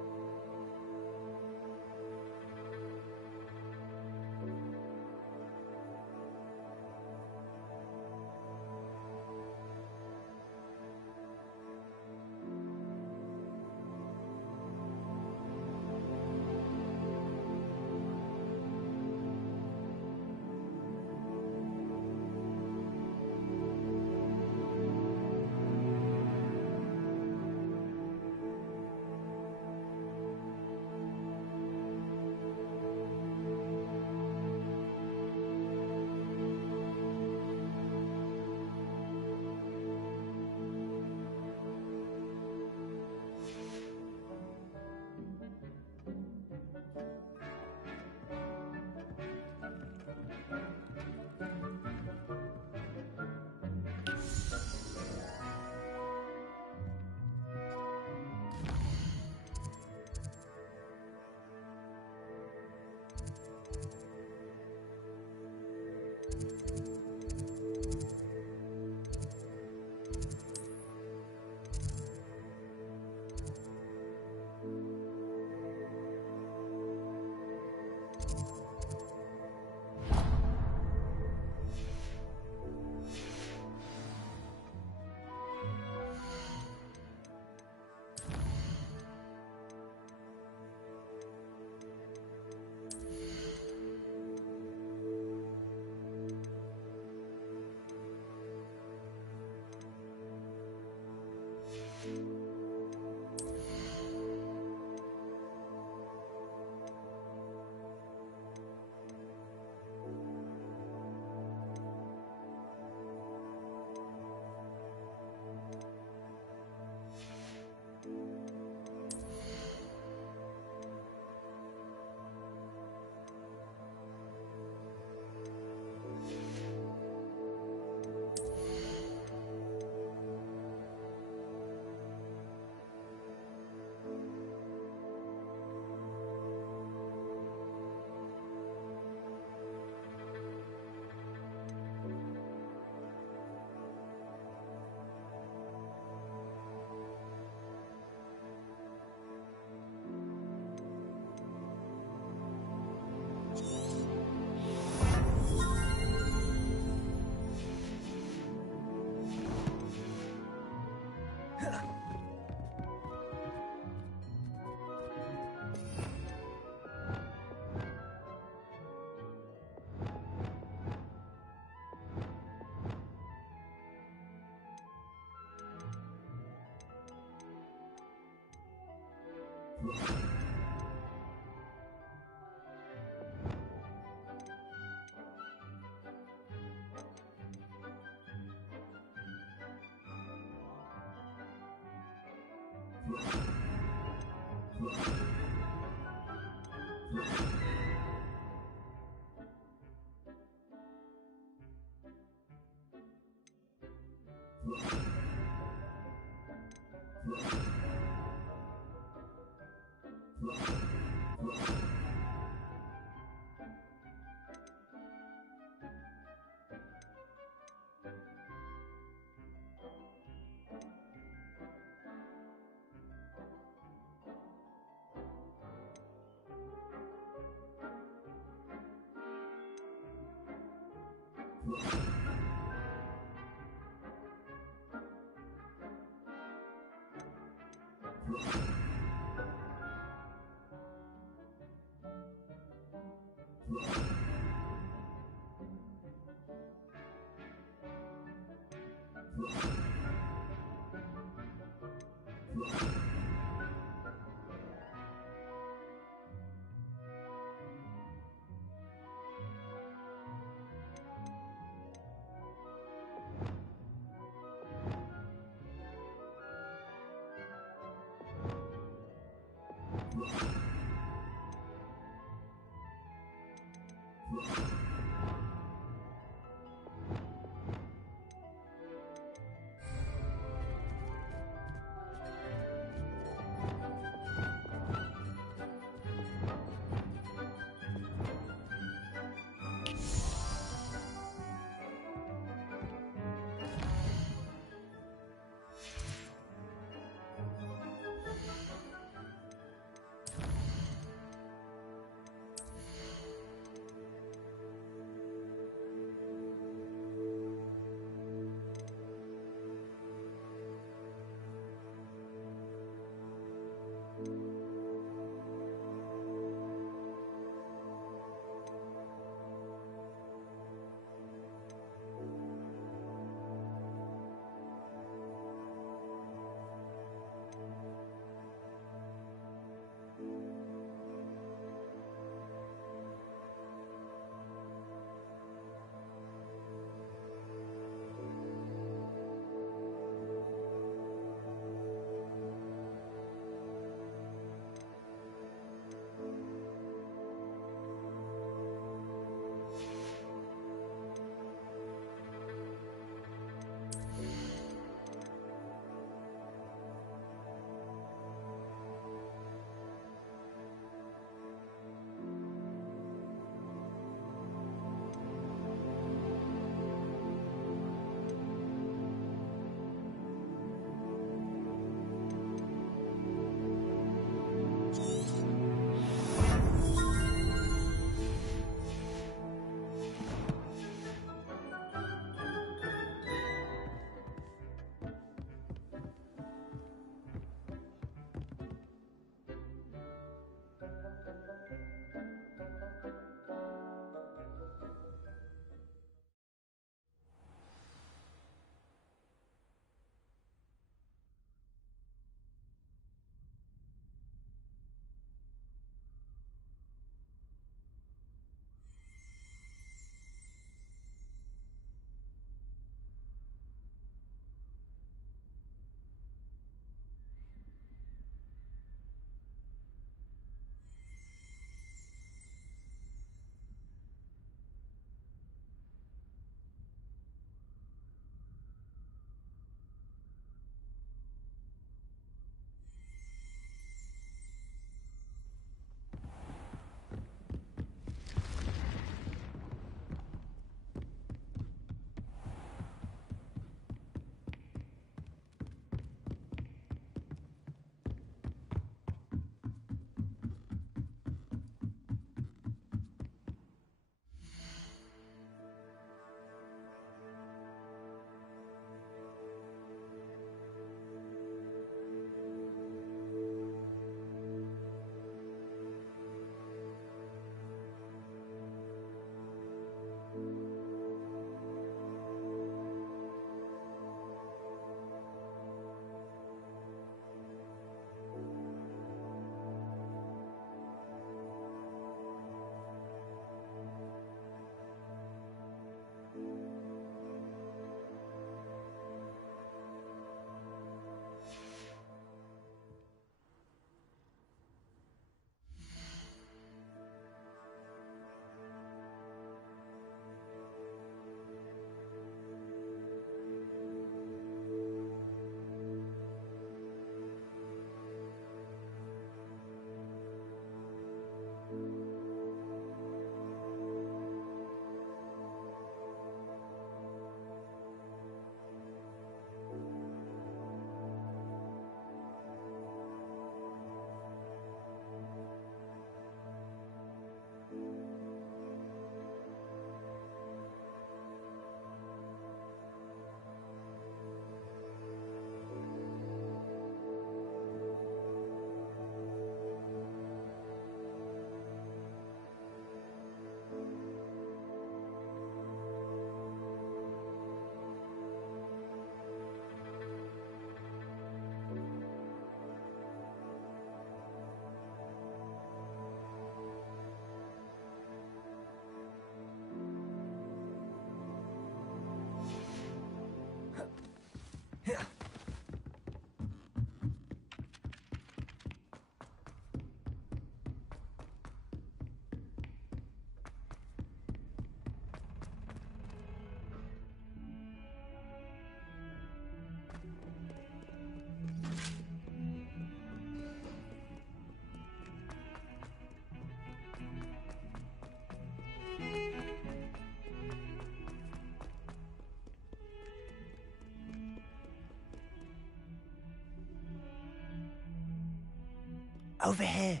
Over here.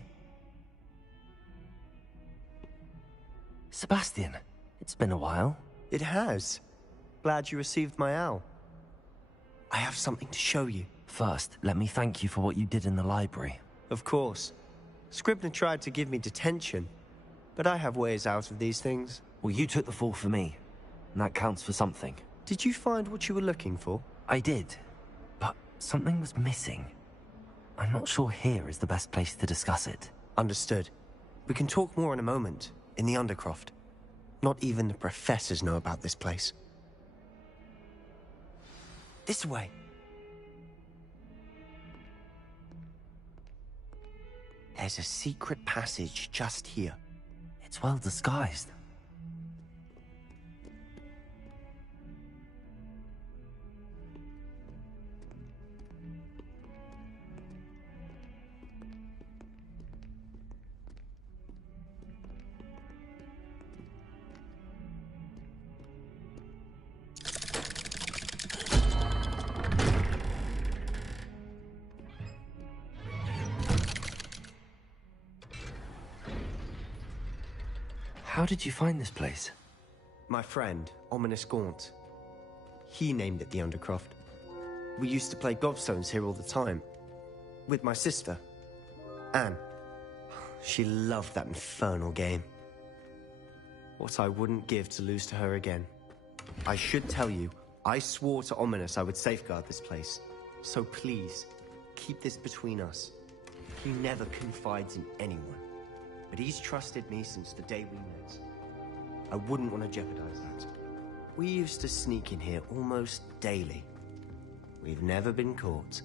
Sebastian, it's been a while. It has. Glad you received my owl. I have something to show you. First, let me thank you for what you did in the library. Of course. Scribner tried to give me detention, but I have ways out of these things. Well, you took the fall for me, and that counts for something. Did you find what you were looking for? I did, but something was missing. I'm not sure here is the best place to discuss it. Understood. We can talk more in a moment, in the Undercroft. Not even the professors know about this place. This way. There's a secret passage just here. It's well disguised. How did you find this place? My friend, Ominous Gaunt. He named it the Undercroft. We used to play gobstones here all the time. With my sister, Anne. She loved that infernal game. What I wouldn't give to lose to her again. I should tell you, I swore to Ominous I would safeguard this place. So please, keep this between us. He never confides in anyone. But he's trusted me since the day we met. I wouldn't want to jeopardize that. We used to sneak in here almost daily. We've never been caught.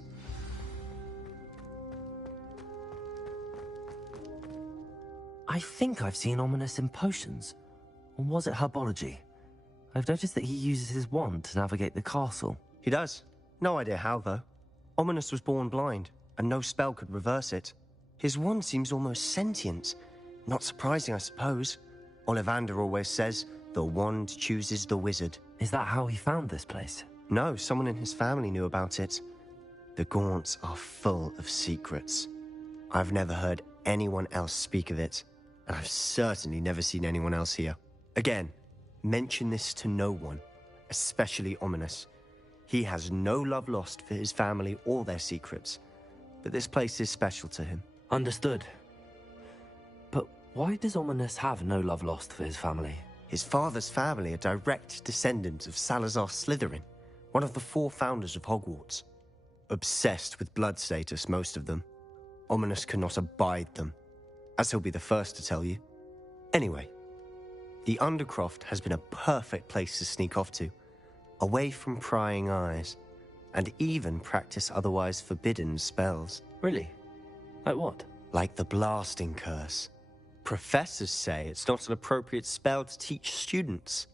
I think I've seen Ominous in potions. Or was it herbology? I've noticed that he uses his wand to navigate the castle. He does. No idea how, though. Ominous was born blind, and no spell could reverse it. His wand seems almost sentient. Not surprising, I suppose. Ollivander always says, the wand chooses the wizard. Is that how he found this place? No, someone in his family knew about it. The Gaunts are full of secrets. I've never heard anyone else speak of it, and I've certainly never seen anyone else here. Again, mention this to no one, especially Ominous. He has no love lost for his family or their secrets, but this place is special to him. Understood. But why does Ominous have no love lost for his family? His father's family are direct descendants of Salazar Slytherin, one of the 4 founders of Hogwarts. Obsessed with blood status, most of them. Ominous cannot abide them, as he'll be the first to tell you. Anyway, the Undercroft has been a perfect place to sneak off to, away from prying eyes, and even practice otherwise forbidden spells. Really? Like what? Like the blasting curse. Professors say it's not an appropriate spell to teach students.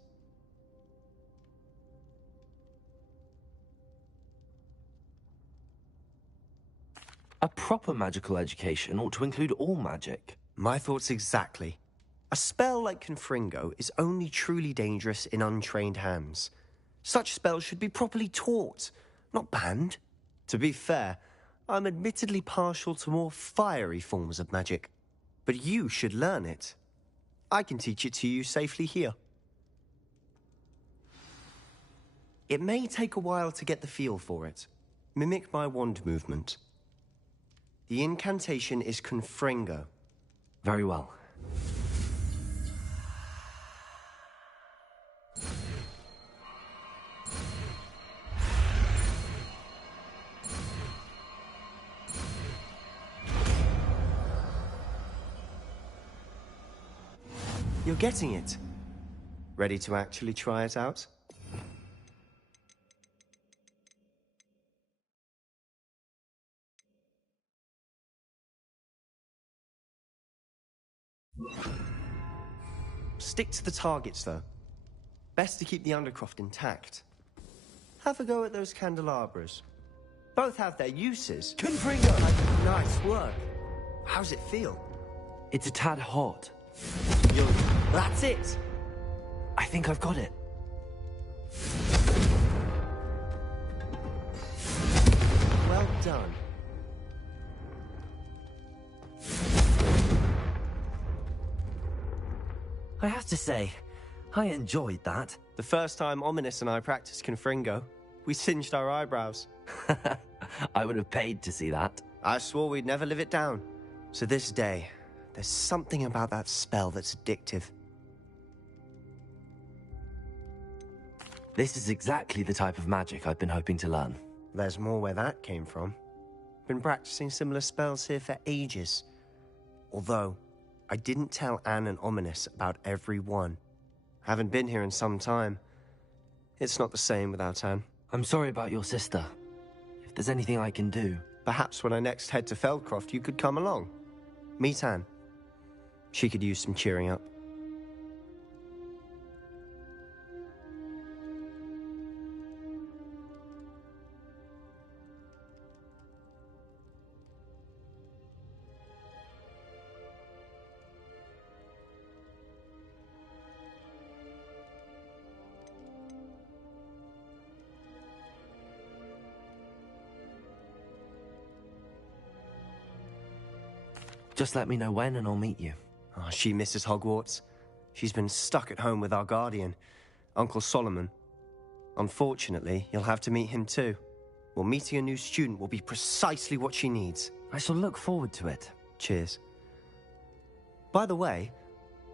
A proper magical education ought to include all magic. My thoughts exactly. A spell like Confringo is only truly dangerous in untrained hands. Such spells should be properly taught, not banned. To be fair, I'm admittedly partial to more fiery forms of magic. But you should learn it. I can teach it to you safely here. It may take a while to get the feel for it. Mimic my wand movement. The incantation is Confringo. Very well. You're getting it. Ready to actually try it out? Stick to the targets, though. Best to keep the Undercroft intact. Have a go at those candelabras. Both have their uses. Confringo! Nice work. How's it feel? It's a tad hot. That's it! I think I've got it. Well done. I have to say, I enjoyed that. The first time Ominous and I practiced Confringo, we singed our eyebrows. I would have paid to see that. I swore we'd never live it down. So this day, there's something about that spell that's addictive. This is exactly the type of magic I've been hoping to learn. There's more where that came from. Been practicing similar spells here for ages. Although, I didn't tell Anne and Ominous about every one. Haven't been here in some time. It's not the same without Anne. I'm sorry about your sister. If there's anything I can do... Perhaps when I next head to Feldcroft, you could come along. Meet Anne. She could use some cheering up. Just let me know when and I'll meet you. Oh, she misses Hogwarts. She's been stuck at home with our guardian, Uncle Solomon. Unfortunately, you'll have to meet him too. Well, meeting a new student will be precisely what she needs. I shall look forward to it. Cheers. By the way,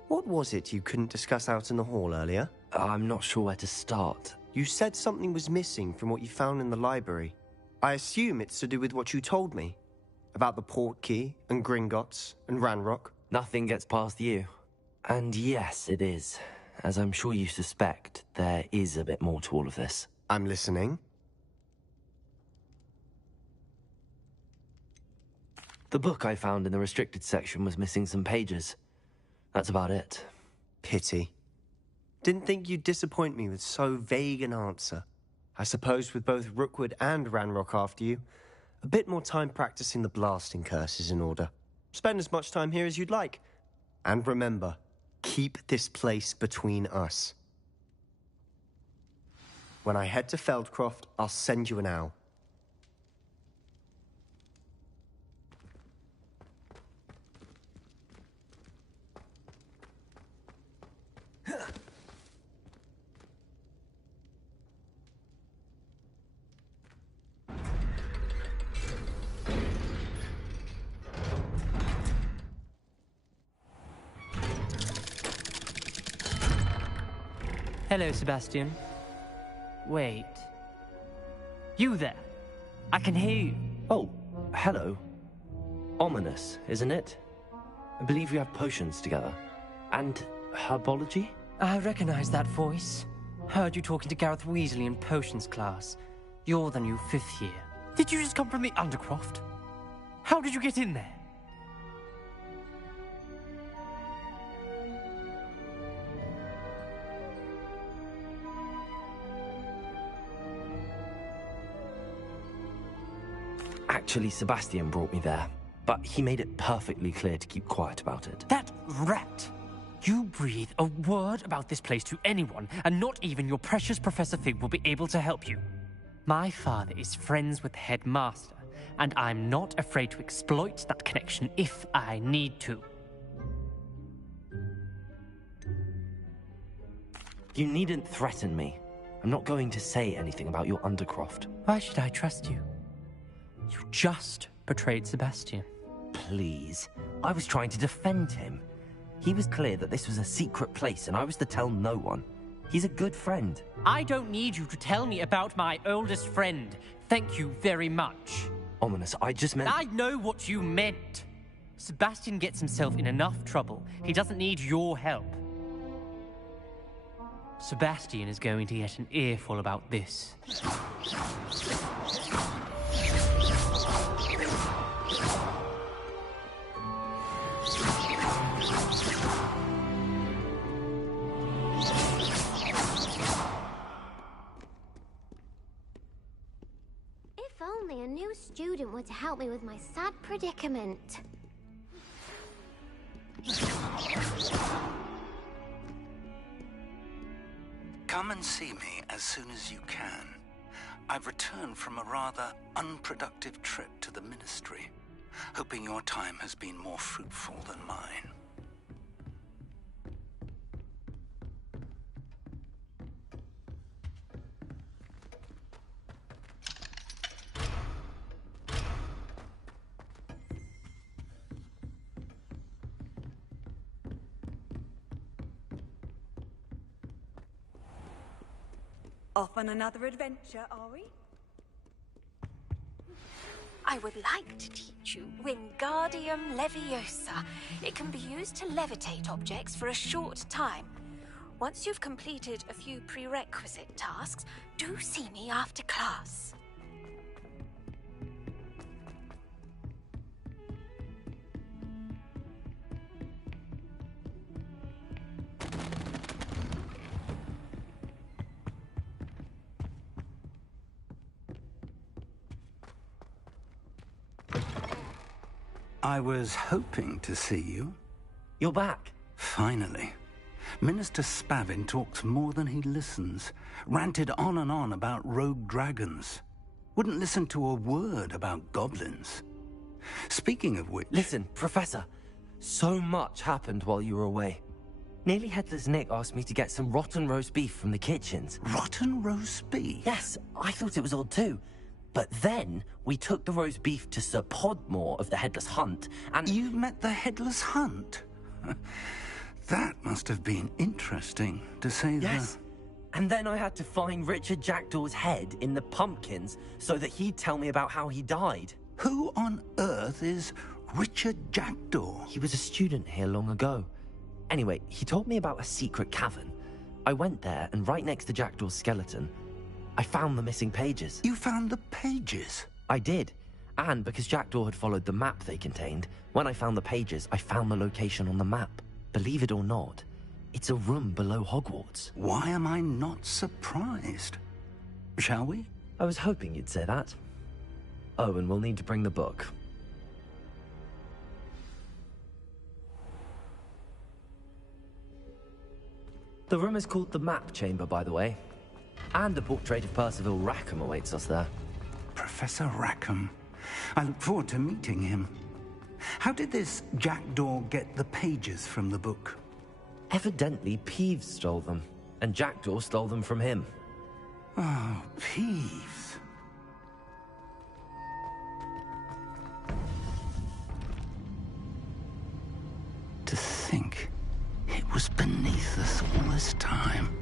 what was it you couldn't discuss out in the hall earlier? I'm not sure where to start. You said something was missing from what you found in the library. I assume it's to do with what you told me. About the Portkey, and Gringotts, and Ranrock. Nothing gets past you. And yes, it is. As I'm sure you suspect, there is a bit more to all of this. I'm listening. The book I found in the restricted section was missing some pages. That's about it. Pity. Didn't think you'd disappoint me with so vague an answer. I suppose with both Rookwood and Ranrock after you, a bit more time practicing the blasting curse is in order. Spend as much time here as you'd like. And remember, keep this place between us. When I head to Feldcroft, I'll send you an owl. Hello, Sebastian. Wait. You there? I can hear you. Oh, hello. Ominous, isn't it? I believe we have potions together. And herbology? I recognize that voice. Heard you talking to Gareth Weasley in potions class. You're the new 5th year. Did you just come from the Undercroft? How did you get in there? Actually, Sebastian brought me there, but he made it perfectly clear to keep quiet about it. That rat! You breathe a word about this place to anyone, and not even your precious Professor Fig will be able to help you. My father is friends with the headmaster, and I'm not afraid to exploit that connection if I need to. You needn't threaten me. I'm not going to say anything about your Undercroft. Why should I trust you? You just betrayed Sebastian. Please. I was trying to defend him. He was clear that this was a secret place and I was to tell no one. He's a good friend. I don't need you to tell me about my oldest friend. Thank you very much. Ominous, I just meant... I know what you meant. Sebastian gets himself in enough trouble. He doesn't need your help. Sebastian is going to get an earful about this. If only a new student were to help me with my sad predicament. Come and see me as soon as you can. I've returned from a rather unproductive trip to the Ministry, hoping your time has been more fruitful than mine. Off on another adventure, are we? I would like to teach you Wingardium Leviosa. It can be used to levitate objects for a short time. Once you've completed a few prerequisite tasks, do see me after class. I was hoping to see you. You're back. Finally. Minister Spavin talks more than he listens. Ranted on and on about rogue dragons. Wouldn't listen to a word about goblins. Speaking of which... Listen, Professor. So much happened while you were away. Nearly Headless Nick asked me to get some rotten roast beef from the kitchens. Rotten roast beef? Yes, I thought it was odd too. But then, we took the roast beef to Sir Podmore of the Headless Hunt, and... You met the Headless Hunt? That must have been interesting, to say the... Yes. And then I had to find Richard Jackdaw's head in the pumpkins so that he'd tell me about how he died. Who on earth is Richard Jackdaw? He was a student here long ago. Anyway, he told me about a secret cavern. I went there, and right next to Jackdaw's skeleton, I found the missing pages. You found the pages? I did. And because Jackdaw had followed the map they contained, when I found the pages, I found the location on the map. Believe it or not, it's a room below Hogwarts. Why am I not surprised? Shall we? I was hoping you'd say that. Oh, and we'll need to bring the book. The room is called the Map Chamber, by the way. And a portrait of Percival Rackham awaits us there. Professor Rackham. I look forward to meeting him. How did this Jackdaw get the pages from the book? Evidently, Peeves stole them, and Jackdaw stole them from him. Oh, Peeves. To think it was beneath us all this time.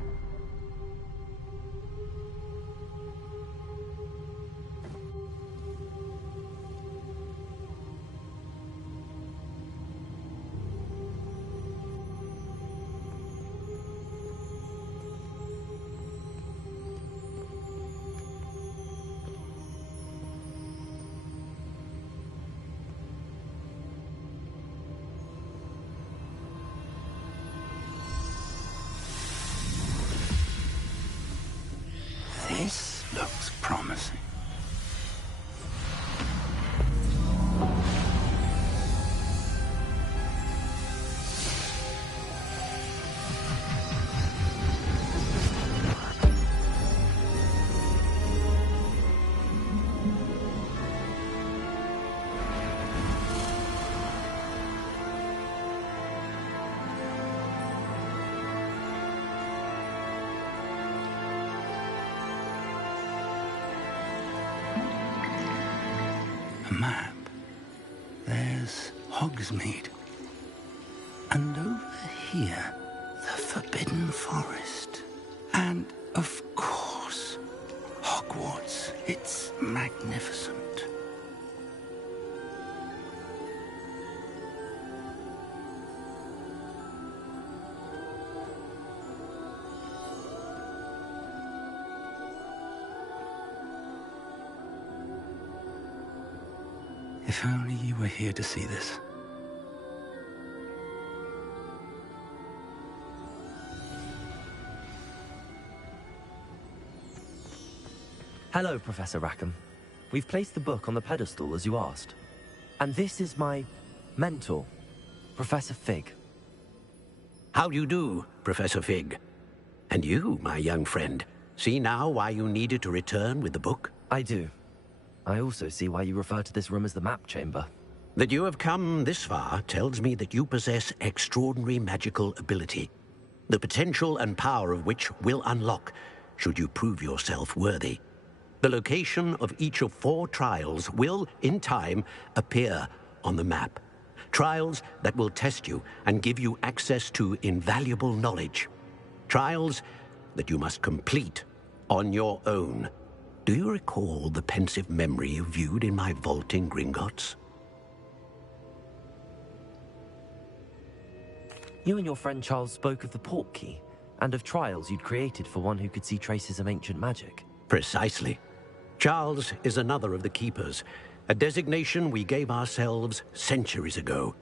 This looks promising. Map. There's Hogsmeade. And over here, the Forbidden Forest. And, of course, Hogwarts. It's magnificent. If only you were here to see this. Hello, Professor Rackham. We've placed the book on the pedestal, as you asked. And this is my mentor, Professor Fig. How do you do, Professor Fig? And you, my young friend, see now why you needed to return with the book? I do. I also see why you refer to this room as the Map Chamber. That you have come this far tells me that you possess extraordinary magical ability, the potential and power of which will unlock should you prove yourself worthy. The location of each of 4 trials will, in time, appear on the map. Trials that will test you and give you access to invaluable knowledge. Trials that you must complete On your own. Do you recall the pensive memory you viewed in my vault in Gringotts? You and your friend Charles spoke of the port key, and of trials you'd created for one who could see traces of ancient magic. Precisely. Charles is another of the Keepers, a designation we gave ourselves centuries ago,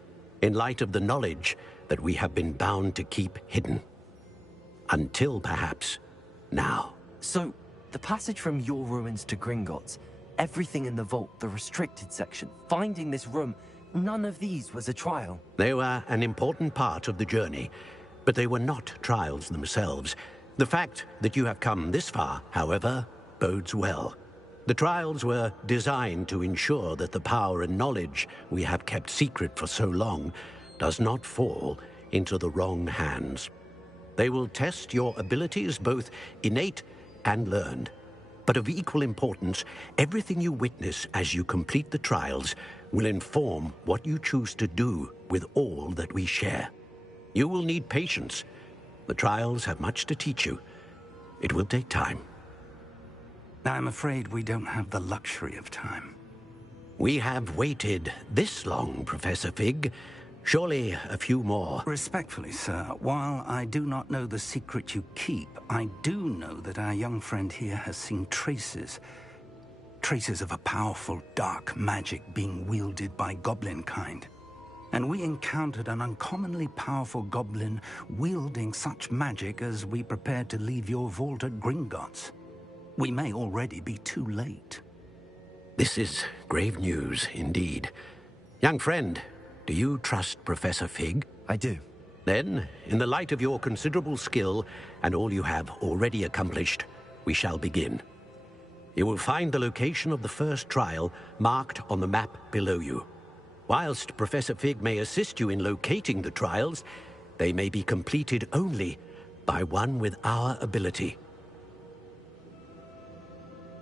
in light of the knowledge that we have been bound to keep hidden. Until, perhaps, now. So, the passage from your ruins to Gringotts, everything in the vault, the restricted section, finding this room, none of these was a trial. They were an important part of the journey, but they were not trials themselves. The fact that you have come this far, however, bodes well. The trials were designed to ensure that the power and knowledge we have kept secret for so long does not fall into the wrong hands. They will test your abilities, both innate and learned. But of equal importance, everything you witness as you complete the trials will inform what you choose to do with all that we share. You will need patience. The trials have much to teach you. It will take time. I'm afraid we don't have the luxury of time. We have waited this long, Professor Fig. Surely a few more. Respectfully, sir, while I do not know the secret you keep, I do know that our young friend here has seen traces of a powerful dark magic being wielded by goblin kind. And we encountered an uncommonly powerful goblin wielding such magic as we prepared to leave your vault at Gringotts. We may already be too late. This is grave news, indeed. Young friend, do you trust Professor Fig? I do. Then, in the light of your considerable skill and all you have already accomplished, we shall begin. You will find the location of the first trial marked on the map below you. Whilst Professor Fig may assist you in locating the trials, they may be completed only by one with our ability.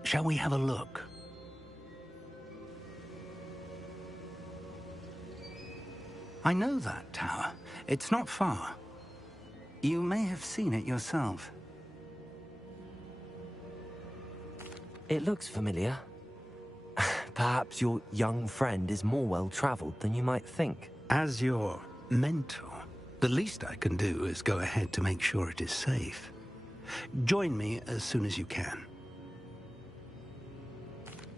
Shall we have a look? I know that tower. It's not far. You may have seen it yourself. It looks familiar. Perhaps your young friend is more well-traveled than you might think. As your mentor, the least I can do is go ahead to make sure it is safe. Join me as soon as you can.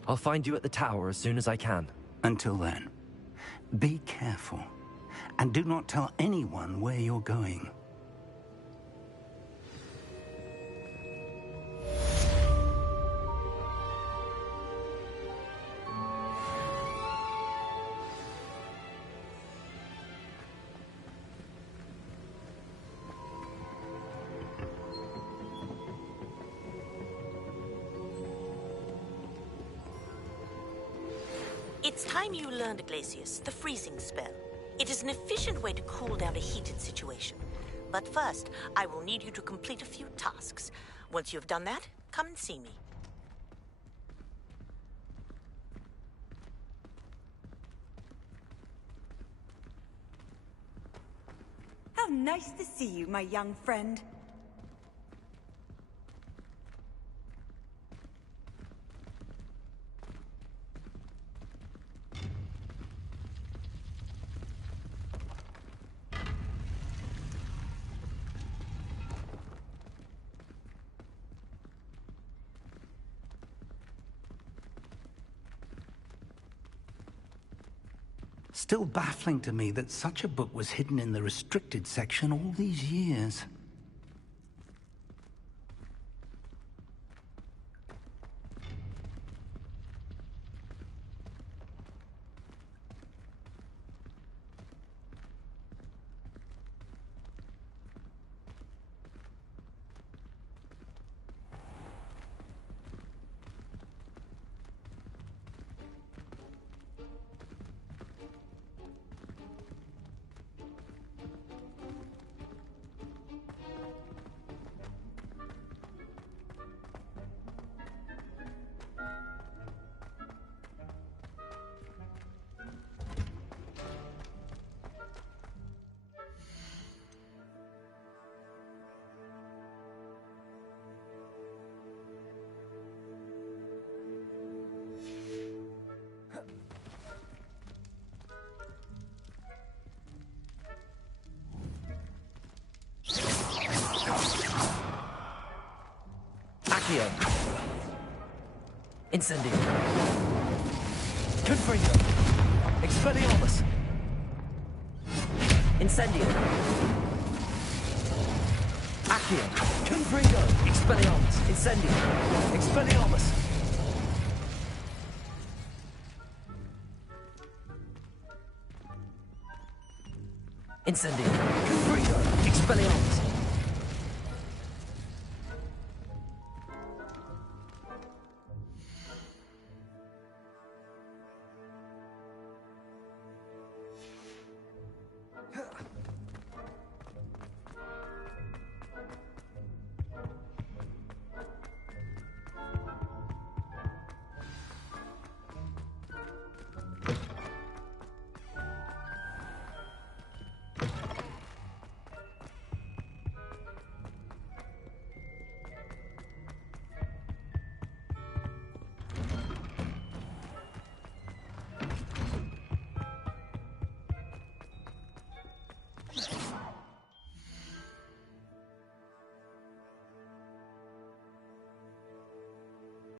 I'll find you at the tower as soon as I can. Until then, be careful, and do not tell anyone where you're going. It's time you learned Glacius, the freezing spell. It is an efficient way to cool down a heated situation. But first, I will need you to complete a few tasks. Once you have done that, come and see me. How nice to see you, my young friend. Still baffling to me that such a book was hidden in the restricted section all these years. Incendio. Confringo. Expelliarmus. Incendio. Accio. Confringo. Expelliarmus. Incendio. Expelliarmus. Incendio. Confringo. Expelliarmus.